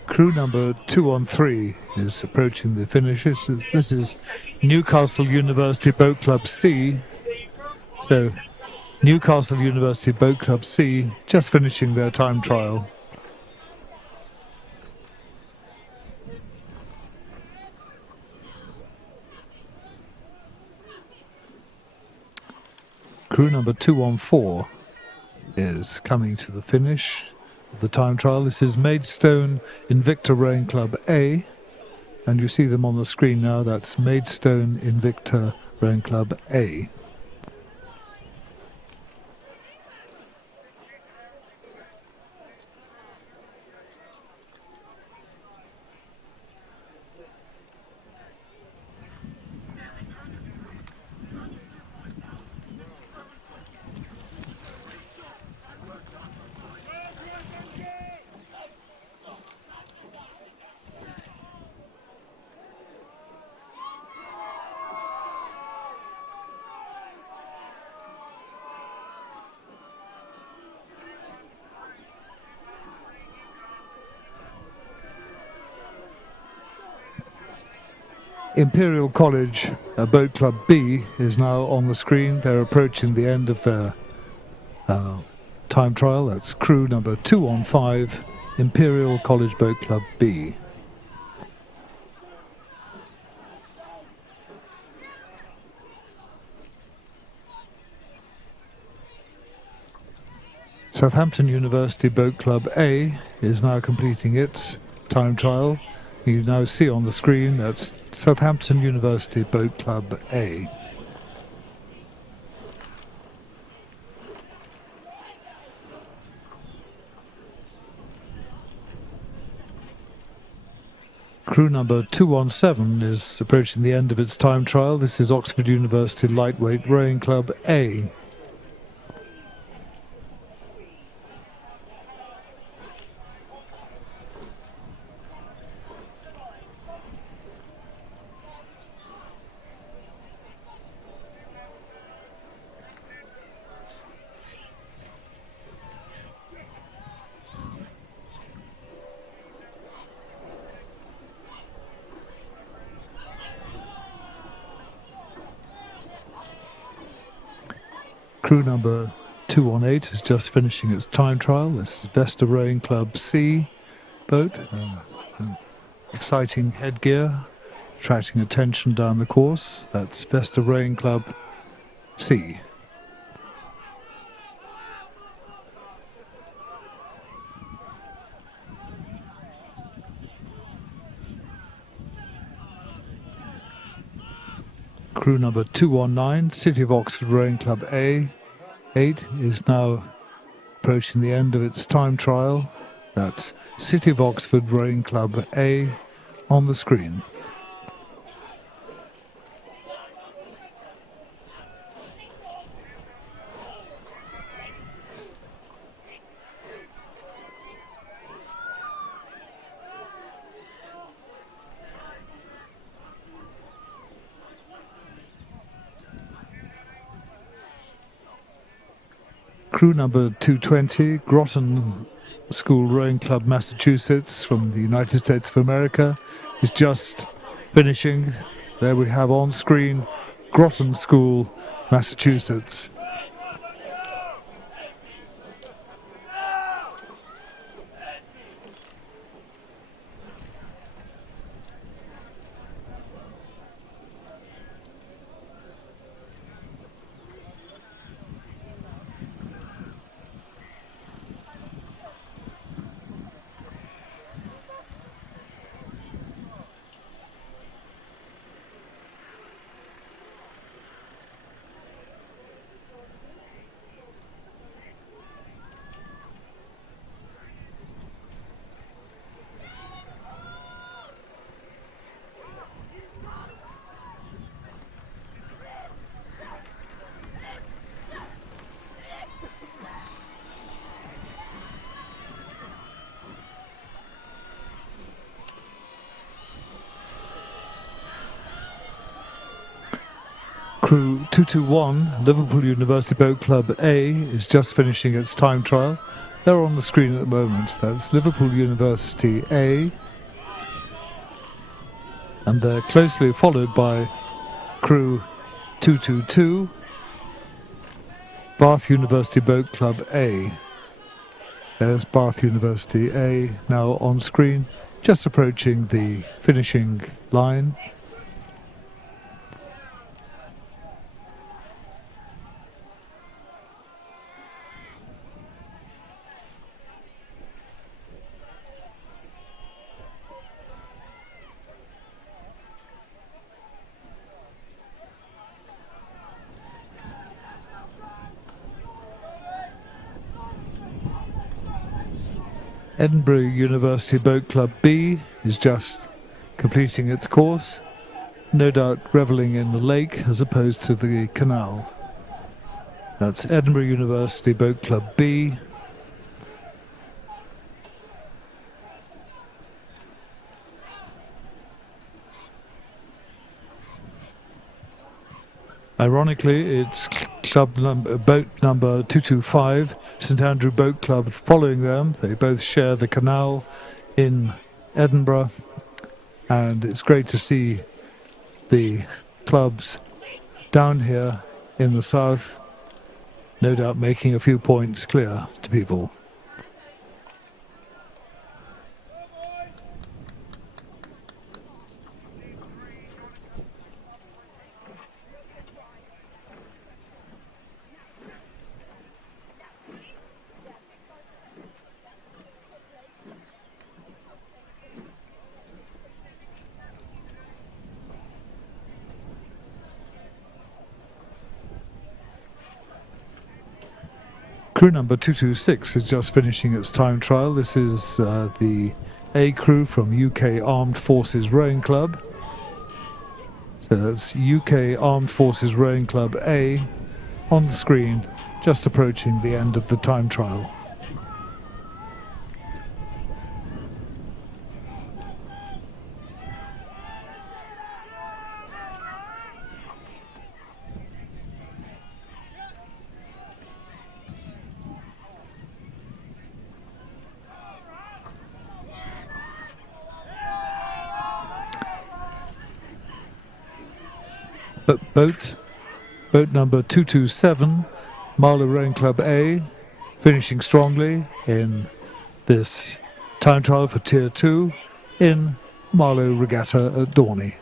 Crew number 213 is approaching the finish. This is Newcastle University Boat Club C. So Newcastle University Boat Club C just finishing their time trial. Crew number 214 is coming to the finish of the time trial. This is Maidstone Invicta Rowing Club A, and you see them on the screen now. That's Maidstone Invicta Rowing Club A. Imperial College Boat Club B is now on the screen. They're approaching the end of their time trial. That's crew number 215, Imperial College Boat Club B. Southampton University Boat Club A is now completing its time trial. You now see on the screen that's Southampton University Boat Club A. Crew number 217 is approaching the end of its time trial. This is Oxford University Lightweight Rowing Club A. Crew number 218 is just finishing its time trial. This is Vesta Rowing Club C boat. Some exciting headgear, attracting attention down the course. That's Vesta Rowing Club C. Crew number 219, City of Oxford Rowing Club A, 8 is now approaching the end of its time trial. That's City of Oxford Rowing Club A on the screen. Crew number 220, Groton School Rowing Club, Massachusetts, from the United States of America, is just finishing. There we have on screen Groton School, Massachusetts. Crew 221, Liverpool University Boat Club A, is just finishing its time trial. They're on the screen at the moment. That's Liverpool University A. And they're closely followed by Crew 222, Bath University Boat Club A. There's Bath University A now on screen, just approaching the finishing line. Edinburgh University Boat Club B is just completing its course, no doubt revelling in the lake as opposed to the canal. That's Edinburgh University Boat Club B. Ironically, it's boat number 225, St Andrew Boat Club, following them. They both share the canal in Edinburgh, and it's great to see the clubs down here in the south, no doubt making a few points clear to people. Crew number 226 is just finishing its time trial. This is the A crew from UK Armed Forces Rowing Club. So that's UK Armed Forces Rowing Club A on the screen, just approaching the end of the time trial. Boat number 227, Marlow Rowing Club A, finishing strongly in this time trial for Tier 2 in Marlow Regatta at Dorney.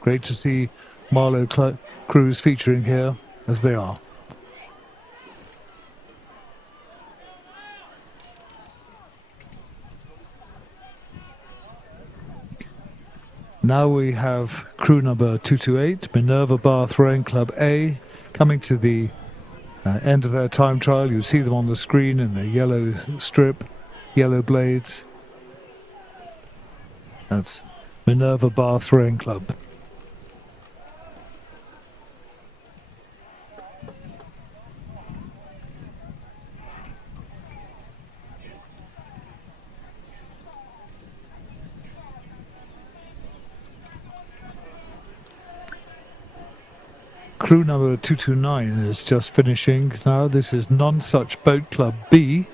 Great to see Marlow crews featuring here as they are. Now we have crew number 228, Minerva Bath Rowing Club A, coming to the end of their time trial. You see them on the screen in the yellow strip, yellow blades. That's Minerva Bath Rowing Club. Crew number 229 is just finishing now. This is Non-Such Boat Club B.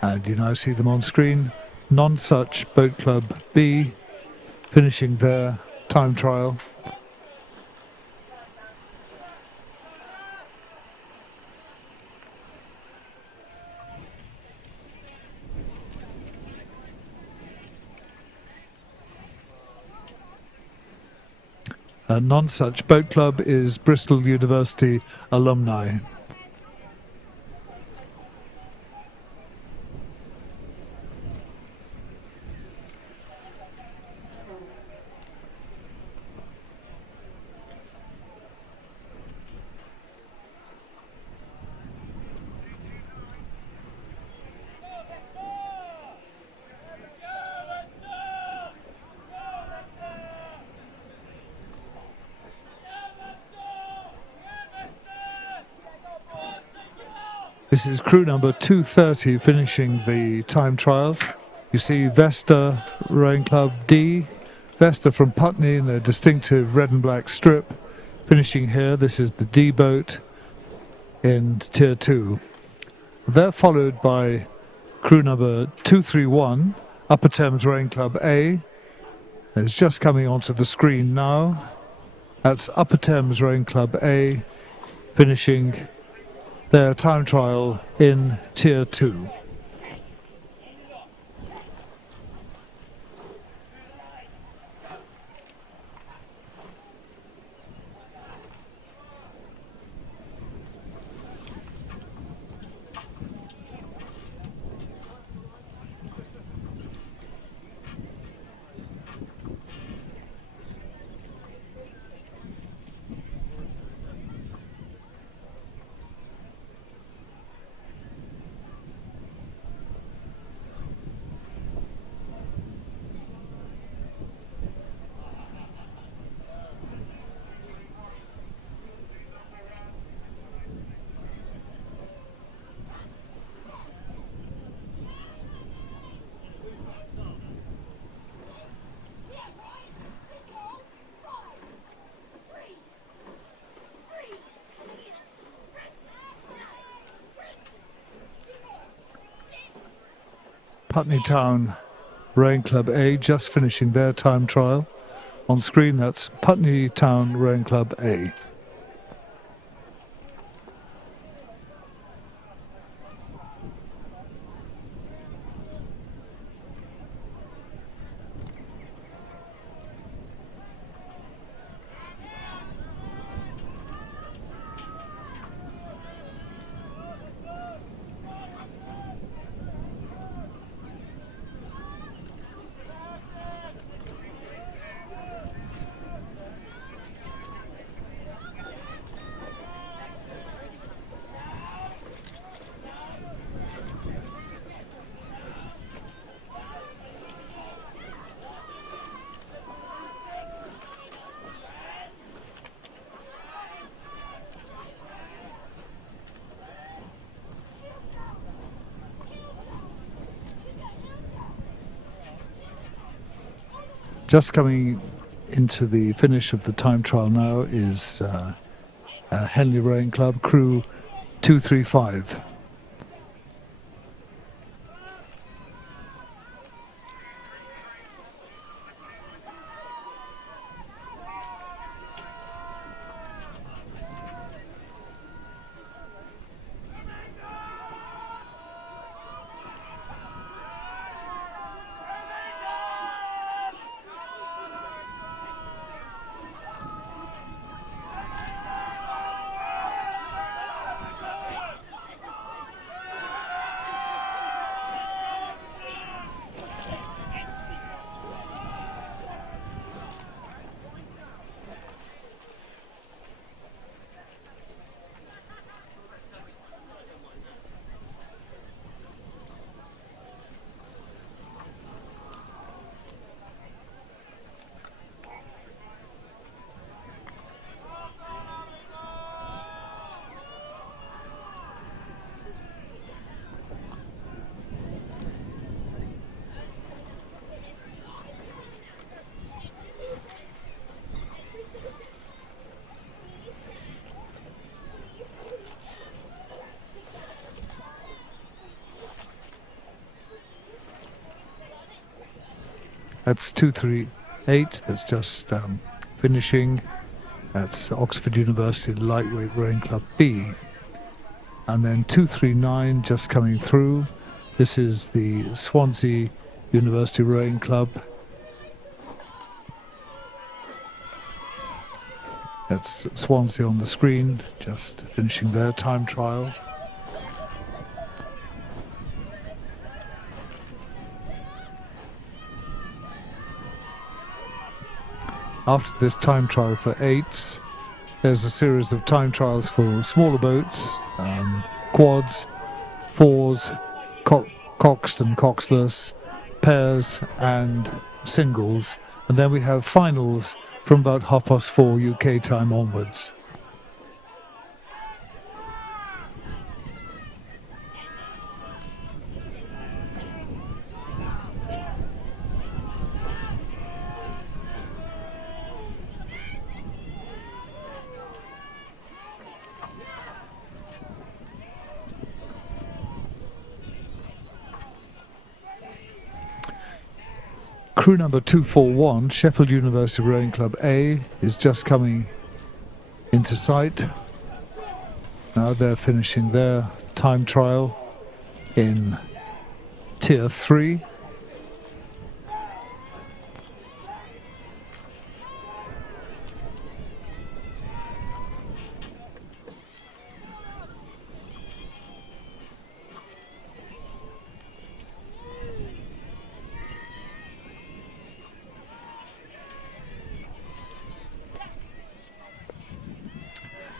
And you now see them on screen. Non-Such Boat Club B finishing their time trial. Non-Such Boat Club is Bristol University alumni. This is crew number 230 finishing the time trial. You see Vesta Rowing Club D, Vesta from Putney in their distinctive red and black strip. Finishing here, this is the D boat in Tier 2. They're followed by crew number 231, Upper Thames Rowing Club A. It's just coming onto the screen now. That's Upper Thames Rowing Club A, finishing their time trial in Tier 2. Putney Town Rowing Club A just finishing their time trial. On screen, that's Putney Town Rowing Club A. Just coming into the finish of the time trial now is Henley Rowing Club, crew 235. That's 238, that's just finishing. That's Oxford University Lightweight Rowing Club B. And then 239 just coming through. This is the Swansea University Rowing Club. That's Swansea on the screen, just finishing their time trial. After this time trial for eights, there's a series of time trials for smaller boats, quads, fours, coxed and coxless, pairs and singles. And then we have finals from about 4:30 UK time onwards. Crew number 241, Sheffield University Rowing Club A, is just coming into sight. Now they're finishing their time trial in Tier 3.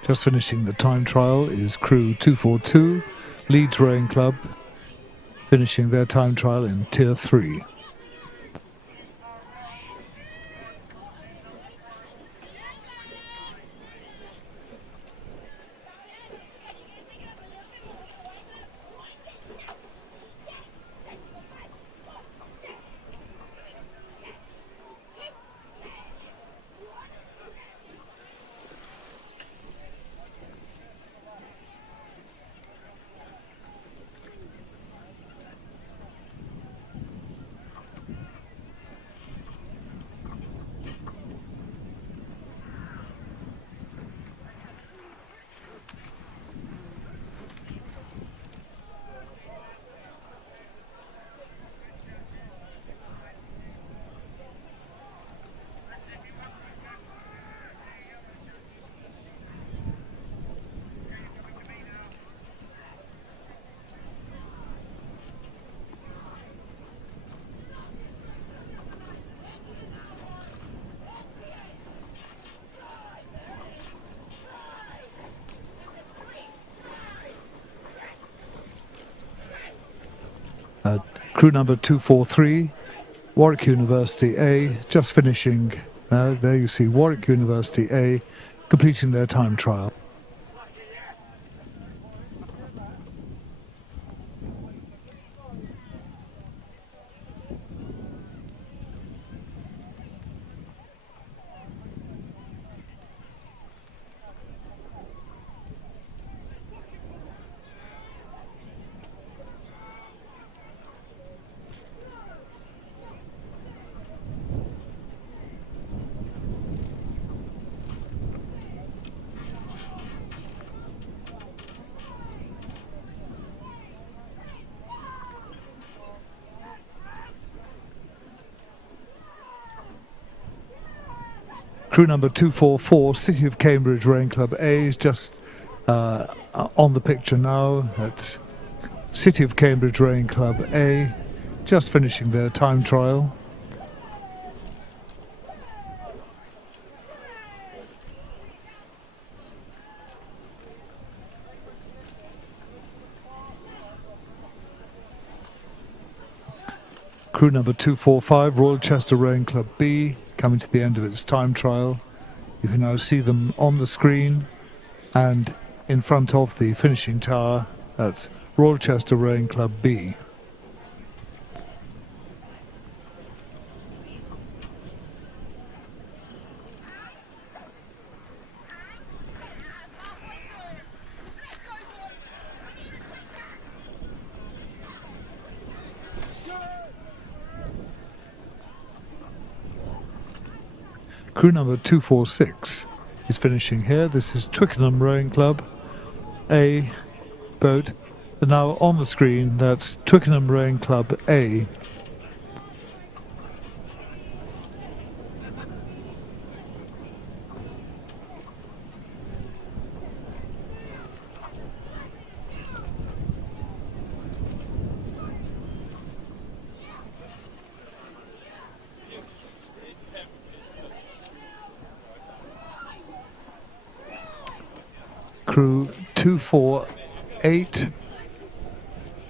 Just finishing the time trial is Crew 242, Leeds Rowing Club, finishing their time trial in Tier 3. Crew number 243, Warwick University A, just finishing. There you see Warwick University A completing their time trial. Crew number 244, City of Cambridge Rowing Club A, is just on the picture now. That's City of Cambridge Rowing Club A, just finishing their time trial. Crew number 245, Royal Chester Rowing Club B, coming to the end of its time trial. You can now see them on the screen and in front of the finishing tower. That's Royal Chester Rowing Club B. Crew number 246 is finishing here. This is Twickenham Rowing Club A boat. And now on the screen, that's Twickenham Rowing Club A. Crew 248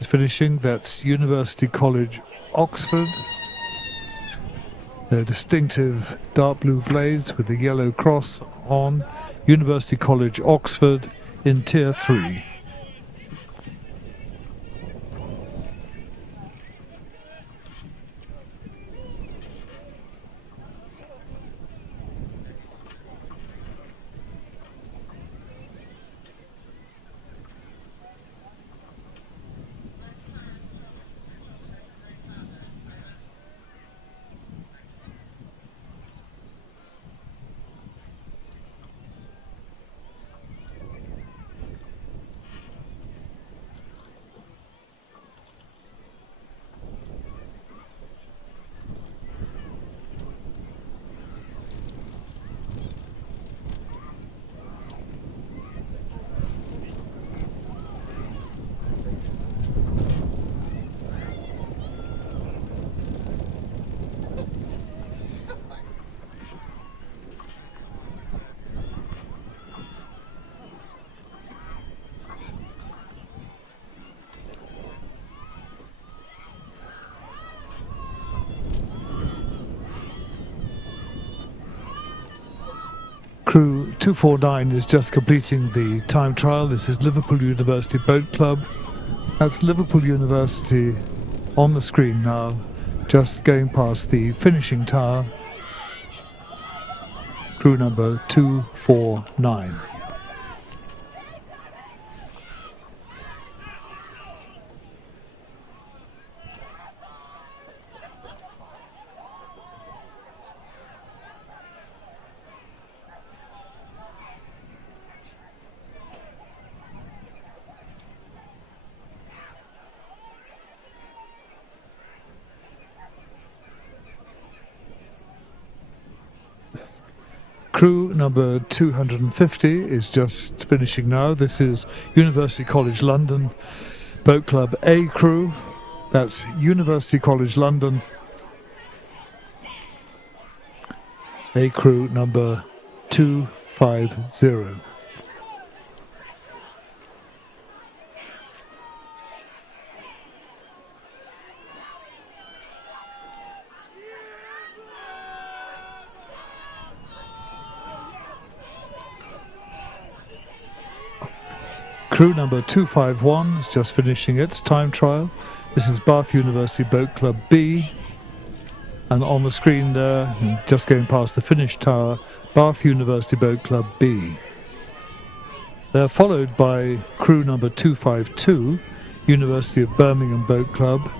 is finishing. That's University College, Oxford. Their distinctive dark blue blades with the yellow cross on. University College, Oxford in Tier 3. Crew 249 is just completing the time trial. This is Liverpool University Boat Club. That's Liverpool University on the screen now, just going past the finishing tower. Crew number 249. Crew number 250 is just finishing now. This is University College London Boat Club A crew. That's University College London A crew number 250. Crew number 251 is just finishing its time trial. This is Bath University Boat Club B. And on the screen there, just going past the finish tower, Bath University Boat Club B. They're followed by crew number 252, University of Birmingham Boat Club.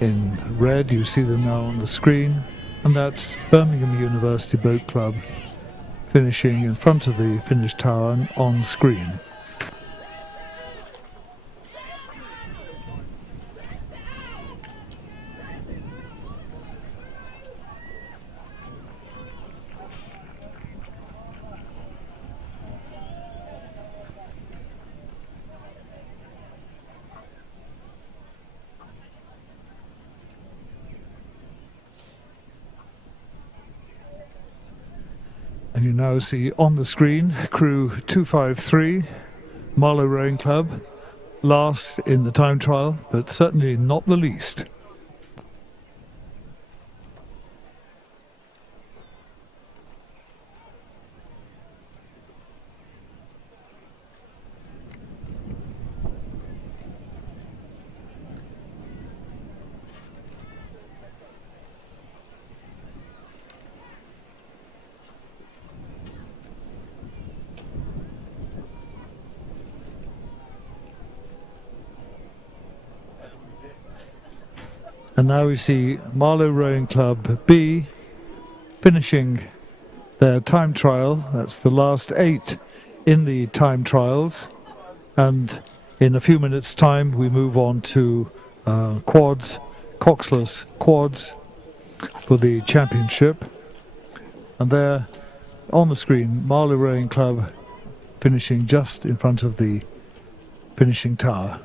In red, you see them now on the screen. And that's Birmingham University Boat Club, finishing in front of the finish tower and on screen. And you now see on the screen crew 253, Marlow Rowing Club, last in the time trial, but certainly not the least. And now we see Marlow Rowing Club B finishing their time trial. That's the last 8 in the time trials. And in a few minutes' time, we move on to quads, coxless quads for the championship. And there on the screen, Marlow Rowing Club finishing just in front of the finishing tower.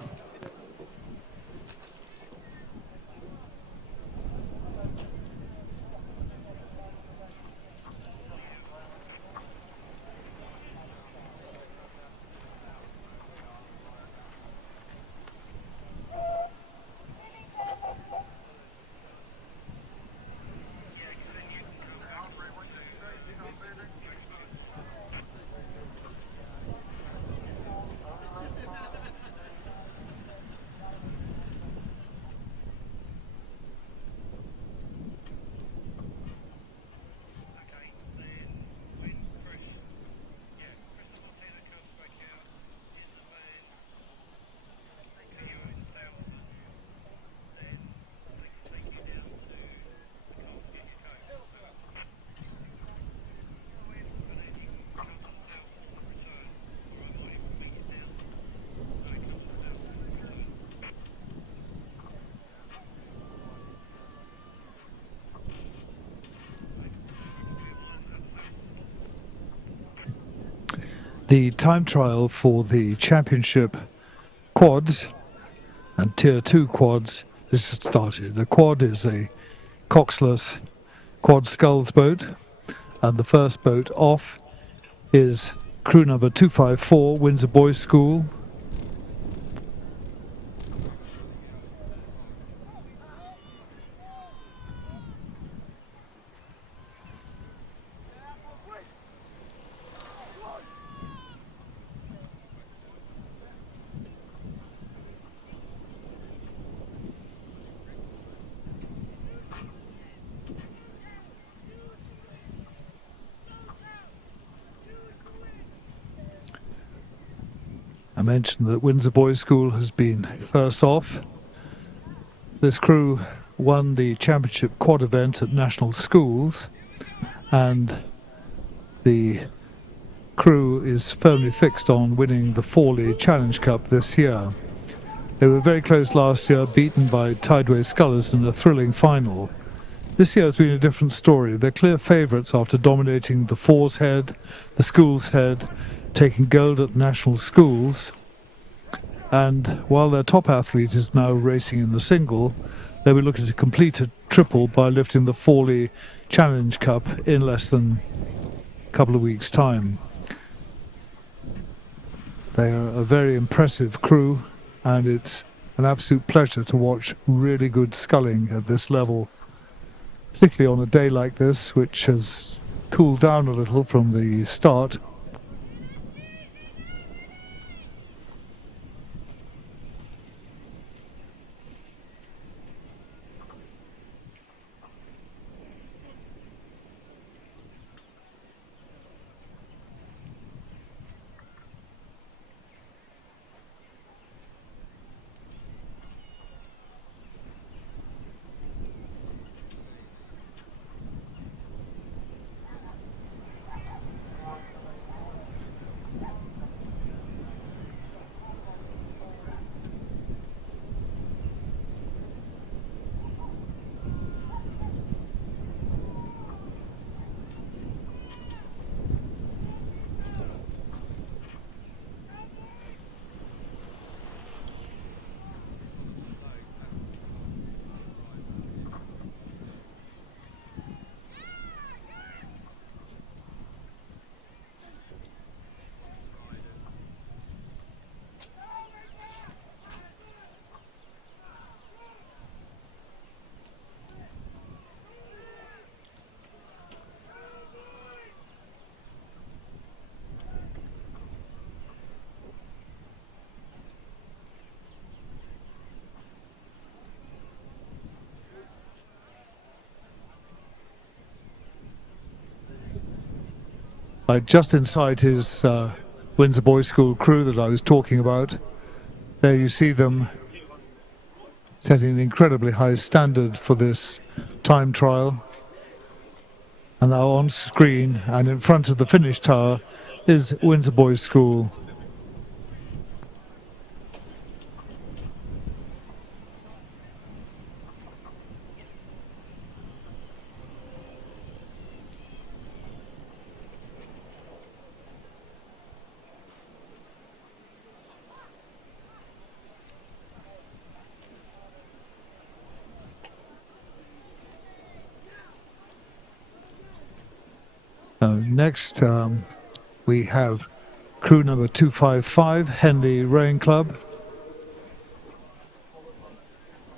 The time trial for the championship quads and tier 2 quads has started. The quad is a coxless quad sculls boat, and the first boat off is crew number 254, Windsor Boys School. mentioned that Windsor Boys School has been first off. This crew won the championship quad event at National Schools, and the crew is firmly fixed on winning the Forley Challenge Cup this year. They were very close last year, beaten by Tideway Sculls in a thrilling final. This year has been a different story. They're clear favourites after dominating the Fours Head, the Schools Head, taking gold at National Schools. And while their top athlete is now racing in the single, they'll be looking to complete a triple by lifting the Forley Challenge Cup in less than a couple of weeks' time. They are a very impressive crew, and it's an absolute pleasure to watch really good sculling at this level, particularly on a day like this, which has cooled down a little from the start. Just inside his Windsor Boys School crew that I was talking about, there you see them setting an incredibly high standard for this time trial. And now on screen and in front of the finish tower is Windsor Boys School. Next, we have crew number 255, Henley Rowing Club.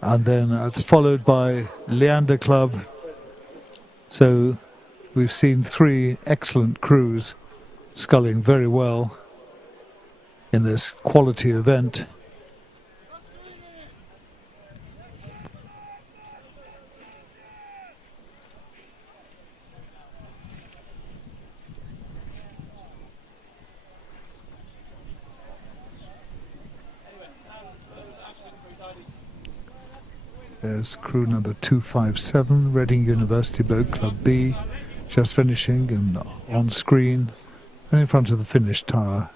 And then it's followed by Leander Club. So we've seen three excellent crews sculling very well in this quality event. There's crew number 257, Reading University Boat Club B, just finishing and on screen and in front of the finish tower.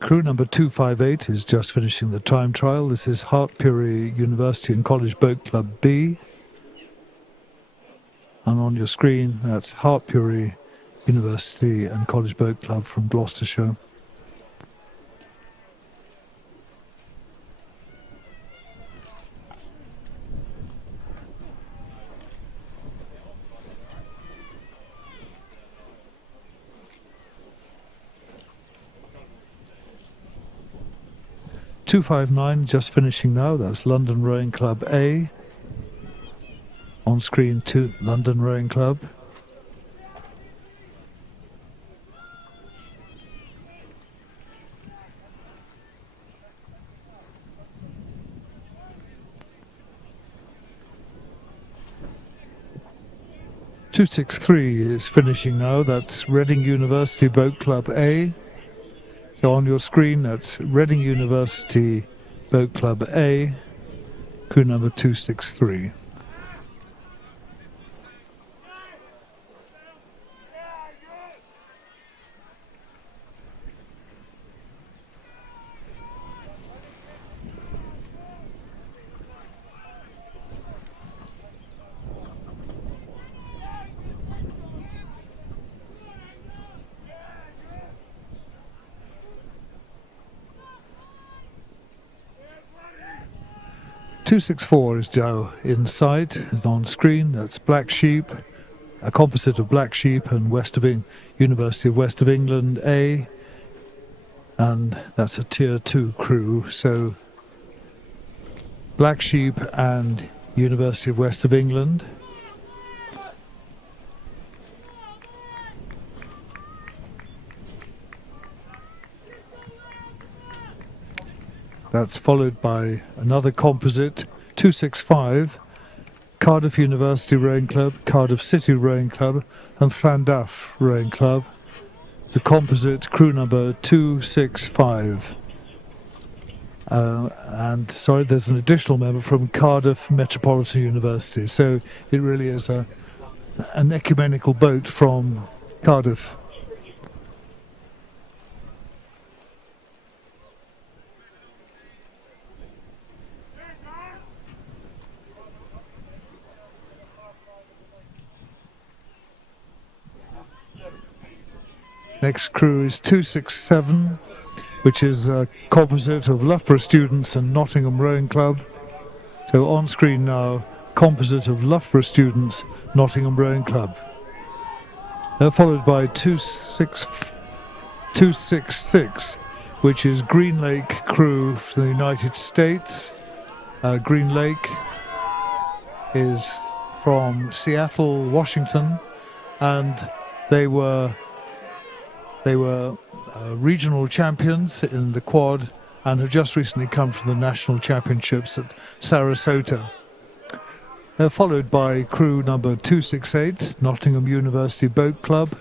Crew number 258 is just finishing the time trial. This is Hartpury University and College Boat Club B. And on your screen, that's Hartpury University and College Boat Club from Gloucestershire. .259 just finishing now. That's London Rowing Club A. On screen to London Rowing Club. .263 is finishing now. That's Reading University Boat Club A. So on your screen, that's Reading University Boat Club A, crew number 263. .264 is now in sight, is on screen. That's Black Sheep, a composite of Black Sheep and University of West of England A, and that's a Tier 2 crew. So Black Sheep and University of West of England. That's followed by another composite, 265, Cardiff University Rowing Club, Cardiff City Rowing Club, and Llandaff Rowing Club. The composite, crew number 265. And sorry, there's an additional member from Cardiff Metropolitan University. So it really is an ecumenical boat from Cardiff. Next crew is 267, which is a composite of Loughborough students and Nottingham Rowing Club. So on screen now, composite of Loughborough students, Nottingham Rowing Club. They're followed by 266, which is Green Lake crew from the United States. Green Lake is from Seattle, Washington, and they were regional champions in the quad and have just recently come from the national championships at Sarasota. They're followed by crew number 268, Nottingham University Boat Club.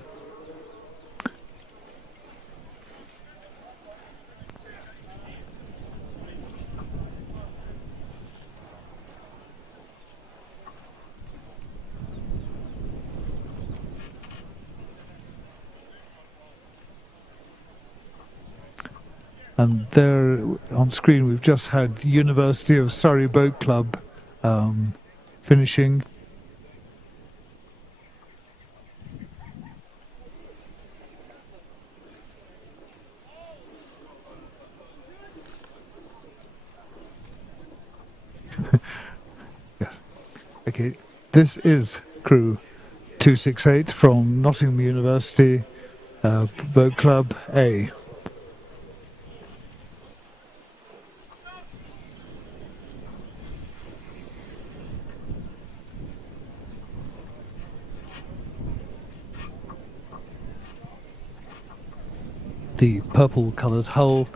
And there on screen we've just had University of Surrey Boat Club finishing. Yes. Okay, this is crew 268 from Nottingham University Boat Club A. The purple-coloured hull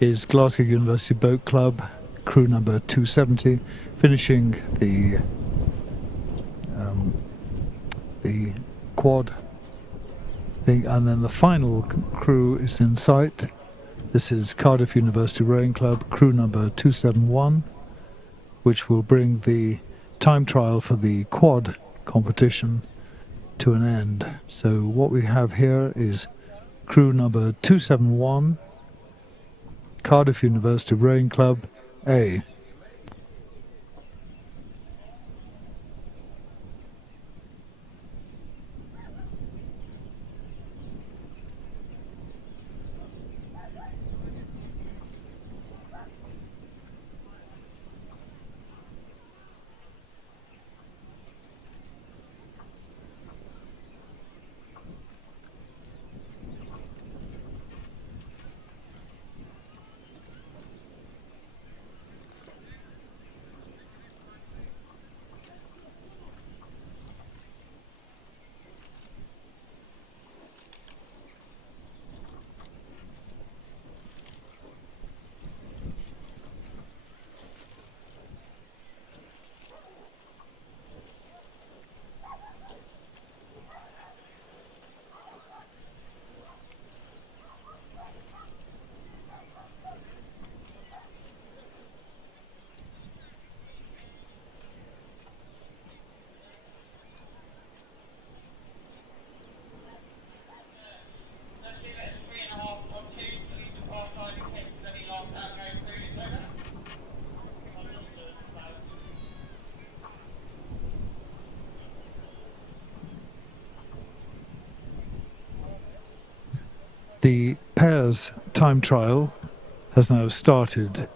is Glasgow University Boat Club, crew number 270, finishing the quad thing, and then the final crew is in sight. This is Cardiff University Rowing Club, crew number 271, which will bring the time trial for the quad competition to an end. So what we have here is crew number 271, Cardiff University Rowing Club A. The pairs time trial has now started.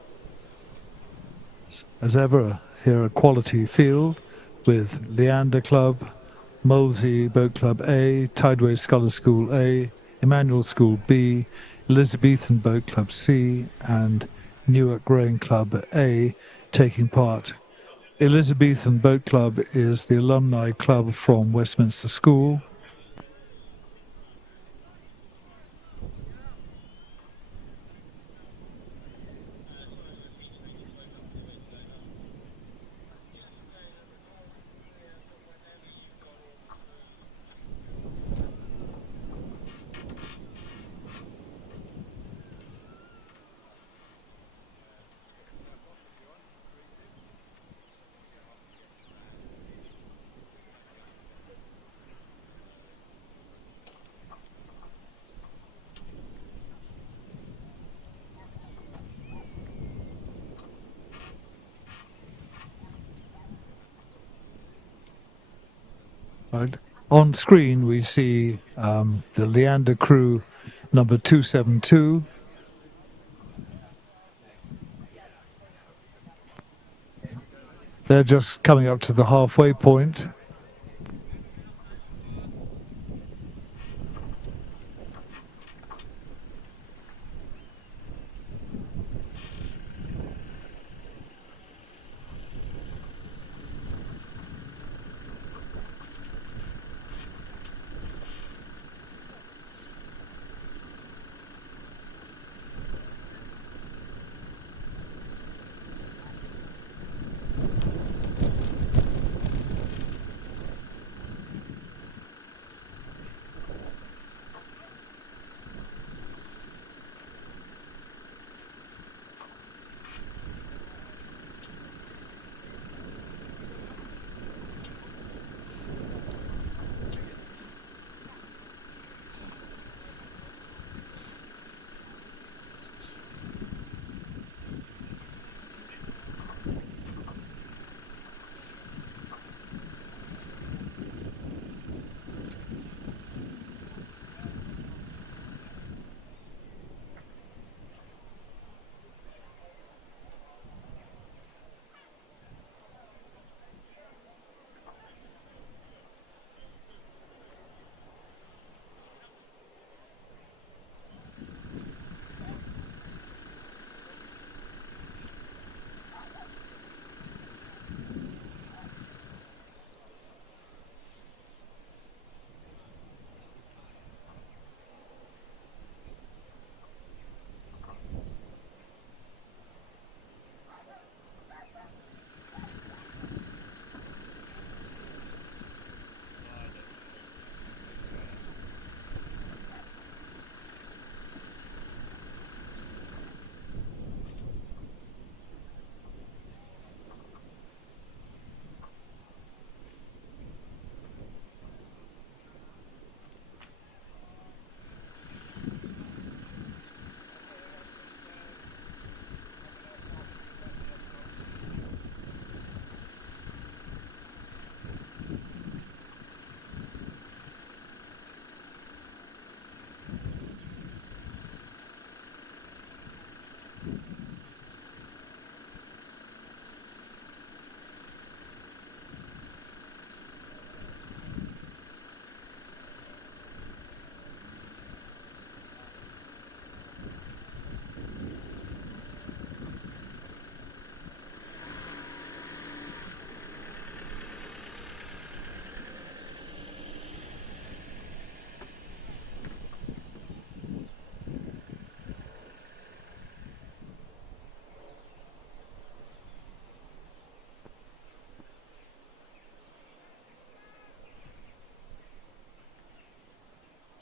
As ever, here a quality field with Leander Club, Molesey Boat Club A, Tideway Scholar School A, Emmanuel School B, Elizabethan Boat Club C, and Newark Rowing Club A taking part. Elizabethan Boat Club is the alumni club from Westminster School. Right. On screen we see the Leander crew number 272. They're just coming up to the halfway point.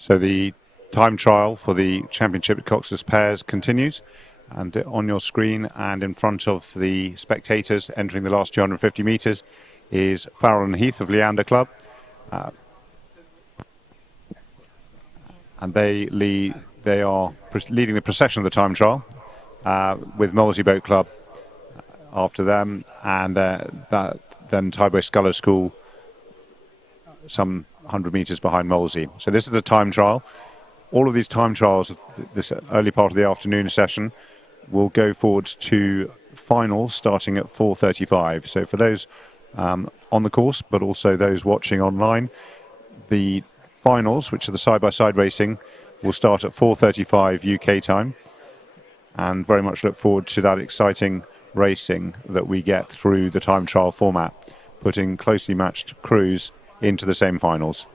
So the time trial for the championship at coxless pairs continues, and on your screen and in front of the spectators entering the last 250 metres is Farrell and Heath of Leander Club, and they are leading the procession of the time trial with Molesey Boat Club after them, and then Tideway Scholar School some 100 metres behind Molesey. So this is a time trial. all of these time trials of this early part of the afternoon session will go forward to finals starting at 4:35. So for those on the course, but also those watching online, the finals, which are the side-by-side racing, will start at 4:35 UK time, and very much look forward to that exciting racing that we get through the time trial format, putting closely matched crews into the same finals.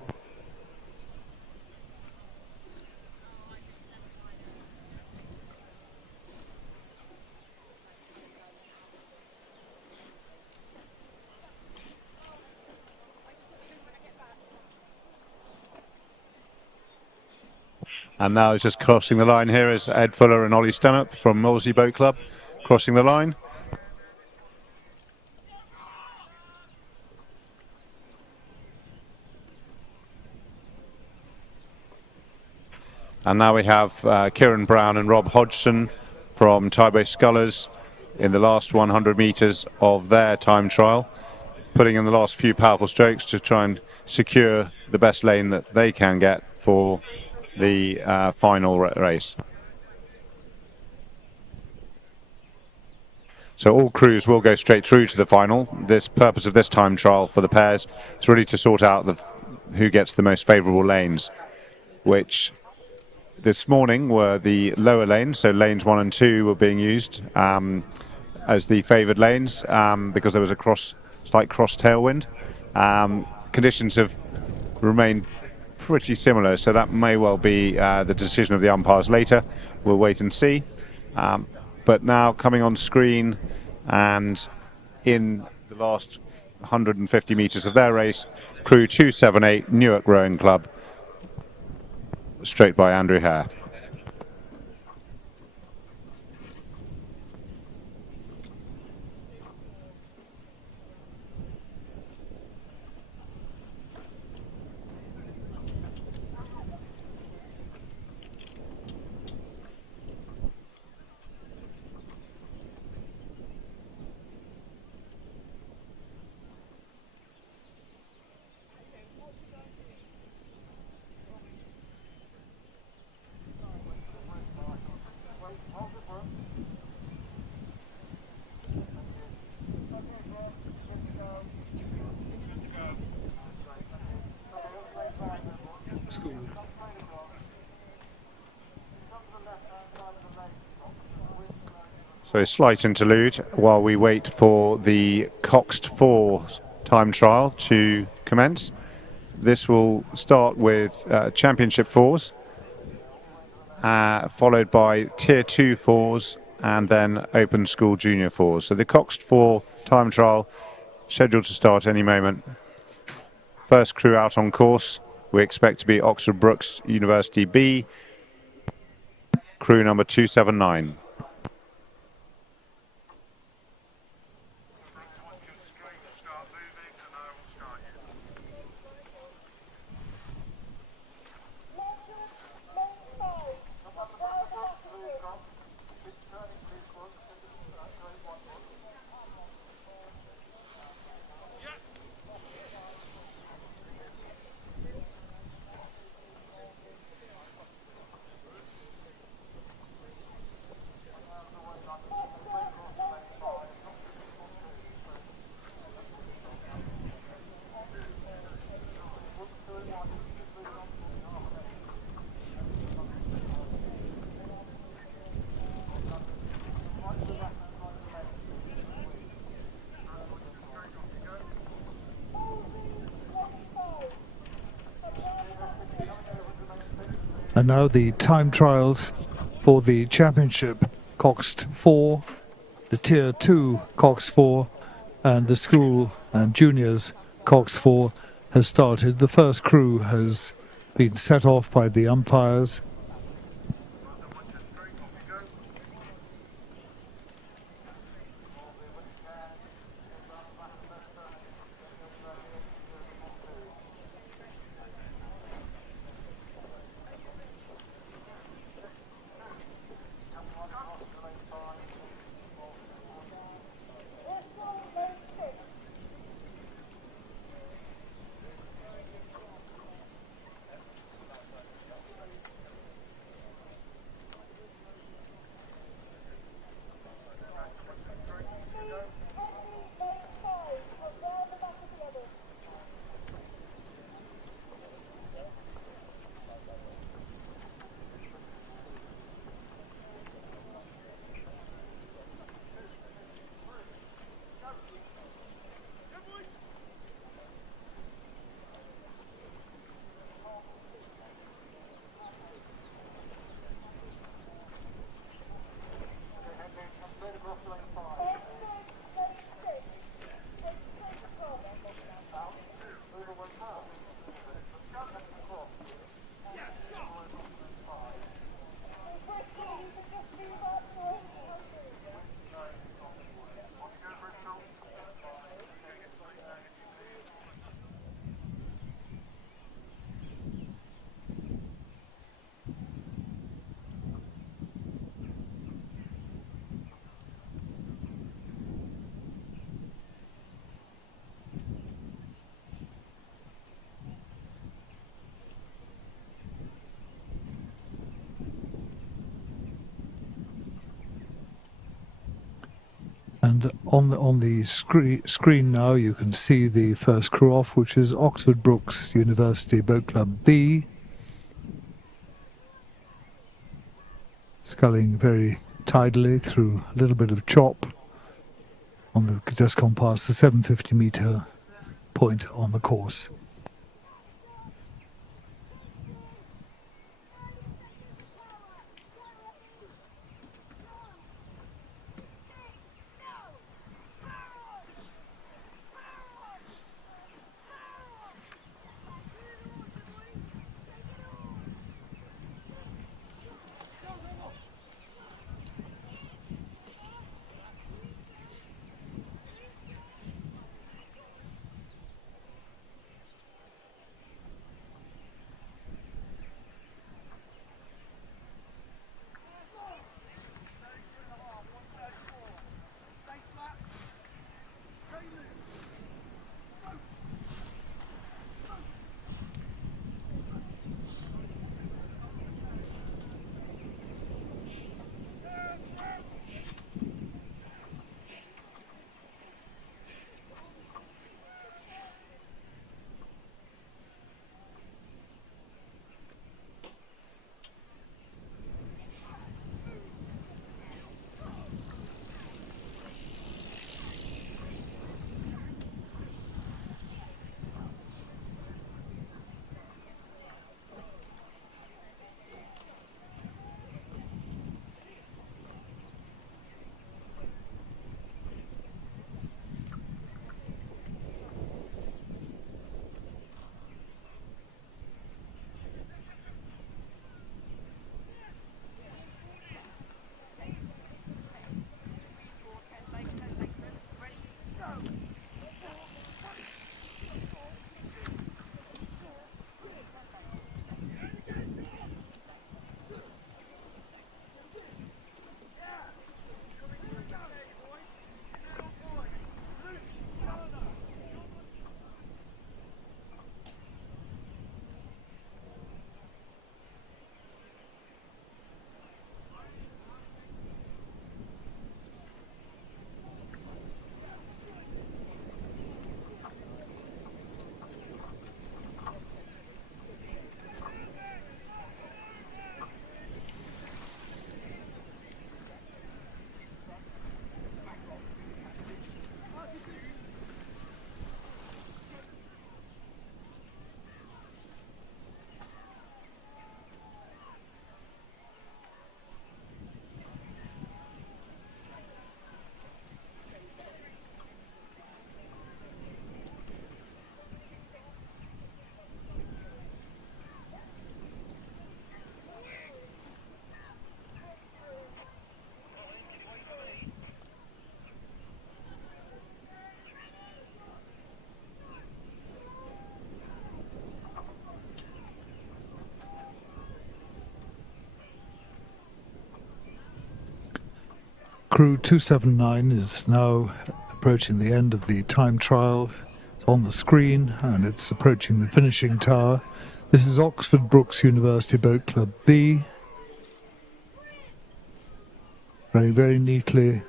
And now just crossing the line here is Ed Fuller and Ollie Stenhope from Molesey Boat Club crossing the line. And now we have Kieran Brown and Rob Hodgson from Tybay Scullers in the last 100 metres of their time trial, putting in the last few powerful strokes to try and secure the best lane that they can get for the final race. So all crews will go straight through to the final. This purpose of this time trial for the pairs is really to sort out who gets the most favourable lanes, which this morning were the lower lanes. So lanes 1 and 2 were being used as the favoured lanes because there was a slight cross tailwind. Conditions have remained pretty similar, so that may well be the decision of the umpires later. We'll wait and see. But now coming on screen and in the last 150 metres of their race, crew 278 Newark Rowing Club, straight by Andrew Hare. So a slight interlude while we wait for the Coxed 4 time trial to commence. This will start with Championship 4s, followed by Tier 2 4s, and then Open School Junior 4s. So the Coxed 4 time trial scheduled to start any moment. First crew out on course we expect to be Oxford Brookes University B, crew number 279. And now the time trials for the Championship Coxed 4, the Tier 2 Coxed 4, and the School and Juniors Coxed 4 has started. The first crew has been set off by the umpires. And on the screen now, you can see the first crew off, which is Oxford Brookes University Boat Club B, sculling very tidily through a little bit of chop on the just gone past the 750-meter point on the course. Crew 279 is now approaching the end of the time trial. It's on the screen and it's approaching the finishing tower. This is Oxford Brookes University Boat Club B. Running very neatly,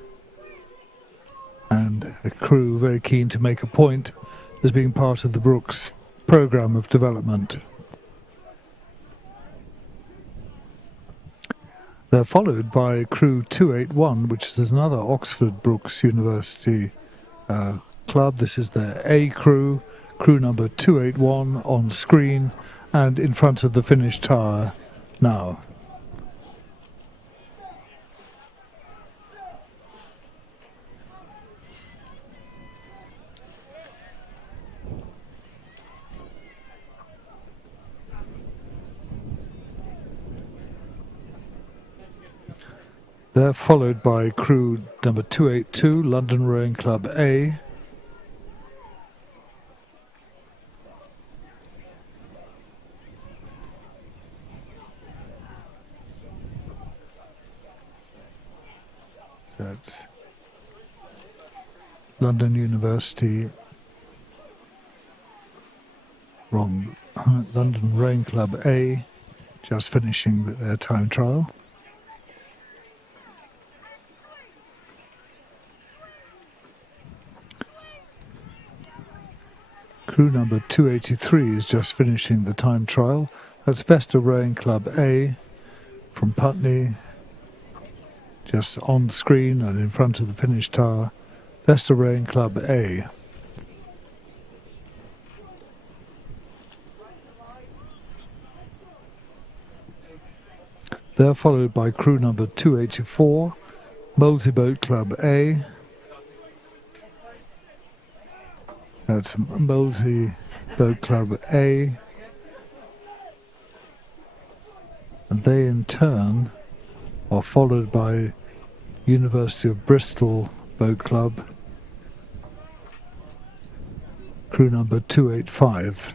and a crew very keen to make a point as being part of the Brookes programme of development. They're followed by crew 281, which is another Oxford Brookes University club. This is their A crew, crew number 281 on screen and in front of the finished tower now. They're followed by crew number 282, London Rowing Club A. So that's London University, London Rowing Club A, just finishing their time trial. Crew number 283 is just finishing the time trial. That's Vesta Rowing Club A from Putney, just on screen and in front of the finish tower. Vesta Rowing Club A. They're followed by crew number 284, Molesey Boat Club A. That's Molesey Boat Club A. And they in turn are followed by University of Bristol Boat Club, crew number 285.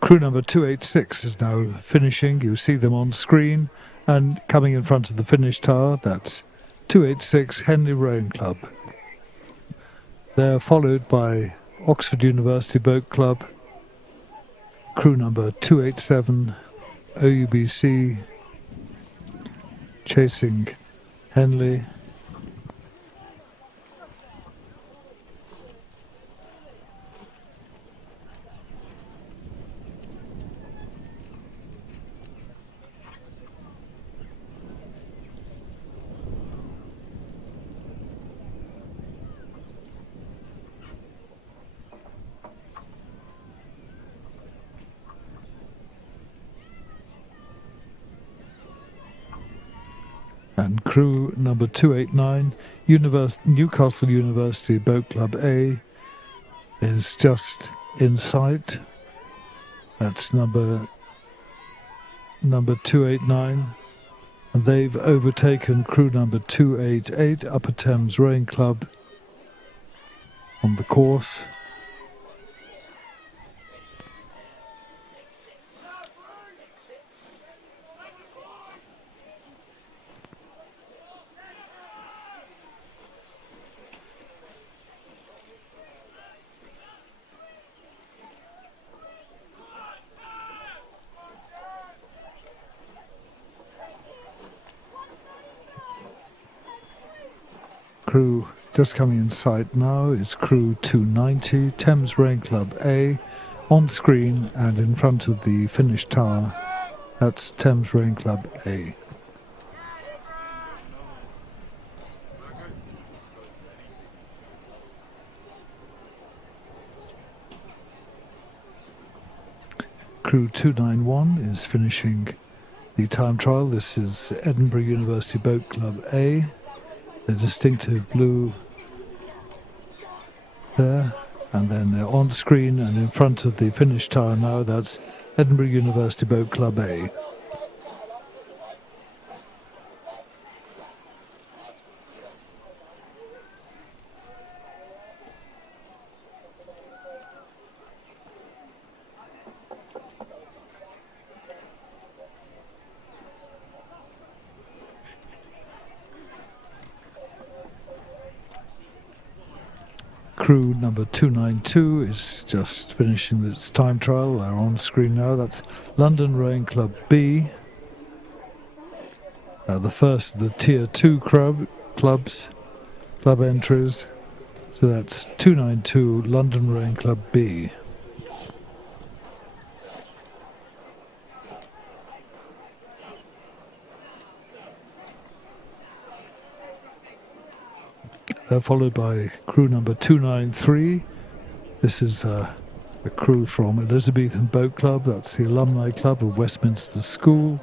Crew number 286 is now finishing. You see them on screen, and coming in front of the finish tower, that's 286 Henley Rowing Club. They're followed by Oxford University Boat Club, crew number 287 OUBC, chasing Henley. And crew number 289, Newcastle University Boat Club A, is just in sight. That's number 289. And they've overtaken crew number 288, Upper Thames Rowing Club, on the course. Crew just coming in sight now is crew 290, Thames Rowing Club A, on screen and in front of the finish tower. That's Thames Rowing Club A. Crew 291 is finishing the time trial. This is Edinburgh University Boat Club A. The distinctive blue there, and then they're on screen and in front of the finish tower now. That's Edinburgh University Boat Club A. Crew number 292 is just finishing its time trial. They're on screen now. That's London Rowing Club B. The first of the Tier 2 club entries. So that's 292 London Rowing Club B. They're followed by crew number 293. This is a crew from Elizabethan Boat Club. That's the alumni club of Westminster School,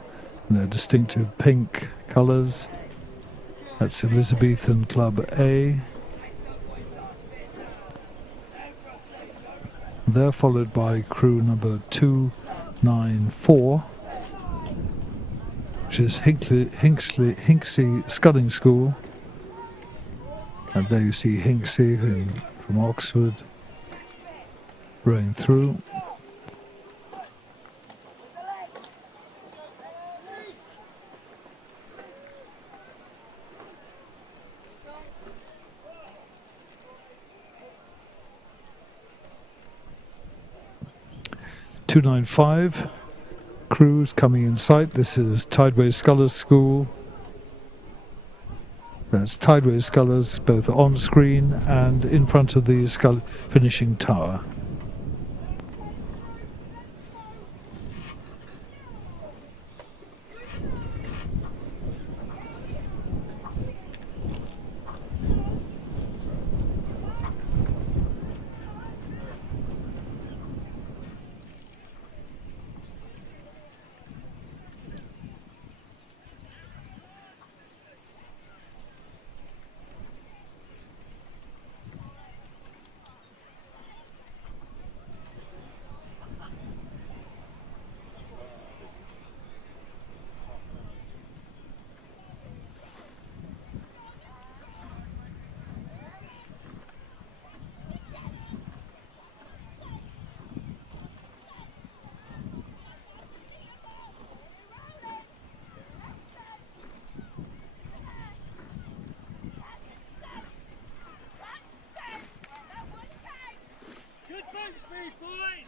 and their distinctive pink colours. That's Elizabethan Club A. They're followed by crew number 294. which is Hinksey Sculling School. And there you see Hinksey from Oxford rowing through. .295 crews coming in sight. This is Tideway Scullers School. That's Tideway Scullers, both on screen and in front of the finishing tower. Good boat speed, boys!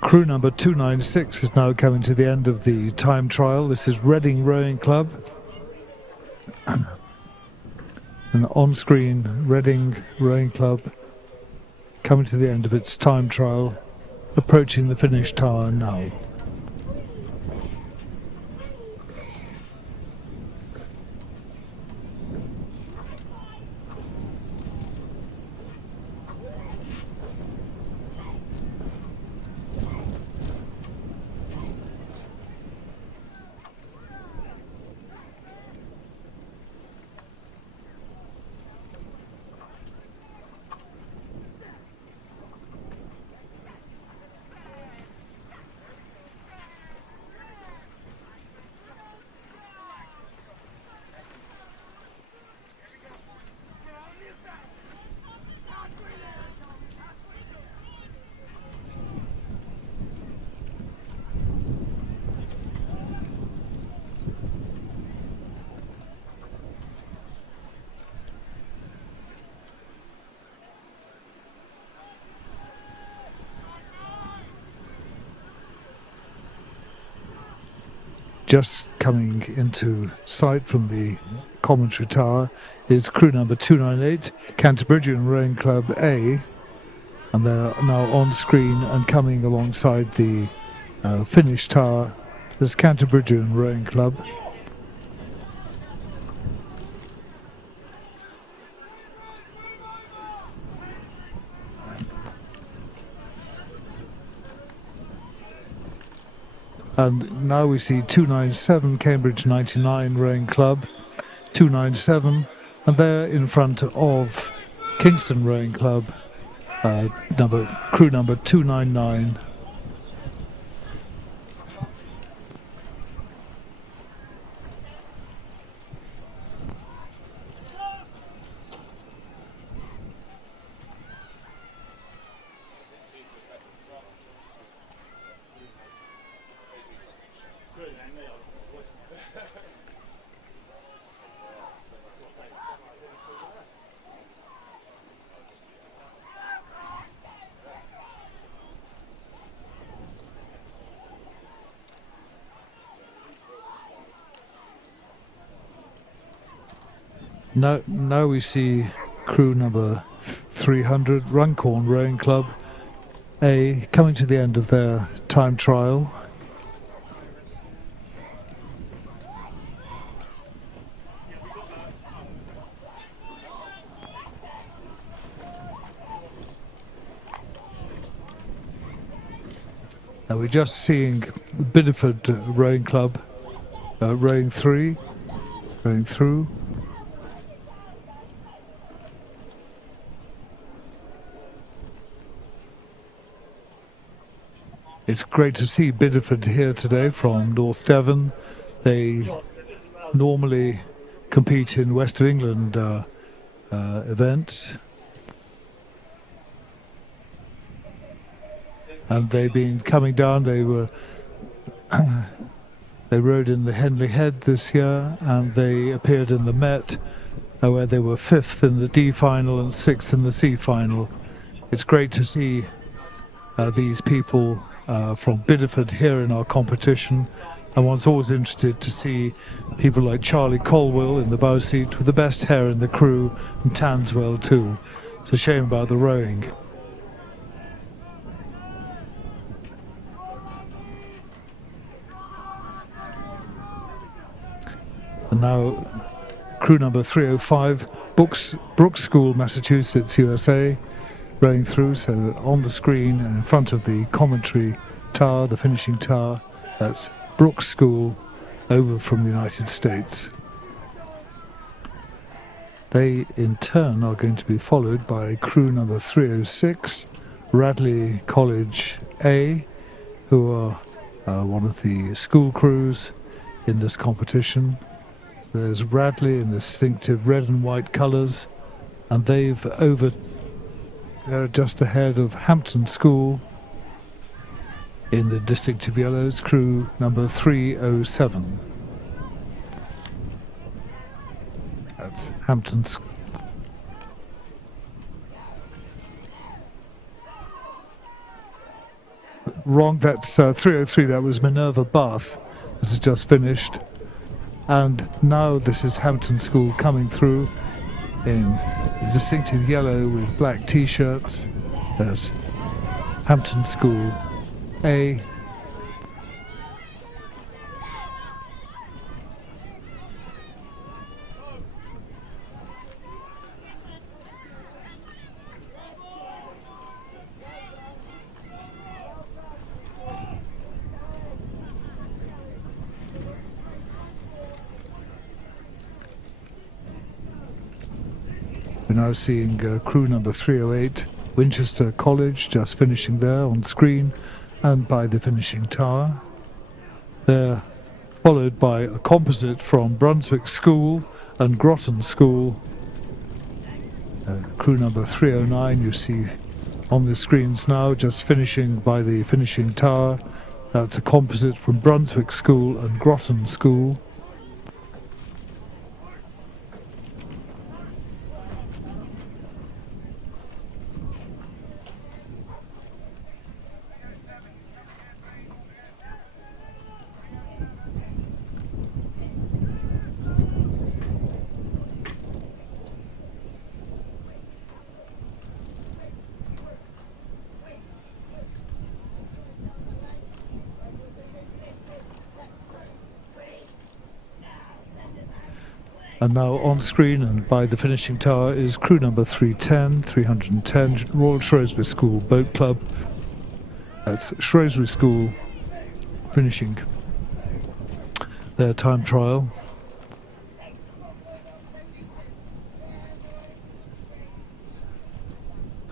Crew number 296 is now coming to the end of the time trial. This is Reading Rowing Club. And on-screen Reading Rowing Club coming to the end of its time trial, approaching the finish tower now. Just coming into sight from the commentary tower is crew number 298, Canterbury Rowing Club A, and they're now on screen and coming alongside the finish tower is Canterbury Rowing Club. And now we see 297 Cambridge 99 Rowing Club, 297, and they're in front of Kingston Rowing Club, crew number 299. Now we see crew number 300, Runcorn Rowing Club A, coming to the end of their time trial. Now we're just seeing Bideford Rowing Club rowing through. It's great to see Bideford here today from North Devon. They normally compete in West of England events. And they've been coming down. They were they rode in the Henley Head this year, and they appeared in the Met, where they were 5th in the D final and 6th in the C final. It's great to see these people from Bideford here in our competition, and one's always interested to see people like Charlie Colwell in the bow seat with the best hair in the crew, and Tanswell too. It's a shame about the rowing. And now crew number 305, Brooks School, Massachusetts, USA, rowing through. So on the screen and in front of the commentary tower, the finishing tower, that's Brooks School over from the United States. They in turn are going to be followed by crew number 306, Radley College A, who are one of the school crews in this competition. There's Radley in distinctive red and white colours, and they're just ahead of Hampton School in the distinctive yellows, crew number 307. That's Hampton School. Wrong, that's 303, that was Minerva Bath that has just finished. And now this is Hampton School coming through in distinctive yellow with black t-shirts. There's Hampton School A. We're now seeing crew number 308, Winchester College, just finishing there on screen and by the finishing tower. They're followed by a composite from Brunswick School and Groton School. Crew number 309 you see on the screens now, just finishing by the finishing tower. That's a composite from Brunswick School and Groton School. And now on screen and by the finishing tower is crew number 310, Royal Shrewsbury School Boat Club. That's Shrewsbury School finishing their time trial.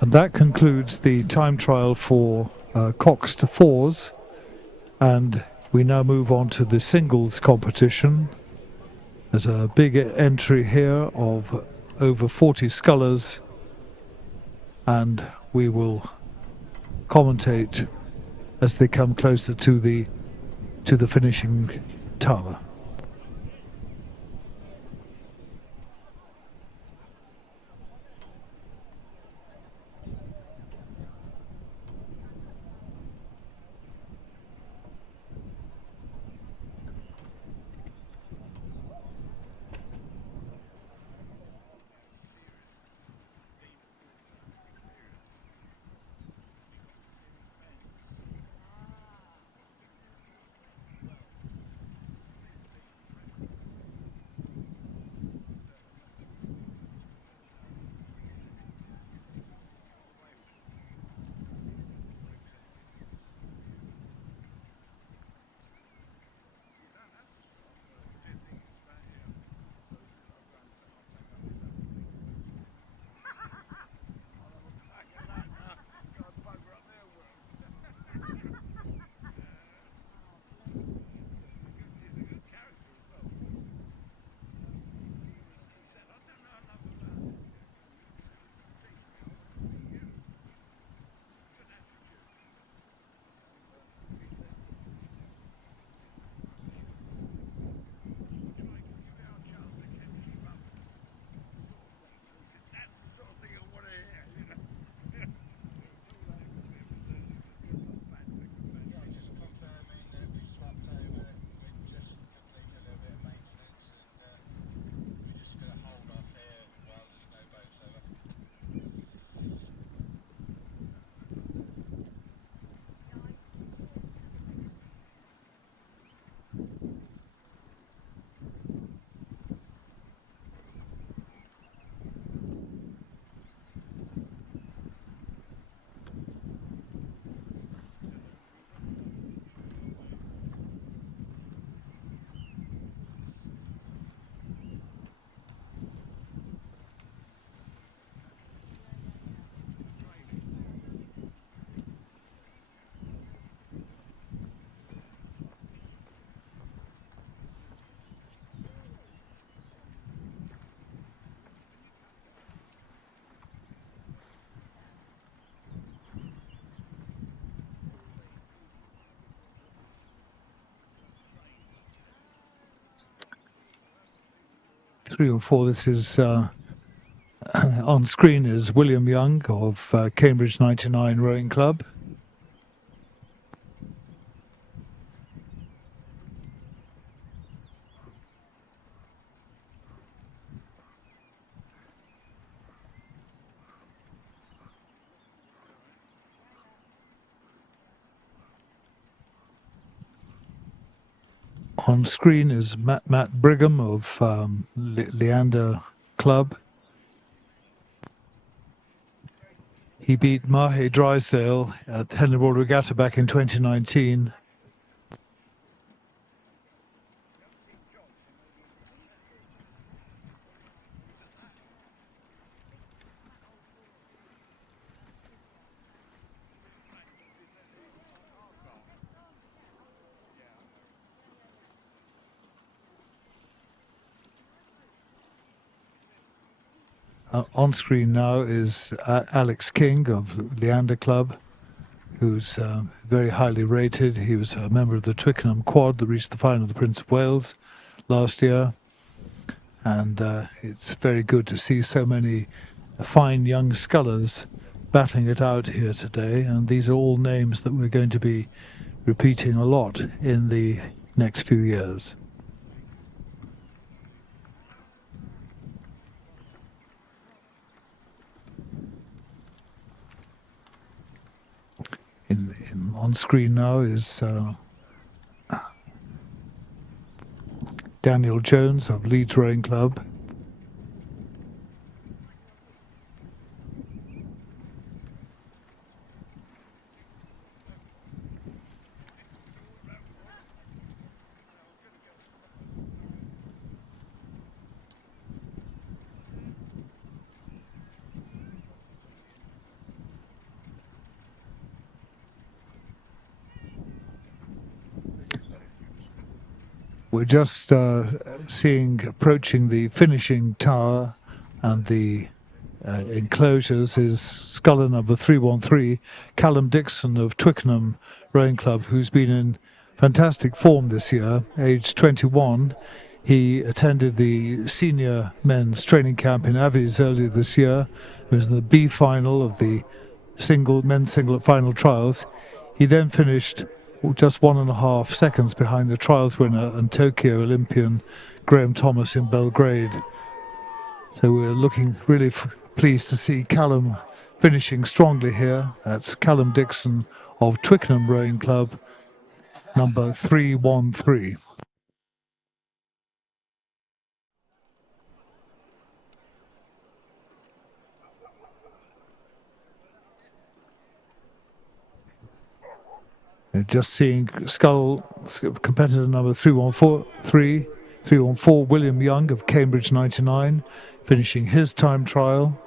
And that concludes the time trial for coxed fours. And we now move on to the singles competition. There's a big entry here of over 40 scullers, and we will commentate as they come closer to the finishing tower. 304. This is on screen is William Young of Cambridge 99 Rowing Club. On screen is Matt Brigham of Leander Club. He beat Mahe Drysdale at Marlow Regatta back in 2019. On screen now is Alex King of Leander Club, who's very highly rated. He was a member of the Twickenham quad that reached the final of the Prince of Wales last year. And it's very good to see so many fine young scullers battling it out here today. And these are all names that we're going to be repeating a lot in the next few years. On screen now is Daniel Jones of Leeds Rowing Club. We're just approaching the finishing tower, and the enclosures is sculler number 313, Callum Dixon of Twickenham Rowing Club, who's been in fantastic form this year, aged 21. He attended the senior men's training camp in Avies earlier this year. He was in the B final of the men's singlet final trials. He then finished just 1.5 seconds behind the trials winner and Tokyo Olympian Graham Thomas in Belgrade. So we're looking really pleased to see Callum finishing strongly here. That's Callum Dixon of Twickenham Rowing Club, number 313. Just seeing scull competitor number 314, William Young of Cambridge 99, finishing his time trial.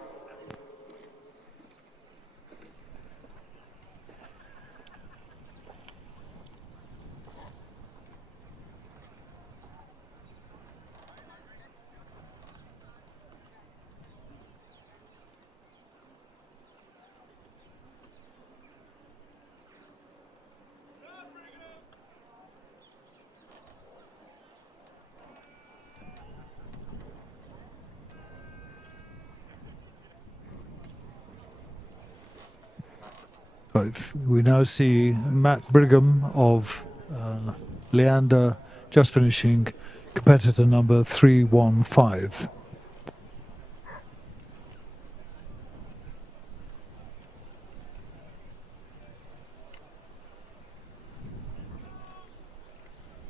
We now see Matt Brigham of Leander just finishing competitor number 315.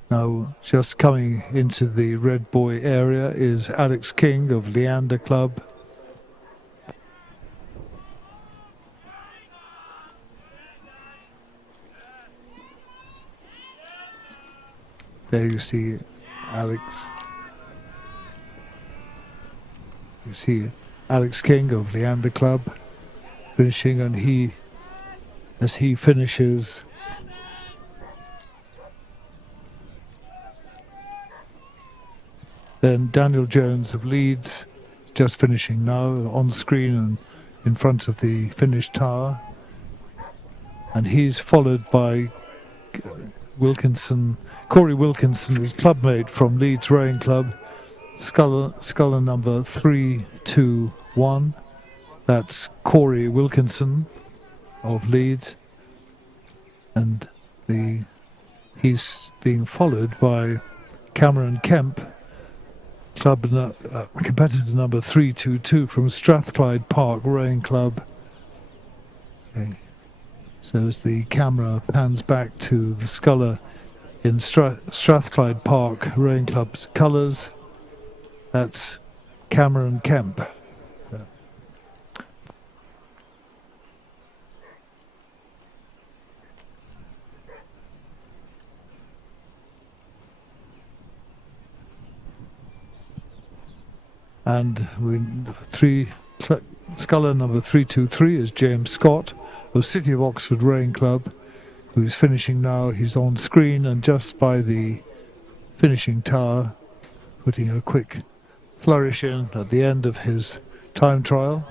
Now, just coming into the red buoy area is Alex King of Leander Club. There you see Alex. You see Alex King of Leander Club finishing, and as he finishes, then Daniel Jones of Leeds just finishing now on screen and in front of the finished tower, and he's followed by Corey Wilkinson, his clubmate from Leeds Rowing Club. sculler number 321. That's Corey Wilkinson of Leeds, and he's being followed by Cameron Kemp, competitor number 322 from Strathclyde Park Rowing Club. Okay. So as the camera pans back to the sculler in Strathclyde Park Rowing Club's colours, that's Cameron Kemp. And sculler number 323 is James Scott of City of Oxford Rowing Club, who's finishing now. He's on screen and just by the finishing tower, putting a quick flourish in at the end of his time trial.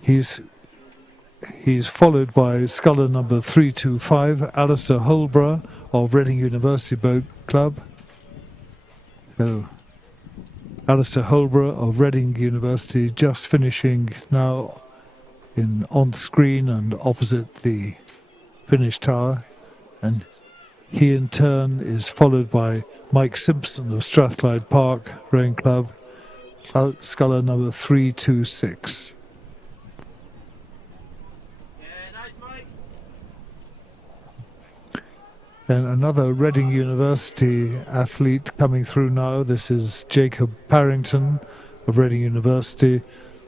He's followed by sculler number 325, Alistair Holborough of Reading University Boat Club. So, Alistair Holborough of Reading University just finishing now on screen and opposite the finish tower. And he in turn is followed by Mike Simpson of Strathclyde Park Rowing Club, sculler number 326. Then another Reading University athlete coming through now. This is Jacob Parrington of Reading University,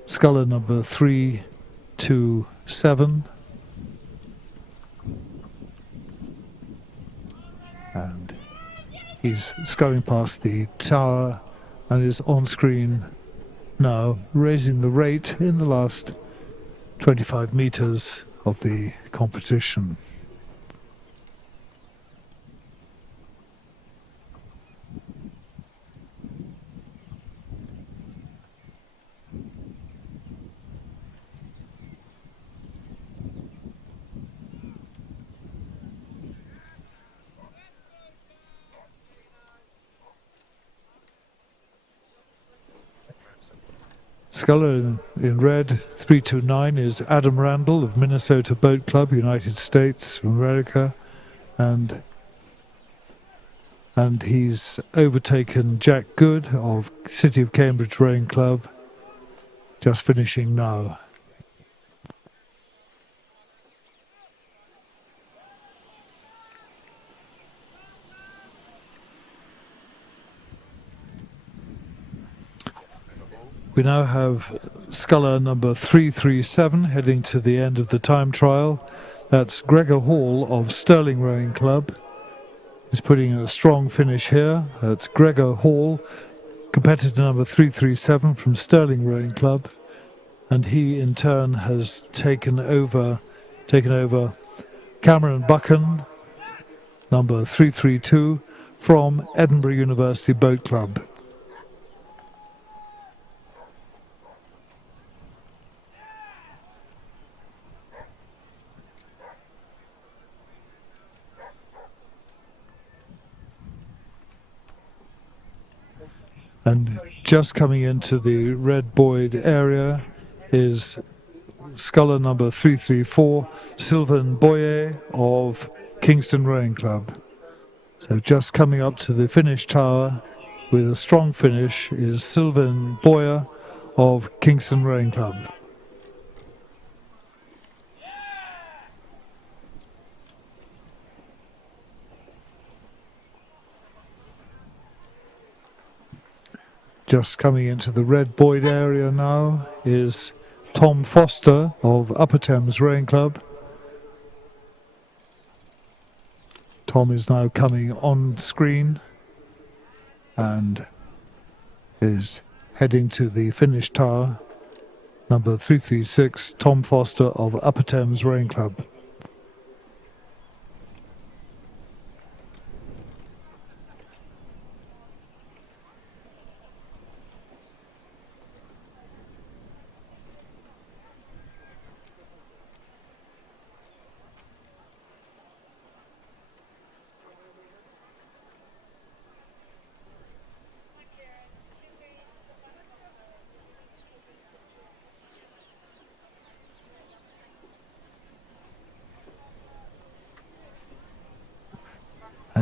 sculler number 327. And he's sculling past the tower and is on screen now, raising the rate in the last 25 metres of the competition. Sculler in red 329 is Adam Randall of Minnesota Boat Club, United States of America, and he's overtaken Jack Good of City of Cambridge Rowing Club, just finishing now. We now have sculler number 337 heading to the end of the time trial. That's Gregor Hall of Stirling Rowing Club. He's putting in a strong finish here. That's Gregor Hall, competitor number 337 from Stirling Rowing Club. And he in turn has taken over Cameron Buchan, number 332, from Edinburgh University Boat Club. And just coming into the red buoyed area is sculler number 334, Sylvain Boyer of Kingston Rowing Club. So just coming up to the finish tower with a strong finish is Sylvain Boyer of Kingston Rowing Club. Just coming into the red buoyed area now is Tom Foster of Upper Thames Rowing Club. Tom is now coming on screen and is heading to the finish tower. Number 336, Tom Foster of Upper Thames Rowing Club.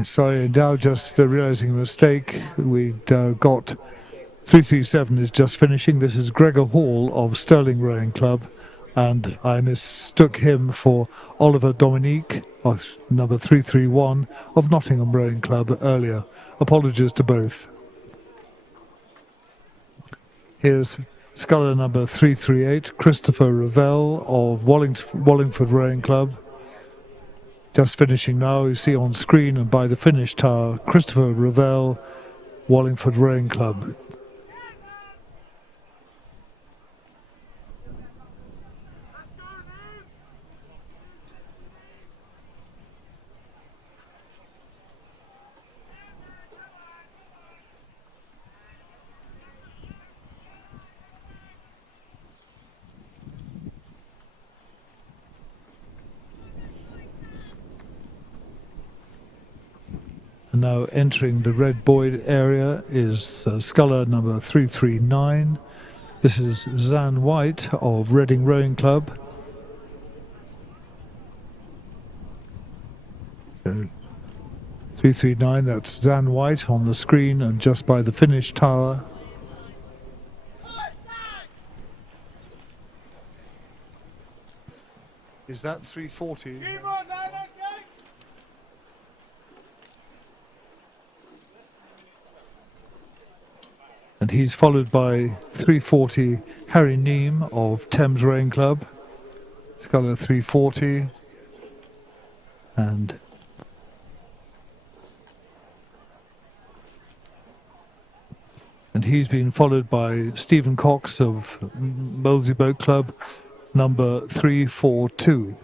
Sorry, now just realising a mistake. We'd got 337 is just finishing. This is Gregor Hall of Stirling Rowing Club, and I mistook him for Oliver Dominique, of number 331 of Nottingham Rowing Club earlier. Apologies to both. Here's sculler number 338, Christopher Revell of Wallingford Rowing Club. Just finishing now, you see on screen and by the finish tower, Christopher Revell, Wallingford Rowing Club. And now entering the red buoyed area is sculler number 339. This is Zan White of Reading Rowing Club. So 339, that's Zan White on the screen and just by the finish tower. Is that 340? And he's followed by 340 Harry Neame of Thames Rowing Club, sculler 340, and he's been followed by Stephen Cox of Molesey Boat Club, number 342.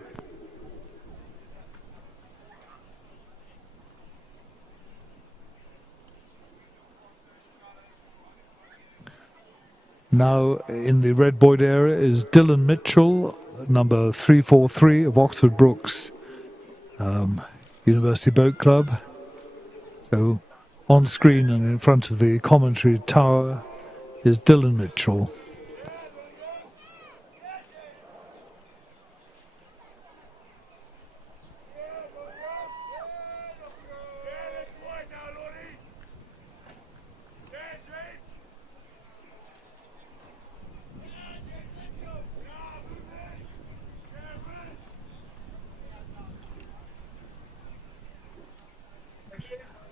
Now in the red buoyed area is Dylan Mitchell, number 343 of Oxford Brookes University Boat Club. So on screen and in front of the commentary tower is Dylan Mitchell.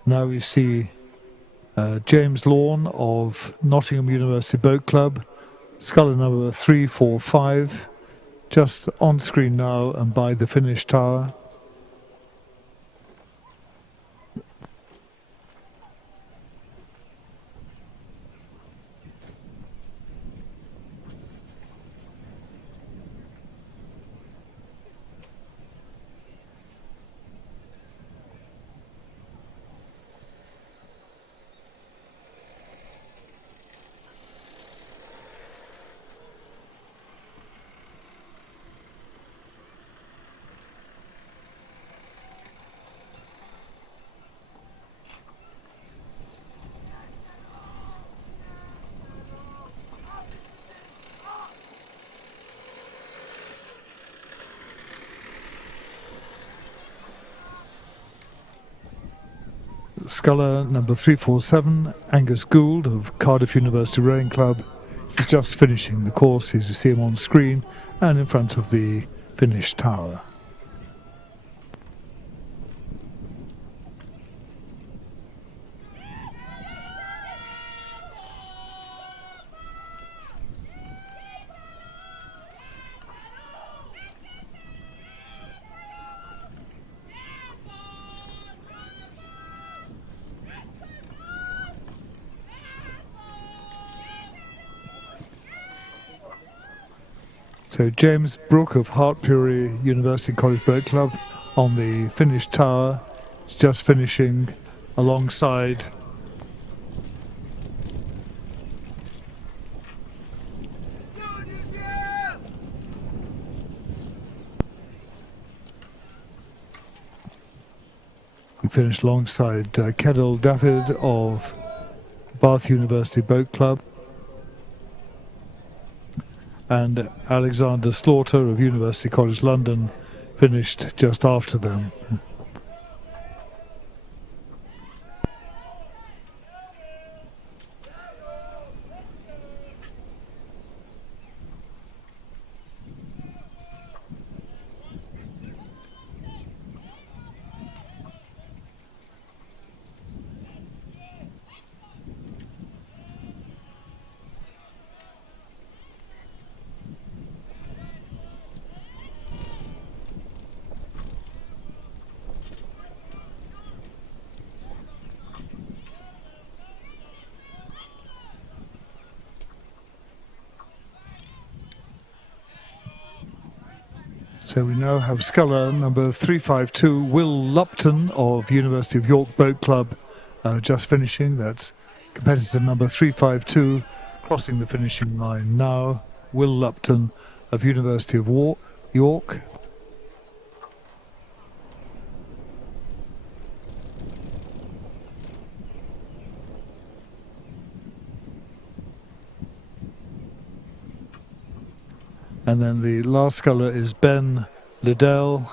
Now we see James Lawn of Nottingham University Boat Club, sculler number 345, just on screen now and by the finish tower. Sculler number 347, Angus Gould of Cardiff University Rowing Club, is just finishing the course as you see him on screen and in front of the finish tower. So James Brooke of Hartpury University College Boat Club on the finish tower is just finishing alongside Kedal David of Bath University Boat Club, and Alexander Slaughter of University College London finished just after them. So we now have sculler number 352, Will Lupton of University of York Boat Club, just finishing. That's competitor number 352, crossing the finishing line now. Will Lupton of University of York. And then the last sculler is Ben Liddell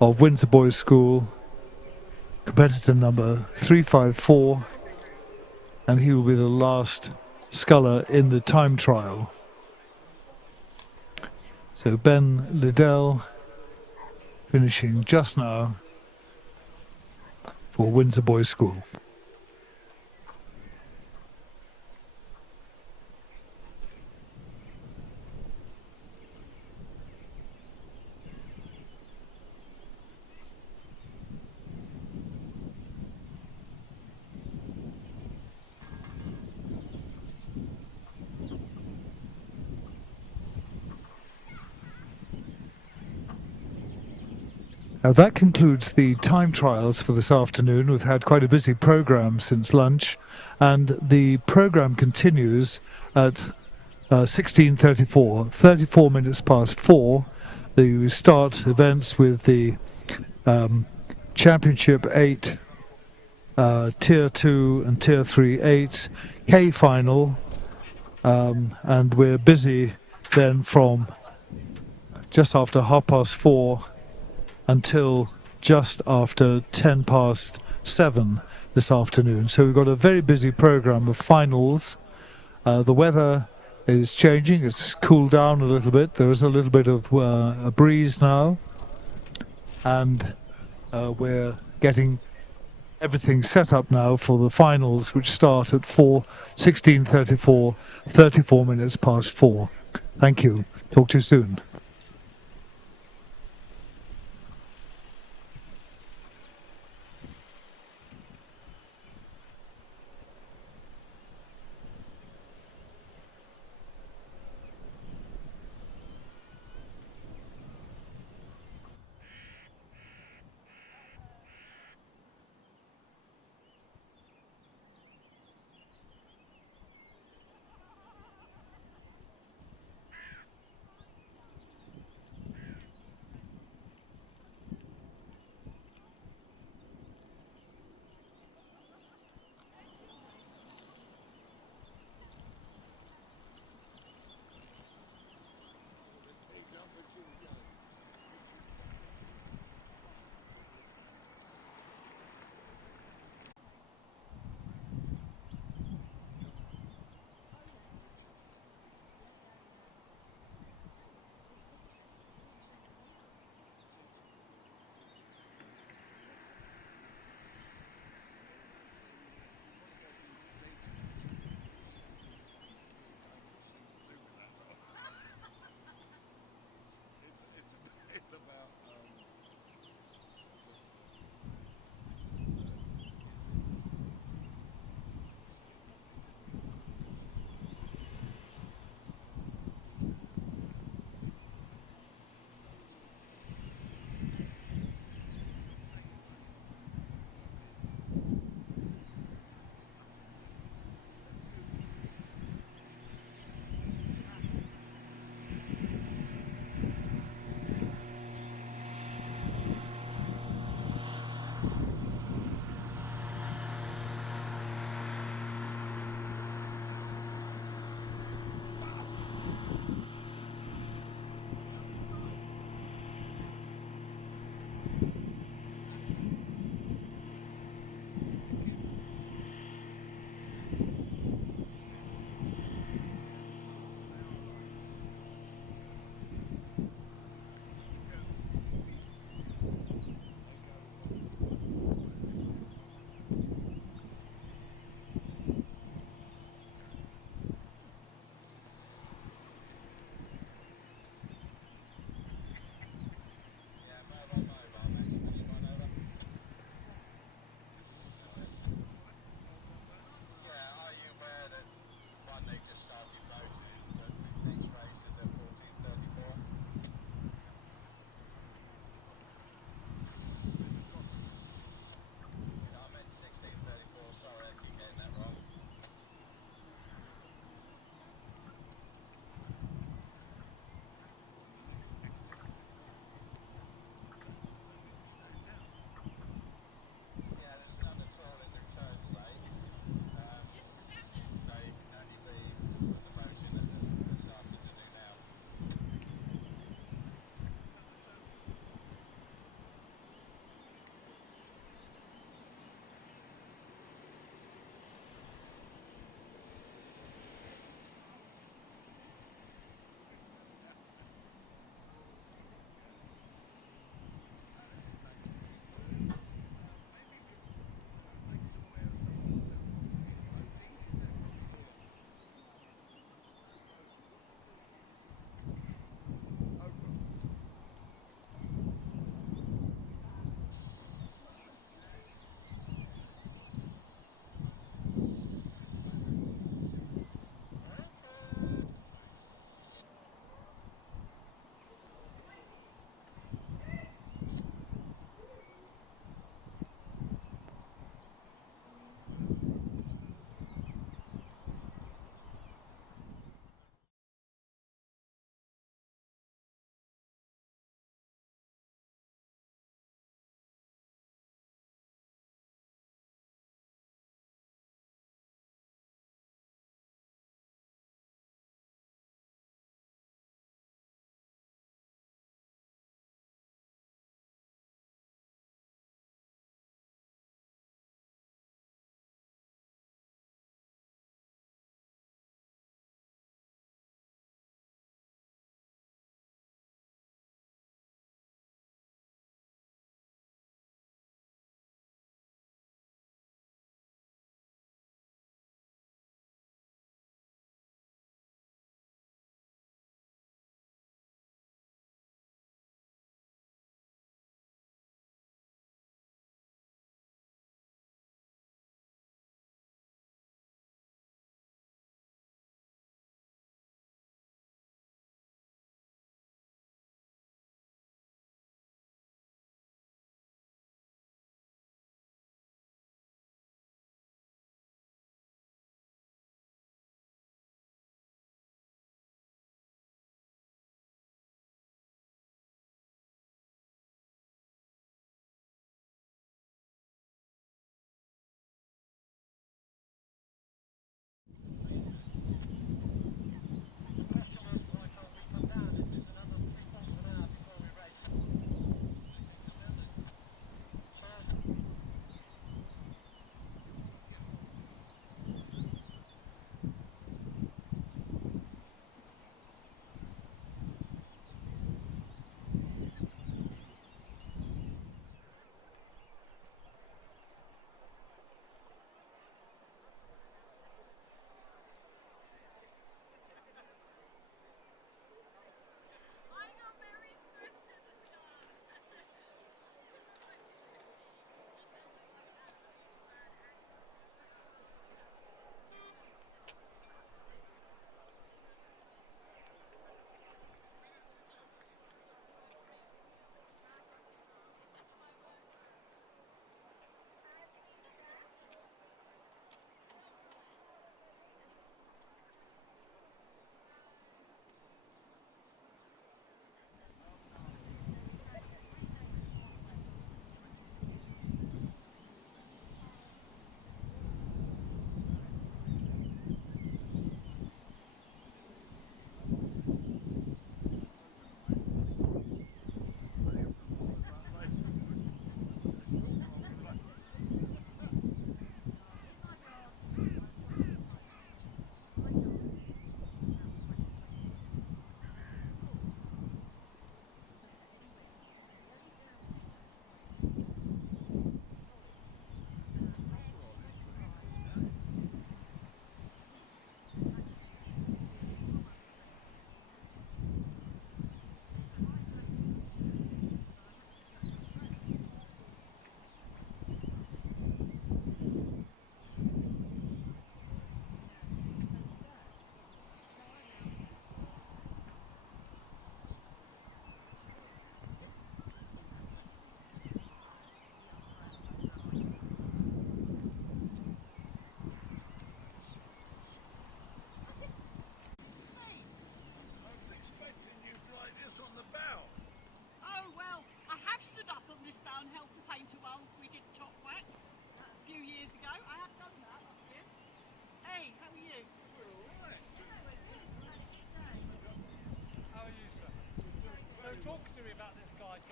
of Windsor Boys School, competitor number 354, and he will be the last sculler in the time trial. So Ben Liddell finishing just now for Windsor Boys School. That concludes the time trials for this afternoon. We've had quite a busy programme since lunch, and the programme continues at 16:34, 34 minutes past 4. We start events with the Championship 8, Tier 2 and Tier 3 8, K final, and we're busy then from just after 4:30 until just after 7:10 this afternoon. So we've got a very busy programme of finals. The weather is changing, it's cooled down a little bit. There is a little bit of a breeze now, and we're getting everything set up now for the finals, which start at 16:34, 34 minutes past 4. Thank you. Talk to you soon.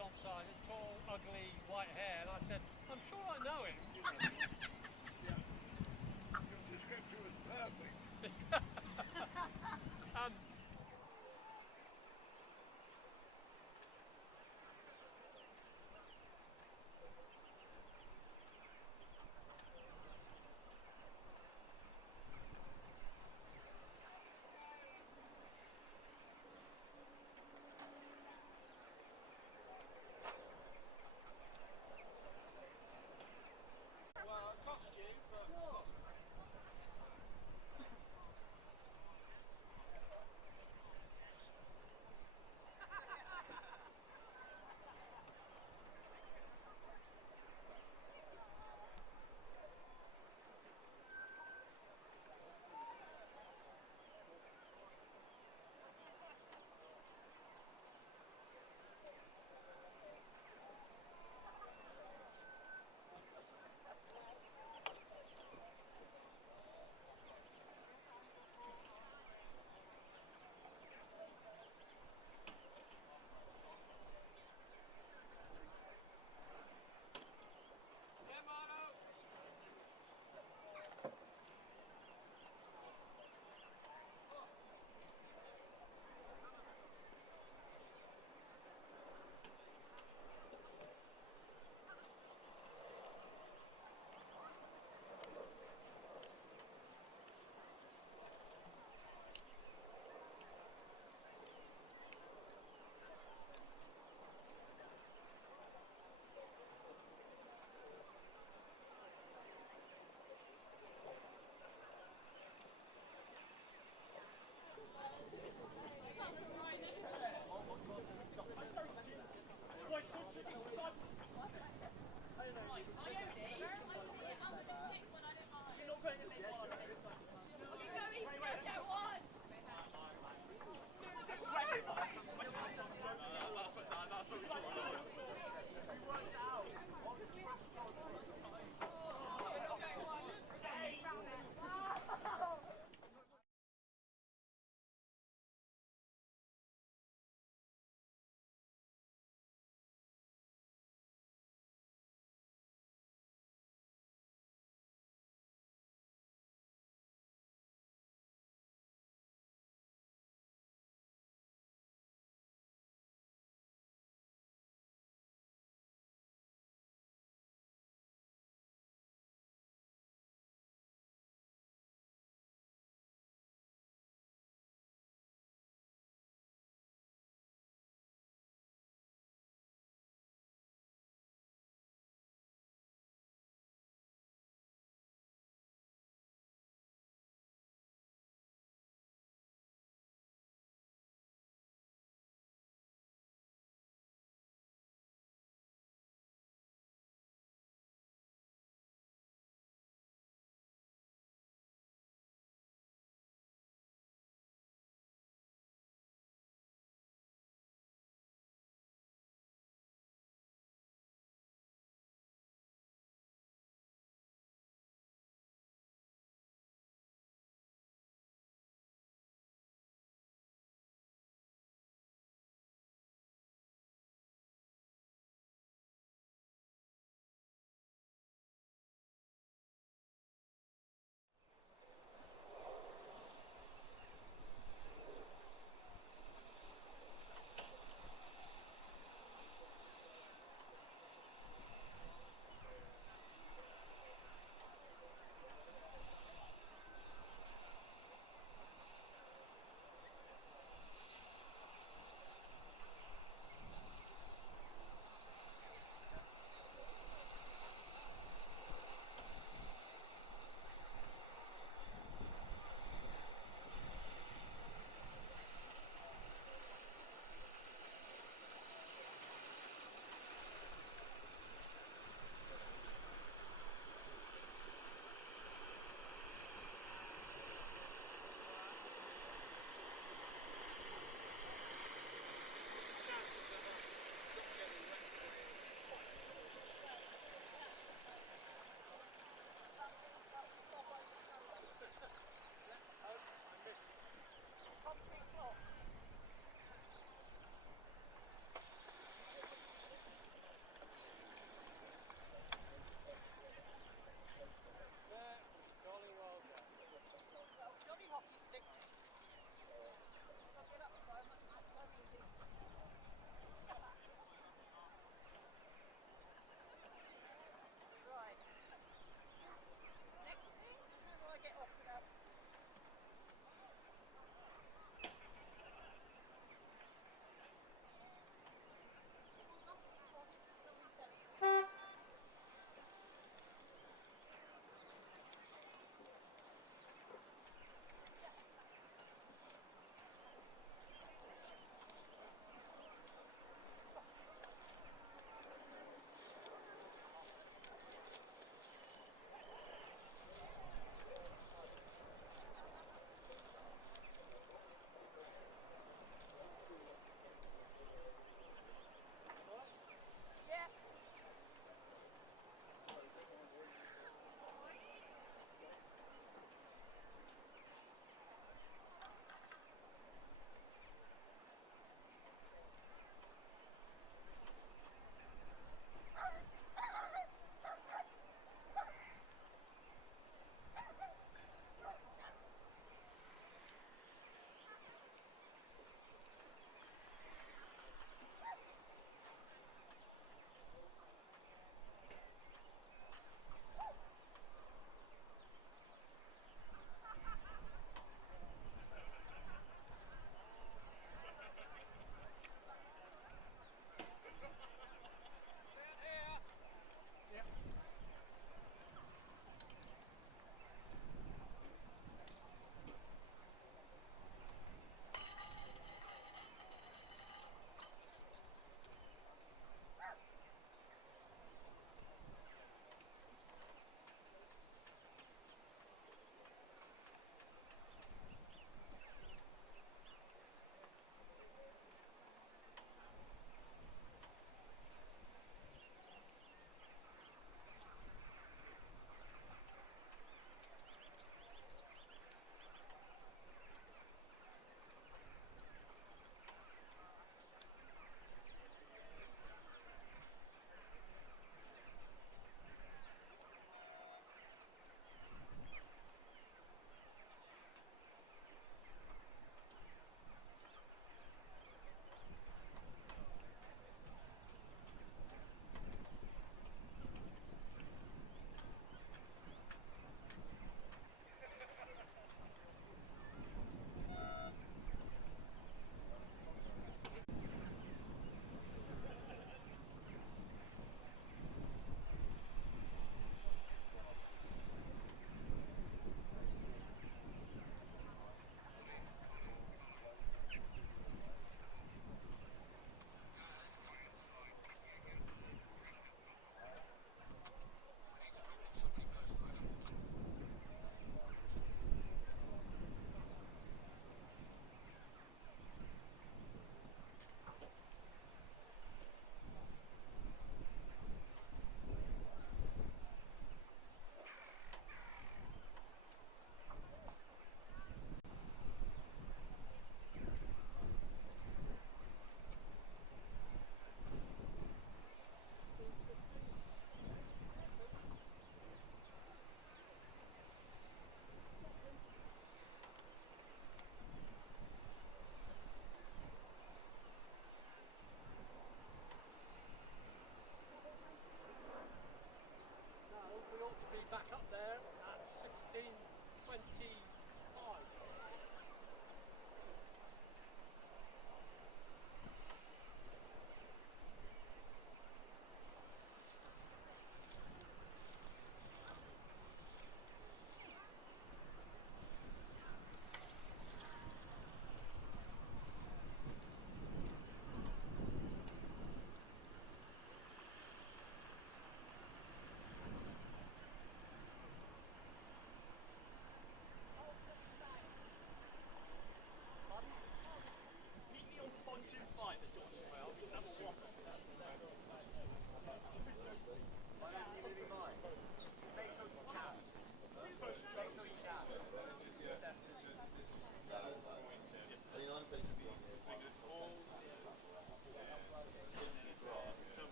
onside, tall, ugly, white hair, and I said, I'm sure I know him. Your description was perfect. Well, it cost you, but... Yeah, Marlow!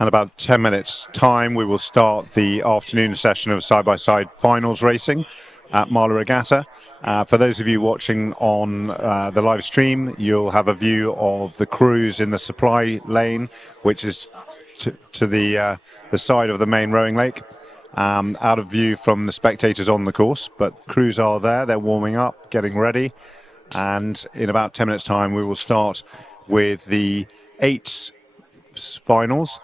In about 10 minutes' time, we will start the afternoon session of side-by-side finals racing at Marlow Regatta. For those of you watching on the live stream, you'll have a view of the crews in the supply lane, which is to the side of the main rowing lake, out of view from the spectators on the course. But crews are there, they're warming up, getting ready, and in about 10 minutes' time, we will start with the 8 finals.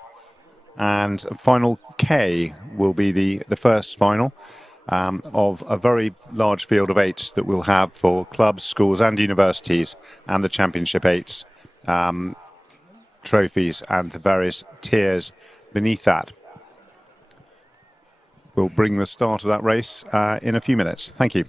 And final K will be the first final of a very large field of 8s that we'll have for clubs, schools and universities, and the Championship 8s trophies and the various tiers beneath that. We'll bring the start of that race in a few minutes. Thank you.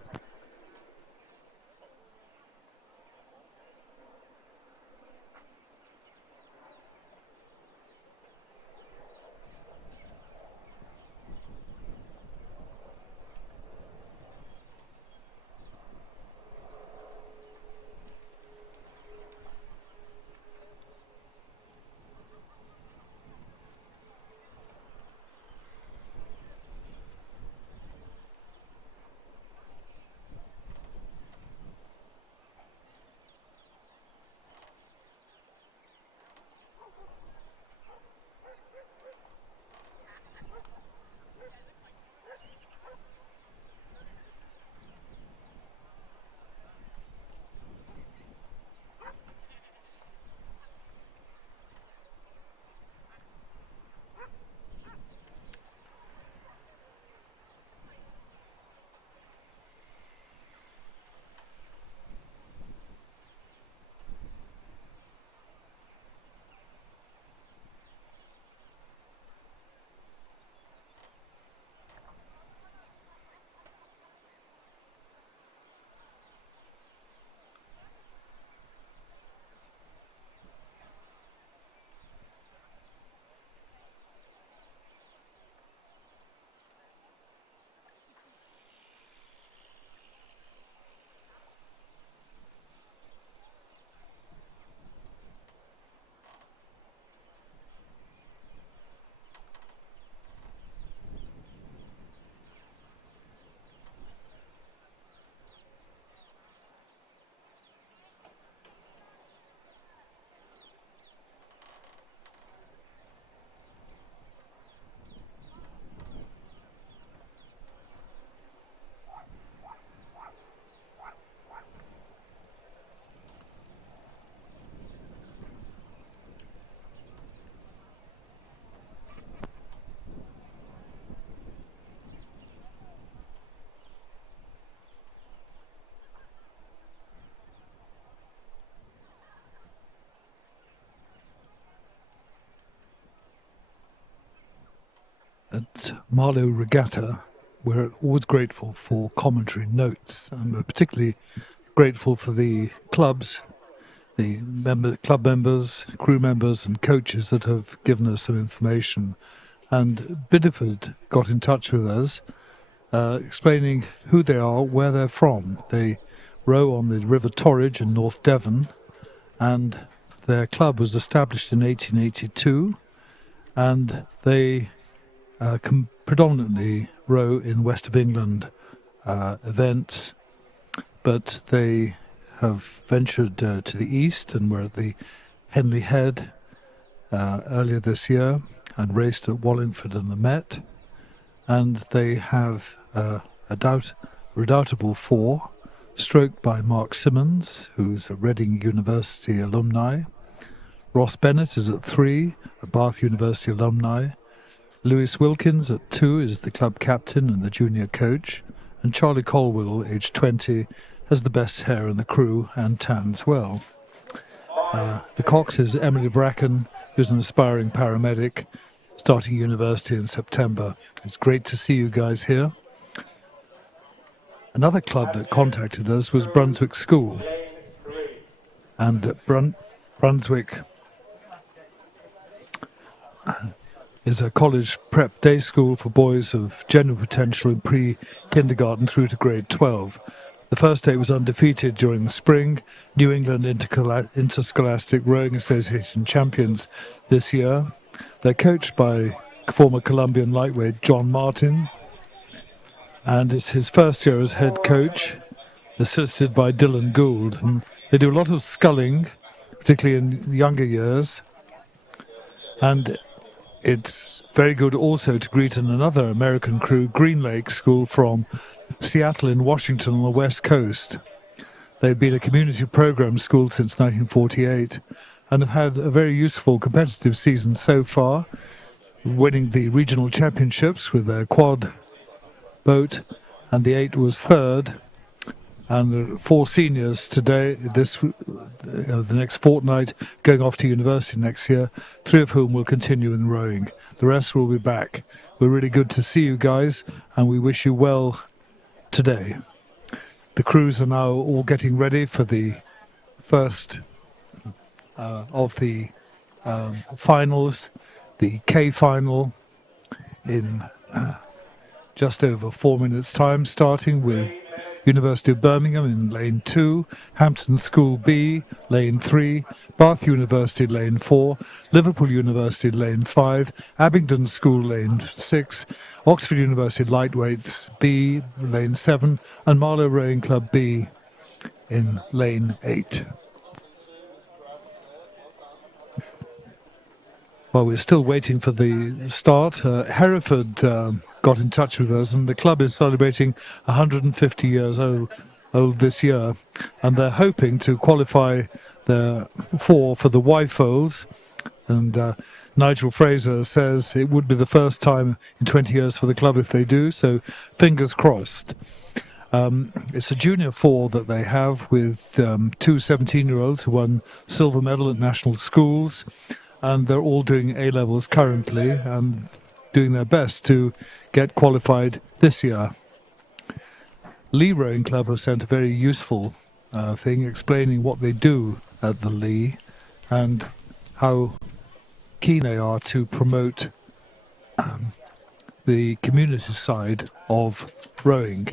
At Marlow Regatta, we're always grateful for commentary notes, and we're particularly grateful for the clubs, club members, crew members and coaches that have given us some information. And Bideford got in touch with us, explaining who they are, where they're from. They row on the River Torridge in North Devon, and their club was established in 1882, and they predominantly row in West of England events, but they have ventured to the east and were at the Henley Head earlier this year and raced at Wallingford and the Met, and they have a redoubtable 4 stroked by Mark Simmons, who's a Reading University alumni. Ross Bennett is at 3, a Bath University alumni. Lewis Wilkins at 2 is the club captain and the junior coach, and Charlie Colwell, aged 20, has the best hair in the crew and tans well. The cox is Emily Bracken, who's an aspiring paramedic, starting university in September. It's great to see you guys here. Another club that contacted us was Brunswick School, and Brunswick is a college prep day school for boys of general potential in pre-kindergarten through to grade 12. The first day was undefeated during the spring. New England Interscholastic Rowing Association champions this year. They're coached by former Colombian lightweight John Martin, and it's his first year as head coach, assisted by Dylan Gould. And they do a lot of sculling, particularly in younger years, and it's very good also to greet another American crew, Green Lake School from Seattle in Washington on the West Coast. They've been a community program school since 1948 and have had a very useful competitive season so far, winning the regional championships with their quad boat, and the 8 was third. And the 4 seniors today, the next fortnight, going off to university next year, 3 of whom will continue in rowing. The rest will be back. We're really good to see you guys, and we wish you well today. The crews are now all getting ready for the first of the finals, the K final, in just over 4 minutes' time, starting with University of Birmingham in lane 2, Hampton School B, lane 3, Bath University lane 4, Liverpool University lane 5, Abingdon School lane 6, Oxford University Lightweights B, lane 7, and Marlow Rowing Club B in lane 8. While we're still waiting for the start, Hereford got in touch with us, and the club is celebrating 150 years old this year, and they're hoping to qualify the 4 for the Y-Folds. And Nigel Fraser says it would be the first time in 20 years for the club if they do, so fingers crossed. It's a junior 4 that they have, with 2 17-year-olds who won silver medal at national schools, and they're all doing A-levels currently and doing their best to get qualified this year. Lee Rowing Club have sent a very useful thing explaining what they do at the Lee and how keen they are to promote the community side of rowing.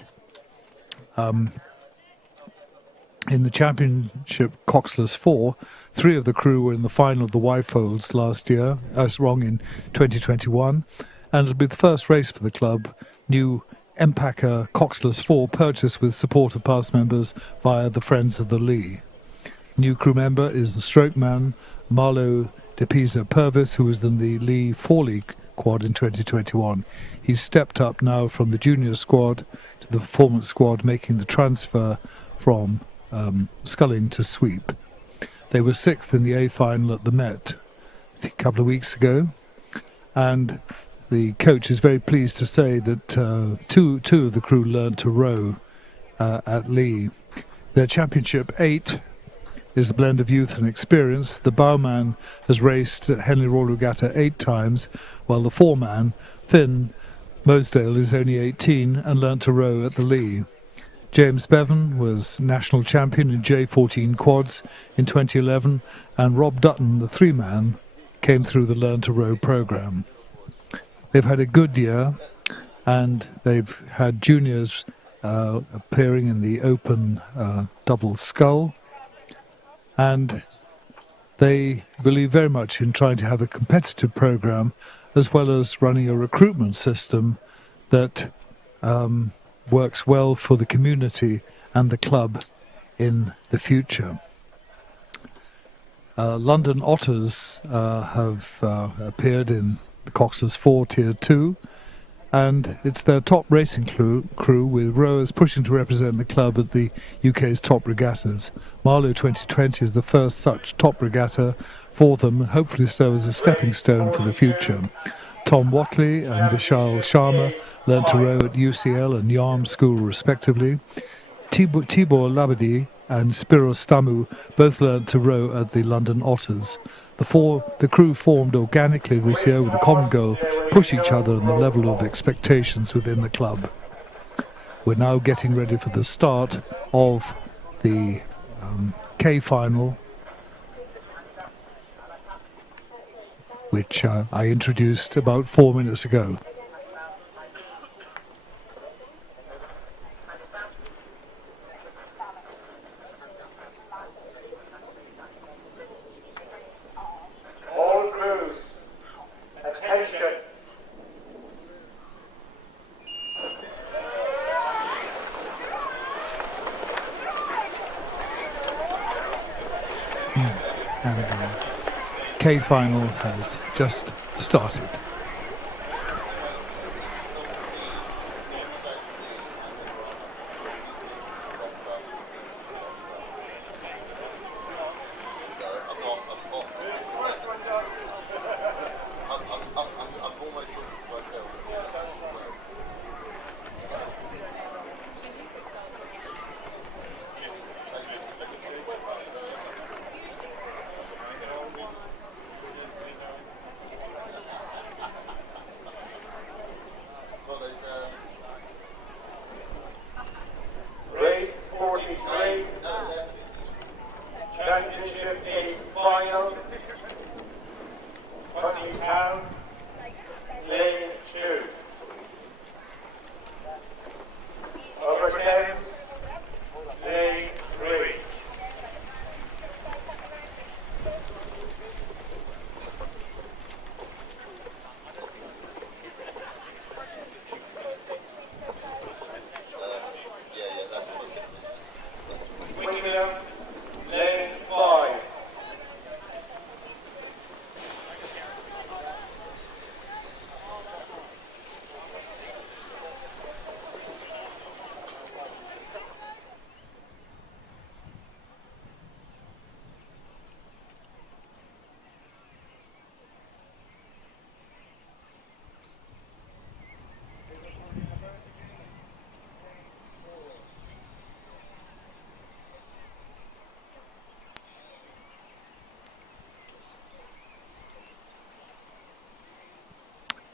In the championship coxless 4, 3 of the crew were in the final of the Y-Folds last year, in 2021, and it'll be the first race for the club. New Empacher coxless 4 purchased with support of past members via the Friends of the Lee. New crew member is the strokeman Marlow de Pisa Purvis, who was in the Lee 4 League quad in 2021. He's stepped up now from the junior squad to the performance squad, making the transfer from sculling to sweep. They were 6th in the A final at the Met a couple of weeks ago, and the coach is very pleased to say that two of the crew learned to row at Lee. Their championship 8 is a blend of youth and experience. The bowman has raced at Henley Royal Regatta 8 times, while the foreman, Finn Mosdale, is only 18 and learnt to row at the Lee. James Bevan was national champion in J14 quads in 2011, and Rob Dutton, the 3-man, came through the Learn to Row program. They've had a good year, and they've had juniors appearing in the open double scull, and they believe very much in trying to have a competitive program as well as running a recruitment system that works well for the community and the club in the future. London Otters have appeared in the Cox's 4 Tier 2, and it's their top racing crew with rowers pushing to represent the club at the UK's top regattas. Marlow 2020 is the first such top regatta for them, and hopefully serve as a stepping stone for the future. Tom Watley and Vishal Sharma learned to row at UCL and Yarm School respectively. Tibor Labadi and Spiros Stamu both learned to row at the London Otters. The crew formed organically this year with a common goal: push each other and the level of expectations within the club. We're now getting ready for the start of the K final, which I introduced about 4 minutes ago. and the K final has just started. Race 43, Championship 8 final, Putney Town, Lane 2. Over 10s, Lane 3. Twickenham, Lane 5.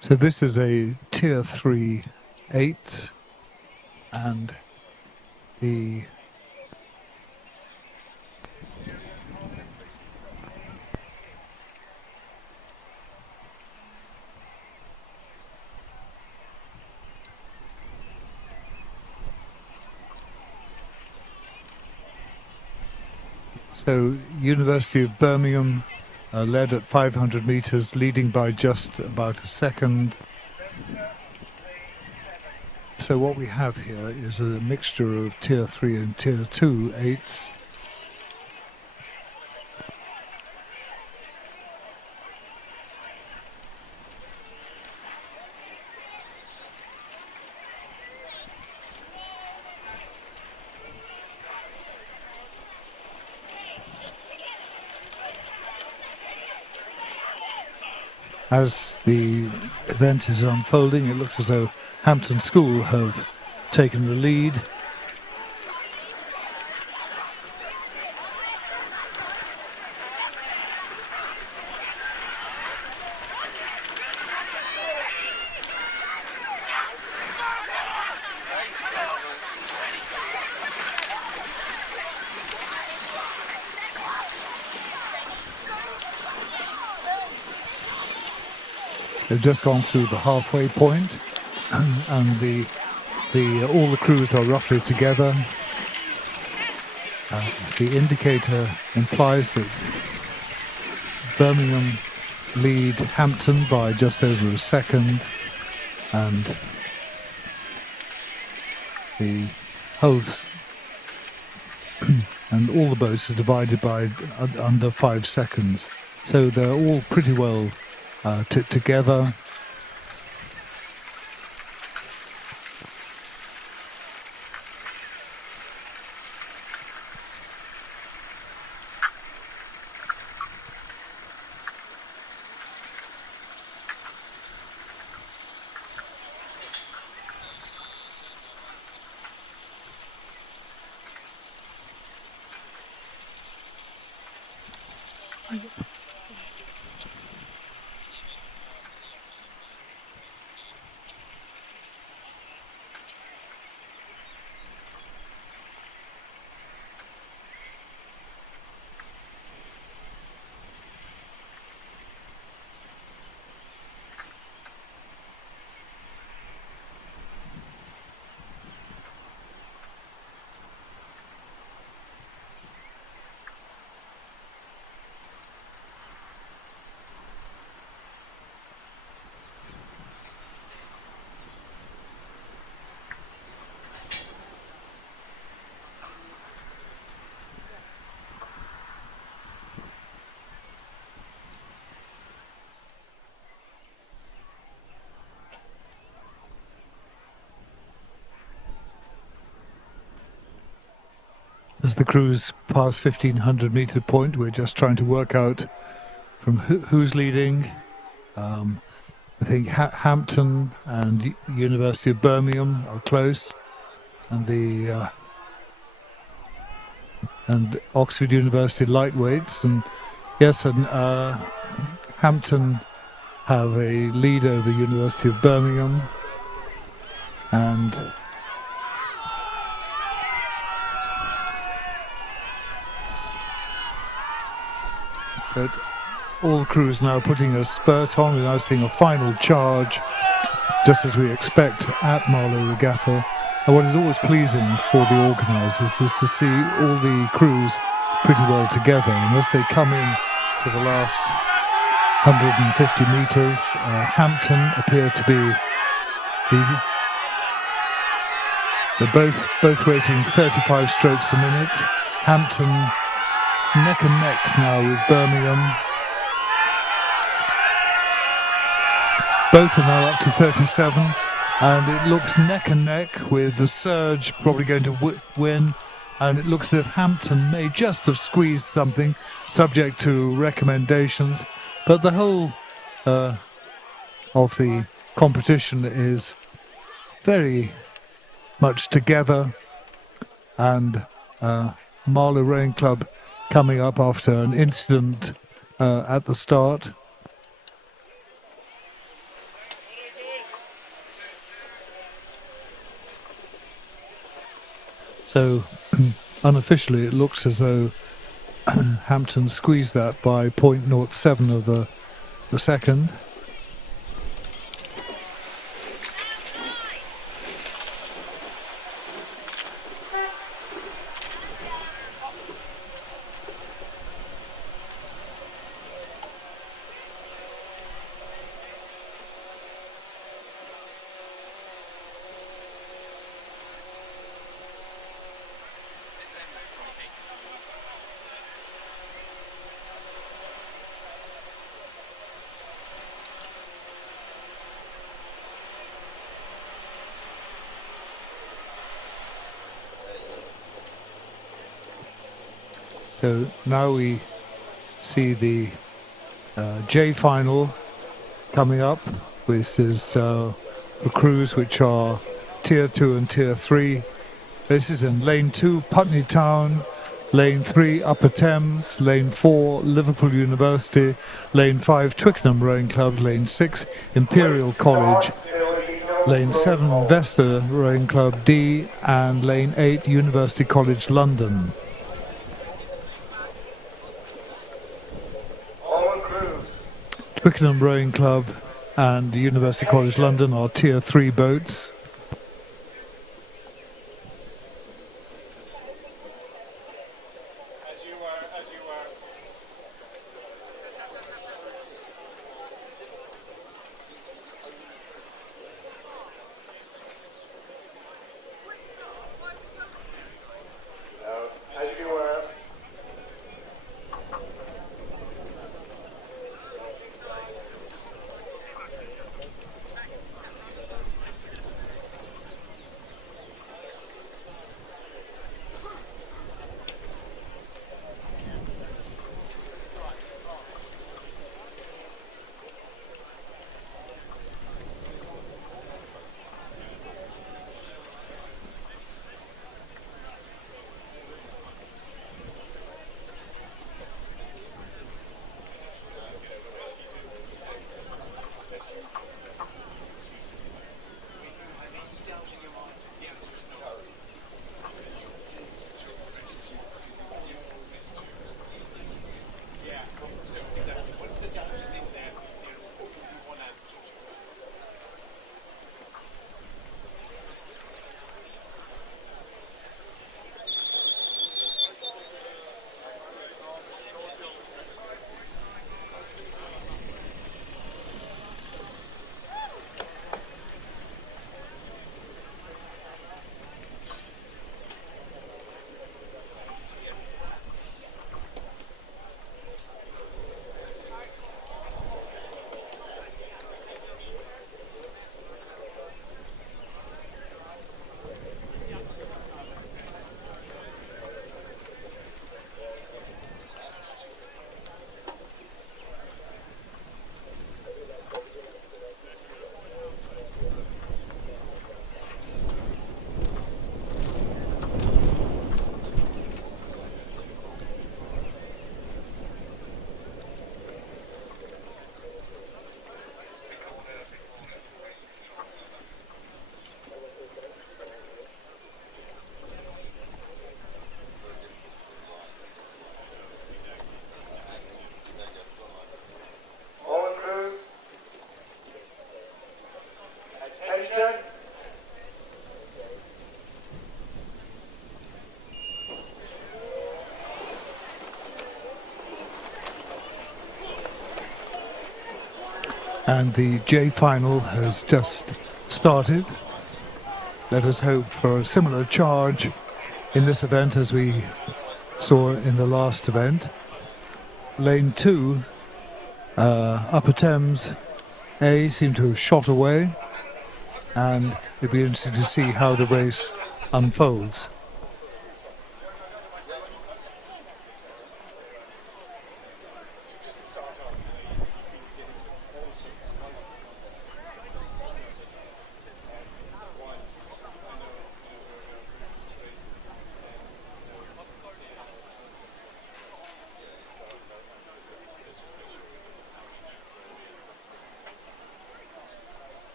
So this is a Tier 3 8, and the so University of Birmingham led at 500 meters, leading by just about a second. So what we have here is a mixture of Tier 3 and Tier 2 8s. As the event is unfolding, it looks as though Hampton School have taken the lead. They've just gone through the halfway point, and all the crews are roughly together. The indicator implies that Birmingham lead Hampton by just over a second, and the holes and all the boats are divided by under 5 seconds. So they're all pretty well together. As the cruise past 1500 meter point, we're just trying to work out from who's leading. I think Hampton and University of Birmingham are close, and the and Oxford University lightweights, and yes, and Hampton have a lead over University of Birmingham, and but all crews now putting a spurt on. We're now seeing a final charge, just as we expect at Marlow Regatta. And what is always pleasing for the organisers is to see all the crews pretty well together. And as they come in to the last 150 metres, Hampton appear to be they're both rating 35 strokes a minute. Hampton neck and neck now with Birmingham. Both are now up to 37, and it looks neck and neck with the Surge probably going to win, and it looks as if Hampton may just have squeezed something, subject to recommendations, but the whole of the competition is very much together, and Marlow Rowing Club coming up after an incident at the start. So, unofficially, it looks as though Hampton squeezed that by 0.07 of a second. So now we see the J final coming up. This is the crews which are Tier 2 and Tier 3. This is in Lane 2, Putney Town, Lane 3, Upper Thames, Lane 4, Liverpool University, Lane 5, Twickenham Rowing Club, Lane 6, Imperial College, Lane 7, Vesta Rowing Club D, and Lane 8, University College London. Twickenham Rowing Club and University College London are Tier 3 boats. Race go. And the J final has just started. Let us hope for a similar charge in this event as we saw in the last event. Lane 2, Upper Thames A seemed to have shot away, and it'd be interesting to see how the race unfolds.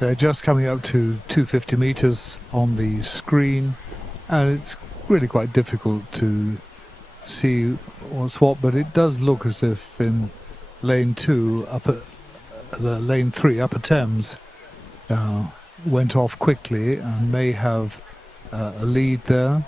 They're just coming up to 250 meters on the screen, and it's really quite difficult to see what's what, but it does look as if in lane 2, lane 3, Upper Thames, went off quickly and may have a lead there.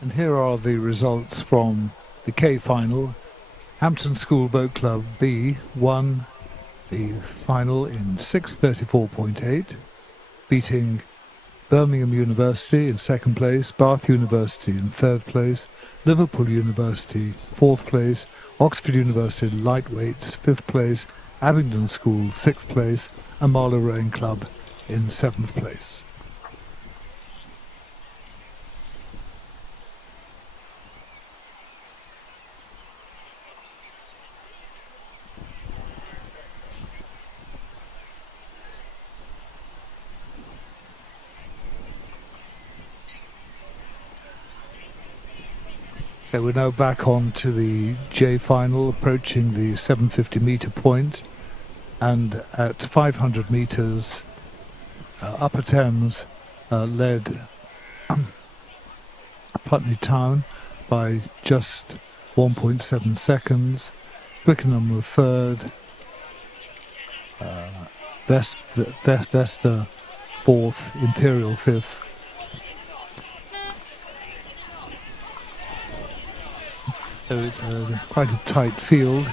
And here are the results from the K final. Hampton School Boat Club B won the final in 6:34.8, beating Birmingham University in second place, Bath University in third place, Liverpool University fourth place, Oxford University Lightweights fifth place, Abingdon School sixth place, and Marlow Rowing Club in seventh place. So we're now back on to the J final, approaching the 750 metre point, and at 500 metres, Upper Thames led Putney Town by just 1.7 seconds. Twickenham were third, Vesta fourth, Imperial fifth. So it's quite a tight field,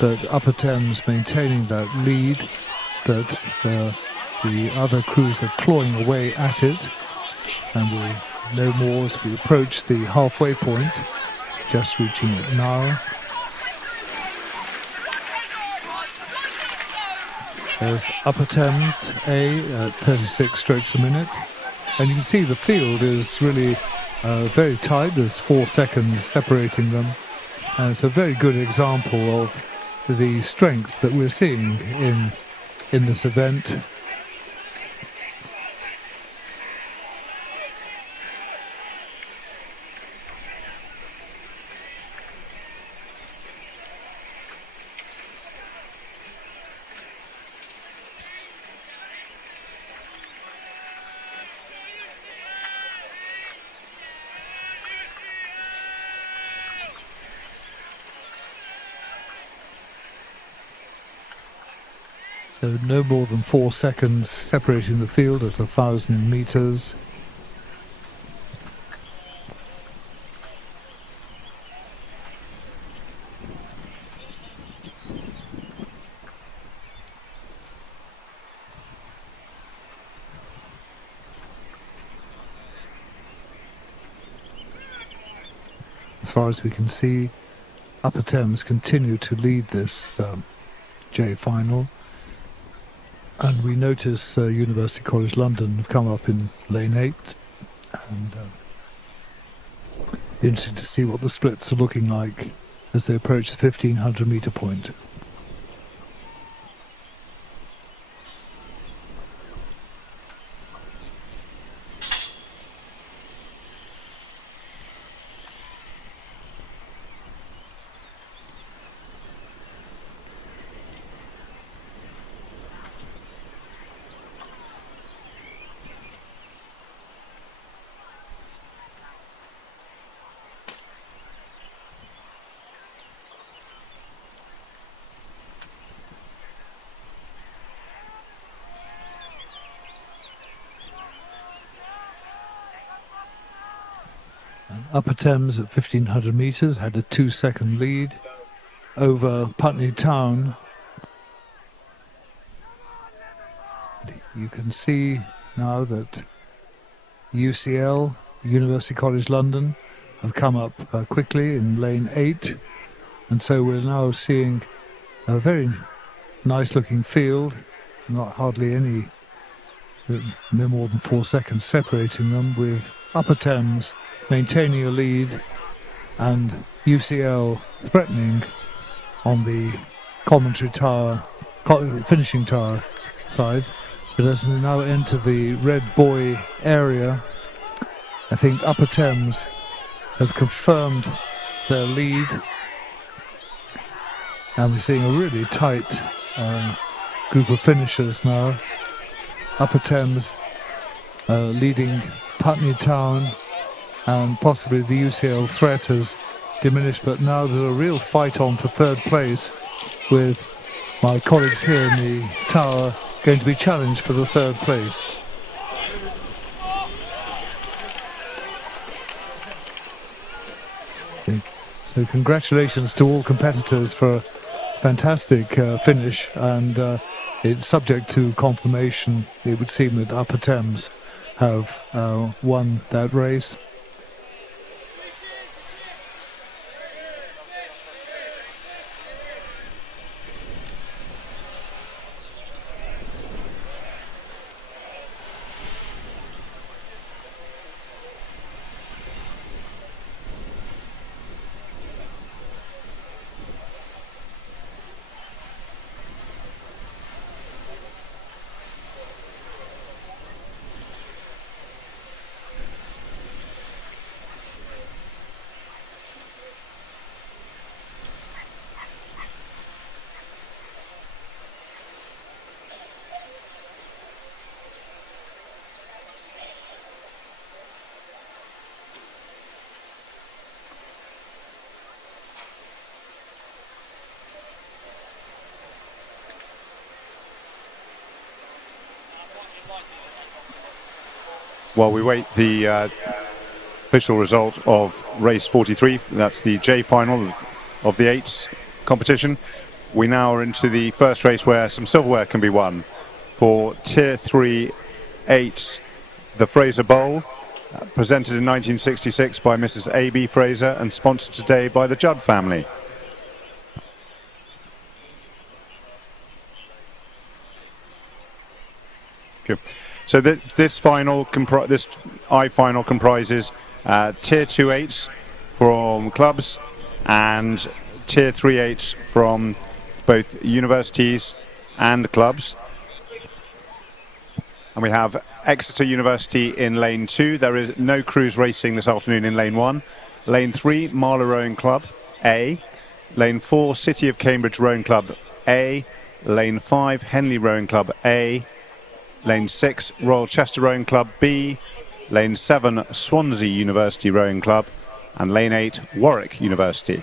but Upper Thames maintaining that lead, but the other crews are clawing away at it, and we'll know more as we approach the halfway point, just reaching it now. There's Upper Thames A at 36 strokes a minute, and you can see the field is really very tight. There's 4 seconds separating them, and it's a very good example of the strength that we're seeing in this event. So no more than 4 seconds separating the field at 1,000 metres. As far as we can see, Upper Thames continue to lead this J final. And we notice University College London have come up in lane 8, and interesting to see what the splits are looking like as they approach the 1,500 metre point. Upper Thames at 1500 metres, had a 2-second lead over Putney Town. You can see now that UCL, University College London, have come up quickly in lane 8, and so we're now seeing a very nice looking field, not hardly any, no more than 4 seconds separating them, with Upper Thames maintaining a lead and UCL threatening on the commentary tower, finishing tower side. But as we now enter the Red Buoy area, I think Upper Thames have confirmed their lead, and we're seeing a really tight group of finishers now. Upper Thames leading Putney Town, and possibly the UCL threat has diminished, but now there's a real fight on for third place, with my colleagues here in the tower going to be challenged for the third place. So congratulations to all competitors for a fantastic finish, and it's subject to confirmation. It would seem that Upper Thames have won that race. While we wait the official result of race 43, that's the J final of the 8s competition, we now are into the first race where some silverware can be won for Tier 3 8, the Fraser Bowl, presented in 1966 by Mrs. A.B. Fraser and sponsored today by the Judd family. Okay. So this I final comprises Tier 2 8s from clubs and Tier 3 8s from both universities and clubs. And we have Exeter University in lane 2. There is no crews racing this afternoon in lane 1. Lane 3, Marlow Rowing Club A. Lane 4, City of Cambridge Rowing Club A. Lane 5, Henley Rowing Club A. Lane 6, Royal Chester Rowing Club B. Lane 7, Swansea University Rowing Club. And Lane 8, Warwick University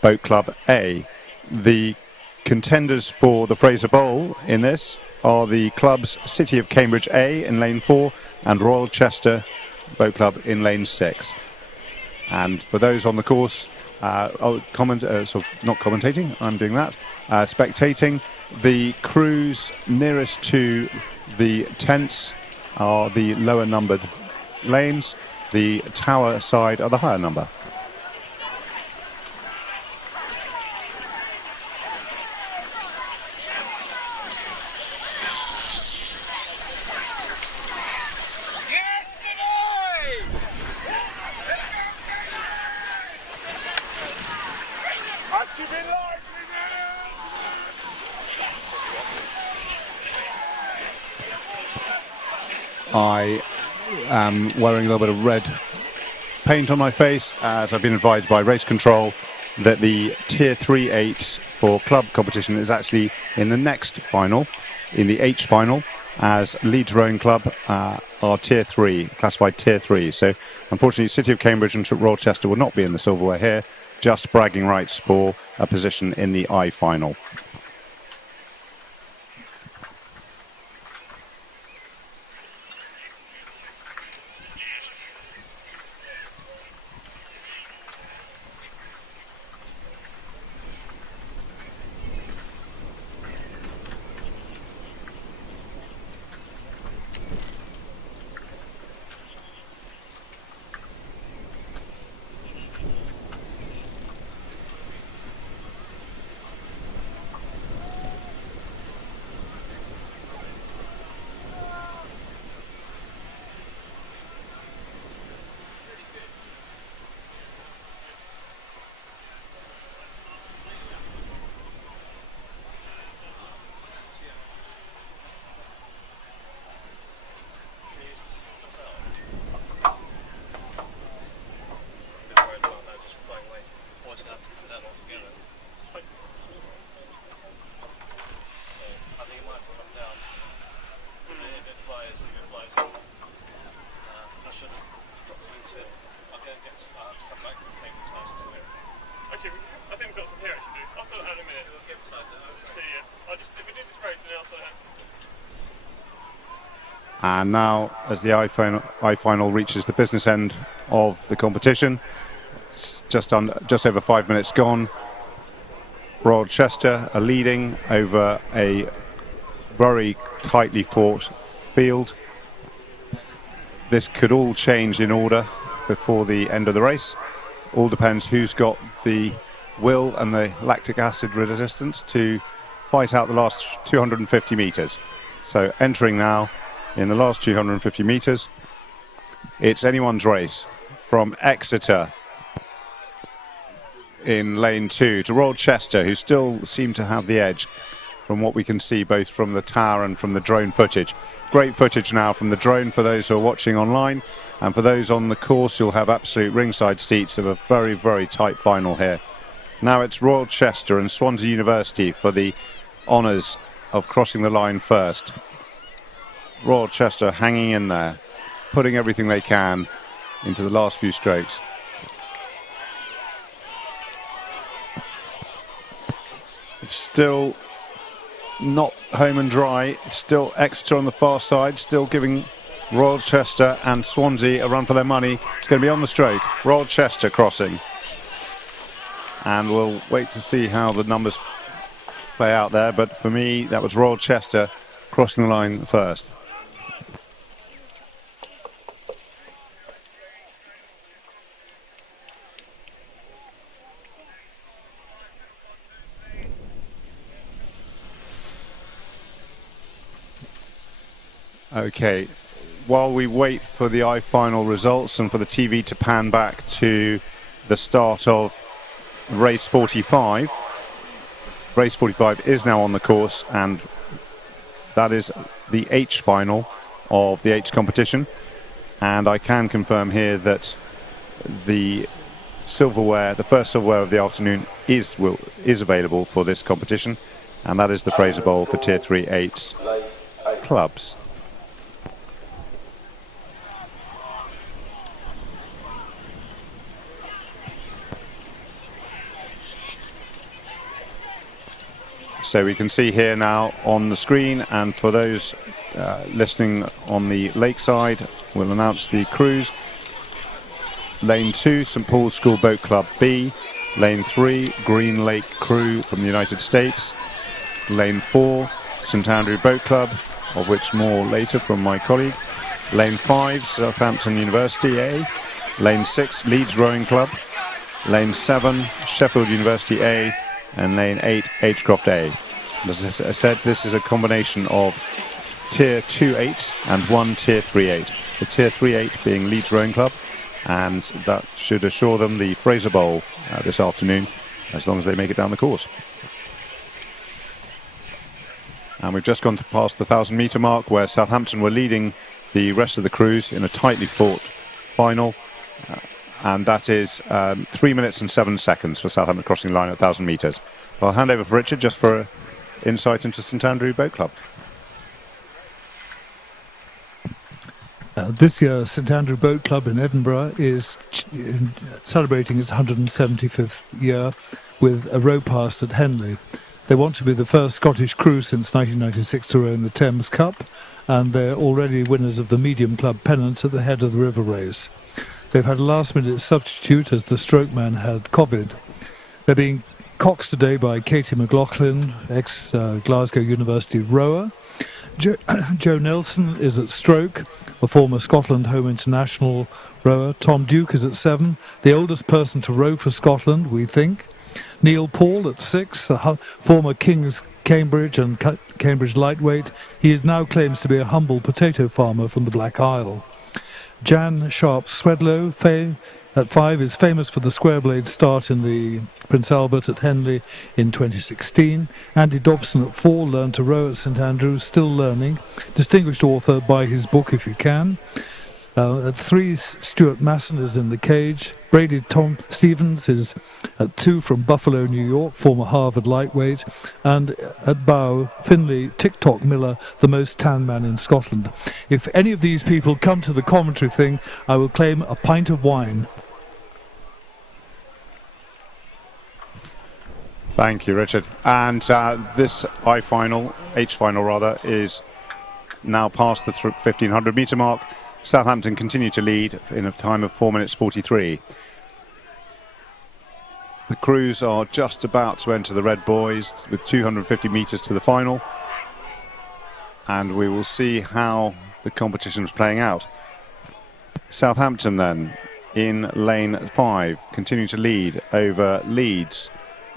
Boat Club A. The contenders for the Fraser Bowl in this are the clubs City of Cambridge A in lane 4 and Royal Chester Boat Club in lane 6. And for those on the course, not commentating, I'm doing that, spectating, the crews nearest to the tents are the lower numbered lanes, the tower side are the higher number. I am wearing a little bit of red paint on my face, as I've been advised by race control that the Tier 3 8 for club competition is actually in the next final, in the H final, as Leeds Rowing Club are Tier 3, classified Tier 3. So unfortunately City of Cambridge and Royal Chester will not be in the silverware here, just bragging rights for a position in the I final. otherwise you're going to have to sit out altogether. It's like, so I think it might have to come down. If it flies off. I should have got something to. I'll have to come back with cable ties or something. Actually, I think we've got some here actually. I'll sort it out in a minute. We'll cable ties it. See ya. If we do this race, then I'll sort it out. And now, as the I-final reaches the business end of the competition, it's just over 5 minutes gone. Royal Chester are leading over a very tightly fought field. This could all change in order before the end of the race. All depends who's got the will and the lactic acid resistance to fight out the last 250 metres. So entering now in the last 250 metres, it's anyone's race from Exeter in lane 2 to Royal Chester, who still seem to have the edge from what we can see both from the tower and from the drone footage. Great footage now from the drone for those who are watching online, and for those on the course you'll have absolute ringside seats of a very, very tight final here. Now it's Royal Chester and Swansea University for the honours of crossing the line first. Royal Chester hanging in there, putting everything they can into the last few strokes. It's still not home and dry. It's still Exeter on the far side, still giving Royal Chester and Swansea a run for their money. It's going to be on the stroke. Royal Chester crossing. And we'll wait to see how the numbers play out there. But for me, that was Royal Chester crossing the line first. Okay, while we wait for the I-final results and for the TV to pan back to the start of race 45, race 45 is now on the course, and that is the H final of the H competition. And I can confirm here that the silverware, the first silverware of the afternoon is available for this competition, and that is the Fraser Bowl for Tier 3 8s clubs. So we can see here now on the screen, and for those listening on the lakeside, we'll announce the crews. Lane 2, St Paul's School Boat Club B. Lane 3, Green Lake Crew from the United States. Lane 4, St Andrew Boat Club, of which more later from my colleague. Lane 5, Southampton University A. Lane 6, Leeds Rowing Club. Lane 7, Sheffield University A. And lane 8, Agecroft A. As I said, this is a combination of Tier 2 8s and one Tier 3 8. The Tier 3 8 being Leeds Rowing Club, and that should assure them the Fraser Bowl this afternoon, as long as they make it down the course. And we've just gone past the 1,000-metre mark, where Southampton were leading the rest of the crews in a tightly fought final. And that is 3 minutes and 7 seconds for Southampton crossing the line at 1,000 metres. I'll hand over for Richard just for insight into St Andrew Boat Club. This year, St Andrew Boat Club in Edinburgh is celebrating its 175th year with a row past at Henley. They want to be the first Scottish crew since 1996 to row in the Thames Cup, and they're already winners of the Medium Club pennant at the head of the river race. They've had a last-minute substitute as the strokeman had COVID. They're being coxed today by Katie McLaughlin, ex-Glasgow University rower. Joe Nelson is at stroke, a former Scotland Home International rower. Tom Duke is at 7, the oldest person to row for Scotland, we think. Neil Paul at 6, a former King's Cambridge and Cambridge lightweight. He now claims to be a humble potato farmer from the Black Isle. Jan Sharp-Swedlow at 5 is famous for the square blade start in the Prince Albert at Henley in 2016. Andy Dobson at 4 learned to row at St Andrews, still learning. Distinguished author by his book If You Can. At 3, Stuart Masson is in the cage. Brady Tom Stevens is at 2 from Buffalo, New York, former Harvard lightweight. And at bow, Finlay TikTok Miller, the most tan man in Scotland. If any of these people come to the commentary thing, I will claim a pint of wine. Thank you, Richard. And this H final rather, is now past the 1500 metre mark. Southampton continue to lead in a time of 4 minutes 43. The crews are just about to enter the red buoys with 250 metres to the final, and we will see how the competition is playing out. Southampton then in lane 5 continue to lead over Leeds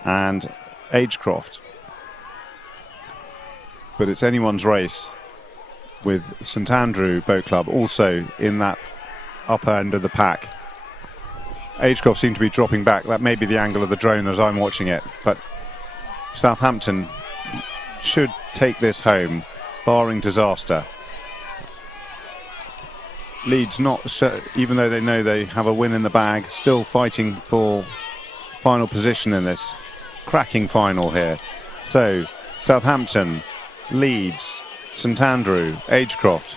and Agecroft, but it's anyone's race with St Andrew Boat Club also in that upper end of the pack. Agecroft seem to be dropping back. That may be the angle of the drone as I'm watching it, but Southampton should take this home, barring disaster. Leeds not, even though they know they have a win in the bag, still fighting for final position in this cracking final here. So Southampton, Leeds, St Andrew, Agecroft.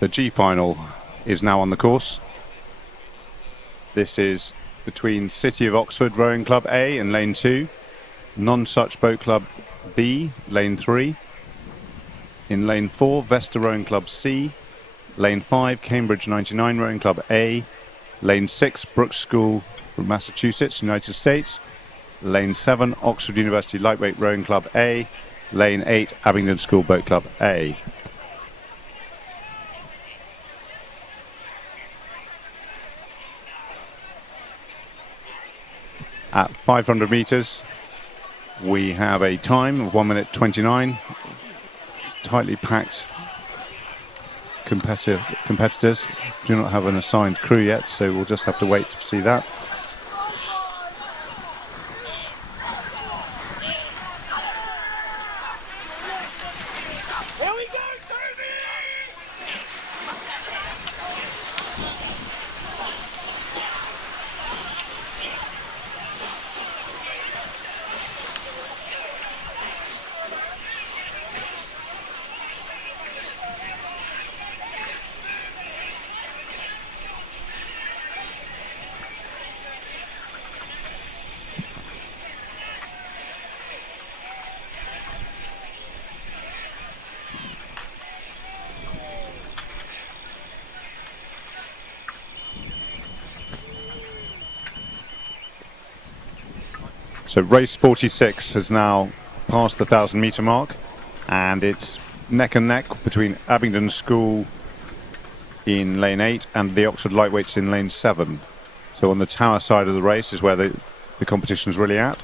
The G final is now on the course. This is between City of Oxford Rowing Club A in lane 2, Nonsuch Boat Club B, lane 3. In lane 4, Vesta Rowing Club C, lane 5, Cambridge 99 Rowing Club A, lane 6, Brooks School from Massachusetts, United States, lane 7, Oxford University Lightweight Rowing Club A, lane 8, Abingdon School Boat Club A. At 500 metres, we have a time of 1 minute 29. Tightly packed competitors. Do not have an assigned crew yet, so we'll just have to wait to see that. Here we go, Toby! So race 46 has now passed the 1,000 metre mark, and it's neck and neck between Abingdon School in lane 8 and the Oxford Lightweights in lane 7. So on the tower side of the race is where the competition is really at.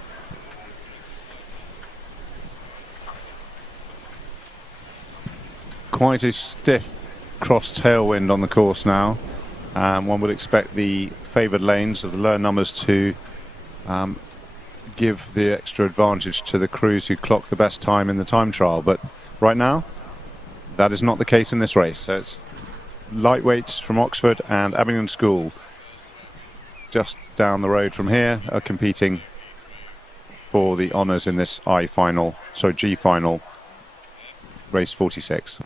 Quite a stiff cross tailwind on the course now. One would expect the favoured lanes of the lower numbers to give the extra advantage to the crews who clock the best time in the time trial, but right now. That is not the case in this race. So it's lightweights from Oxford and Abingdon School, just down the road from here, are competing for the honours in this G final, race 46.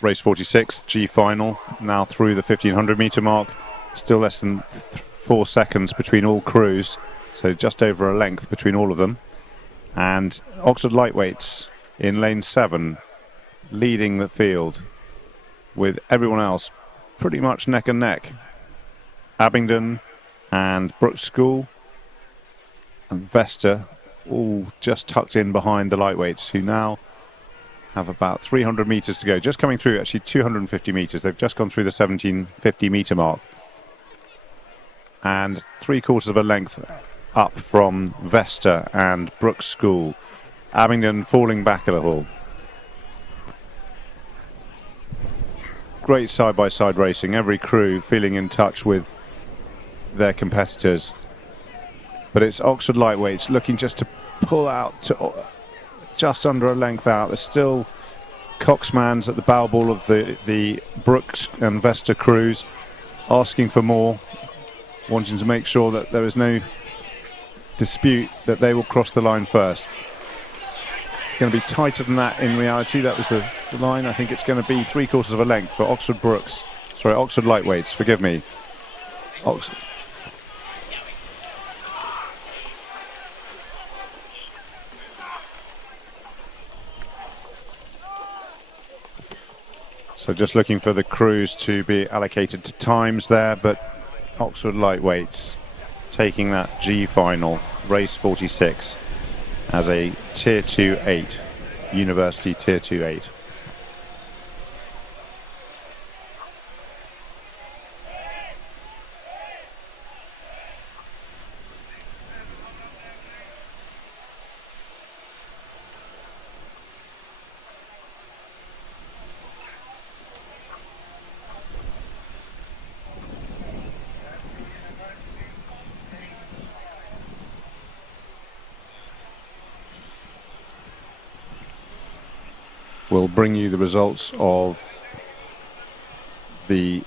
Race 46, G final, now through the 1500 metre mark. Still less than 4 seconds between all crews, so just over a length between all of them. And Oxford lightweights in lane 7 leading the field, with everyone else pretty much neck and neck. Abingdon and Brooks School and Vesta all just tucked in behind the lightweights, who now have about 300 metres to go. Just coming through, actually 250 metres. They've just gone through the 1750 metre mark. And 3/4 of a length up from Vesta and Brooks School. Abingdon falling back a little. Great side-by-side racing. Every crew feeling in touch with their competitors. But it's Oxford lightweights looking just to pull out to just under a length out. There's still Coxmans at the bow ball of the Brooks and Vesta crews, asking for more, wanting to make sure that there is no dispute that they will cross the line first. It's going to be tighter than that in reality. That was the line. I think it's going to be 3/4 of a length for Oxford lightweights, forgive me. Oxford. So just looking for the crews to be allocated to times there, but Oxford lightweights taking that G final, race 46, as a Tier 2-8, University Tier 2-8. We'll bring you the results of the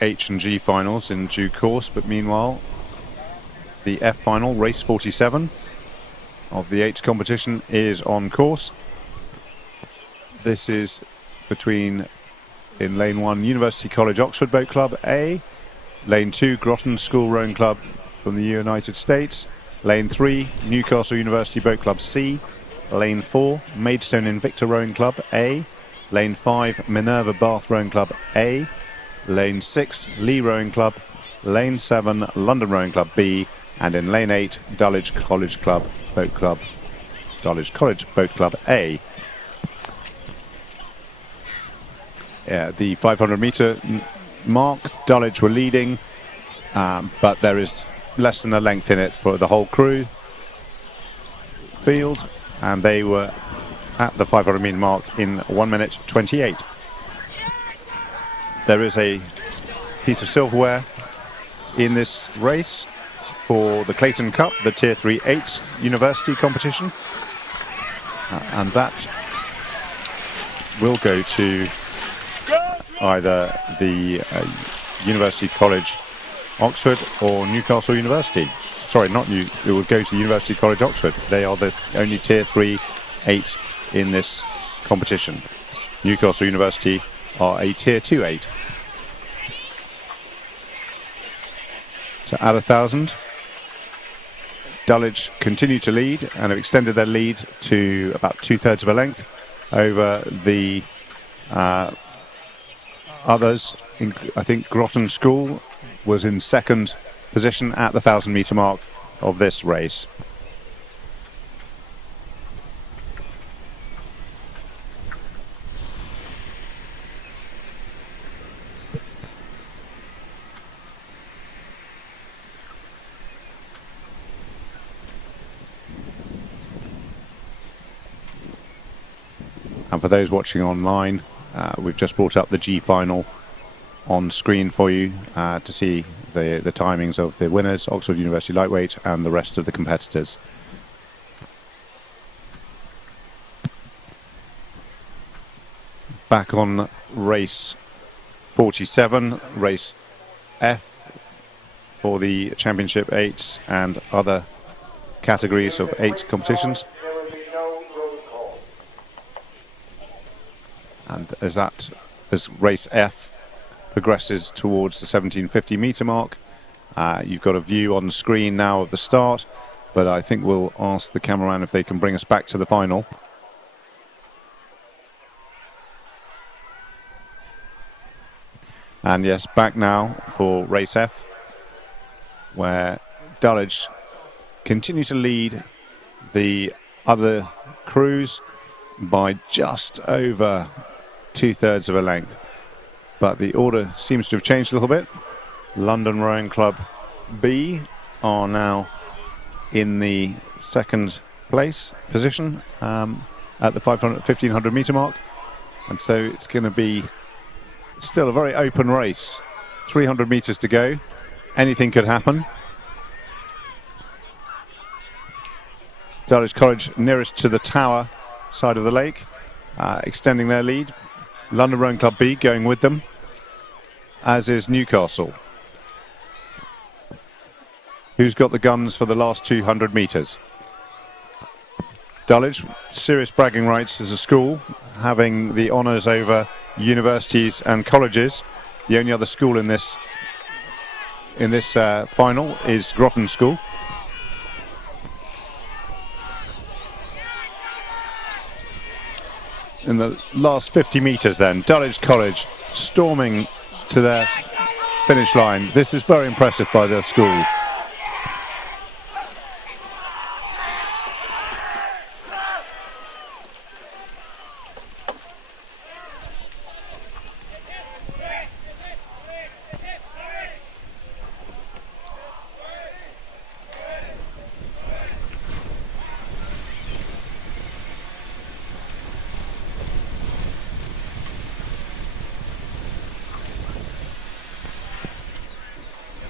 H and G finals in due course, but meanwhile the F final, race 47 of the H competition, is on course. This is between, in lane 1, University College Oxford Boat Club A, lane 2, Groton School Rowing Club from the United States, lane 3, Newcastle University Boat Club C, lane 4, Maidstone Invicta Rowing Club A, lane 5, Minerva Bath Rowing Club A, lane 6, Lee Rowing Club, lane 7, London Rowing Club B, and in lane 8, Dulwich College Boat Club A. The 500 metre mark, Dulwich were leading, but there is less than a length in it for the whole crew field, and they were at the 500 metre mark in 1 minute 28. There is a piece of silverware in this race for the Clayton Cup, the Tier 3-8 university competition, and that will go to either the University College Oxford or Newcastle University. Sorry, it will go to University College Oxford. They are the only Tier 3-8 in this competition. Newcastle University are a Tier 2-8. So at 1,000, Dulwich continue to lead and have extended their lead to about 2/3 of a length over the others. I think Groton School was in second position at the 1,000 metre mark of this race. And for those watching online, we've just brought up the G final on screen for you to see the timings of the winners, Oxford University Lightweight, and the rest of the competitors. Back on race 47, race F for the Championship 8s and other categories of 8 competitions. There will be no roll call. And as race F progresses towards the 1750 metre mark, you've got a view on the screen now of the start, but I think we'll ask the cameraman if they can bring us back to the final. And yes, back now for race F, where Dulwich continue to lead the other crews by just over 2/3 of a length. But the order seems to have changed a little bit. London Rowing Club B are now in the second place position at the 1500 metre mark. And so it's going to be still a very open race. 300 metres to go. Anything could happen. Dulwich College nearest to the tower side of the lake, extending their lead. London Rowing Club B going with them, as is Newcastle. Who's got the guns for the last 200 metres? Dulwich, serious bragging rights as a school, having the honours over universities and colleges. The only other school in this final is Groton School. In the last 50 metres then, Dulwich College storming to their finish line. This is very impressive by the school.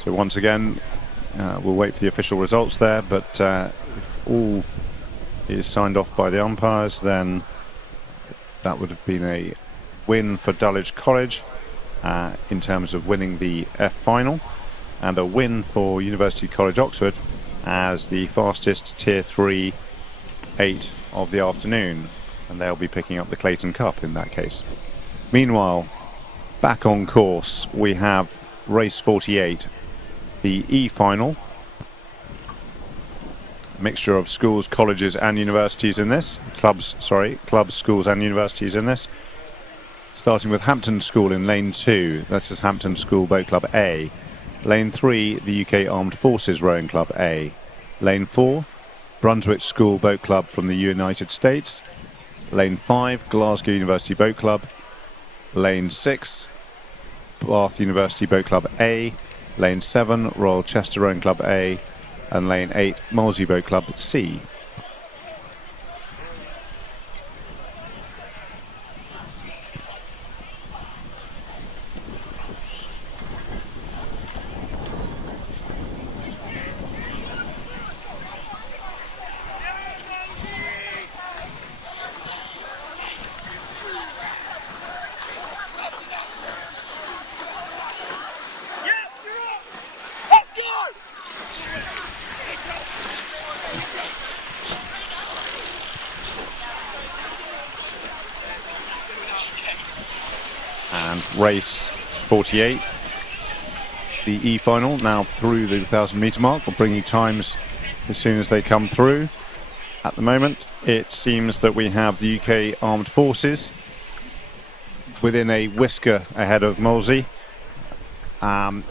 So once again, we'll wait for the official results there, but if all is signed off by the umpires, then that would have been a win for Dulwich College in terms of winning the F final, and a win for University College Oxford as the fastest Tier 3 8 of the afternoon, and they'll be picking up the Clayton Cup in that case. Meanwhile, back on course, we have race 48. The E final, a mixture of schools, colleges and universities in this, clubs, schools and universities in this, starting with Hampton School in lane 2, this is Hampton School Boat Club A. Lane 3, the UK Armed Forces Rowing Club A. Lane 4, Brunswick School Boat Club from the United States. Lane 5, Glasgow University Boat Club. Lane 6, Bath University Boat Club A. Lane 7, Royal Chester Rowing Club A, and Lane 8, Molesey Boat Club C. Race 48, the E final, now through the 1,000 metre mark. We'll bring you times as soon as they come through. At the moment, it seems that we have the UK Armed Forces within a whisker ahead of Molesey, and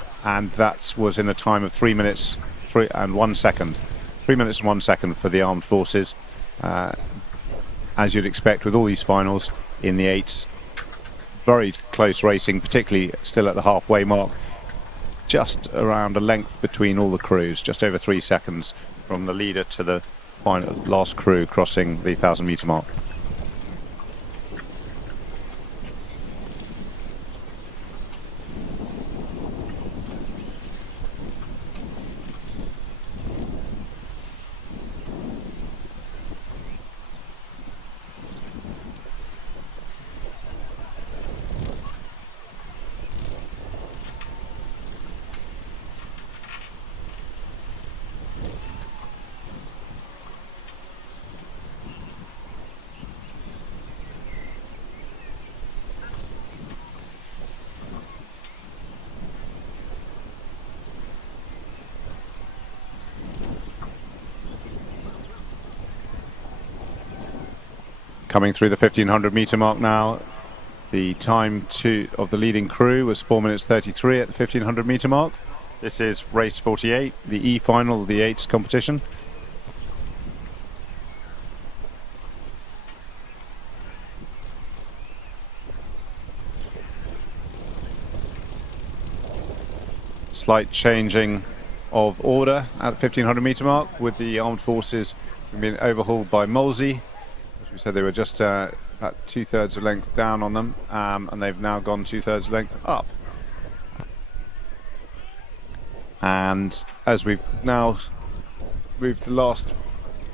that was in a time of 3 minutes and 1 second. 3 minutes and 1 second for the Armed Forces, as you'd expect with all these finals in the 8s. Very close racing, particularly still at the halfway mark. Just around a length between all the crews, just over 3 seconds from the leader to the last crew crossing the 1,000 metre mark. Coming through the 1500 metre mark now. The time of the leading crew was 4 minutes 33 at the 1500 metre mark. This is race 48, the E final of the 8s competition. Slight changing of order at the 1500 metre mark, with the armed forces being overhauled by Molesey. As we said, they were just about 2/3 of length down on them, and they've now gone 2/3 length up. And as we've now moved to the last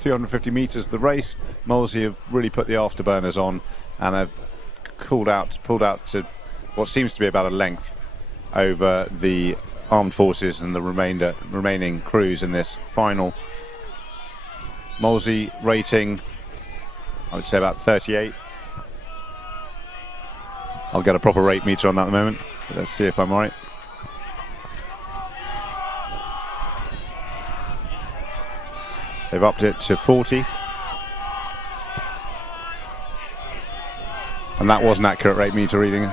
250 metres of the race, Molesey have really put the afterburners on and have pulled out to what seems to be about a length over the armed forces and the remaining crews in this final. Molesey rating, I would say, about 38. I'll get a proper rate meter on that in a moment, but let's see if I'm right. They've upped it to 40. And that was an accurate rate meter reading.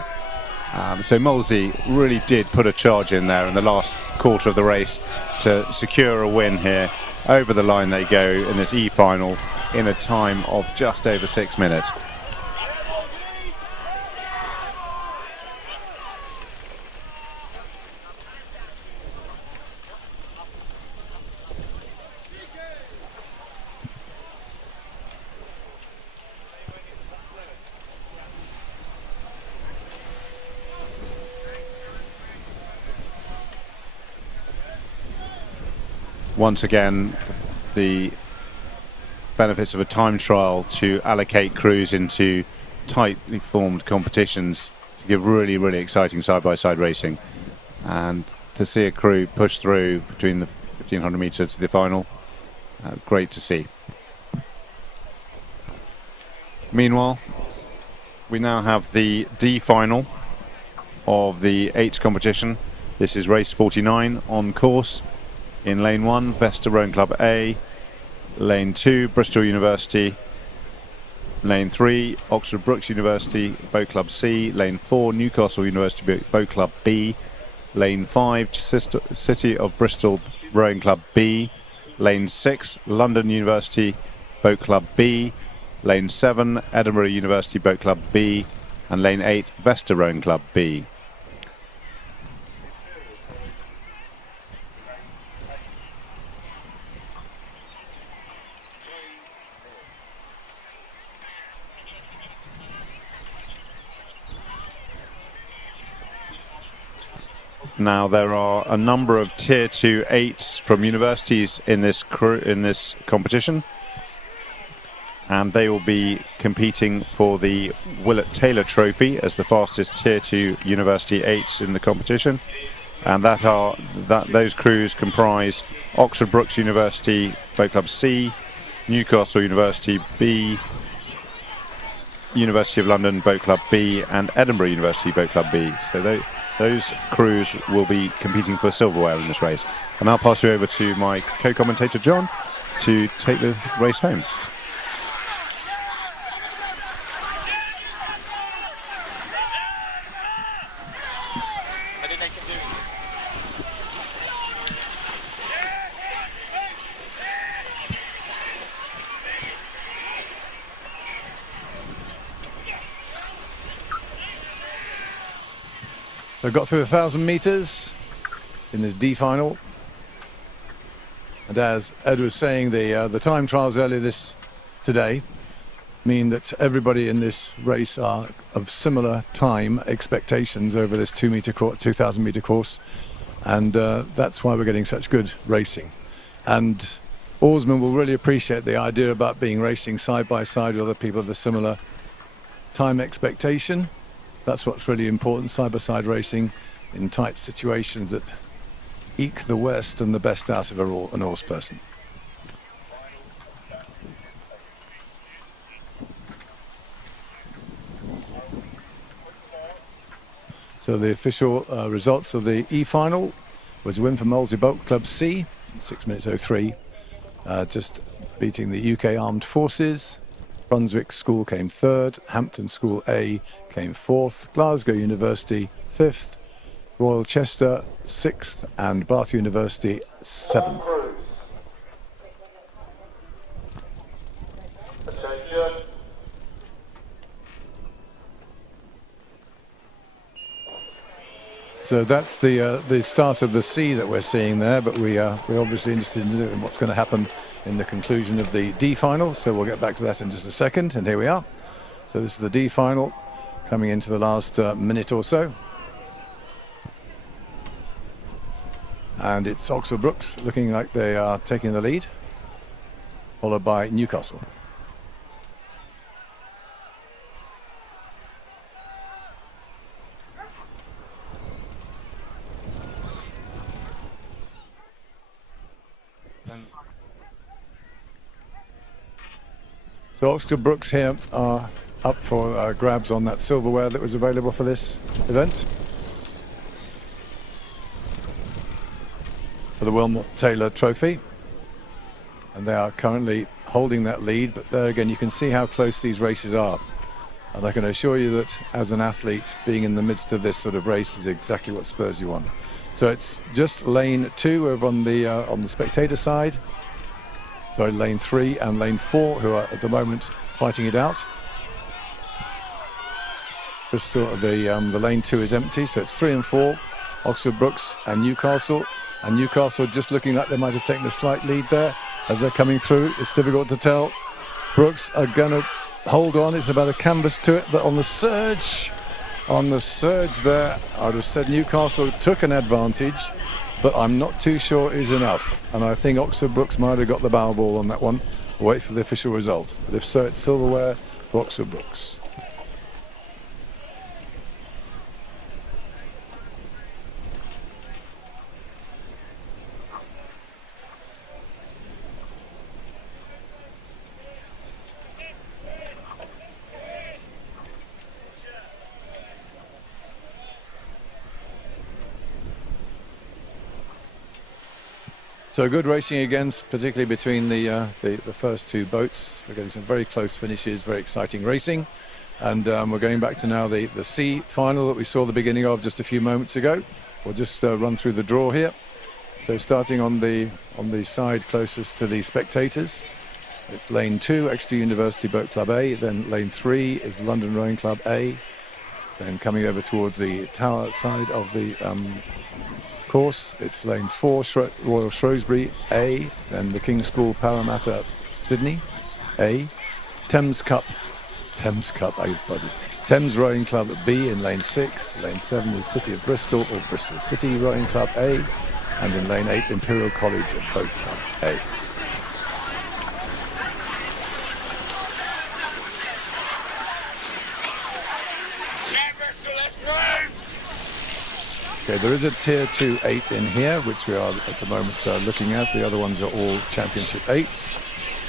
So Molesey really did put a charge in there in the last quarter of the race to secure a win here. Over the line they go in this E final in a time of just over 6 minutes. Once again, the benefits of a time trial to allocate crews into tightly formed competitions to give really, really exciting side-by-side racing. And to see a crew push through between the 1500 metre to the final, great to see. Meanwhile, we now have the D final of the 8 competition. This is race 49 on course. In lane 1, Vesta Rowing Club A. Lane 2, Bristol University. Lane 3, Oxford Brookes University Boat Club C. Lane 4, Newcastle University Boat Club B. Lane 5, City of Bristol Rowing Club B. Lane 6, London University Boat Club B. Lane 7, Edinburgh University Boat Club B. And lane 8, Vesta Rowing Club B. Now there are a number of Tier 2 8s from universities in this competition, and they will be competing for the Willett Taylor Trophy as the fastest Tier 2 university 8s in the competition. And those crews comprise Oxford Brookes University Boat Club C, Newcastle University B, University of London Boat Club B, and Edinburgh University Boat Club B. So those crews will be competing for silverware in this race. And I'll pass you over to my co-commentator John to take the race home. So got through 1,000 metres in this D final, and as Ed was saying, the time trials earlier today mean that everybody in this race are of similar time expectations over this 2,000 metre course, and that's why we're getting such good racing. And oarsmen will really appreciate the idea about being racing side by side with other people of a similar time expectation. That's what's really important, side-by-side racing in tight situations that eke the worst and the best out of an oars person. So the official results of the E-final was a win for Molesey Boat Club C, 6 minutes 03, just beating the UK Armed Forces. Brunswick School came third, Hampton School A came fourth, Glasgow University fifth, Royal Chester sixth, and Bath University seventh. Attention. So that's the start of the C that we're seeing there, but we're obviously interested in what's going to happen in the conclusion of the D final, so we'll get back to that in just a second. And here we are. So this is the D final coming into the last minute or so. And it's Oxford Brookes looking like they are taking the lead, followed by Newcastle. So Oxford Brookes here are up for grabs on that silverware that was available for this event, for the Wilmot Taylor Trophy, and they are currently holding that lead. But there again, you can see how close these races are, and I can assure you that as an athlete, being in the midst of this sort of race is exactly what spurs you on. So it's just lane 2 over on the spectator side. So lane 3 and lane 4 who are at the moment fighting it out. Bristol, the lane 2 is empty, so it's 3 and 4, Oxford Brookes and Newcastle. And Newcastle just looking like they might have taken a slight lead there as they're coming through. It's difficult to tell. Brookes are going to hold on. It's about a canvas to it, but on the surge there, I would have said Newcastle took an advantage, but I'm not too sure is enough. And I think Oxford Brookes might have got the barrel ball on that one. We'll wait for the official result. But if so, it's silverware for Oxford Brookes. So good racing against, particularly between the first two boats. We're getting some very close finishes, very exciting racing. And we're going back to now the C final that we saw the beginning of just a few moments ago. We'll just run through the draw here. So starting on the side closest to the spectators, it's lane 2, Exeter University Boat Club A. Then lane 3 is London Rowing Club A. Then coming over towards the tower side of the course, it's lane 4, Royal Shrewsbury A, then the King's School Parramatta Sydney A, Thames Rowing Club B in lane 6, lane 7 is City of Bristol or Bristol City Rowing Club A, and in lane 8 Imperial College Boat Club A. Okay, there is a Tier 2 8 in here, which we are at the moment looking at. The other ones are all Championship 8s,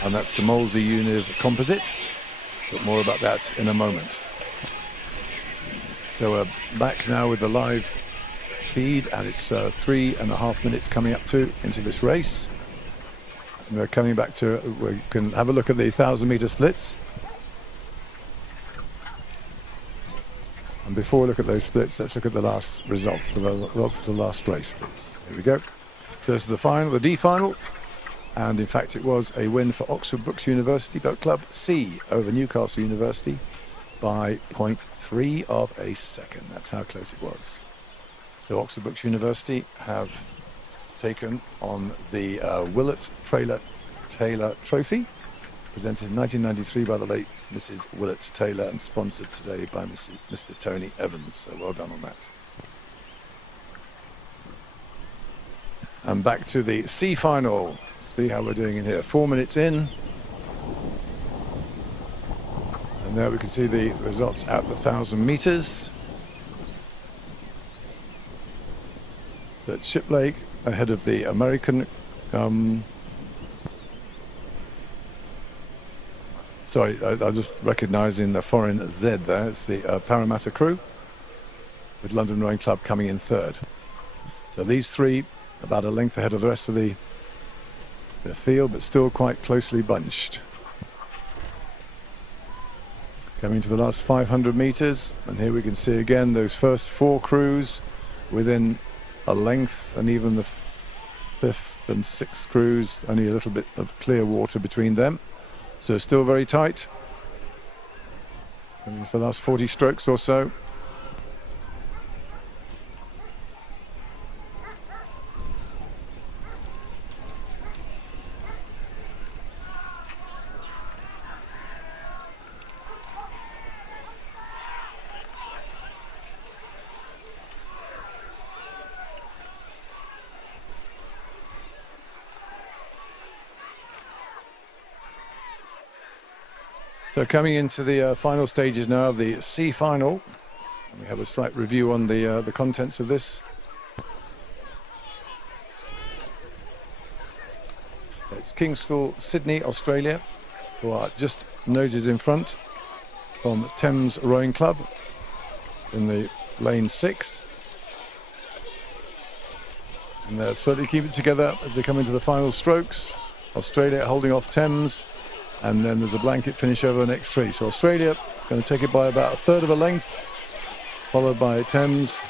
and that's the Molesey Univ Composite. But more about that in a moment. So we're back now with the live feed, and it's 3.5 minutes coming up into this race. And we're coming back to, we can have a look at the 1,000-metre splits. And before we look at those splits, let's look at the last results, the results of the last race, please. Here we go. So this is the final, the D final. And in fact, it was a win for Oxford Brookes University Boat Club C over Newcastle University by 0.3 of a second. That's how close it was. So Oxford Brookes University have taken on the Willett Taylor Trophy, presented in 1993 by the late Mrs. Willett Taylor and sponsored today by Mr. Tony Evans. So well done on that. And back to the C final. See how we're doing in here. 4 minutes in. And there we can see the results at the 1,000 metres. So it's Shiplake ahead of the American sorry, I'm just recognising the foreign Z there. It's the Parramatta crew, with London Rowing Club coming in third. So these three about a length ahead of the rest of the field, but still quite closely bunched. Coming to the last 500 meters, and here we can see again those first 4 crews within a length, and even the 5th and 6th crews, only a little bit of clear water between them. So still very tight. Coming to the last 40 strokes or so. So coming into the final stages now of the C final, and we have a slight review on the contents of this. It's King's School, Sydney, Australia, who are just noses in front from Thames Rowing Club in the lane 6. And they'll certainly keep it together as they come into the final strokes. Australia holding off Thames. And then there's a blanket finish over the next 3. So Australia going to take it by about 1/3 of a length, followed by Thames,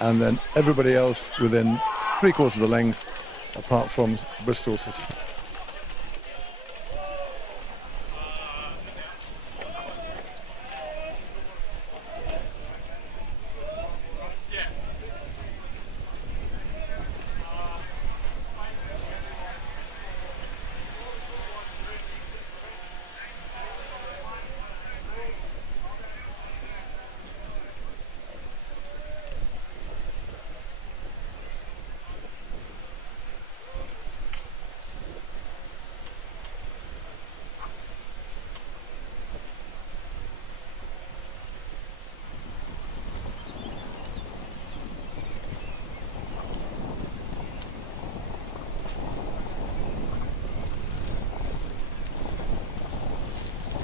and then everybody else within 3/4 of a length, apart from Bristol City.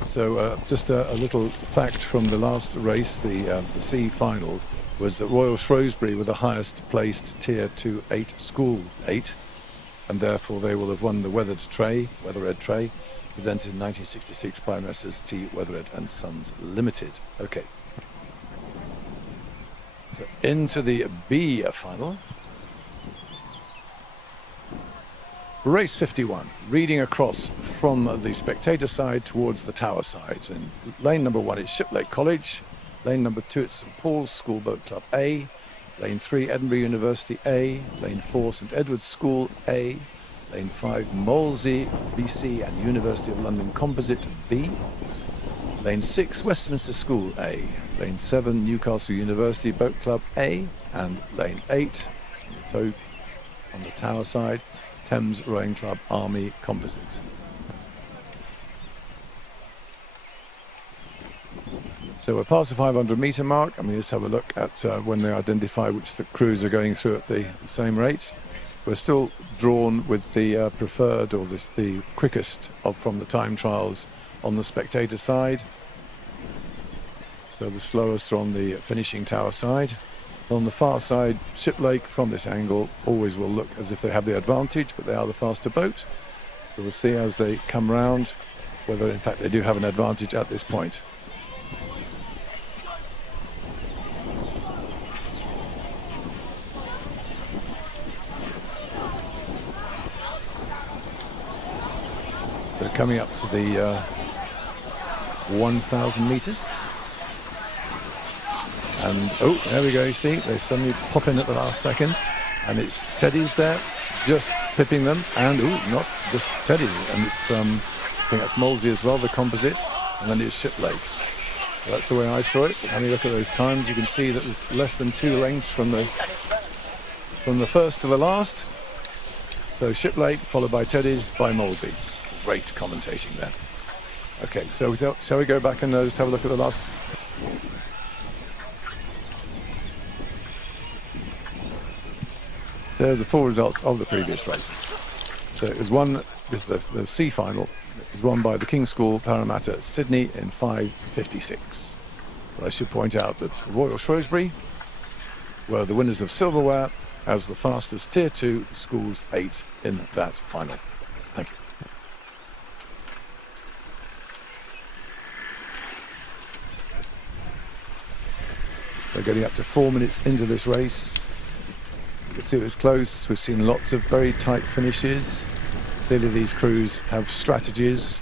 So just a little fact from the last race, the C final, was that Royal Shrewsbury were the highest placed Tier 2-8 School 8, and therefore they will have won the Weathered Tray, Weathered Tray, presented in 1966 by Messrs T. Weathered and Sons Limited. Okay. So into the B final. Race 51, reading across from the spectator side towards the tower side. In lane number 1 is Shiplake College, lane number 2 it's St Paul's School Boat Club A, lane 3 Edinburgh University A, lane 4 St Edward's School A, lane 5 Molesey BC and University of London Composite B, lane 6 Westminster School A, lane 7 Newcastle University Boat Club A, and lane 8 on the tower side Thames Rowing Club Army Composite. So we're past the 500 metre mark, and we just have a look at when they identify which the crews are going through at the same rate. We're still drawn with the preferred, or the quickest from the time trials on the spectator side. So the slowest are on the finishing tower side. On the far side, Shiplake, from this angle, always will look as if they have the advantage, but they are the faster boat. So we'll see as they come round whether in fact they do have an advantage at this point. They're coming up to the 1,000 metres. And oh, there we go, you see, they suddenly pop in at the last second, and it's Teddy's there, just pipping them, and oh, not just Teddy's, and it's, I think that's Molesey as well, the composite, and then it's Shiplake. So that's the way I saw it. But when you look at those times, you can see that there's less than 2 lengths from the first to the last. So Shiplake, followed by Teddy's, by Molesey. Great commentating there. Okay, so shall we go back and just have a look at the last... So there's the full results of the previous race. So it was won, this is the C final, it was won by the King's School Parramatta Sydney in 5:56. But I should point out that Royal Shrewsbury were the winners of silverware as the fastest Tier 2 Schools 8 in that final. Thank you. We're getting up to 4 minutes into this race. You can see it was close. We've seen lots of very tight finishes. Clearly these crews have strategies.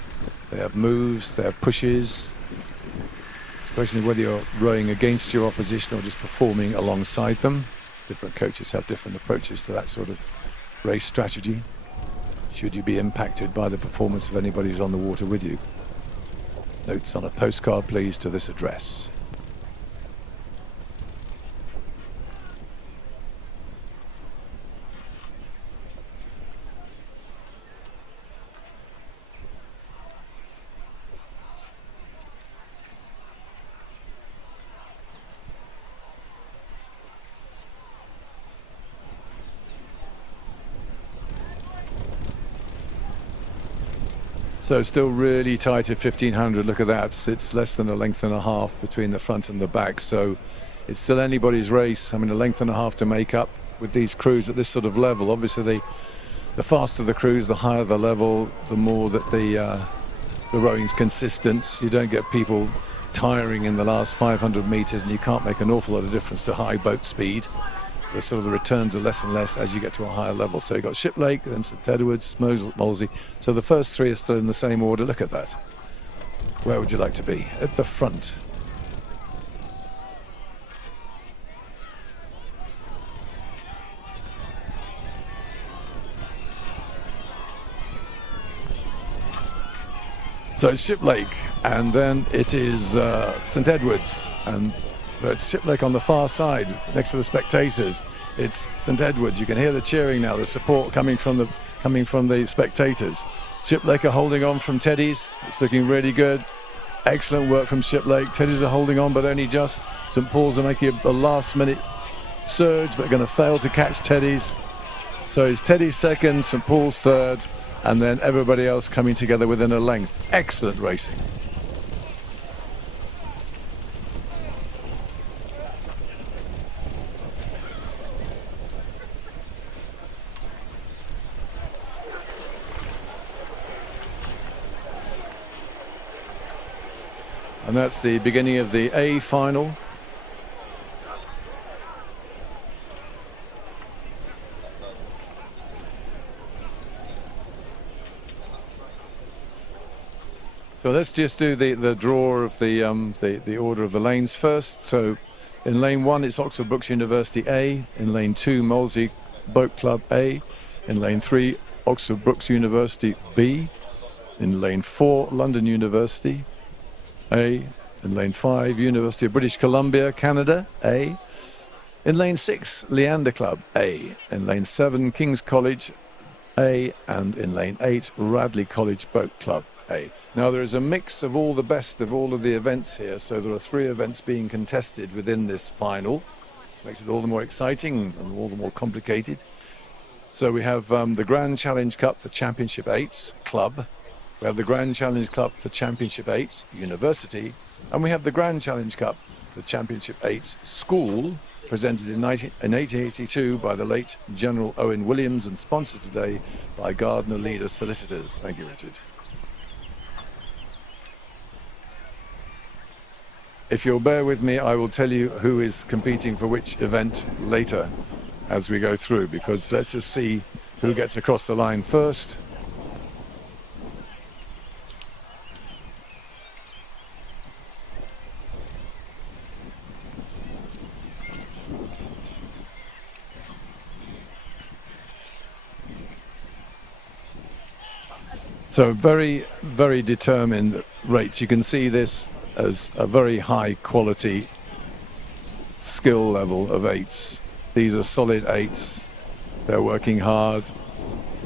They have moves, they have pushes. It's a question of whether you're rowing against your opposition or just performing alongside them. Different coaches have different approaches to that sort of race strategy. Should you be impacted by the performance of anybody who's on the water with you? Notes on a postcard, please, to this address. So still really tight at 1500. Look at that. It's less than a length and a half between the front and the back. So it's still anybody's race. I mean, a length and a half to make up with these crews at this sort of level. Obviously, the faster the crews, the higher the level, the more that the rowing's consistent. You don't get people tiring in the last 500 meters, and you can't make an awful lot of difference to high boat speed. The sort of the returns are less and less as you get to a higher level. So you've got Ship Lake, then St Edwards, Molesey. So the first three are still in the same order. Look at that. Where would you like to be? At the front. So it's Ship Lake, and then it is St Edwards, and it's Ship Lake on the far side, next to the spectators. It's St Edwards. You can hear the cheering now, the support coming from the spectators. Ship Lake are holding on from Teddy's. It's looking really good. Excellent work from Ship Lake. Teddy's are holding on, but only just. St Paul's are making a last-minute surge, but going to fail to catch Teddy's. So it's Teddy's second, St Paul's third, and then everybody else coming together within a length. Excellent racing. And that's the beginning of the A final. So let's just do the draw of the order of the lanes first. So in lane 1 it's Oxford Brookes University A, in lane 2 Molesey Boat Club A, in lane 3 Oxford Brookes University B, in lane 4 London University A, in lane 5 University of British Columbia Canada A, in lane 6 Leander Club A, in lane 7 King's College A, and in lane 8 Radley College Boat Club A. Now there is a mix of all the best of all of the events here, so there are 3 events being contested within this final. Makes it all the more exciting and all the more complicated. So we have the Grand Challenge Cup for Championship 8s Club, we have the Grand Challenge Cup for Championship 8s University, and we have the Grand Challenge Cup for Championship 8s School, presented in 1882 by the late General Owen Williams and sponsored today by Gardner Leader Solicitors. Thank you, Richard. If you'll bear with me, I will tell you who is competing for which event later as we go through, because let's just see who gets across the line first. So very, very determined rates. You can see this as a very high quality skill level of 8s. These are solid 8s. They're working hard.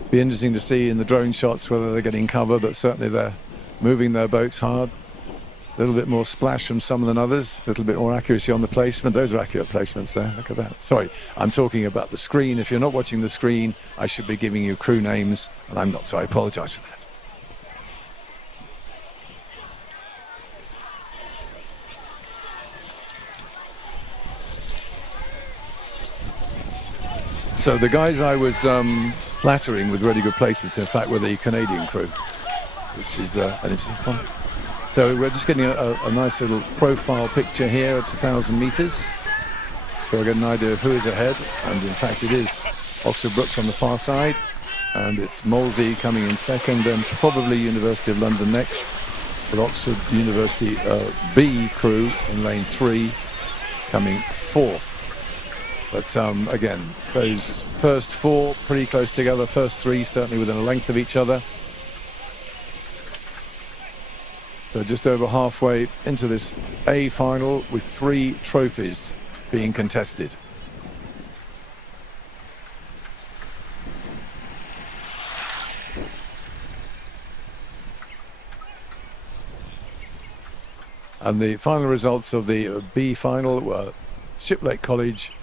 Be interesting to see in the drone shots whether they're getting cover, but certainly they're moving their boats hard. A little bit more splash from some than others, a little bit more accuracy on the placement. Those are accurate placements there, look at that. Sorry, I'm talking about the screen. If you're not watching the screen, I should be giving you crew names, and I'm not, so I apologise for that. So the guys I was flattering with really good placements, in fact, were the Canadian crew, which is an interesting one. So we're just getting a nice little profile picture here at 1,000 meters. So I get an idea of who is ahead, and in fact it is Oxford Brookes on the far side, and it's Molesey coming in second, then probably University of London next, with Oxford University B crew in lane 3 coming fourth. But again, those first 4 pretty close together, first 3 certainly within a length of each other. So just over halfway into this A final with 3 trophies being contested. And the final results of the B final were Shiplake College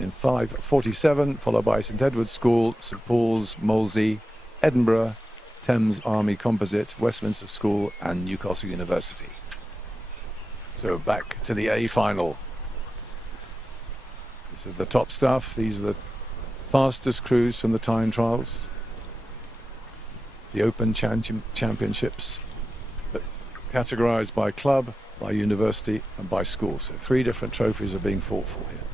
in 5:47, followed by St Edward's School, St Paul's, Molesey, Edinburgh, Thames Army Composite, Westminster School and Newcastle University. So back to the A final. This is the top stuff. These are the fastest crews from the time trials. The Open Championships, but categorized by club, by university and by school. So 3 different trophies are being fought for here.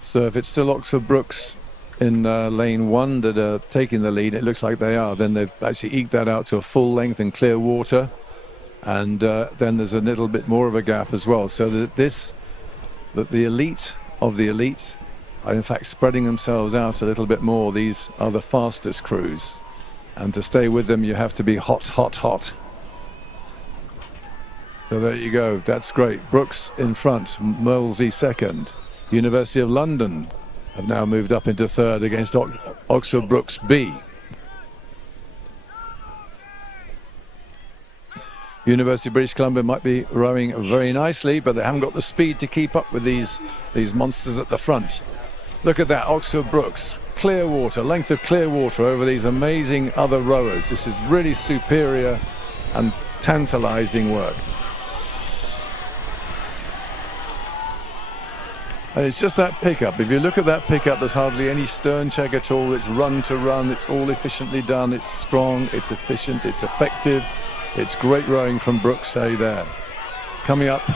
So if it's still Oxford Brookes in lane 1 that are taking the lead, it looks like they are, then they've actually eked that out to a full length in clear water, and then there's a little bit more of a gap as well, so that the elite of the elite are in fact spreading themselves out a little bit more. These are the fastest crews, and to stay with them you have to be hot, hot, hot. So there you go, that's great. Brookes in front, Molesey second. University of London have now moved up into third against Oxford Brookes B. University of British Columbia might be rowing very nicely, but they haven't got the speed to keep up with these monsters at the front. Look at that, Oxford Brookes, clear water, length of clear water over these amazing other rowers. This is really superior and tantalizing work. And it's just that pickup. If you look at that pickup, there's hardly any stern check at all. It's run to run. It's all efficiently done. It's strong. It's efficient. It's effective. It's great rowing from Brookes A there. Coming up,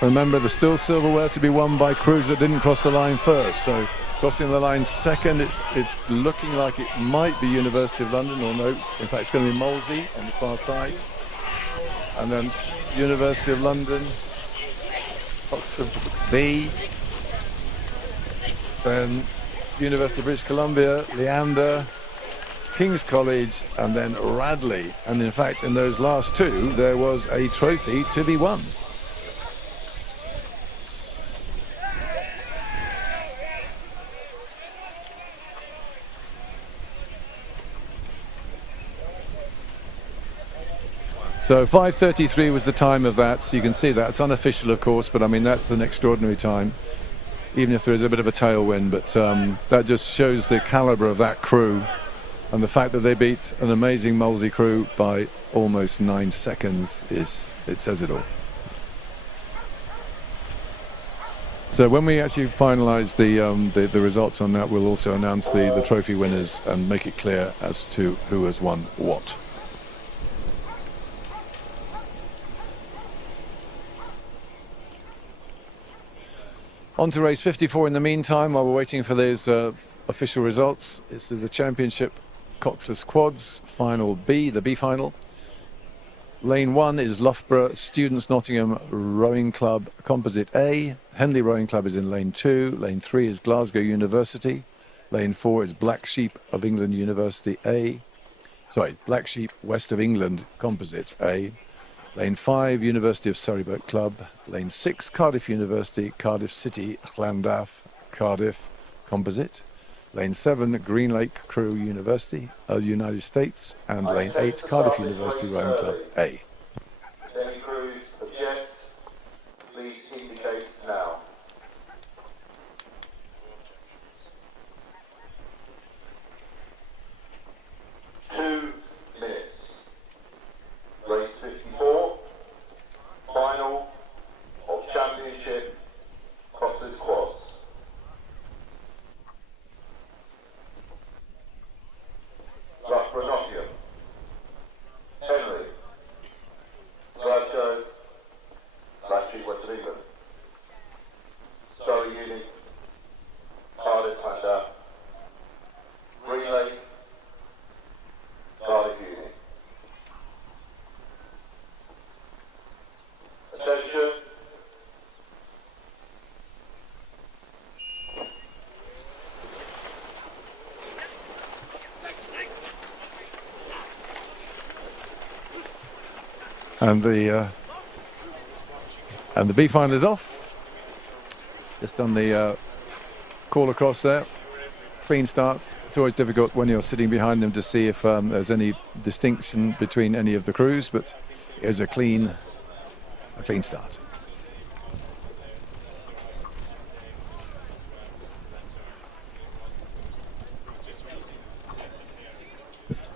remember, there's still silverware to be won by crews that didn't cross the line first. So crossing the line second, it's looking like it might be University of London, or no, in fact it's going to be Molesey on the far side. And then University of London, Oxford B. Then University of British Columbia, Leander, King's College, and then Radley. And in fact, in those last 2, there was a trophy to be won. So 5:33 was the time of that. So you can see that it's unofficial, of course, but I mean that's an extraordinary time, even if there is a bit of a tailwind. But that just shows the caliber of that crew, and the fact that they beat an amazing Molesey crew by almost 9 seconds it says it all. So when we actually finalise the results on that, we'll also announce the trophy winners and make it clear as to who has won what. On to race 54 in the meantime, while we're waiting for those official results. It's the championship coxless quads, final B, the B final. Lane 1 is Loughborough Students Nottingham Rowing Club Composite A. Henley Rowing Club is in lane 2. Lane 3 is Glasgow University. Lane 4 is Black Sheep of England University A. Sorry, Black Sheep West of England Composite A. Lane 5, University of Surrey Boat Club. Lane 6, Cardiff University, Cardiff City, Llandaff, Cardiff Composite. Lane 7, Green Lake Crew University, United States. And Lane 8, Cardiff University Rowing Club A. Any crews object, please indicate now. Race 54, final of Championship And the B final is off. Just on the call across there. Clean start. It's always difficult when you're sitting behind them to see if there's any distinction between any of the crews, but it's a clean start.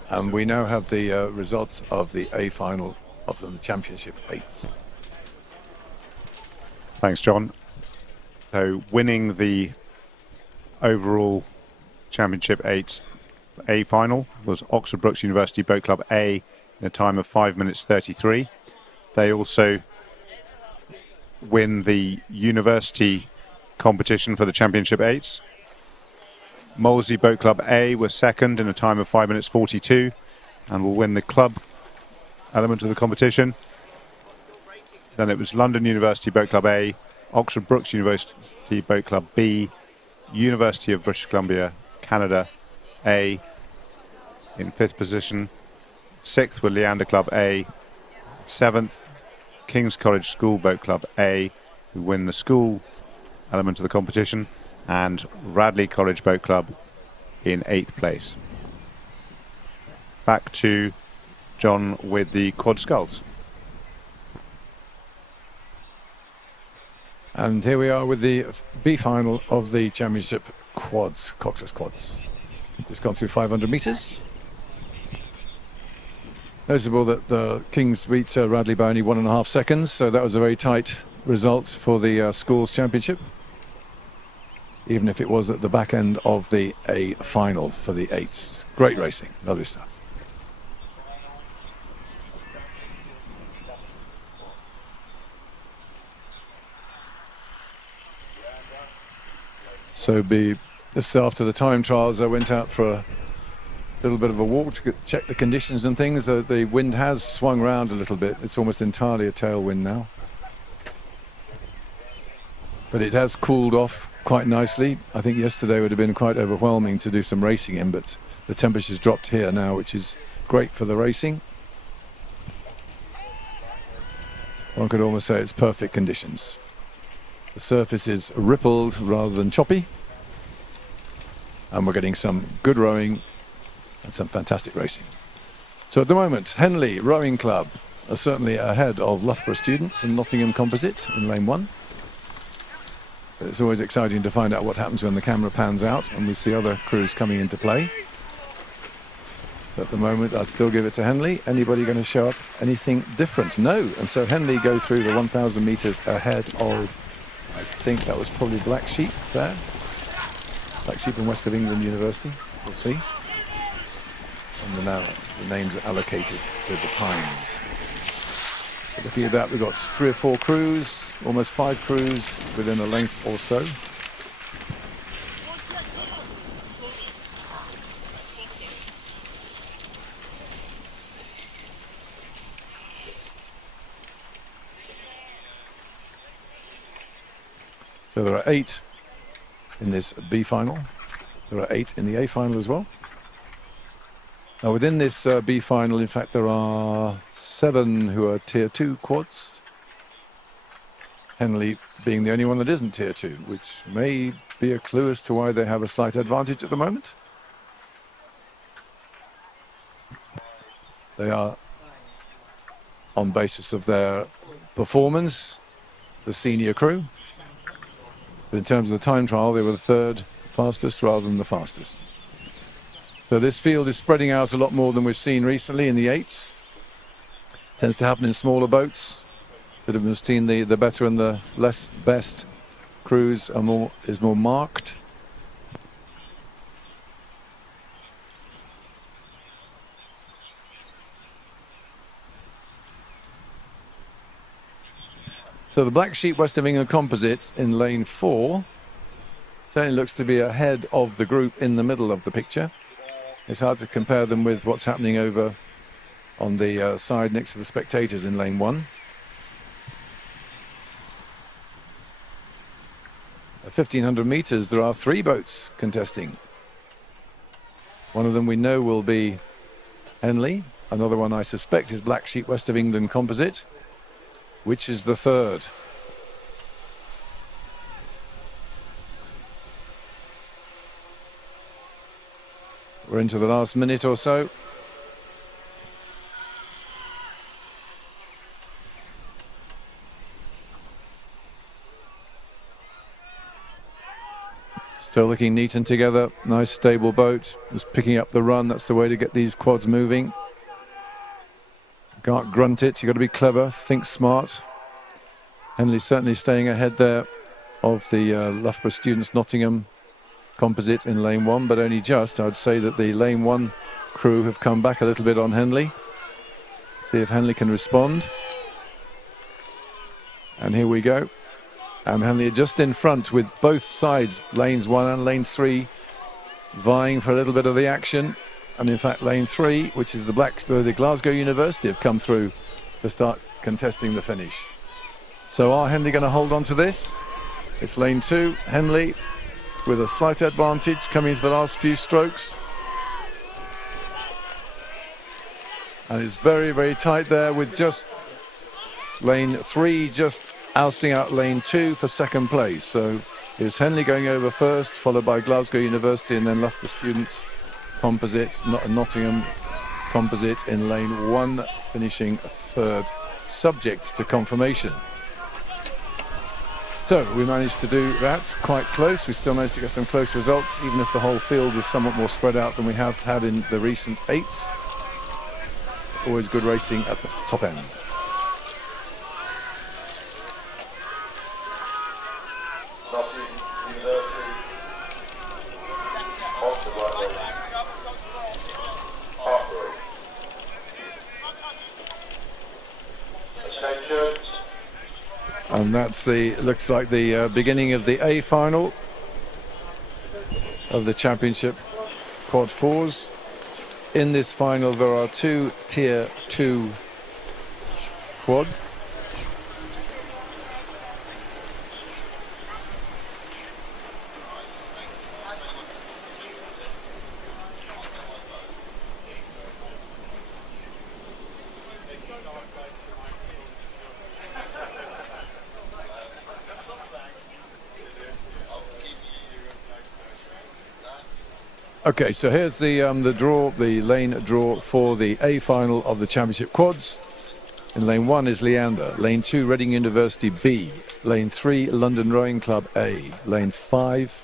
And we now have the results of the A final of the Championship 8th. Thanks, John. So winning the overall Championship 8 A final was Oxford Brookes University Boat Club A in a time of 5 minutes 33. They also win the university competition for the Championship 8s. Molesey Boat Club A was second in a time of 5 minutes 42 and will win the club element of the competition. Then it was London University Boat Club A, Oxford Brookes University Boat Club B, University of British Columbia, Canada A in 5th position. 6th were Leander Club A. 7th, King's College School Boat Club A, who win the school element of the competition, and Radley College Boat Club in 8th place. Back to John with the quad sculls. And here we are with the B final of the Championship quads, coxless quads. Just gone through 500 metres. Noticeable that the Kings beat Radley by only 1.5 seconds, so that was a very tight result for the schools championship, even if it was at the back end of the A final for the 8s. Great racing, lovely stuff. So just after the time trials, I went out for a little bit of a walk to check the conditions and things. The wind has swung round a little bit. It's almost entirely a tailwind now. But it has cooled off quite nicely. I think yesterday would have been quite overwhelming to do some racing in, but the temperature's dropped here now, which is great for the racing. One could almost say it's perfect conditions. The surface is rippled rather than choppy, and we're getting some good rowing and some fantastic racing. So at the moment, Henley Rowing Club are certainly ahead of Loughborough Students and Nottingham Composite in lane 1. But it's always exciting to find out what happens when the camera pans out and we see other crews coming into play. So at the moment, I'd still give it to Henley. Anybody going to show up anything different? No. And so Henley go through the 1,000 metres ahead of, I think that was probably Black Sheep there. Black Sheep and West of England University. We'll see. And now the names are allocated to the times. So looking at that, we've got 3 or 4 crews, almost 5 crews within a length or so. So there are 8 in this B final. There are 8 in the A final as well. Now within this B final, in fact, there are 7 who are Tier 2 quads. Henley being the only one that isn't Tier 2, which may be a clue as to why they have a slight advantage at the moment. They are, on basis of their performance, the senior crew. But in terms of the time trial, they were the 3rd fastest rather than the fastest. So this field is spreading out a lot more than we've seen recently in the 8s. Tends to happen in smaller boats. That have seen the better and the less best crews is more marked. So the Black Sheep West of England Composite in lane 4 certainly looks to be ahead of the group in the middle of the picture. It's hard to compare them with what's happening over on the side next to the spectators in lane 1. At 1,500 metres, there are 3 boats contesting. One of them we know will be Henley, Another one I suspect is Black Sheep West of England Composite, which is the third. We're into the last minute or so. Still looking neat and together. Nice stable boat. Just picking up the run. That's the way to get these quads moving. Can't grunt it. You've got to be clever. Think smart. Henley certainly staying ahead there of the Loughborough Students Nottingham Composite in lane 1, but only just. I'd say that the lane 1 crew have come back a little bit on Henley. See if Henley can respond. And here we go. And Henley are just in front with both sides, lanes 1 and lanes 3, vying for a little bit of the action. And in fact, lane 3, which is the Glasgow University, have come through to start contesting the finish. So are Henley going to hold on to this? It's lane 2, Henley with a slight advantage coming into the last few strokes. And it's very, very tight there with just lane 3 just ousting out lane 2 for second place. So here's Henley going over first, followed by Glasgow University and then Loughborough Students Composite, Nottingham Composite in lane 1, finishing third, subject to confirmation. So we managed to do that quite close. We still managed to get some close results, even if the whole field is somewhat more spread out than we have had in the recent 8s. Always good racing at the top end. And that's looks like the beginning of the A final of the championship quad 4s. In this final there are 2 tier 2 quads. Okay, so here's the draw, the lane draw for the A final of the championship quads. In lane 1 is Leander, lane 2 Reading University B, lane 3 London Rowing Club A, lane 5,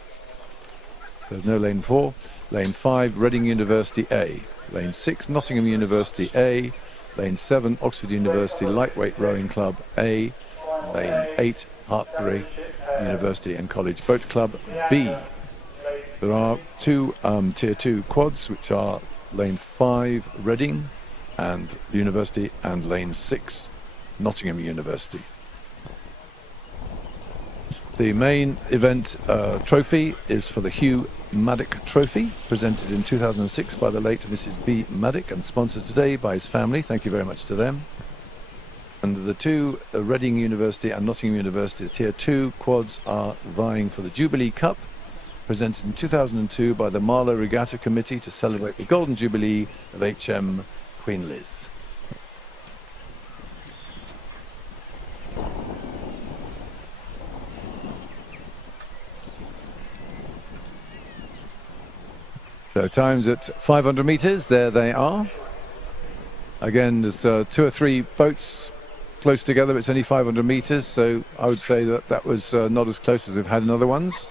there's no lane 4, lane 5 Reading University A, lane 6 Nottingham University A, lane 7 Oxford University Lightweight Rowing Club A, lane 8 Hartbury University and College Boat Club B. There are 2 tier 2 quads, which are lane 5 Reading and University and lane 6 Nottingham University. The main event trophy is for the Hugh Maddock Trophy, presented in 2006 by the late Mrs. B. Maddock and sponsored today by his family. Thank you very much to them. And the 2 Reading University and Nottingham University tier 2 quads are vying for the Jubilee Cup, presented in 2002 by the Marlow Regatta Committee to celebrate the Golden Jubilee of HM Queen Liz. So times at 500 metres, there they are. Again, there's 2 or 3 boats close together, but it's only 500 metres, so I would say that that was not as close as we've had in other ones.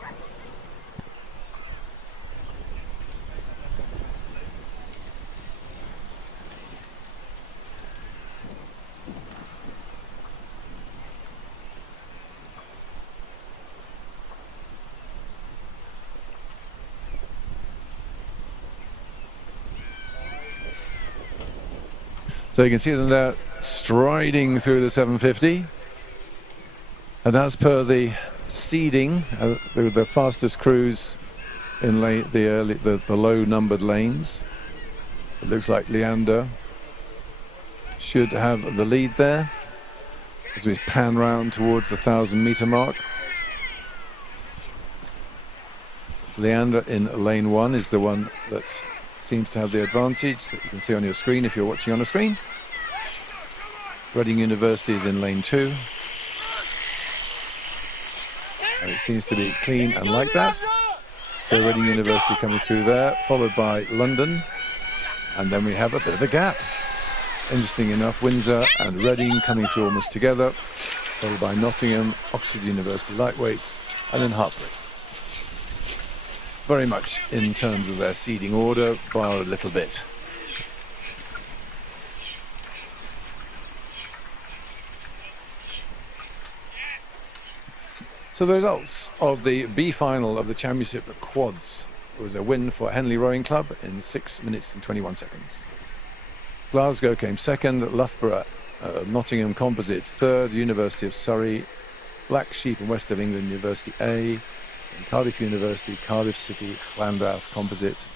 So you can see them there striding through the 750, and that's per the seeding, the fastest crews in the low numbered lanes. It looks like Leander should have the lead there as we pan round towards the 1,000-metre mark. Leander in lane 1 is the one that's seems to have the advantage that you can see on your screen if you're watching on a screen. Reading University is in lane 2. And it seems to be clean and like that. So Reading University coming through there, followed by London. And then we have a bit of a gap. Interesting enough, Windsor and Reading coming through almost together, followed by Nottingham, Oxford University lightweights, and then Hartbury. Very much in terms of their seeding order, by a little bit. So the results of the B final of the Championship at Quads. It was a win for Henley Rowing Club in 6 minutes and 21 seconds. Glasgow came second, Loughborough, Nottingham Composite third, University of Surrey, Black Sheep and West of England University A, and Cardiff University, Cardiff City, Llandaff Composite,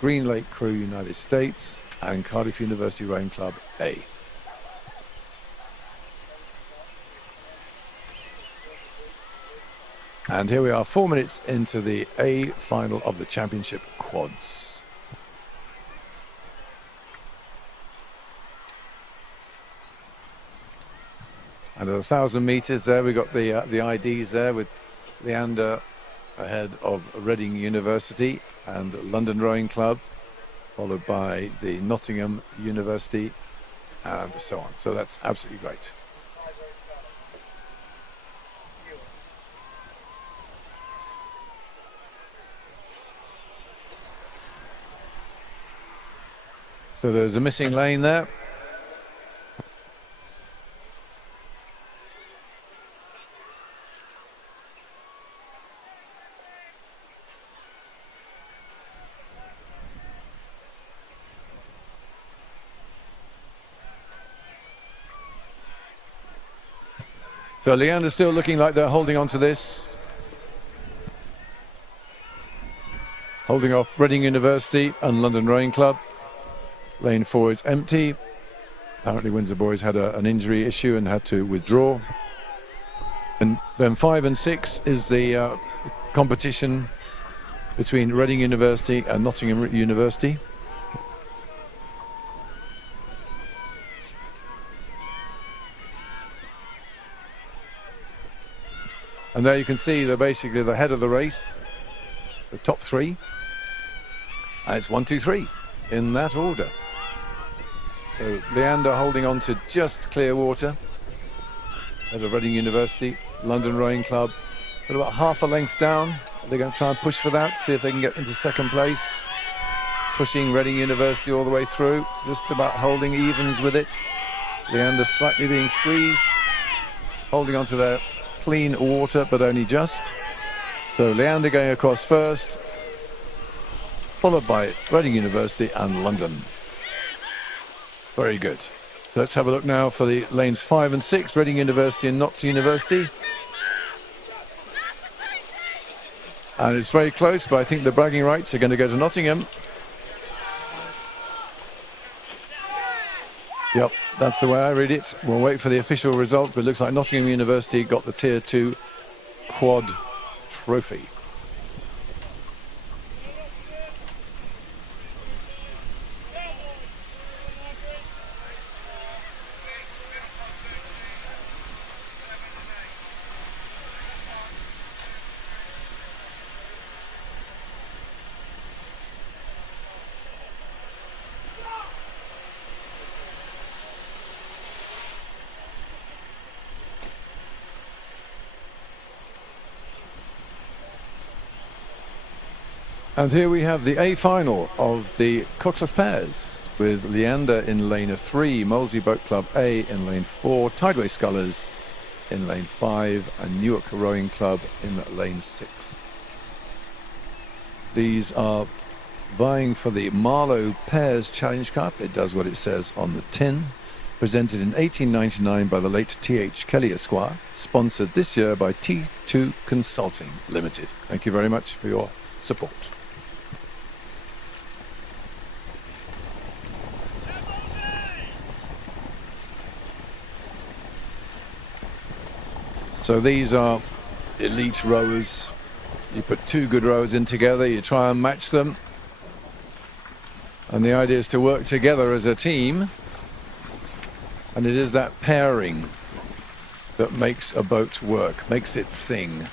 Green Lake Crew United States, and Cardiff University Rowing Club A. And here we are 4 minutes into the A final of the Championship Quads. And at 1,000 metres there, we got the IDs there with Leander ahead of Reading University and London Rowing Club, followed by the Nottingham University and so on. So that's absolutely great. So there's a missing lane there. So Leander's still looking like they're holding on to this. Holding off Reading University and London Rowing Club. Lane 4 is empty. Apparently Windsor Boys had an injury issue and had to withdraw. And then 5 and 6 is the competition between Reading University and Nottingham University. And there you can see they're basically the head of the race, the top 3. And it's 1, 2, 3 in that order. So Leander holding on to just clear water at Reading University, London Rowing Club. So about half a length down. They're going to try and push for that, see if they can get into second place. Pushing Reading University all the way through, just about holding evens with it. Leander slightly being squeezed, holding on to their clean water, but only just. So Leander going across first, followed by Reading University and London. Very good. So let's have a look now for the lanes 5 and 6, Reading University and Notts University. And it's very close, but I think the bragging rights are going to go to Nottingham. Yep, that's the way I read it. We'll wait for the official result, but it looks like Nottingham University got the Tier 2 quad trophy. And here we have the A final of the coxless pairs, with Leander in lane 3, Molesey Boat Club A in lane 4, Tideway Scullers in lane 5, and Newark Rowing Club in lane 6. These are vying for the Marlow Pairs Challenge Cup. It does what it says on the tin. Presented in 1899 by the late T.H. Kelly Esquire, sponsored this year by T2 Consulting Limited. Thank you very much for your support. So these are elite rowers. You put 2 good rowers in together, you try and match them. And the idea is to work together as a team, and it is that pairing that makes a boat work, makes it sing.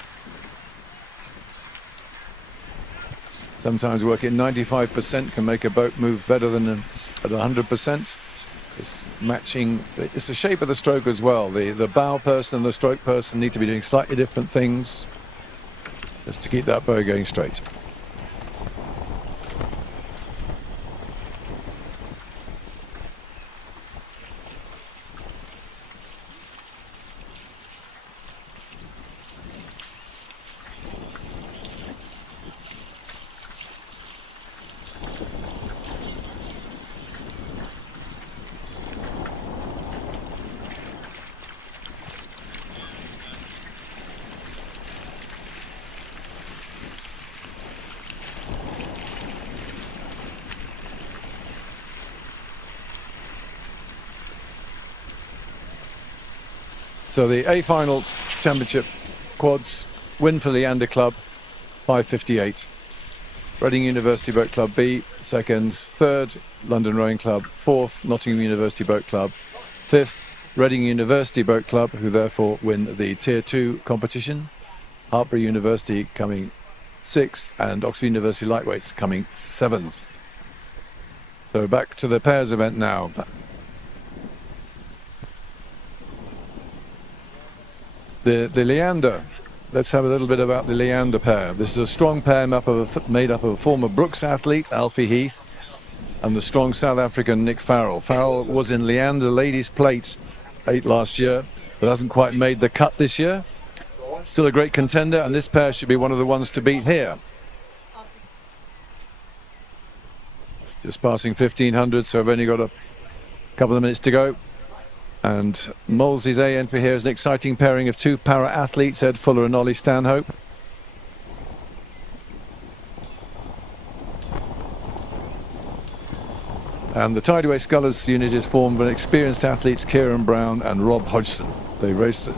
Sometimes working 95% can make a boat move better than at 100%. It's matching, it's the shape of the stroke as well. The bow person and the stroke person need to be doing slightly different things just to keep that bow going straight. So the A final championship quads win for Leander Club, 5:58. Reading University Boat Club B, second. Third, London Rowing Club. Fourth, Nottingham University Boat Club. Fifth, Reading University Boat Club, who therefore win the Tier 2 competition. Hartpury University coming 6th, and Oxford University Lightweights coming 7th. So back to the pairs event now. The Leander, let's have a little bit about the Leander pair. This is a strong pair made up of a former Brooks athlete, Alfie Heath, and the strong South African Nick Farrell. Farrell was in Leander Ladies Plate 8 last year, but hasn't quite made the cut this year. Still a great contender, and this pair should be one of the ones to beat here. Just passing 1500, so I've only got a couple of minutes to go. And Molesey's A entry here is an exciting pairing of two para-athletes, Ed Fuller and Ollie Stanhope. And the Tideway Scullers unit is formed of experienced athletes Kieran Brown and Rob Hodgson. They raced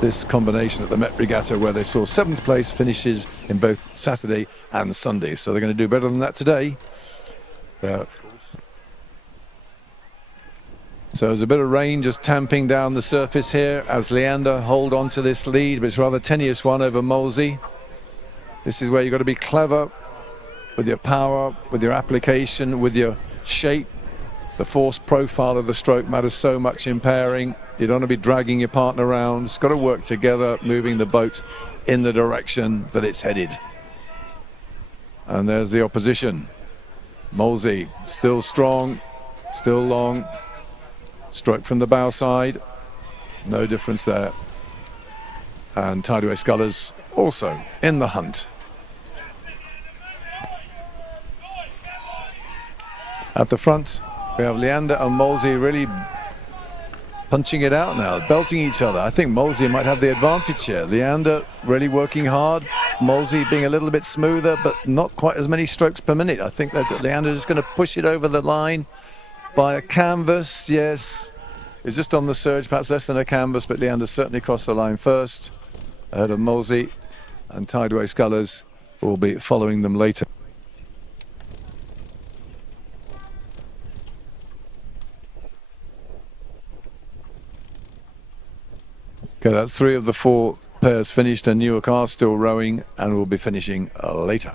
this combination at the Met Regatta, where they saw 7th place finishes in both Saturday and Sunday. So they're going to do better than that today. So there's a bit of rain just tamping down the surface here as Leander hold on to this lead, but it's a rather tenuous one over Molesey. This is where you've got to be clever with your power, with your application, with your shape. The force profile of the stroke matters so much in pairing. You don't want to be dragging your partner around. It's got to work together, moving the boat in the direction that it's headed. And there's the opposition. Molesey still strong, still long. Stroke from the bow side, no difference there. And Tideway Scullers also in the hunt. At the front, we have Leander and Molesey really punching it out now, belting each other. I think Molesey might have the advantage here. Leander really working hard, Molesey being a little bit smoother, but not quite as many strokes per minute. I think that Leander is going to push it over the line by a canvas. Yes, it's just on the surge, perhaps less than a canvas, but Leander certainly crossed the line first ahead of Molesey, and Tideway Scullers will be following them later. Okay, that's 3 of the 4 pairs finished, and Newark are still rowing and will be finishing later.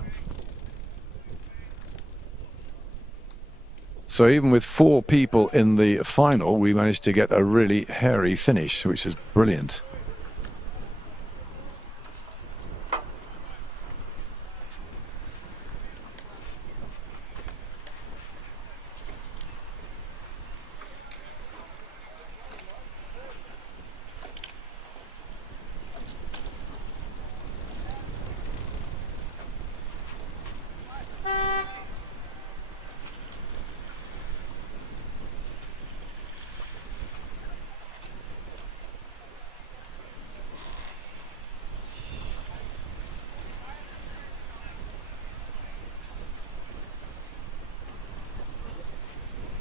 So even with 4 people in the final, we managed to get a really hairy finish, which is brilliant.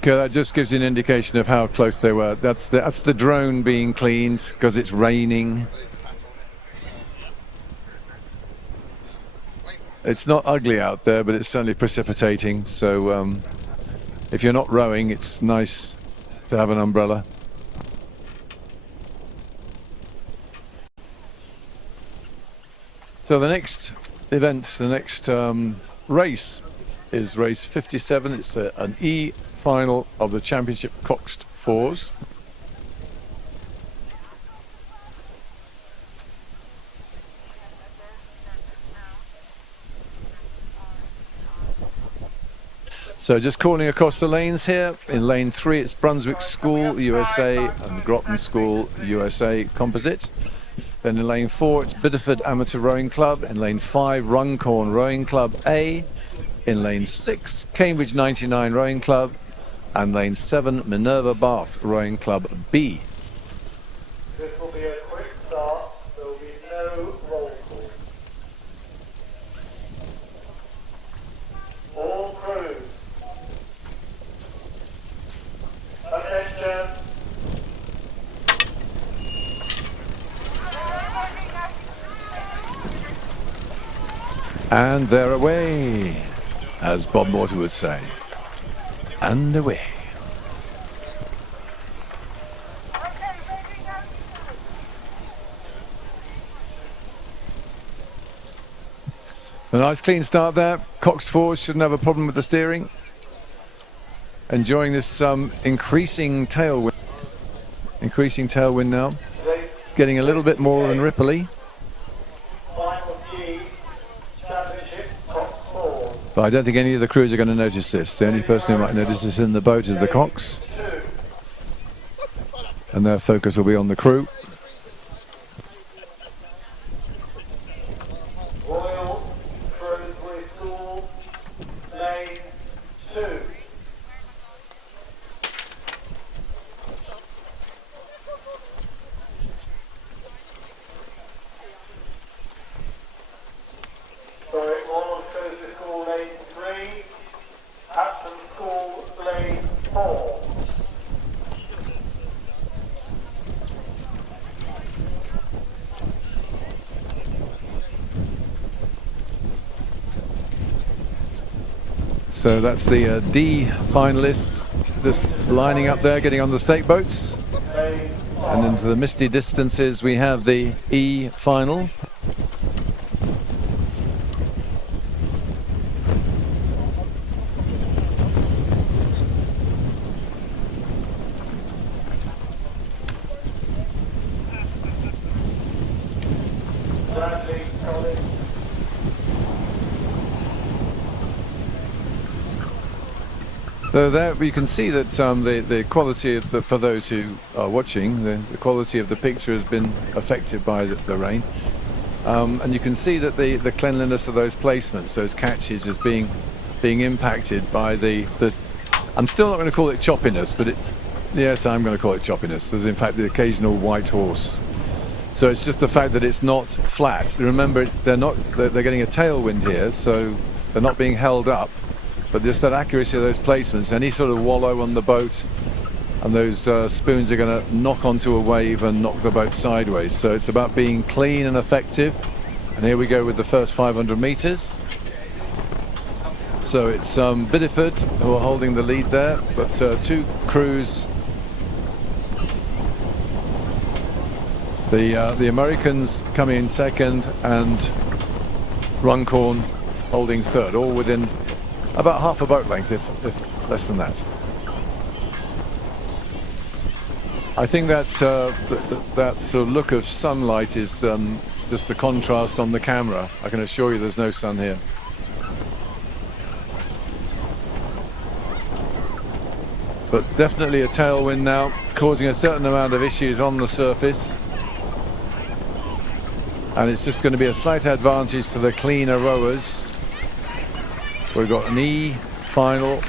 Okay, that just gives you an indication of how close they were. That's the drone being cleaned because it's raining. It's not ugly out there, but it's certainly precipitating. So if you're not rowing, it's nice to have an umbrella. So the next event, the next race is race 57. It's an E final of the championship coxed fours. So just calling across the lanes here. In lane 3 it's Brunswick School USA and Groton School USA Composite. Then in lane 4 it's Bideford Amateur Rowing Club. In lane 5 Runcorn Rowing Club A. In lane 6 Cambridge 99 Rowing Club. And lane 7 Minerva Bath Rowing Club B. This will be a quick start. There will be no roll call. All crews. Attention. And they're away, as Bob Mortimer would say. And away. A nice clean start there. Coxed fours shouldn't have a problem with the steering. Enjoying this increasing tailwind. Increasing tailwind now. It's getting a little bit more than ripply. Final G, championship top 4. But I don't think any of the crews are going to notice this. The only person who might notice this in the boat is the cox. And their focus will be on the crew. Royal Shrewsbury School, lane 2. Sorry, Royal Shrewsbury School, lane 3. Hampton School, lane 4. So that's the D finalists just lining up there, getting on the stake boats. And into the misty distances we have the E final. Bradley Collins. So there you can see that the quality of for those who are watching, the quality of the picture has been affected by the rain. And you can see that the cleanliness of those placements, those catches, is being impacted by the I'm still not going to call it choppiness, but yes, I'm going to call it choppiness. There's in fact the occasional white horse. So it's just the fact that it's not flat. Remember, they're getting a tailwind here, so they're not being held up. But just that accuracy of those placements, any sort of wallow on the boat, and those spoons are going to knock onto a wave and knock the boat sideways. So it's about being clean and effective. And here we go with the first 500 meters. So it's Bideford who are holding the lead there, but two crews. The Americans coming in second and Runcorn holding third, all within about half a boat length, if less than that. I think that that sort of look of sunlight is just the contrast on the camera. I can assure you there's no sun here. But definitely a tailwind now, causing a certain amount of issues on the surface. And it's just going to be a slight advantage to the cleaner rowers. We've got an E final.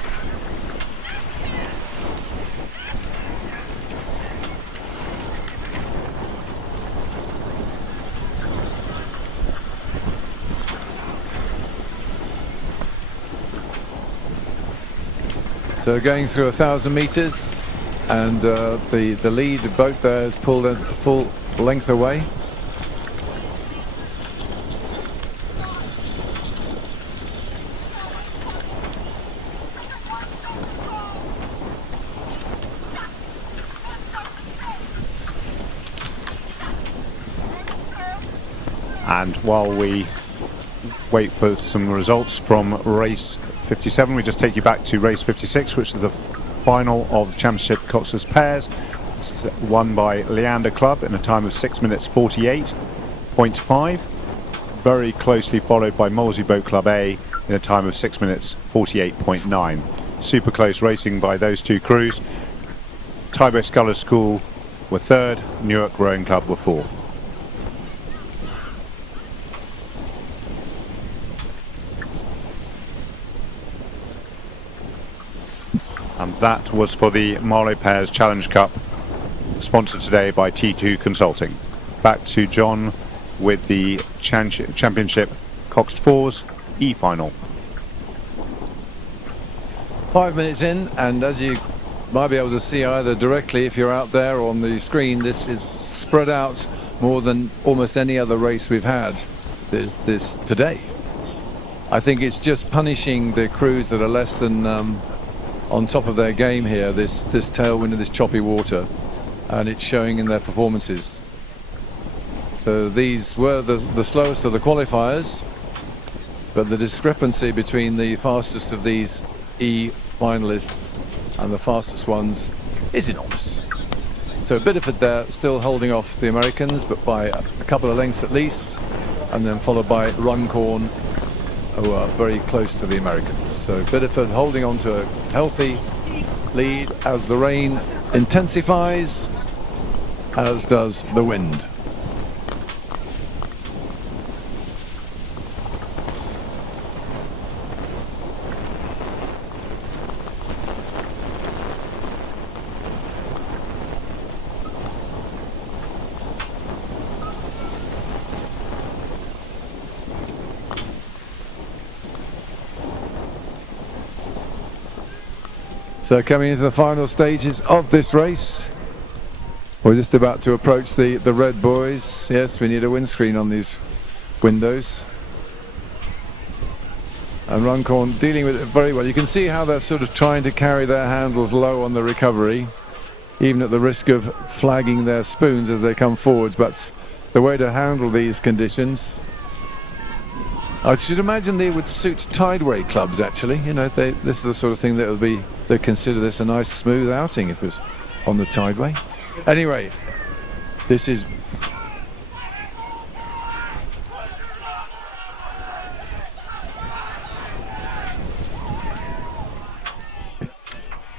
So going through 1,000 meters, and the lead boat there has pulled a full length away. And while we wait for some results from race 57, we just take you back to race 56, which is the final of the championship coxless pairs. This is won by Leander Club in a time of 6 minutes 48.5. Very closely followed by Molesey Boat Club A in a time of 6 minutes 48.9. Super close racing by those two crews. Tideway Scullers School were third, Newark Rowing Club were fourth. And that was for the Marlow Pairs Challenge Cup, sponsored today by T2 Consulting. Back to John with the Championship Coxed Fours E-Final. 5 minutes in, and as you might be able to see either directly if you're out there or on the screen, this is spread out more than almost any other race we've had this today. I think it's just punishing the crews that are less than on top of their game here, this tailwind of this choppy water, and it's showing in their performances. So these were the slowest of the qualifiers, but the discrepancy between the fastest of these E finalists and the fastest ones is enormous. So Biddeford there still holding off the Americans, but by a couple of lengths at least, and then followed by Runcorn, who are very close to the Americans. So Biddeford holding on to a healthy lead as the rain intensifies, as does the wind. So coming into the final stages of this race, we're just about to approach the red buoys. Yes, we need a windscreen on these windows. And Runcorn dealing with it very well. You can see how they're sort of trying to carry their handles low on the recovery, even at the risk of flagging their spoons as they come forwards. But the way to handle these conditions, I should imagine they would suit Tideway clubs actually. You know, this is the sort of thing that would be, they'd consider this a nice smooth outing if it was on the Tideway. Anyway, this is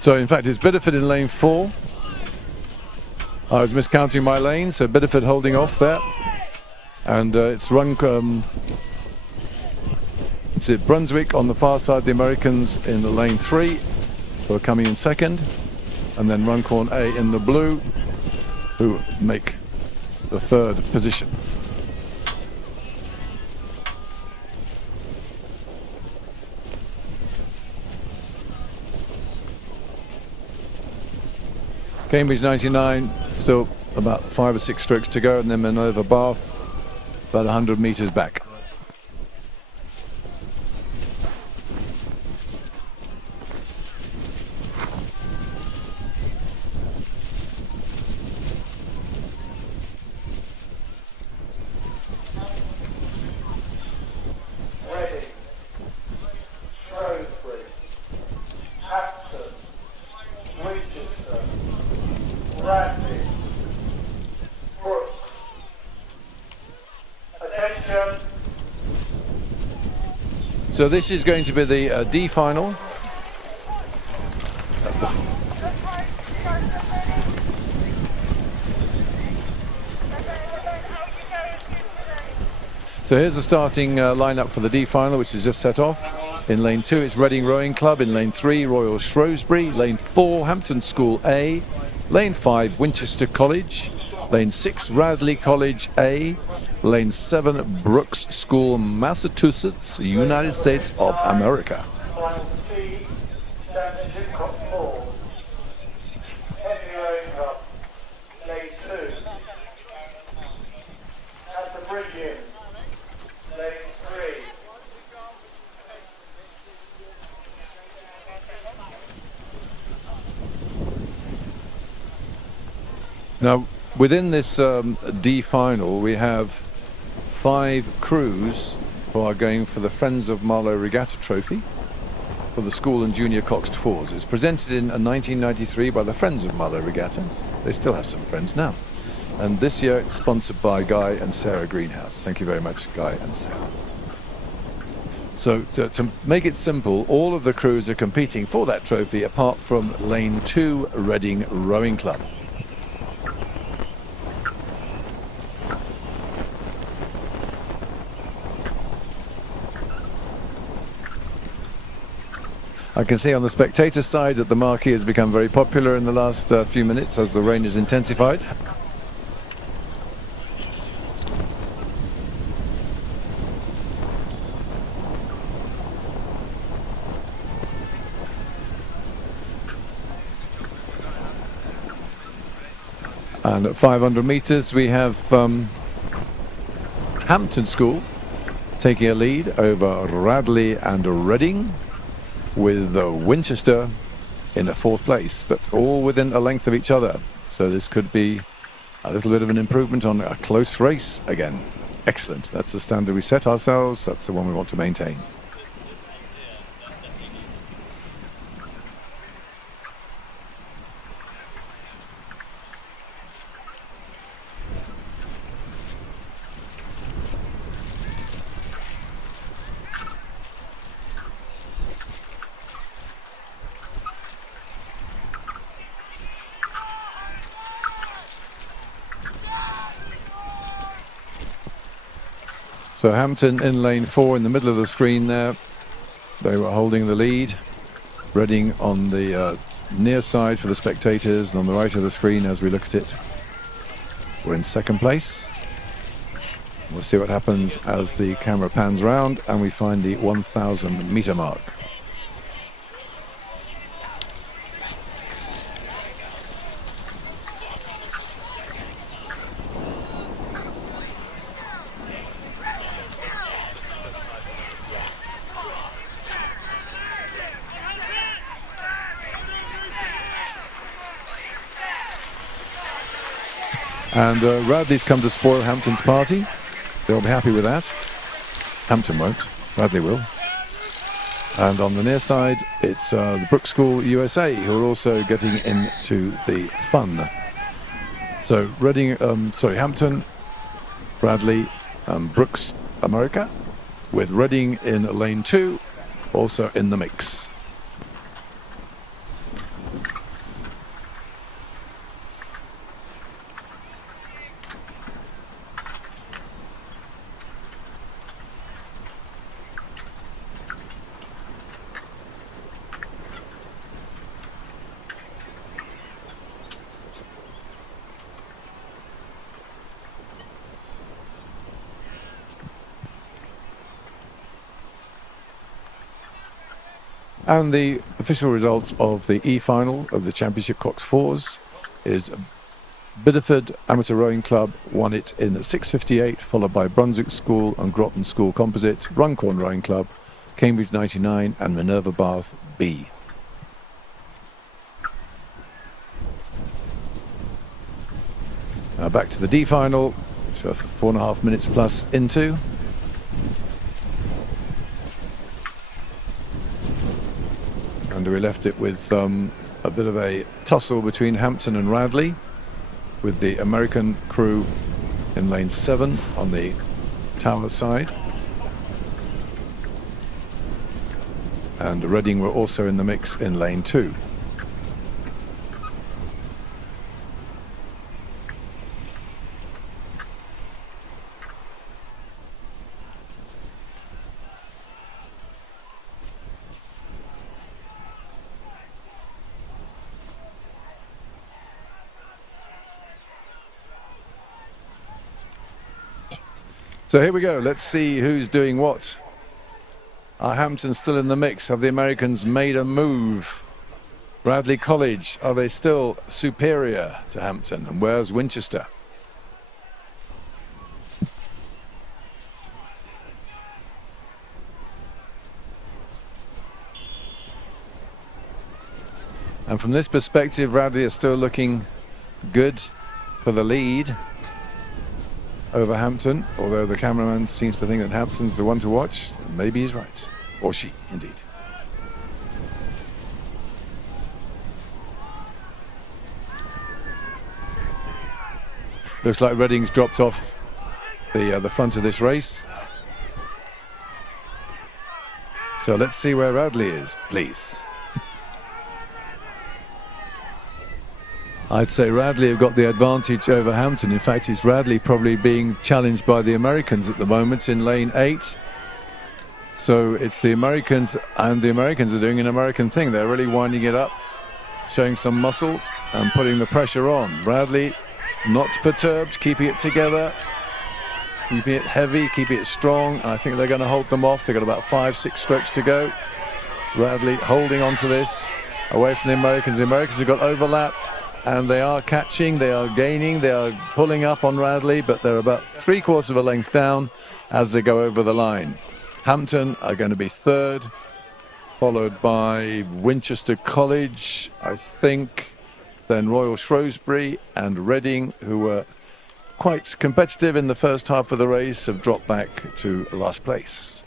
so in fact it's Biddeford in lane 4. I was miscounting my lane, so Biddeford holding off there, and it's Brunswick on the far side, the Americans in the lane 3, who are coming in second, and then Runcorn A in the blue, who make the third position. Cambridge 99, still about 5 or 6 strokes to go, and then Minerva Bath about 100 metres back. So this is going to be the D final. So here's the starting lineup for the D final, which is just set off. In lane 2 it's Reading Rowing Club, in lane 3 Royal Shrewsbury, lane 4 Hampton School A, lane 5 Winchester College, lane 6 Radley College A, lane 7 Brooks School, Massachusetts, United States of America. Now, within this D final, we have 5 crews who are going for the Friends of Marlow Regatta trophy for the school and junior coxed fours. It was presented in 1993 by the Friends of Marlow Regatta. They still have some friends now. And this year it's sponsored by Guy and Sarah Greenhouse. Thank you very much, Guy and Sarah. So to make it simple, all of the crews are competing for that trophy apart from Lane 2 Reading Rowing Club. I can see on the spectator side that the marquee has become very popular in the last few minutes as the rain has intensified. And at 500 meters we have Hampton School taking a lead over Radley and Reading, with Winchester in a 4th place, but all within a length of each other. So this could be a little bit of an improvement on a close race again. Excellent. That's the standard we set ourselves. That's the one we want to maintain. So Hampton in lane 4 in the middle of the screen there. They were holding the lead. Reading on the near side for the spectators, and on the right of the screen as we look at it, we're in 2nd place. We'll see what happens as the camera pans round and we find the 1,000 meter mark. And Radley's come to spoil Hampton's party. They'll be happy with that. Hampton won't. Radley will. And on the near side, it's the Brook School USA who are also getting into the fun. So Hampton, Radley, Brooks America, with Reading in lane 2, also in the mix. And the official results of the E-final of the Championship Cox Fours is Bideford Amateur Rowing Club won it in 6:58, followed by Brunswick School and Groton School Composite, Runcorn Rowing Club, Cambridge 99 and Minerva Bath B. Now back to the D-final, so 4.5 minutes plus into. And we left it with a bit of a tussle between Hampton and Radley, with the American crew in lane 7 on the tower side. And Reading were also in the mix in lane 2. So here we go, let's see who's doing what. Are Hampton still in the mix? Have the Americans made a move? Radley College, are they still superior to Hampton? And where's Winchester? And from this perspective, Radley is still looking good for the lead. over Hampton, although the cameraman seems to think that Hampton's the one to watch. Maybe he's right. Or she, indeed. Looks like Reading's dropped off the front of this race. So let's see where Radley is, please. I'd say Radley have got the advantage over Hampton. In fact, it's Radley probably being challenged by the Americans at the moment in lane 8. So it's the Americans, and the Americans are doing an American thing. They're really winding it up, showing some muscle and putting the pressure on. Radley not perturbed, keeping it together, keeping it heavy, keeping it strong. And I think they're going to hold them off. They've got about 5-6 strokes to go. Radley holding on to this, away from the Americans. The Americans have got overlap, and they are catching, they are gaining, they are pulling up on Radley, but they're about 3/4 of a length down as they go over the line. Hampton are going to be third, followed by Winchester College, I think, then Royal Shrewsbury and Reading, who were quite competitive in the first half of the race, have dropped back to last place.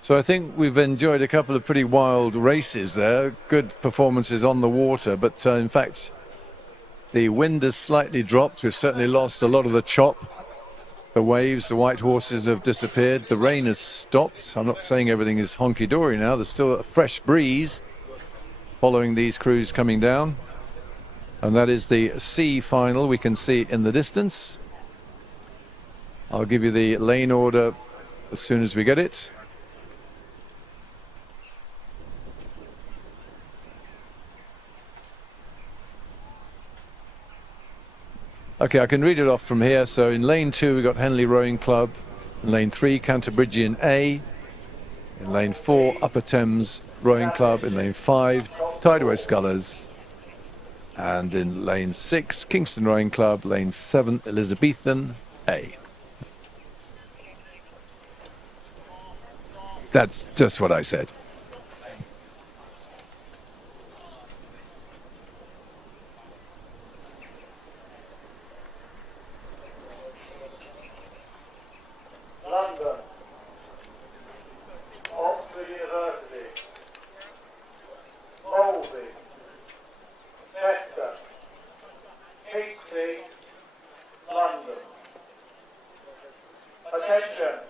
So I think we've enjoyed a couple of pretty wild races there, good performances on the water, but in fact the wind has slightly dropped. We've certainly lost a lot of the chop. The waves, the white horses have disappeared. The rain has stopped. I'm not saying everything is honky-dory now. There's still a fresh breeze following these crews coming down. And that is the C final we can see in the distance. I'll give you the lane order as soon as we get it. Okay, I can read it off from here. So in lane 2 we've got Henley Rowing Club. In lane 3 Canterbridgian A. In lane 4 Upper Thames Rowing Club. In lane 5 Tideway Scullers. And in lane 6 Kingston Rowing Club. Lane 7 Elizabethan A. That's just what I said. London, Oxford University, Molesey, Chester, Keighley, London. Attention.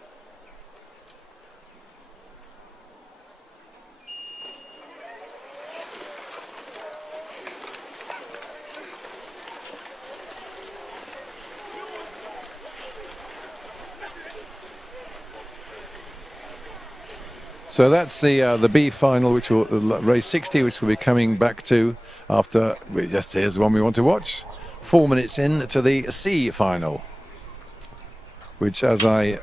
So that's the B final, which will race 60, which we'll be coming back to after. Just here's the one we want to watch. 4 minutes in to the C final, which, as I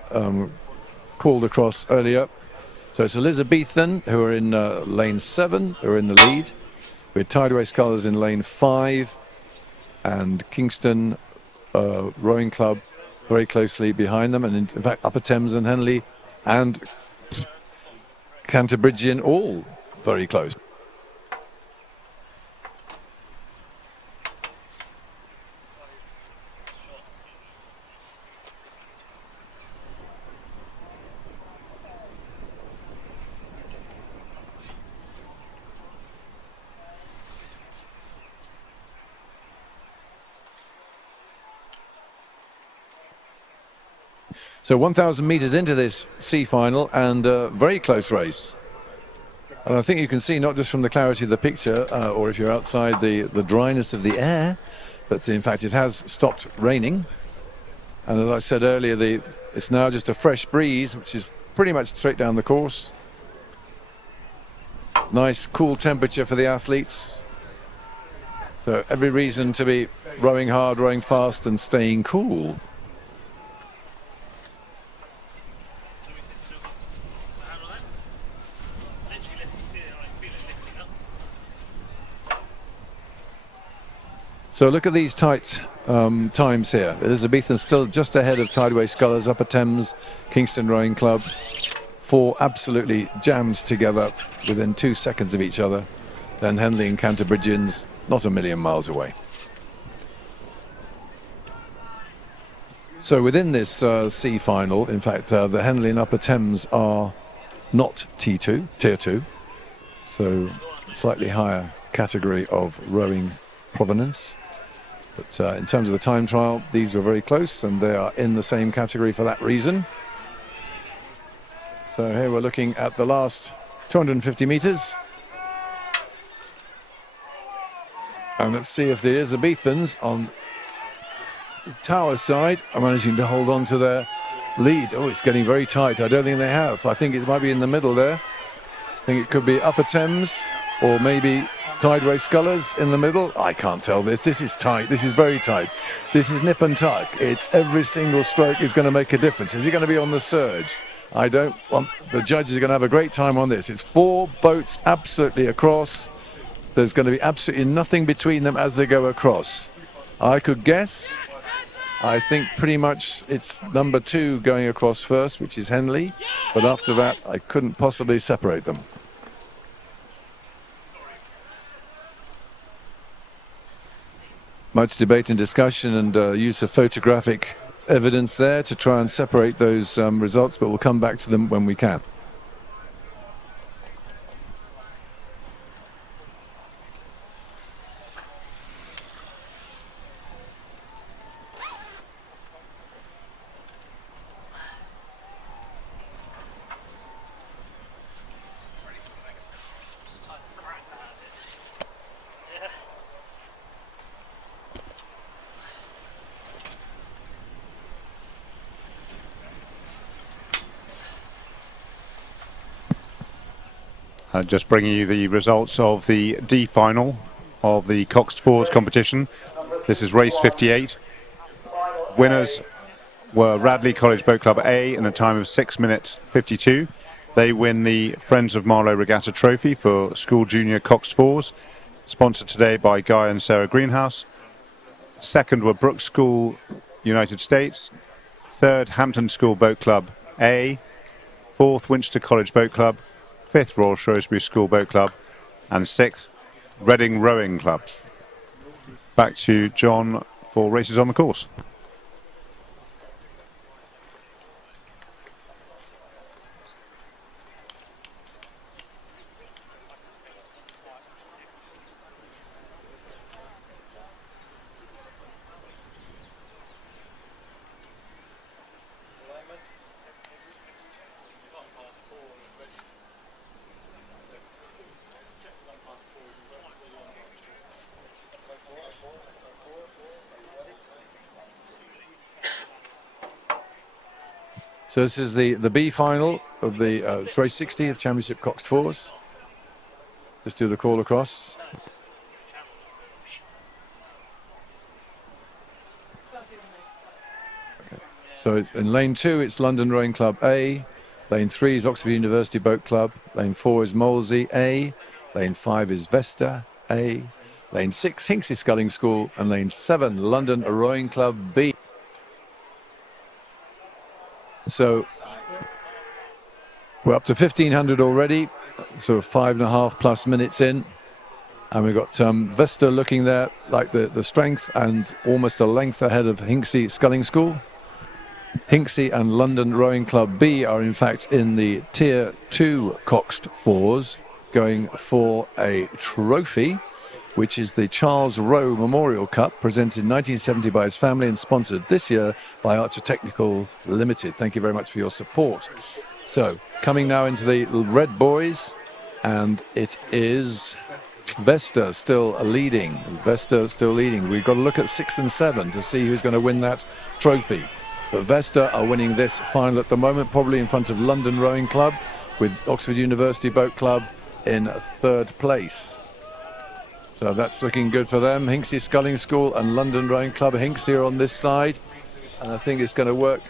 called across earlier, so it's Elizabethan, who are in lane 7, who are in the lead, with Tideway Scullers in lane 5, and Kingston Rowing Club very closely behind them, and in fact Upper Thames and Henley and Canterbridgian all very close. So 1,000 metres into this C final, and a very close race. And I think you can see, not just from the clarity of the picture, or if you're outside, the dryness of the air, but in fact it has stopped raining. And as I said earlier, it's now just a fresh breeze, which is pretty much straight down the course. Nice cool temperature for the athletes. So every reason to be rowing hard, rowing fast and staying cool. So look at these tight times here. Elizabethan still just ahead of Tideway Scullers, Upper Thames, Kingston Rowing Club. 4 absolutely jammed together within 2 seconds of each other. Then Henley and Canterbridgians not a million miles away. So within this C final, in fact, the Henley and Upper Thames are not T2, Tier 2. So slightly higher category of rowing provenance. But in terms of the time trial, these were very close, and they are in the same category for that reason. So here we're looking at the last 250 metres. And let's see if the Elizabethans on the Tower side are managing to hold on to their lead. Oh, it's getting very tight. I don't think they have. I think it might be in the middle there. I think it could be Upper Thames or maybe Tideway Scullers in the middle. I can't tell this. This is tight. This is very tight. This is nip and tuck. It's every single stroke is going to make a difference. Is he going to be on the surge? I don't want... The judges are going to have a great time on this. It's 4 boats absolutely across. There's going to be absolutely nothing between them as they go across. I could guess. I think pretty much it's number 2 going across first, which is Henley. But after that, I couldn't possibly separate them. Much debate and discussion and use of photographic evidence there to try and separate those results, but we'll come back to them when we can. Just bringing you the results of the D final of the coxed fours competition. This is race 58. Winners were Radley College Boat Club A in a time of 6 minutes 52. They win the Friends of Marlow Regatta trophy for school junior coxed fours, sponsored today by Guy and Sarah Greenhouse. Second were Brooks School United States. Third, Hampton School Boat Club A. Fourth, Winchester College Boat Club. 5th, Royal Shrewsbury School Boat Club, and 6th, Reading Rowing Club. Back to John for races on the course. So this is the B final of the race 60 of Championship Coxed Fours. Just do the call across. Okay. So in lane 2 it's London Rowing Club A, lane 3 is Oxford University Boat Club, lane 4 is Molesey A, lane 5 is Vesta A, lane 6 Hinksey Sculling School, and lane 7 London Rowing Club B. So we're up to 1500 already, so 5.5 plus minutes in, and we've got Vesta looking there like the strength and almost a length ahead of Hinksey Sculling School. Hinksey and London Rowing Club B are in fact in the Tier 2 coxed fours, going for a trophy. which is the Charles Rowe Memorial Cup, presented in 1970 by his family and sponsored this year by Archer Technical Limited. Thank you very much for your support. So, coming now into the red boys, and it is Vesta still leading. Vesta still leading. We've got to look at 6 and 7 to see who's going to win that trophy. But Vesta are winning this final at the moment, probably in front of London Rowing Club, with Oxford University Boat Club in 3rd place. So that's looking good for them. Hinksey Sculling School and London Rowing Club. Hinksey are on this side, and I think it's going to work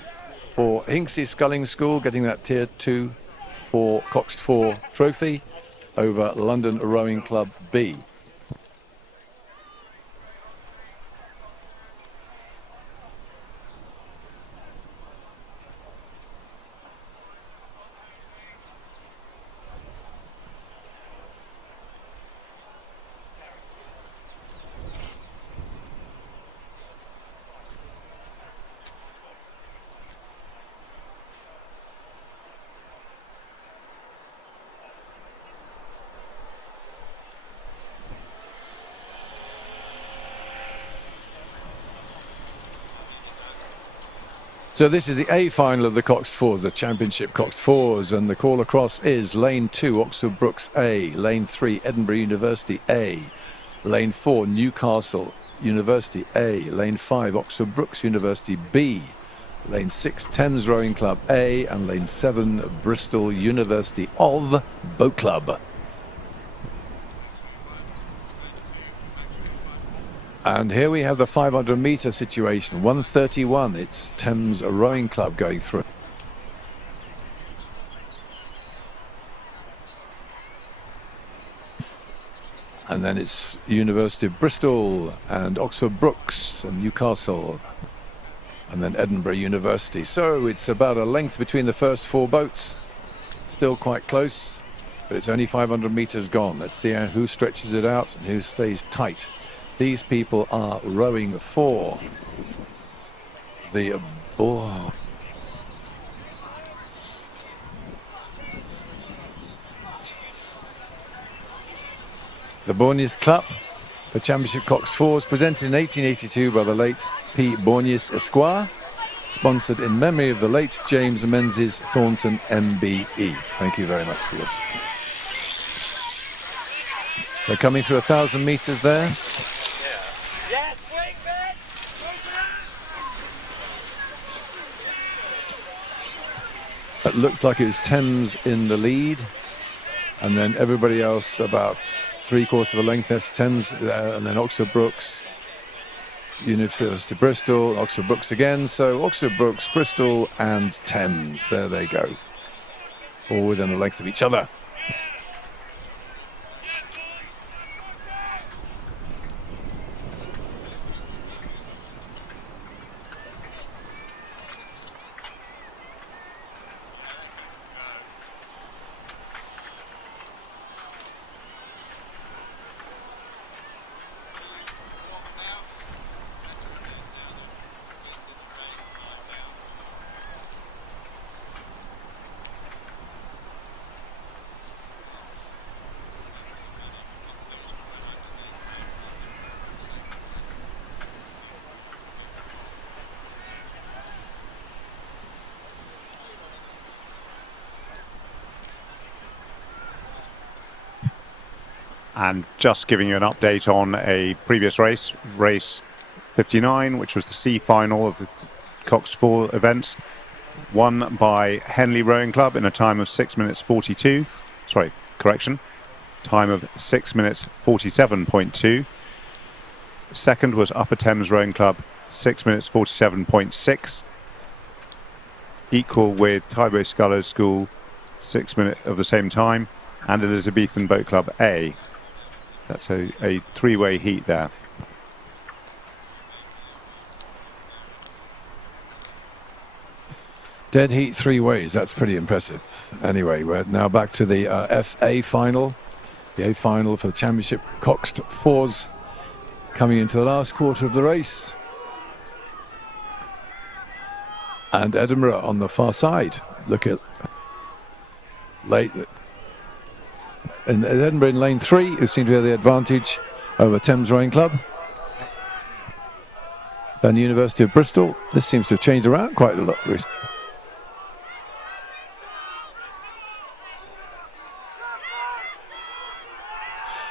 for Hinksey Sculling School, getting that Tier 2 for Coxed 4 trophy over London Rowing Club B. So this is the A final of the Coxed Fours, the Championship Coxed Fours, and the call across is Lane 2, Oxford Brookes A, Lane 3, Edinburgh University A, Lane 4, Newcastle University A, Lane 5, Oxford Brookes University B, Lane 6, Thames Rowing Club A, and Lane 7, Bristol University of Boat Club. And here we have the 500-metre situation, 1:31. It's Thames Rowing Club going through. And then it's University of Bristol and Oxford Brookes and Newcastle. And then Edinburgh University. So it's about a length between the first 4 boats. Still quite close, but it's only 500 metres gone. Let's see who stretches it out and who stays tight. These people are rowing for the Bornius Club, the Championship Coxed Fours, presented in 1882 by the late P. Bornius Esquire, sponsored in memory of the late James Menzies Thornton MBE. Thank you very much for your support. So coming through 1,000 metres there. Yes, wait, man! It looks like it was Thames in the lead, and then everybody else about 3/4 of a length. That's Thames, and then Oxford Brookes, University of Bristol, Oxford Brookes again. So Oxford Brookes, Bristol, and Thames. There they go, all within a length of each other. And just giving you an update on a previous race, race 59, which was the C final of the Coxed 4 events, won by Henley Rowing Club in a time of 6 minutes 42. Sorry, correction. Time of 6 minutes 47.2. Second was Upper Thames Rowing Club, 6 minutes 47.6. Equal with Tideway Scullers School, 6 minutes of the same time, and Elizabethan Boat Club A. That's a three-way heat there. Dead heat 3 ways. That's pretty impressive. Anyway, we're now back to the FA final. The A final for the Championship Coxed Fours, coming into the last quarter of the race. And Edinburgh on the far side. Look at late. And Edinburgh in lane 3, who seem to have the advantage. over Thames Rowing Club. Then University of Bristol. This seems to have changed around quite a lot recently.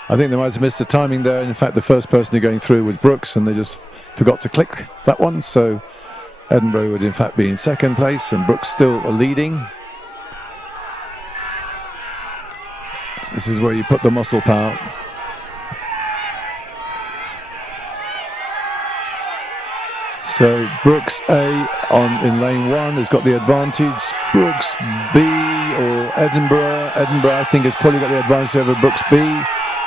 I think they might have missed the timing there. In fact, the first person going through was Brooks, and they just forgot to click that one. So Edinburgh would in fact be in second place, and Brooks still leading. This is where you put the muscle power. So Brooks A in lane 1 has got the advantage. Brooks B or Edinburgh. Edinburgh, I think, has probably got the advantage over Brooks B.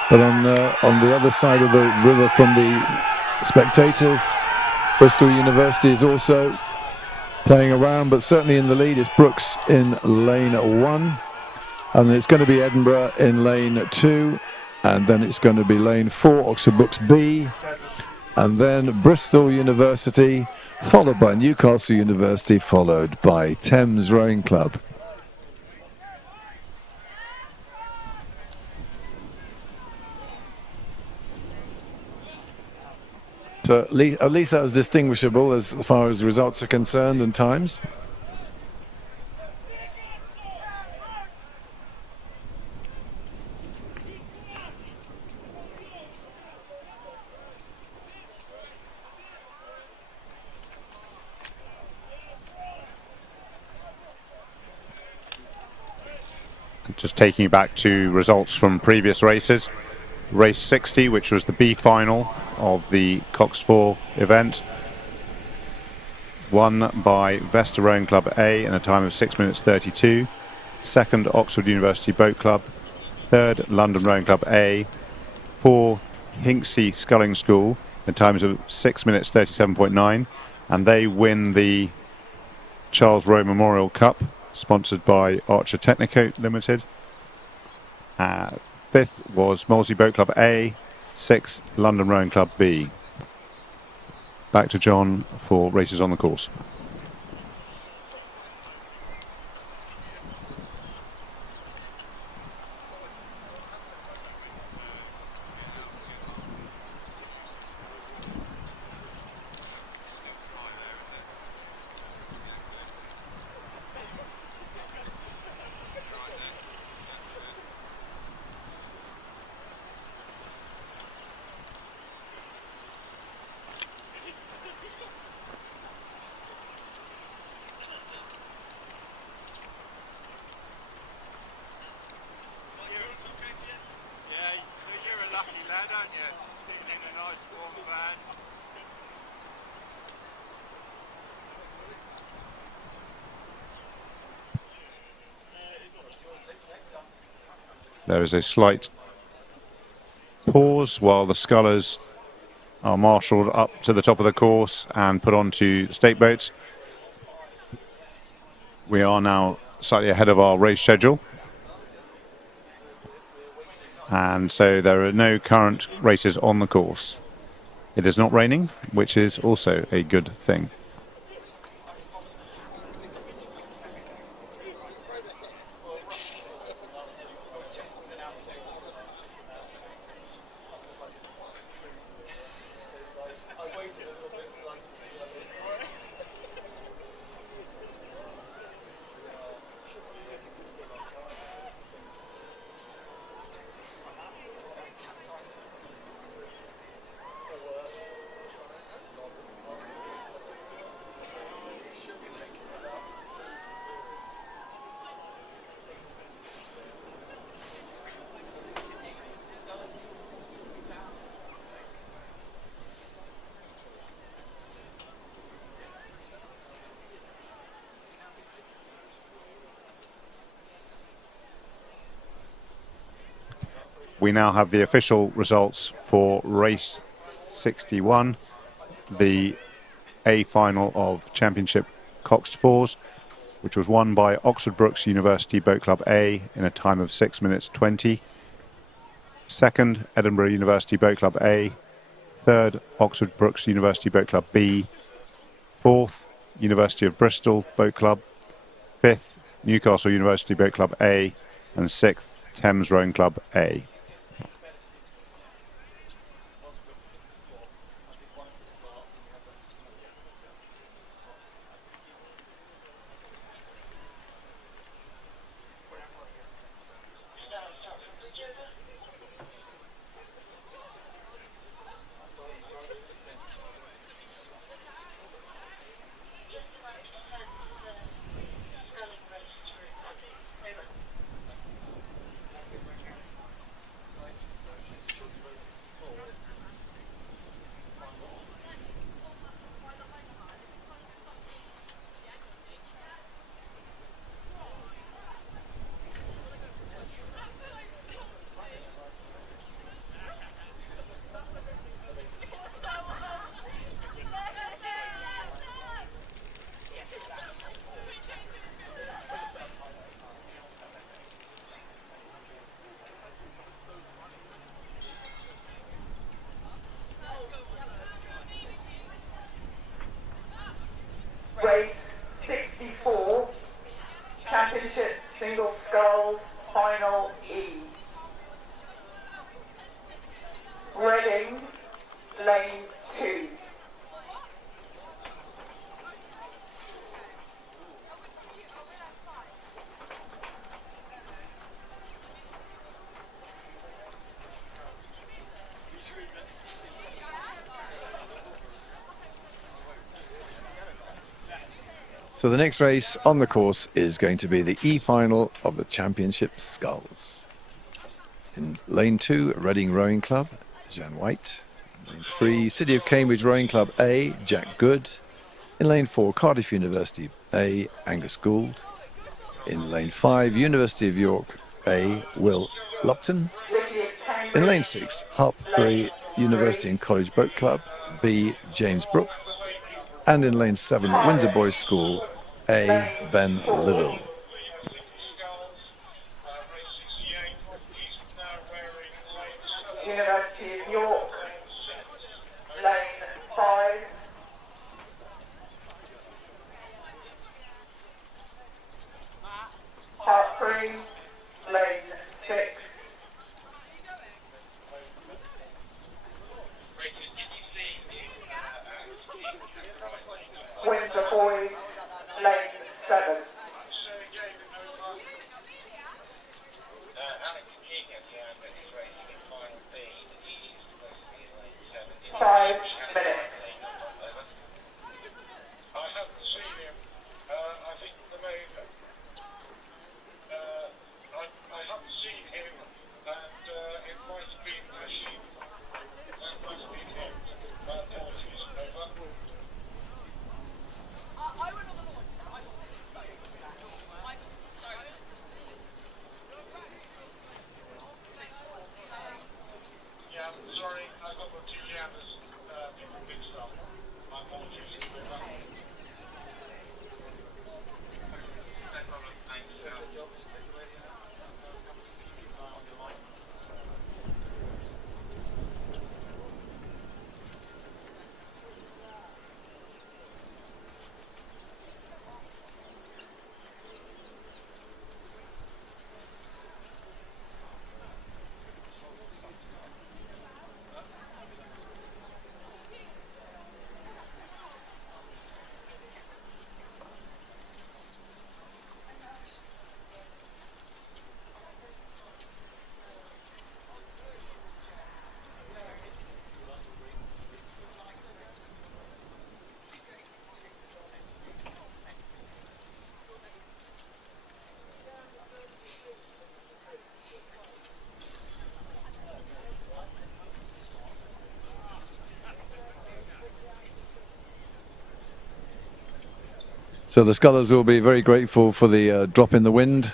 But on the other side of the river from the spectators, Bristol University is also playing around, but certainly in the lead is Brooks in lane 1. And then it's going to be Edinburgh in lane 2. And then it's going to be lane 4, Oxford Brooks B. And then Bristol University, followed by Newcastle University, followed by Thames Rowing Club. So at least that was distinguishable as far as results are concerned and times. Just taking you back to results from previous races. Race 60, which was the B final of the Coxed 4 event, won by Vesta Rowing Club A in a time of 6 minutes 32. Second, Oxford University Boat Club. Third, London Rowing Club A. 4, Hinksey Sculling School in times of 6 minutes 37.9, and they win the Charles Rowe Memorial Cup, sponsored by Archer Technico Limited. Fifth was Molesey Boat Club A. Sixth, London Rowing Club B. Back to John for races on the course. There is a slight pause while the scullers are marshalled up to the top of the course and put onto state boats. We are now slightly ahead of our race schedule, and so there are no current races on the course. It is not raining, which is also a good thing. We now have the official results for race 61, the A final of Championship Coxed 4s, which was won by Oxford Brooks University Boat Club A in a time of 6 minutes 20. Second, Edinburgh University Boat Club A. Third, Oxford Brooks University Boat Club B. Fourth, University of Bristol Boat Club. Fifth, Newcastle University Boat Club A. And sixth, Thames Rowing Club A. Race 64, Championship Single Sculls, Final E. Reading, Lane 2. So the next race on the course is going to be the E-final of the Championship Sculls. In Lane 2, Reading Rowing Club, Jan White. Lane 3, City of Cambridge Rowing Club A, Jack Good. In Lane 4, Cardiff University A, Angus Gould. In Lane 5, University of York A, Will Lupton. In Lane 6, Hartpury University and College Boat Club B, James Brooke. And in Lane 7, Windsor Boys School A, Ben Liddell. University of York, Lane 5. Hartpury, Lane 6. Windsor Boys, Lane 7. Five minutes. I haven't seen him. I think the main. I haven't seen him, and it might have been a sheep. That must be him. That horse is over. Yeah, sorry, I got the two jammers mixed up. My apologies. No problem, thanks. So the scullers will be very grateful for the drop in the wind.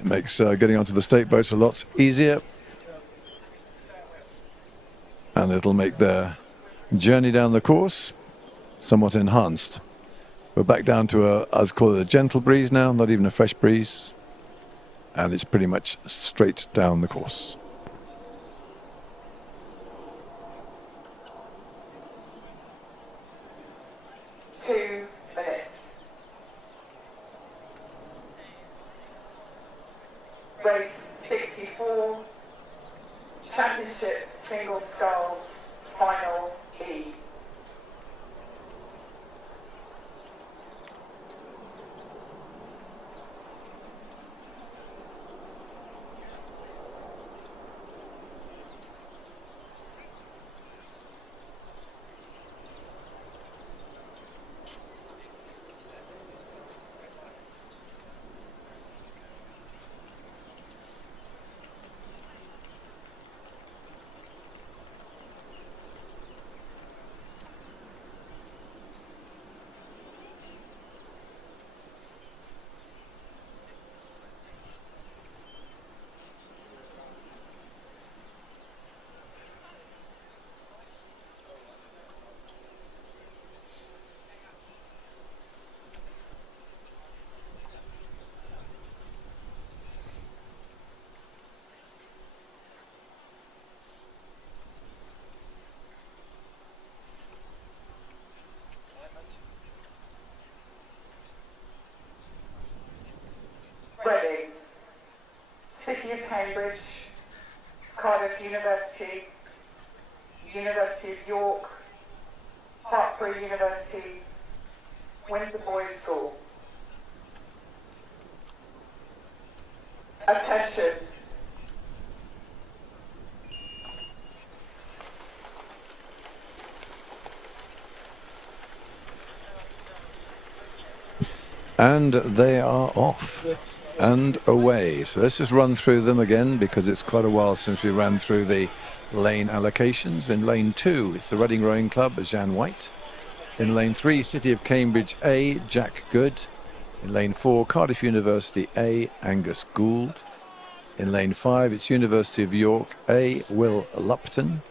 It makes getting onto the state boats a lot easier. And it'll make their journey down the course somewhat enhanced. We're back down to I'd call it a gentle breeze now, not even a fresh breeze. And it's pretty much straight down the course. Race 64, Championship Single Sculls, Final E. of Cambridge, Cardiff University, University of York, Hartpury University, Windsor Boys School. Attention. And they are off and away. So let's just run through them again, because it's quite a while since we ran through the lane allocations. In lane 2, it's the Reading Rowing Club, Jeanne White. In lane 3, City of Cambridge A, Jack Good. In lane 4, Cardiff University A, Angus Gould. In lane 5, it's University of York A, Will Lupton.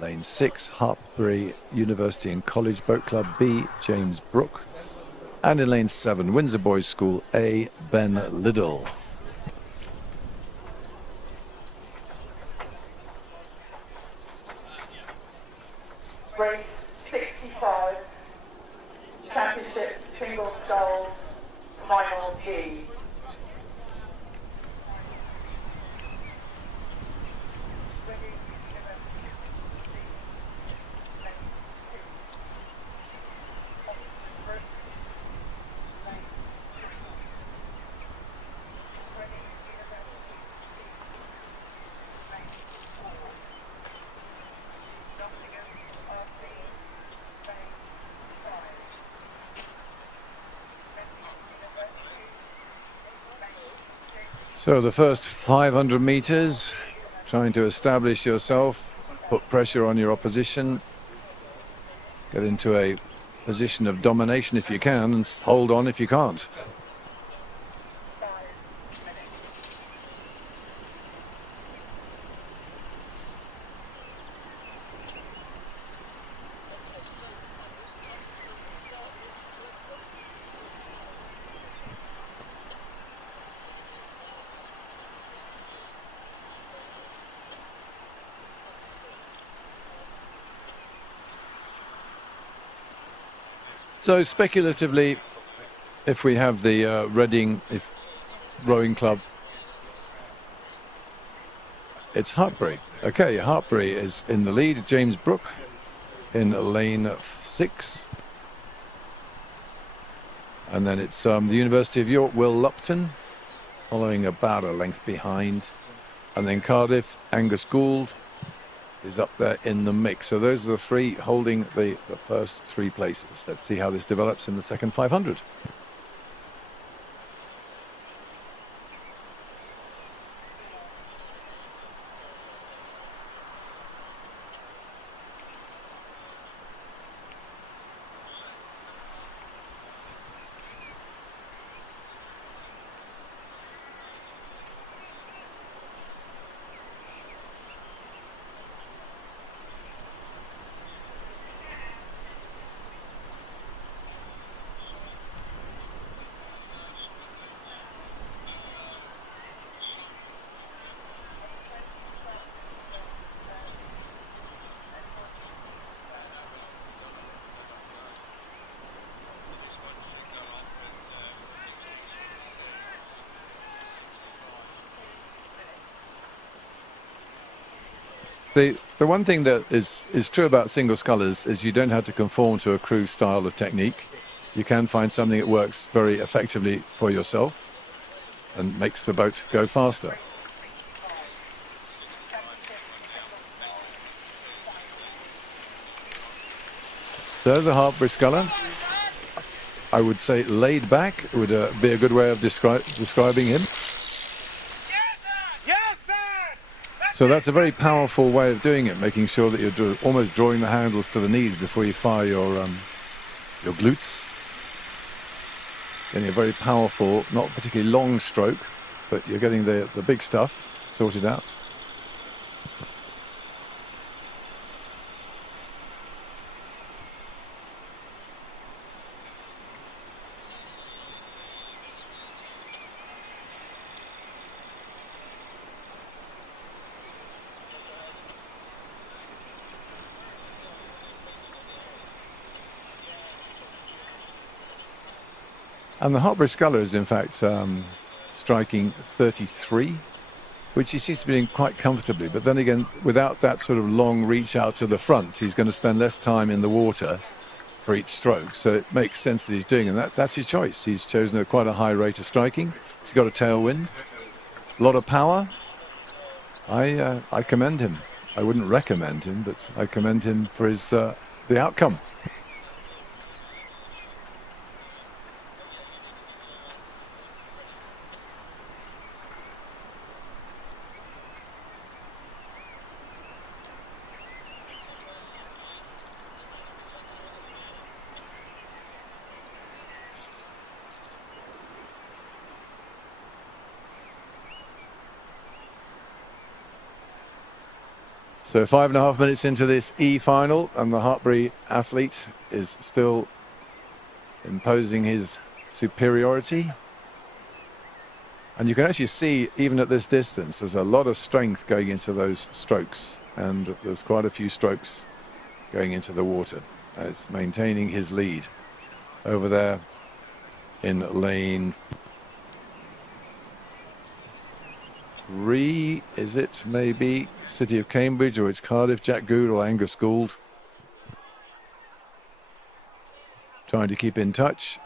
Lane 6, Hartpury University and College Boat Club B, James Brooke. And in lane 7, Windsor Boys School A, Ben Liddell. Race 65, Championship Single Sculls, Final E. So the first 500 meters, trying to establish yourself, put pressure on your opposition, get into a position of domination if you can, and hold on if you can't. So speculatively, if we have the Reading Rowing Club, it's Hartpury. Okay, Hartpury is in the lead. James Brooke in lane 6. And then it's the University of York, Will Lupton, following about a length behind. And then Cardiff, Angus Gould is up there in the mix. So those are the three holding the first 3 places. Let's see how this develops in the second 500. The one thing that is true about single scullers is you don't have to conform to a crew style of technique. You can find something that works very effectively for yourself and makes the boat go faster. So there's a Hartpury sculler. I would say laid back would be a good way of describing him. So that's a very powerful way of doing it, making sure that you're almost drawing the handles to the knees before you fire your glutes. Getting a very powerful, not particularly long stroke, but you're getting the big stuff sorted out. And the Hartpury sculler is in fact striking 33 which he seems to be doing quite comfortably. But then again, without that sort of long reach out to the front, he's going to spend less time in the water for each stroke. So it makes sense that he's doing, and that's his choice. He's chosen quite a high rate of striking. He's got a tailwind, a lot of power. I commend him. I wouldn't recommend him, but I commend him for his the outcome. So 5.5 minutes into this E final, and the Hartpury athlete is still imposing his superiority. And you can actually see, even at this distance, there's a lot of strength going into those strokes, and there's quite a few strokes going into the water. It's maintaining his lead over there in lane 3, is it maybe? City of Cambridge, or it's Cardiff, Jack Good or Angus Gould. Trying to keep in touch.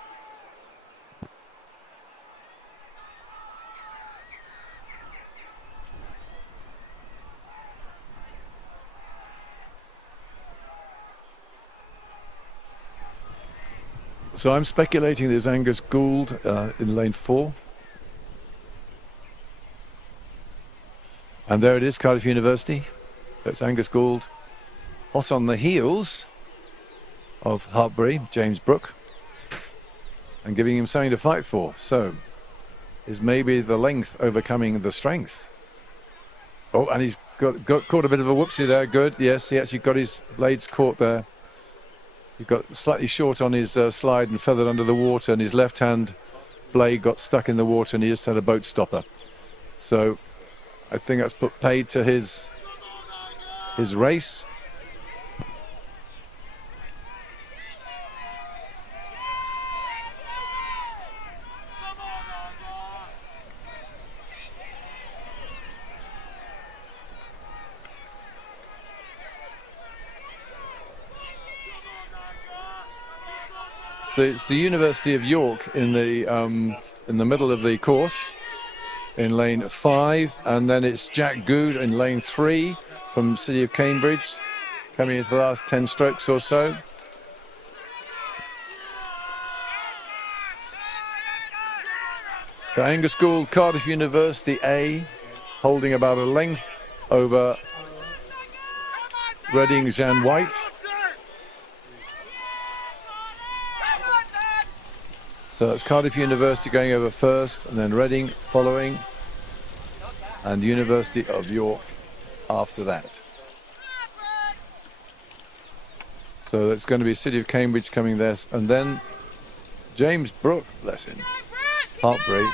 So I'm speculating there's Angus Gould in lane 4. And there it is, Cardiff University. So it's Angus Gould, hot on the heels of Hartpury, James Brooke, and giving him something to fight for. So is maybe the length overcoming the strength? Oh, and he's got caught a bit of a whoopsie there. Good, yes, he actually got his blades caught there. He got slightly short on his slide and feathered under the water, and his left hand blade got stuck in the water, and he just had a boat stopper. So I think that's put paid to his race. So it's the University of York in the middle of the course, in lane 5, and then it's Jack Good in lane 3 from City of Cambridge, coming into the last 10 strokes or so. So Angus Gould, Cardiff University A, holding about a length over Reading Jan White. So that's Cardiff University going over first, and then Reading following, and University of York after that. So it's going to be City of Cambridge coming there, and then James Brooke, bless him, Hartpury.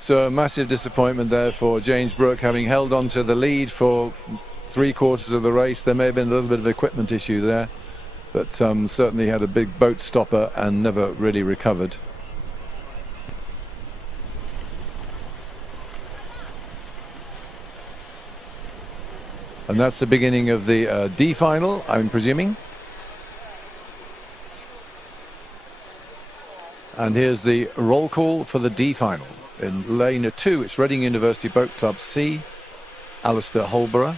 So a massive disappointment there for James Brooke, having held on to the lead for 3/4 of the race. There may have been a little bit of equipment issue there, but certainly had a big boat stopper and never really recovered. And that's the beginning of the D final, I'm presuming. And here's the roll call for the D final. In lane 2, it's Reading University Boat Club C, Alistair Holborough.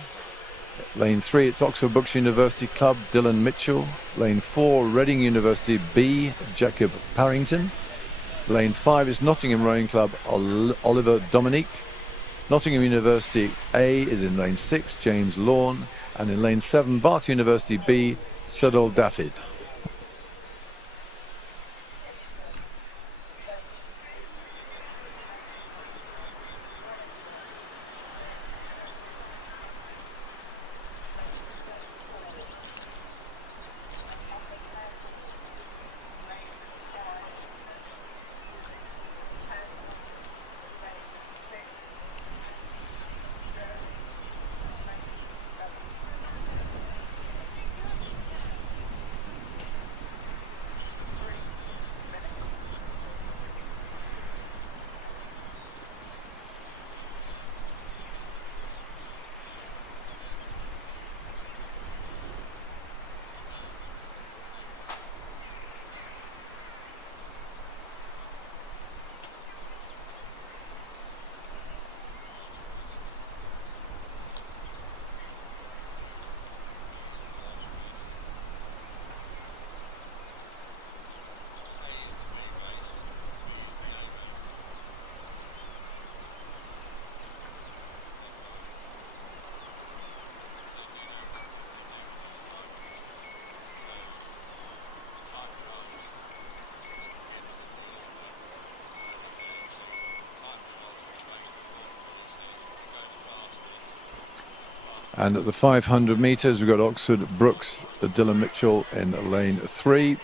Lane 3, it's Oxford Brookes University Club, Dylan Mitchell. Lane 4, Reading University B, Jacob Parrington. Lane 5 is Nottingham Rowing Club, Oliver Dominique. Nottingham University A is in lane 6, James Lawn. And in lane 7, Bath University B, Sudol Daffyd. And at the 500 metres, we've got Oxford Brooks, Dylan Mitchell in lane 3,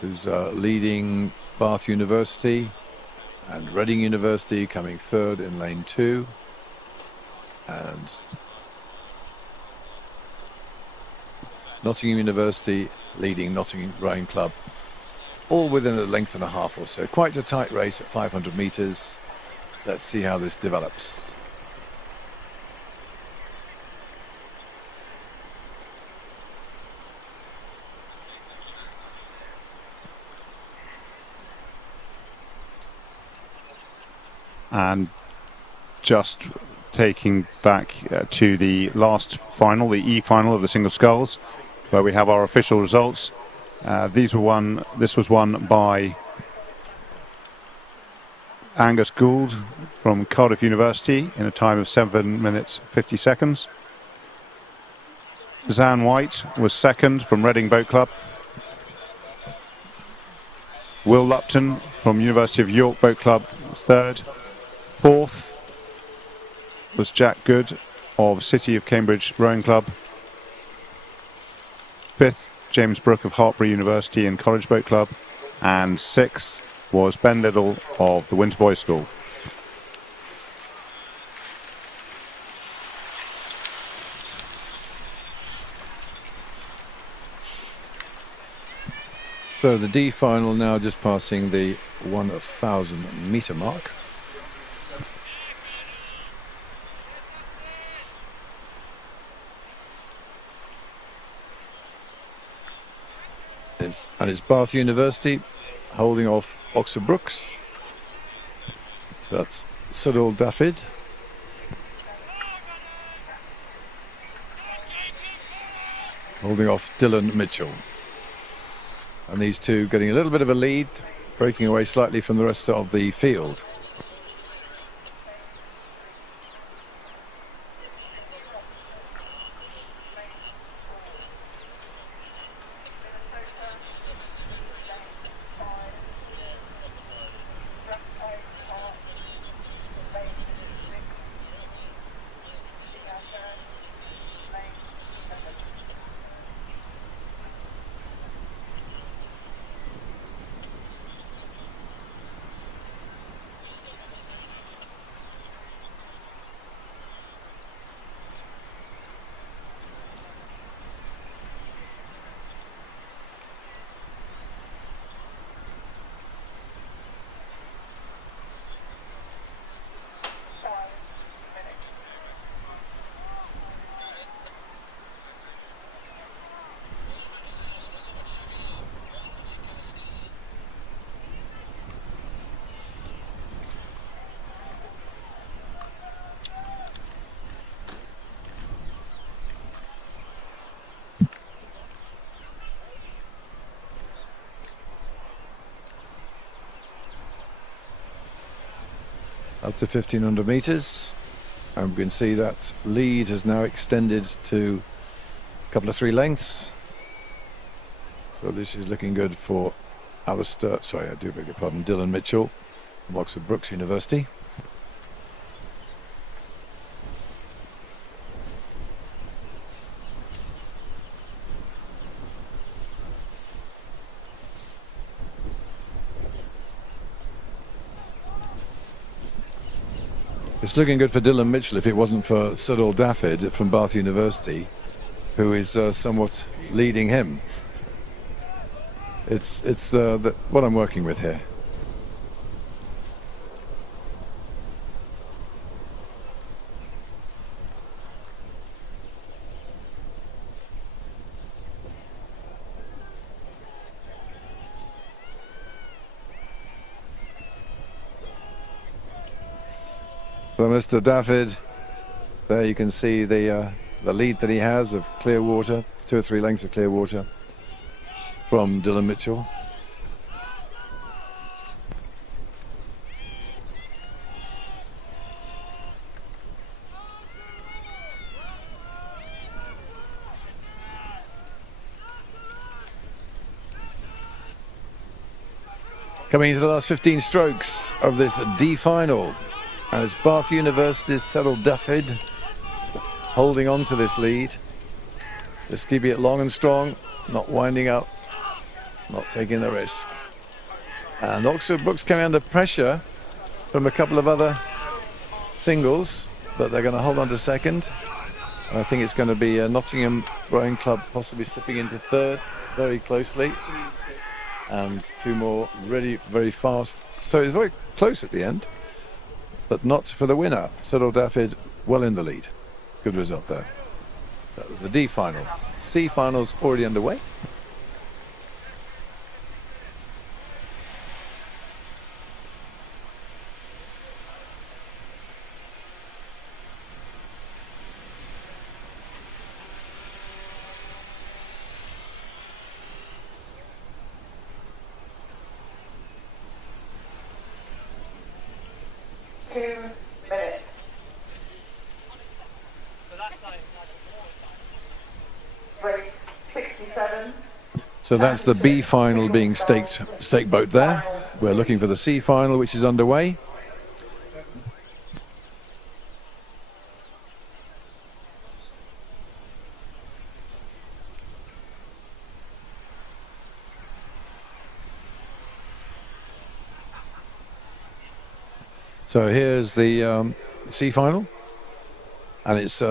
who's leading Bath University, and Reading University coming third in lane 2. And Nottingham University leading Nottingham Rowing Club, all within a length and a half or so. Quite a tight race at 500 metres. Let's see how this develops. And just taking back to the last final, the E final of the single sculls, where we have our official results. This was won by Angus Gould from Cardiff University in a time of 7 minutes 50 seconds. Zan White was second from Reading Boat Club. Will Lupton from University of York Boat Club was third. Fourth was Jack Good of City of Cambridge Rowing Club. Fifth, James Brooke of Hartpury University and College Boat Club. And sixth was Ben Liddell of the Winter Boys School. So the D final now just passing the 1,000 metre mark. And it's Bath University holding off Oxford Brooks. So that's Siddle Daffyd. Holding off Dylan Mitchell. And these two getting a little bit of a lead, breaking away slightly from the rest of the field. Up to 1,500 metres, and we can see that lead has now extended to a couple of 3 lengths. So this is looking good for Dylan Mitchell from Oxford Brooks University. It's looking good for Dylan Mitchell if it wasn't for Siddle Daffyd from Bath University, who is somewhat leading him. It's what I'm working with here. So Mr. Daffyd, there you can see the lead that he has of clear water, 2 or 3 lengths of clear water from Dylan Mitchell. Coming into the last 15 strokes of this D final. And it's Bath University's Siddle Daffyd holding on to this lead. Just keeping it long and strong, not winding up, not taking the risk. And Oxford Brook's coming under pressure from a couple of other singles, but they're going to hold on to second. And I think it's going to be Nottingham Rowing Club possibly slipping into third very closely. And two more really very fast. So it's very close at the end, but not for the winner. Cyril Daffyd well in the lead. Good result there. That was the D final. C final's already underway. So that's the B final being stake boat there. We're looking for the C final, which is underway. So here's the C final, and it's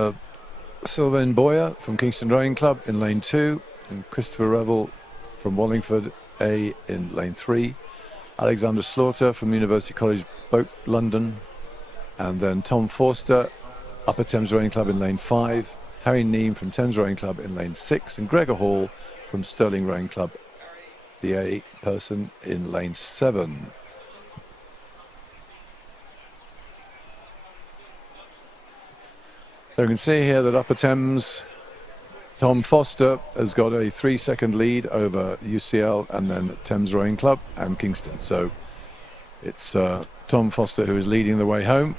Sylvain Boyer from Kingston Rowing Club in lane 2, and Christopher Revel from Wallingford A in lane 3, Alexander Slaughter from University College Boat London, and then Tom Forster, Upper Thames Rowing Club in lane 5, Harry Neame from Thames Rowing Club in lane 6, and Gregor Hall from Stirling Rowing Club, the A person, in lane 7. So you can see here that Upper Thames, Tom Foster has got a 3-second lead over UCL and then Thames Rowing Club and Kingston. So it's Tom Foster who is leading the way home.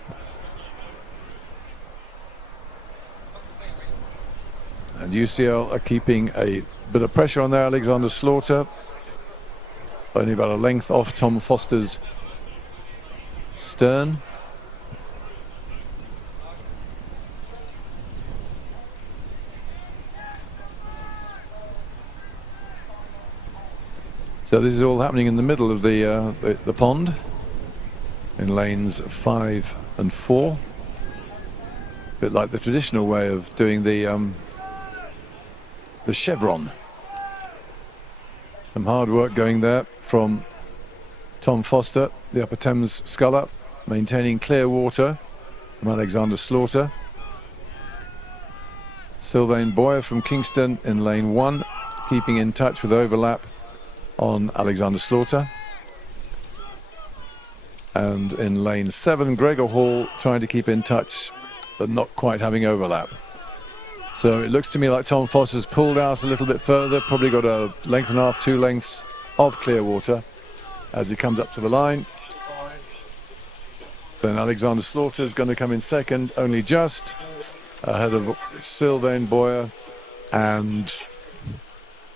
And UCL are keeping a bit of pressure on there. Alexander Slaughter, only about a length off Tom Foster's stern. So this is all happening in the middle of the pond, in lanes 5 and 4. A bit like the traditional way of doing the chevron. Some hard work going there from Tom Foster, the Upper Thames sculler, maintaining clear water from Alexander Slaughter. Sylvain Boyer from Kingston in lane 1, keeping in touch with overlap on Alexander Slaughter. And in lane 7, Gregor Hall trying to keep in touch but not quite having overlap. So it looks to me like Tom Foster's pulled out a little bit further, probably got a length and a half, 2 lengths of clear water as he comes up to the line. Then Alexander Slaughter is going to come in second, only just ahead of Sylvain Boyer and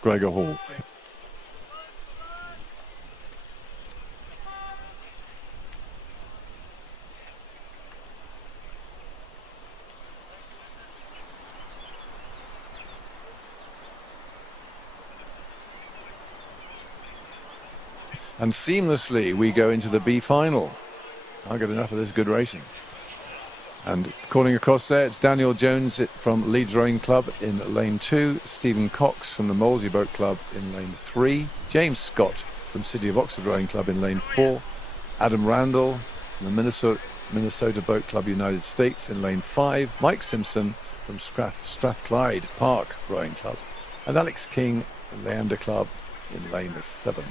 Gregor Hall. And seamlessly we go into the B final. I'll get enough of this good racing. And calling across there, it's Daniel Jones from Leeds Rowing Club in lane 2, Stephen Cox from the Molesey Boat Club in lane 3, James Scott from City of Oxford Rowing Club in lane 4, Adam Randall from the Minnesota Boat Club United States in lane 5, Mike Simpson from Strathclyde Park Rowing Club, and Alex King and Leander Club in lane 7.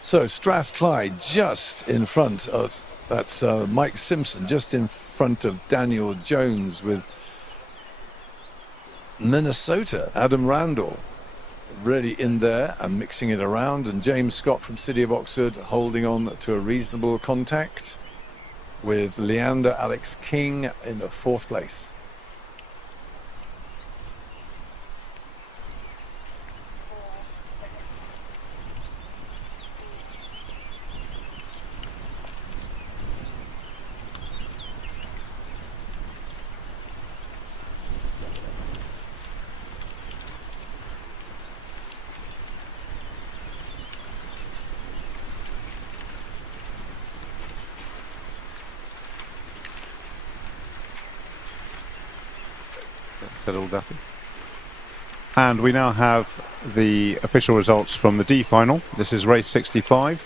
So Strathclyde just in front of, that's Mike Simpson, just in front of Daniel Jones, with Minnesota, Adam Randall, really in there and mixing it around, and James Scott from City of Oxford holding on to a reasonable contact with Leander Alex King in the 4th place. Settle Duffy. And we now have the official results from the D final. This is race 65,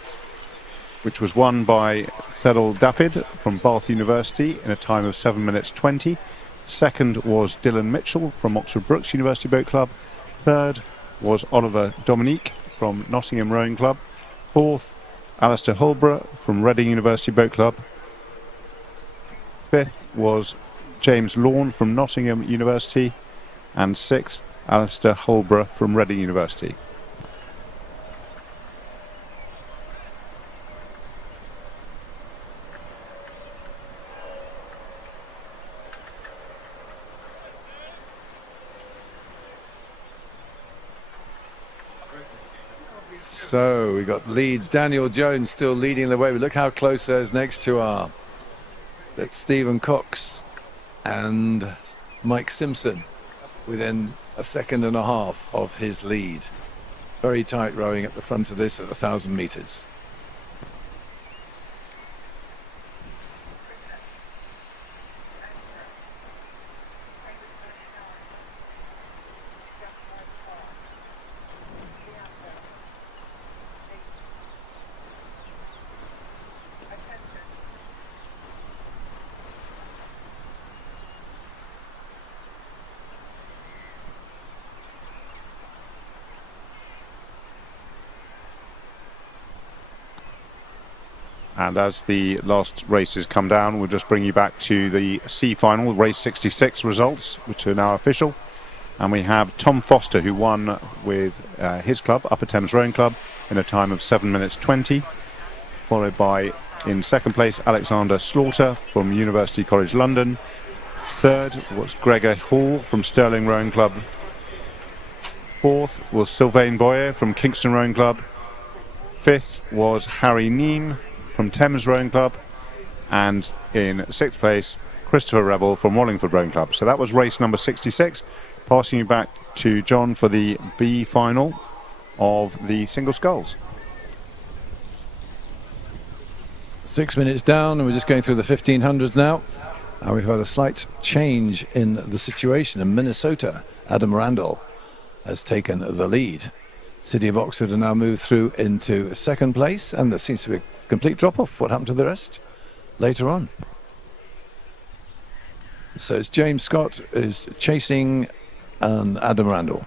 which was won by Settle Dafydd from Bath University in a time of 7 minutes 20. Second was Dylan Mitchell from Oxford Brookes University Boat Club. Third was Oliver Dominique from Nottingham Rowing Club. Fourth, Alistair Hulborough from Reading University Boat Club. Fifth was James Lawn from Nottingham University. And sixth, Alistair Hulborough from Reading University. So we got Leeds. Daniel Jones still leading the way. But look how close those next two are. That's Stephen Cox and Mike Simpson within a second and a half of his lead. Very tight rowing at the front of this at 1,000 metres. And as the last races come down, we'll just bring you back to the C final, race 66 results, which are now official. And we have Tom Foster, who won with his club, Upper Thames Rowing Club, in a time of 7 minutes 20. Followed by, in second place, Alexander Slaughter from University College London. Third was Gregor Hall from Stirling Rowing Club. Fourth was Sylvain Boyer from Kingston Rowing Club. Fifth was Harry Neen from Thames Rowing Club, and in sixth place Christopher Revel from Wallingford Rowing Club. So that was race number 66. Passing you back to John for the B final of the single sculls. 6 minutes down, and we're just going through the 1500s now. And we've had a slight change in the situation in Minnesota. Adam Randall has taken the lead. City of Oxford are now moved through into second place, and there seems to be a complete drop-off. What happened to the rest? Later on. So it's James Scott is chasing Adam Randall.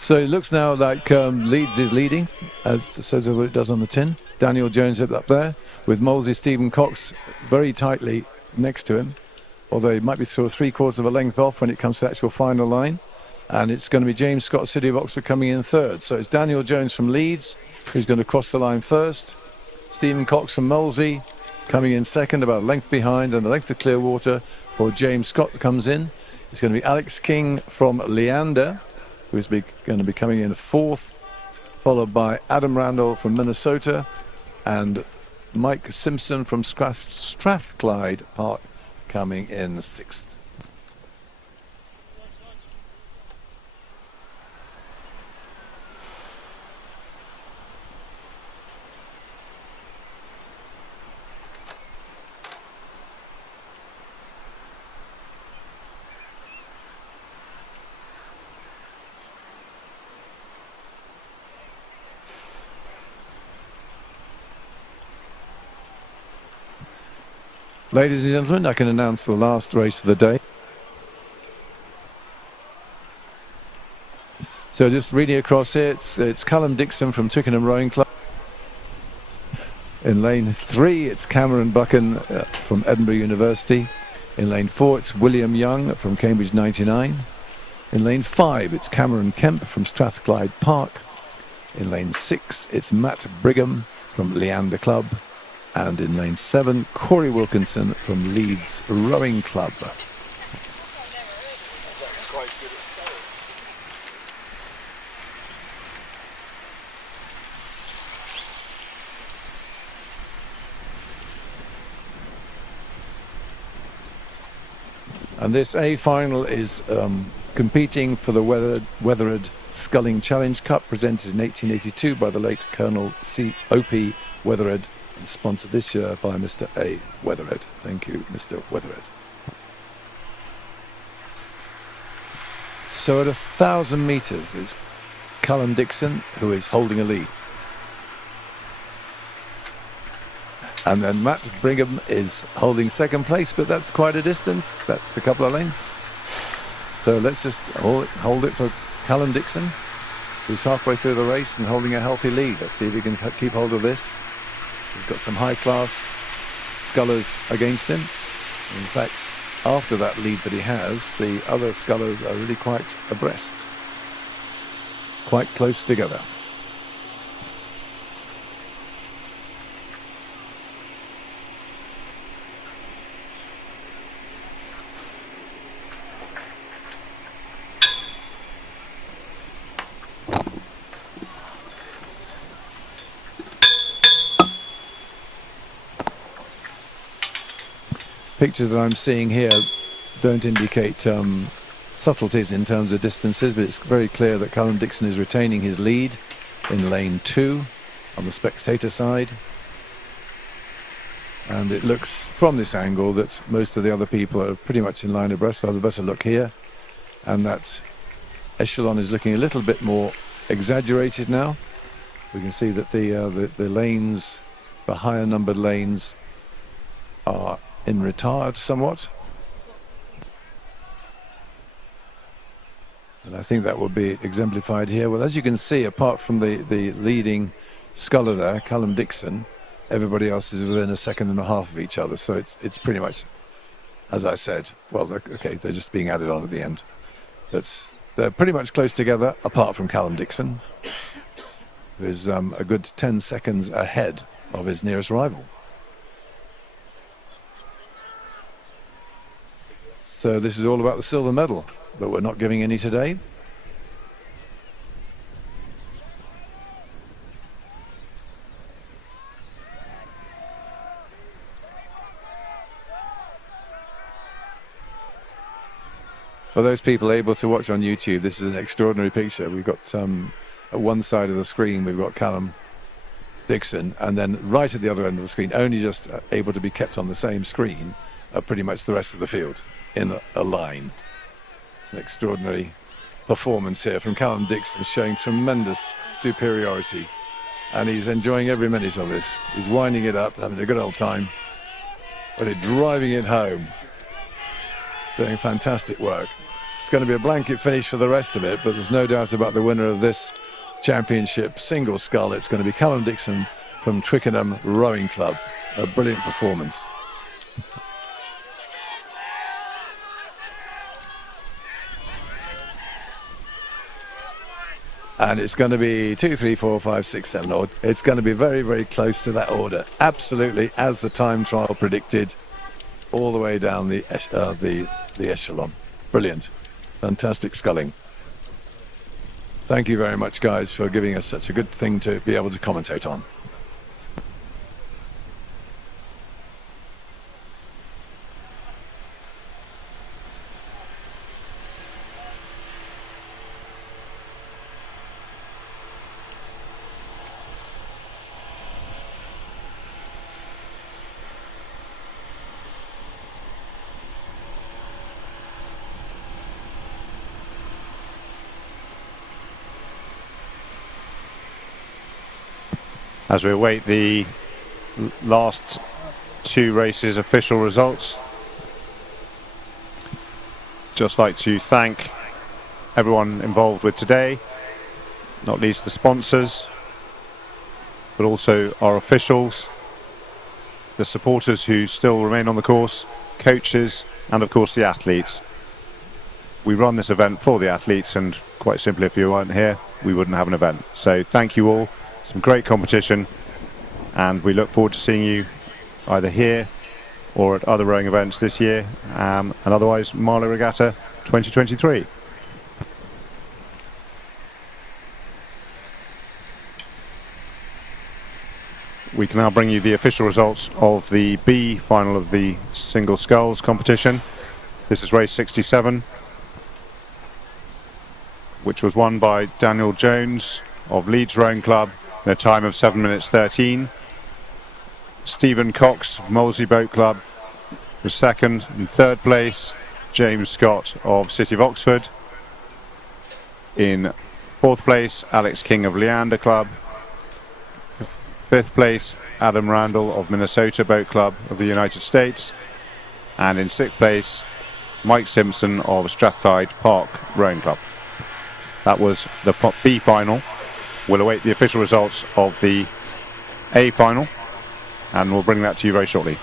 So it looks now like Leeds is leading, as it says what it does on the tin. Daniel Jones up there with Molesey Stephen Cox very tightly next to him, although he might be sort of 3/4 of a length off when it comes to the actual final line. And it's going to be James Scott, City of Oxford, coming in third. So it's Daniel Jones from Leeds who's going to cross the line first. Stephen Cox from Molesey coming in second, about a length behind, and a length of clear water for James Scott comes in. It's going to be Alex King from Leander, who's going to be coming in fourth, followed by Adam Randall from Minnesota and Mike Simpson from Strathclyde Park coming in sixth. Ladies and gentlemen, I can announce the last race of the day. So just reading across here, it's Callum Dixon from Twickenham Rowing Club. In lane 3, it's Cameron Buchan from Edinburgh University. In lane 4, it's William Young from Cambridge 99. In lane 5, it's Cameron Kemp from Strathclyde Park. In lane 6, it's Matt Brigham from Leander Club. And in lane 7, Corey Wilkinson from Leeds Rowing Club. That's quite good. And this A final is competing for the Wethered Sculling Challenge Cup, presented in 1882 by the late Colonel C.O.P. Wethered, and sponsored this year by Mr. A. Wethered. Thank you, Mr. Wethered. So at 1,000 metres, it's Callum Dixon who is holding a lead. And then Matt Brigham is holding second place, but that's quite a distance. That's a couple of lengths. So let's just hold it for Callum Dixon, who's halfway through the race and holding a healthy lead. Let's see if he can keep hold of this. He's got some high-class scullers against him. In fact, after that lead that he has, the other scullers are really quite abreast, quite close together. Pictures that I'm seeing here don't indicate subtleties in terms of distances, but it's very clear that Callum Dixon is retaining his lead in lane 2 on the spectator side. And it looks from this angle that most of the other people are pretty much in line abreast. So I'll have a better look here. And that echelon is looking a little bit more exaggerated now. We can see that the lanes, the higher numbered lanes, are in retard somewhat, and I think that will be exemplified here. Well, as you can see, apart from the leading sculler there, Callum Dixon, everybody else is within a second and a half of each other, so it's pretty much, as I said, well, okay, they're just being added on at the end, but they're pretty much close together, apart from Callum Dixon, who is a good 10 seconds ahead of his nearest rival. So this is all about the silver medal, but we're not giving any today. For those people able to watch on YouTube, this is an extraordinary picture. We've got at one side of the screen, we've got Callum Dixon, and then right at the other end of the screen, only just able to be kept on the same screen, are pretty much the rest of the field in a line. It's an extraordinary performance here from Callum Dixon, showing tremendous superiority, and he's enjoying every minute of this. He's winding it up, having a good old time, really driving it home, doing fantastic work. It's going to be a blanket finish for the rest of it, but there's no doubt about the winner of this championship single scull. It's going to be Callum Dixon from Twickenham Rowing Club. A brilliant performance. And it's going to be 2, 3, 4, 5, 6, 7. Or it's going to be very, very close to that order. Absolutely, as the time trial predicted, all the way down the echelon. Brilliant. Fantastic sculling. Thank you very much, guys, for giving us such a good thing to be able to commentate on. As we await the last 2 races official results, just like to thank everyone involved with today, not least the sponsors, but also our officials, the supporters who still remain on the course, coaches, and of course the athletes. We run this event for the athletes, and quite simply, if you weren't here, we wouldn't have an event. So thank you all. Some great competition, and we look forward to seeing you either here or at other rowing events this year, and otherwise Marlow Regatta 2023. We can now bring you the official results of the B final of the single sculls competition. This is race 67, which was won by Daniel Jones of Leeds Rowing Club in a time of 7 minutes 13. Stephen Cox of Molesey Boat Club was second. In third place, James Scott of City of Oxford. In fourth place, Alex King of Leander Club. Fifth place, Adam Randall of Minnesota Boat Club of the United States. And in sixth place, Mike Simpson of Strathclyde Park Rowing Club. That was the B final. We'll await the official results of the A final, and we'll bring that to you very shortly.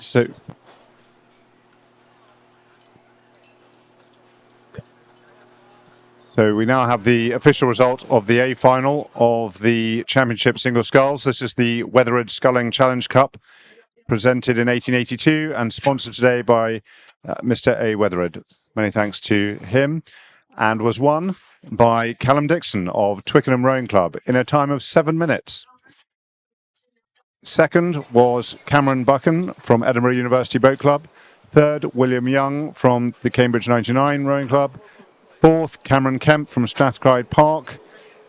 So we now have the official result of the A final of the Championship Single Sculls. This is the Wethered Sculling Challenge Cup, presented in 1882 and sponsored today by Mr. A. Wethered. Many thanks to him, and was won by Callum Dixon of Twickenham Rowing Club in a time of 7 minutes. Second was Cameron Buchan from Edinburgh University Boat Club. Third, William Young from the Cambridge 99 Rowing Club. Fourth, Cameron Kemp from Strathclyde Park.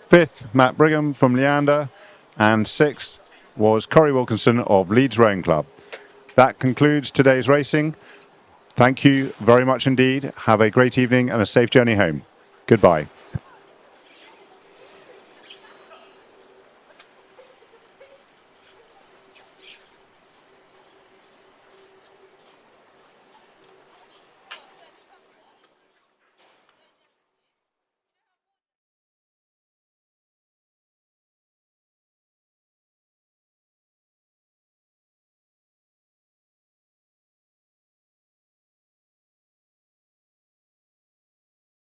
Fifth, Matt Brigham from Leander. And sixth was Corey Wilkinson of Leeds Rowing Club. That concludes today's racing. Thank you very much indeed. Have a great evening and a safe journey home. Goodbye.